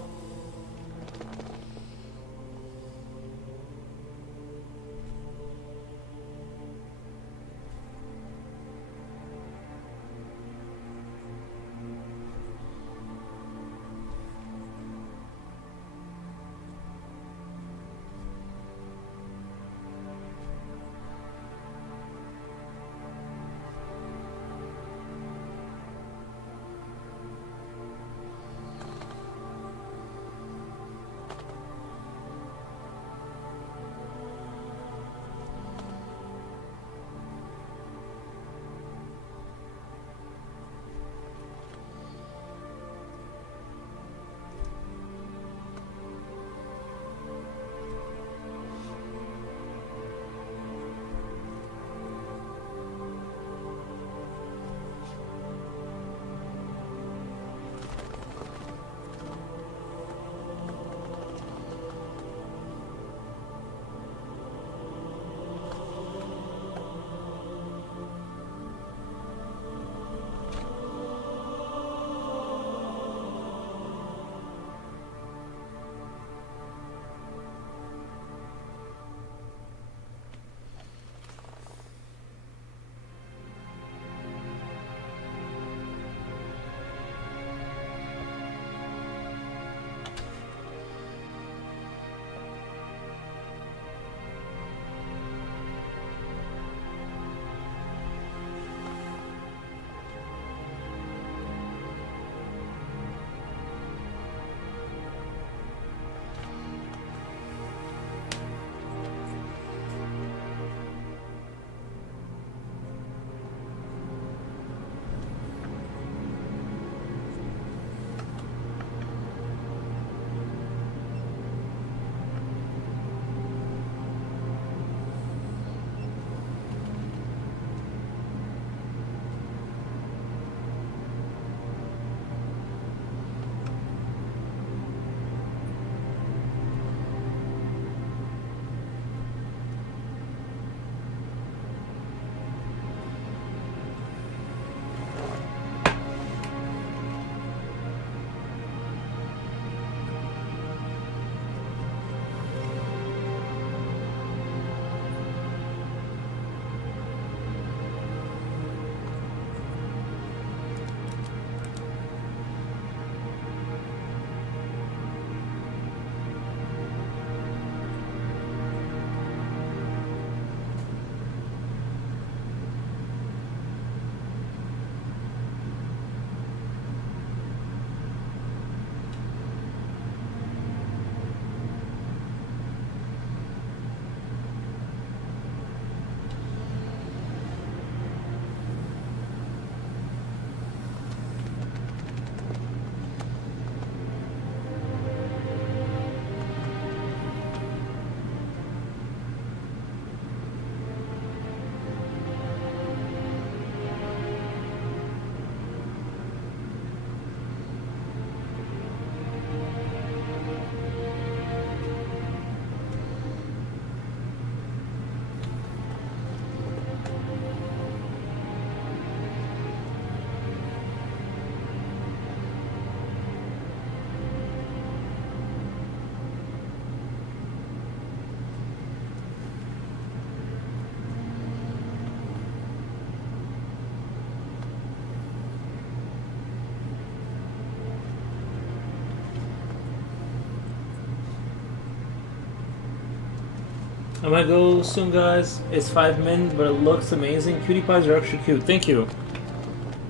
I might go soon, guys. It's 5 min, but it looks amazing. Cutie pies are extra cute. Thank you.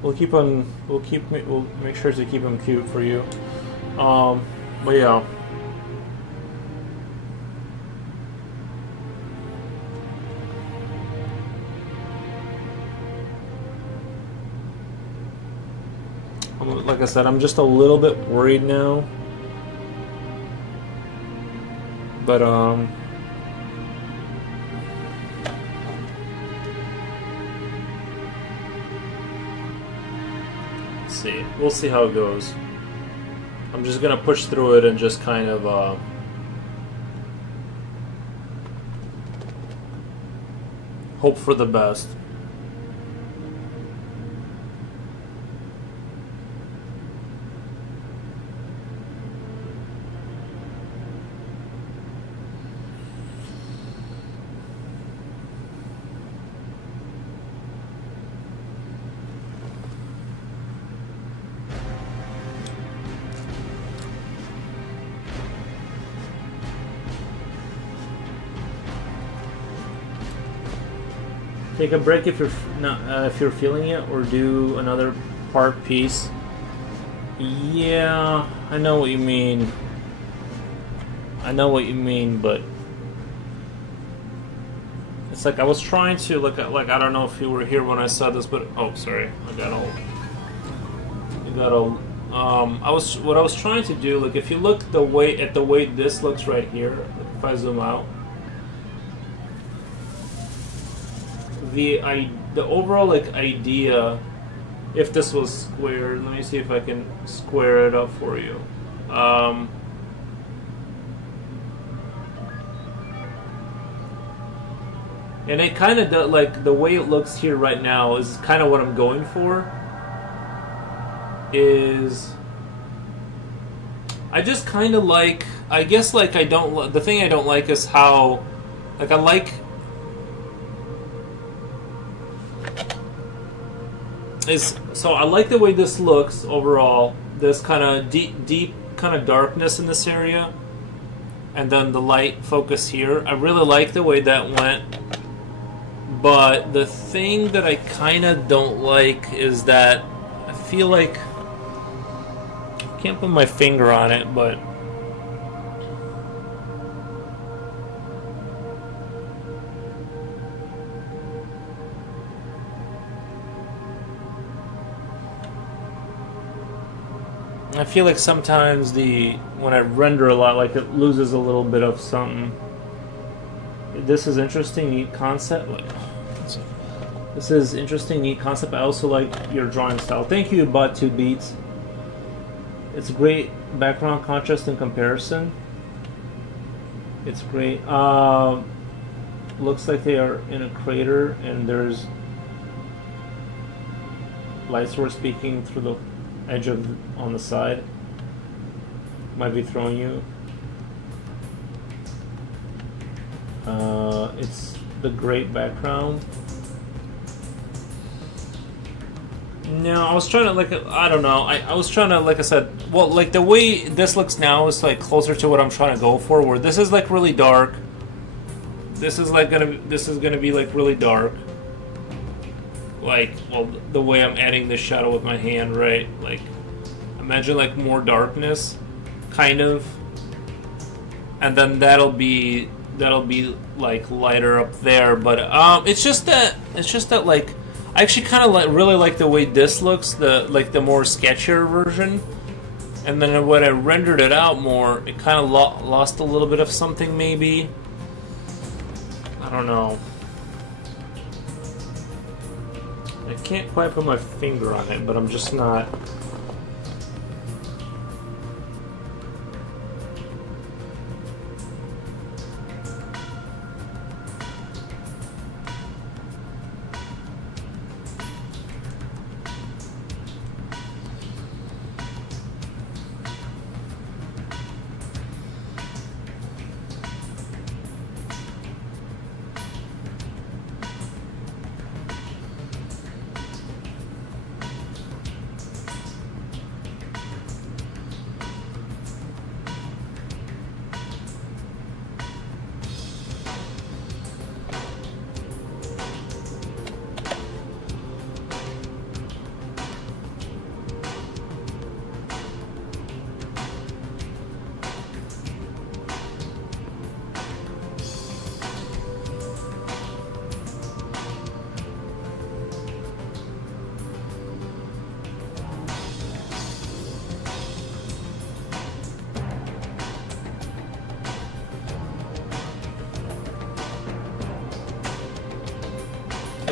We'll make sure to keep them cute for you. But yeah. Like I said, I'm just a little bit worried now. But let's see. We'll see how it goes. I'm just gonna push through it and just kind of hope for the best. Take a break if you're not if you're feeling it, or do another part piece. Yeah, I know what you mean. But it's like I was trying to like I don't know if you were here when I said this, but oh sorry, I was trying to do, like, if you look at the way this looks right here, like if I zoom out. The overall like idea, if this was squared, let me see if I can square it up for you. And it kind of does, like the way it looks here right now is kind of what I'm going for. Is I just kind of like, I guess like I don't, the thing I don't like is how, like I like. So I like the way this looks overall. This kind of deep kind of darkness in this area, and then the light focus here. I really like the way that went. But the thing that I kind of don't like is that I feel like I can't put my finger on it, but I feel like sometimes when I render a lot, like it loses a little bit of something. This is interesting, neat concept. This is interesting, neat concept. I also like your drawing style. Thank you, Bot2 Beats. It's great background contrast and comparison. It's great. Looks like they are in a crater, and there's light source peeking through the edge on the side. Might be throwing you. It's the great background. No, I was trying to, like, I don't know. I was trying to, like I said, well, like the way this looks now is like closer to what I'm trying to go for. Where this is like really dark. This is gonna be like really dark. Like, well, the way I'm adding this shadow with my hand, right? Like, imagine like more darkness, kind of, and then that'll be like lighter up there. But it's just that like I actually kind of really like the way this looks, the more sketchier version, and then when I rendered it out more, it kind of lost a little bit of something, maybe. I don't know. I can't quite put my finger on it, but I'm just not.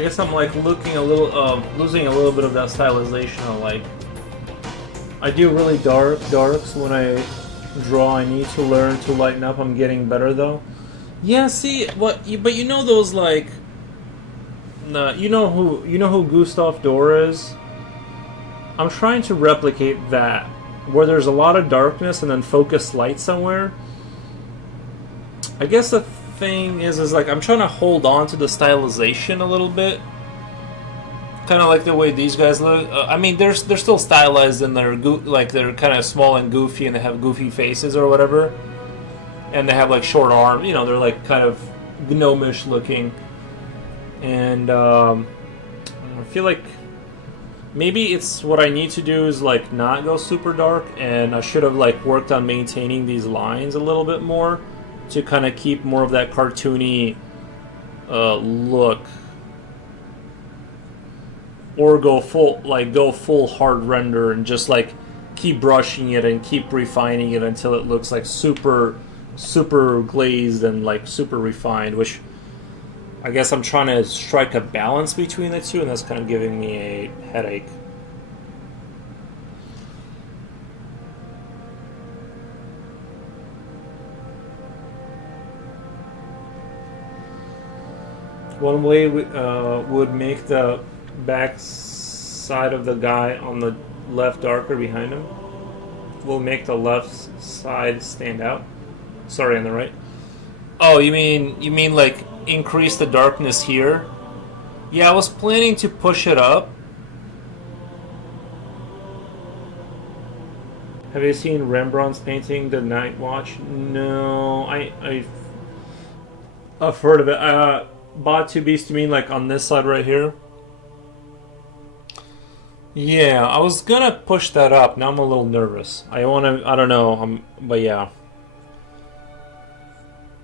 I guess I'm like looking a little, losing a little bit of that stylization. Of like, I do really darks when I draw. I need to learn to lighten up. I'm getting better though. Yeah, see what? But you know those like, you know who Gustav Dor is. I'm trying to replicate that, where there's a lot of darkness and then focused light somewhere. I guess the thing is like I'm trying to hold on to the stylization a little bit, kind of like the way these guys look. I mean, they're still stylized and they're kind of small and goofy and they have goofy faces or whatever, and they have like short arms. You know, they're like kind of gnomish looking, and I feel like maybe it's what I need to do is like not go super dark, and I should have like worked on maintaining these lines a little bit more to kind of keep more of that cartoony look, or go full hard render and just like keep brushing it and keep refining it until it looks like super glazed and like super refined, which I guess I'm trying to strike a balance between the two, and that's kind of giving me a headache. One way would make the back side of the guy on the left darker behind him. Will make the left side stand out. Sorry, on the right. Oh, you mean like increase the darkness here? Yeah, I was planning to push it up. Have you seen Rembrandt's painting, The Night Watch? No, I've heard of it. Bot 2 Beast, you mean like on this side right here? Yeah, I was gonna push that up. Now I'm a little nervous. I don't know. But yeah.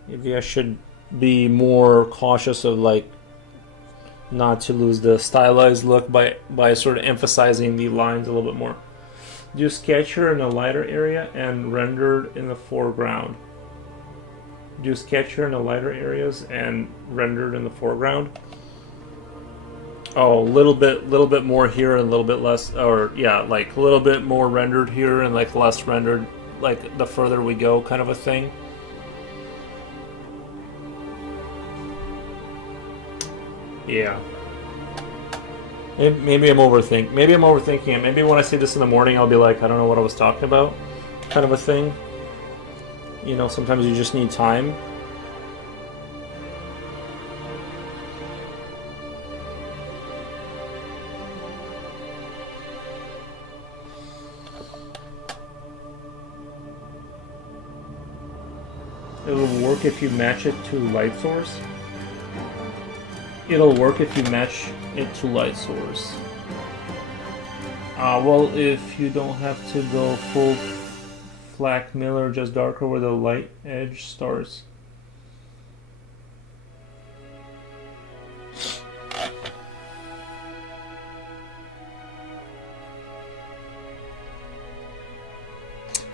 Maybe I should be more cautious of like not to lose the stylized look by sort of emphasizing the lines a little bit more. Do sketcher in a lighter area and rendered in the foreground. Do sketcher in the lighter areas and rendered in the foreground. Oh, a little bit more here and a little bit less, or yeah, like a little bit more rendered here and like less rendered, like the further we go, kind of a thing. Yeah. Maybe I'm overthinking. Maybe I'm overthinking it. Maybe when I see this in the morning, I'll be like, I don't know what I was talking about, kind of a thing. You know, sometimes you just need time. It'll work if you match it to light source. It'll work if you match it to light source. Well, if you don't have to go full Flack Miller, just darker where the light edge starts.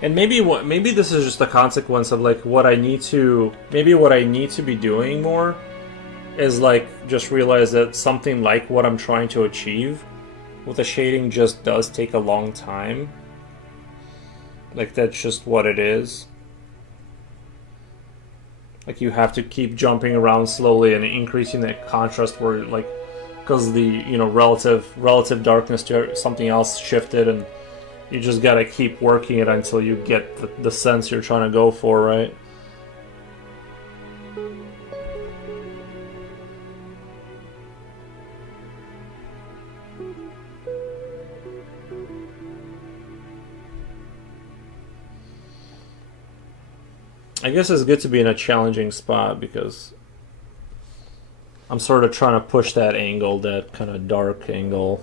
And maybe this is just a consequence of like what I need to be doing more is like just realize that something like what I'm trying to achieve with the shading just does take a long time. Like that's just what it is. Like you have to keep jumping around slowly and increasing that contrast where like because the, you know, relative darkness to something else shifted, and you just gotta keep working it until you get the sense you're trying to go for, right? I guess it's good to be in a challenging spot because I'm sort of trying to push that angle, that kind of dark angle.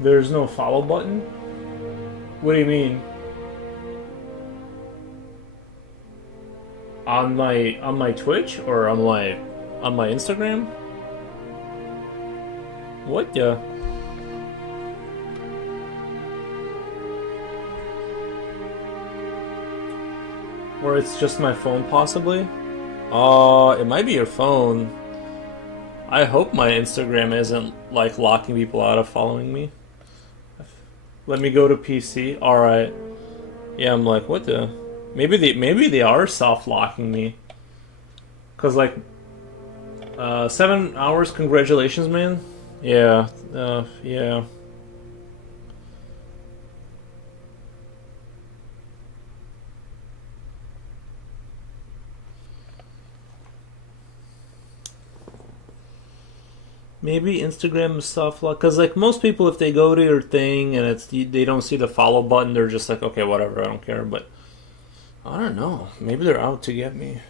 There's no follow button? What do you mean? On my Twitch or on my Instagram? What the? Or it's just my phone possibly? It might be your phone. I hope my Instagram isn't like locking people out of following me. Let me go to PC. All right. Yeah, I'm like, what the? Maybe they are soft locking me. Cause like, 7 hours. Congratulations, man. Yeah. Yeah. Maybe Instagram is soft lock, because like most people, if they go to your thing and they don't see the follow button, they're just like, okay, whatever, I don't care. But I don't know. Maybe they're out to get me.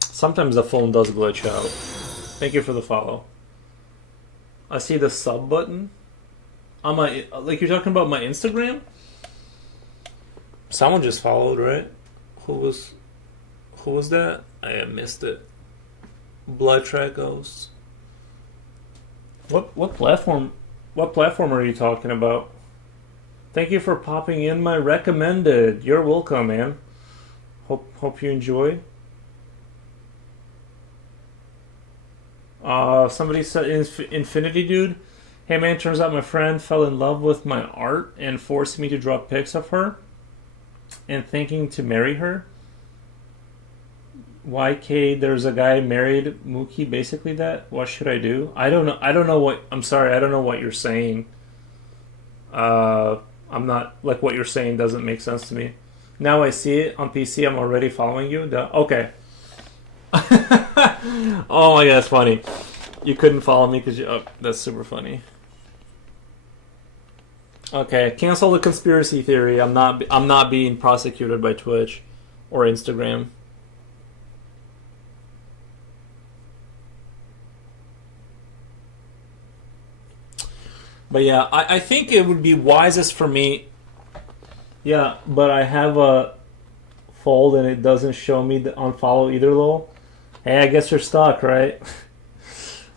Sometimes the phone does glitch out. Thank you for the follow. I see the sub button. On my, like, you're talking about my Instagram? Someone just followed, right? Who was that? I missed it. Blood Track Ghosts. What platform are you talking about? Thank you for popping in my recommended. You're welcome, man. Hope you enjoy. Somebody said Infinity Dude. Hey man, turns out my friend fell in love with my art and forced me to draw pics of her and thinking to marry her. YK, there's a guy married Mookie, basically that. What should I do? I don't know what, I'm sorry, I don't know what you're saying. I'm not, like, what you're saying doesn't make sense to me. Now I see it on PC, I'm already following you. Okay. Oh my god, that's funny. You couldn't follow me because you, oh, that's super funny. Okay, cancel the conspiracy theory. I'm not being prosecuted by Twitch or Instagram. But yeah, I think it would be wisest for me. Yeah, but I have a fold and it doesn't show me the unfollow either, lol. Hey, I guess you're stuck, right?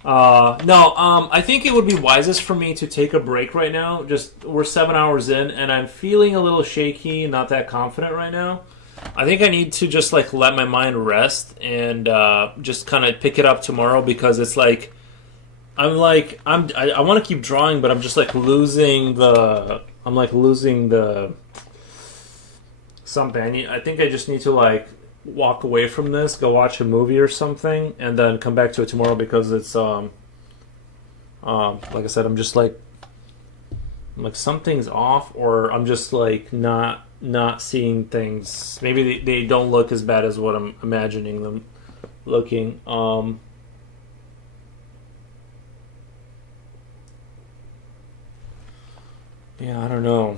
I think it would be wisest for me to take a break right now. Just, we're 7 hours in, and I'm feeling a little shaky, not that confident right now. I think I need to just, like, let my mind rest and just kind of pick it up tomorrow, because it's like, I want to keep drawing, but I'm just, like, losing the something. I think I just need to, like, walk away from this, go watch a movie or something, and then come back to it tomorrow, because it's like I said, I'm like something's off, or I'm just like not seeing things. Maybe they don't look as bad as what I'm imagining them looking. Yeah, I don't know.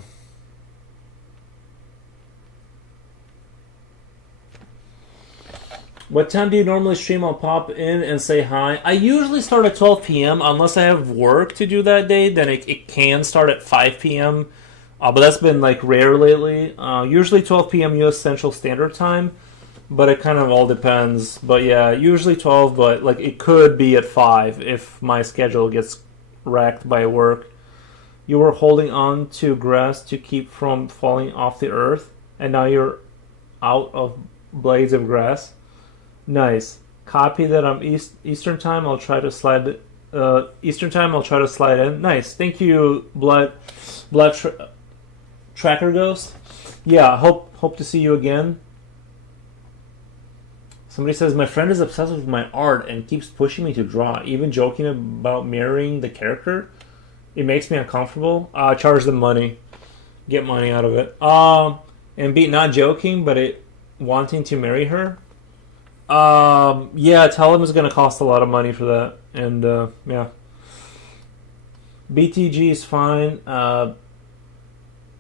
What time do you normally stream? I'll pop in and say hi. I usually start at 12 p.m. unless I have work to do that day. Then it can start at 5 p.m. But that's been like rare lately. Usually 12 p.m. U.S. Central Standard Time, but it kind of all depends. But yeah, usually 12, but like it could be at 5 if my schedule gets wrecked by work. You were holding on to grass to keep from falling off the earth, and now you're out of blades of grass. Nice. Copy that on Eastern time. I'll try to slide Eastern time. I'll try to slide in. Nice. Thank you, Tracker Ghost. Yeah. Hope to see you again. Somebody says my friend is obsessed with my art and keeps pushing me to draw, even joking about marrying the character. It makes me uncomfortable. Charge them money. Get money out of it. And be not joking, but wanting to marry her. Yeah, tell him it's going to cost a lot of money for that. And, yeah. BTG is fine.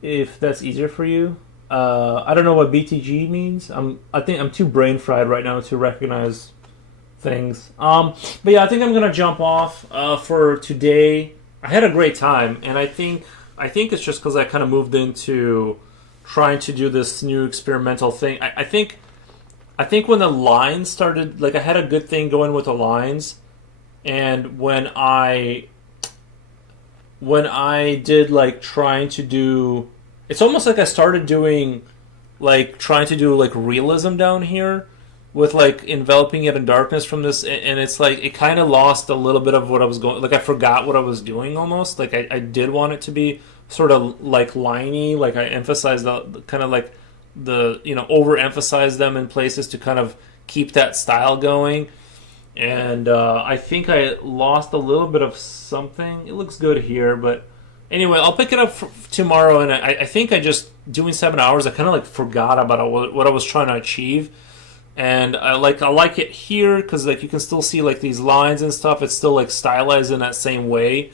if that's easier for you. I don't know what BTG means. I think I'm too brain fried right now to recognize things. But yeah, I think I'm gonna jump off for today. I had a great time, and I think it's just because I kind of moved into trying to do this new experimental thing. I think when the lines started, like I had a good thing going with the lines, and when I did like trying to do, it's almost like I started doing like trying to do like realism down here with like enveloping it in darkness from this, and it's like it kind of lost a little bit of what I was going, like I forgot what I was doing almost. Like I did want it to be sort of like liney, like I emphasized the kind of like the, you know, overemphasize them in places to kind of keep that style going. And I think I lost a little bit of something. It looks good here, but anyway, I'll pick it up tomorrow. And I think I just, doing 7 hours, I kind of like forgot about what I was trying to achieve. And I like it here because like you can still see like these lines and stuff. It's still like stylized in that same way.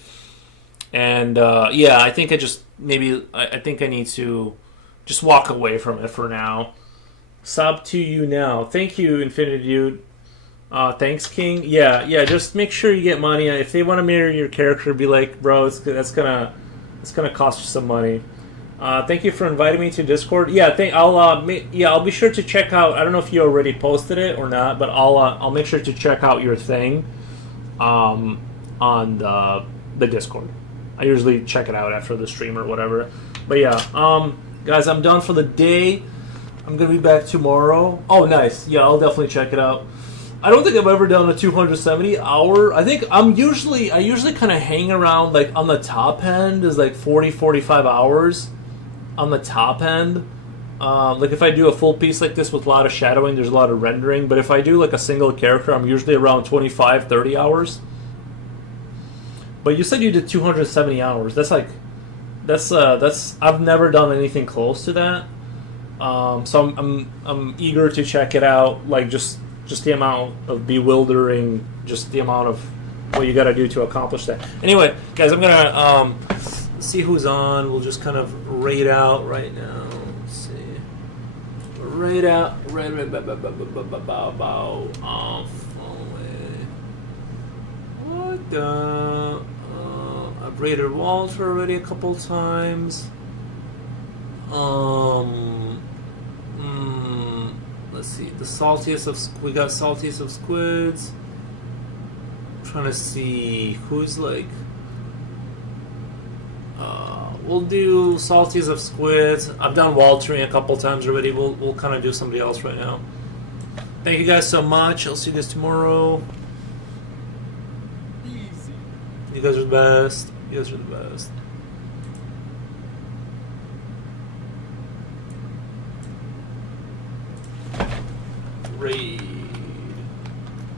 And yeah, I think I think I need to just walk away from it for now. Sub to you now. Thank you, Infinity Dude. Thanks, King. Yeah. Just make sure you get money. If they want to mirror your character, be like, bro, that's gonna cost you some money. Thank you for inviting me to Discord. Yeah, I'll be sure to check out. I don't know if you already posted it or not, but I'll make sure to check out your thing, on the Discord. I usually check it out after the stream or whatever. But yeah, guys, I'm done for the day. I'm gonna be back tomorrow. Oh, nice. Yeah, I'll definitely check it out. I don't think I've ever done a 270 hour. I think I usually kind of hang around like on the top end is like 40-45 hours on the top end. Like if I do a full piece like this with a lot of shadowing, there's a lot of rendering. But if I do like a single character, I'm usually around 25-30 hours. But you said you did 270 hours. That's I've never done anything close to that. So I'm eager to check it out. Like just the amount of bewildering, just the amount of what you got to do to accomplish that. Anyway, guys, I'm gonna see who's on. We'll just kind of raid out right now. Let's see, raid out, What the? I've raided Walter already a couple times. Let's see. The saltiest of we got saltiest of squids. I'm trying to see who's like. We'll do saltiest of squids. I've done Waltering a couple times already. We'll kind of do somebody else right now. Thank you guys so much. I'll see you guys tomorrow. Easy. You guys are the best. You guys are the best. Raid.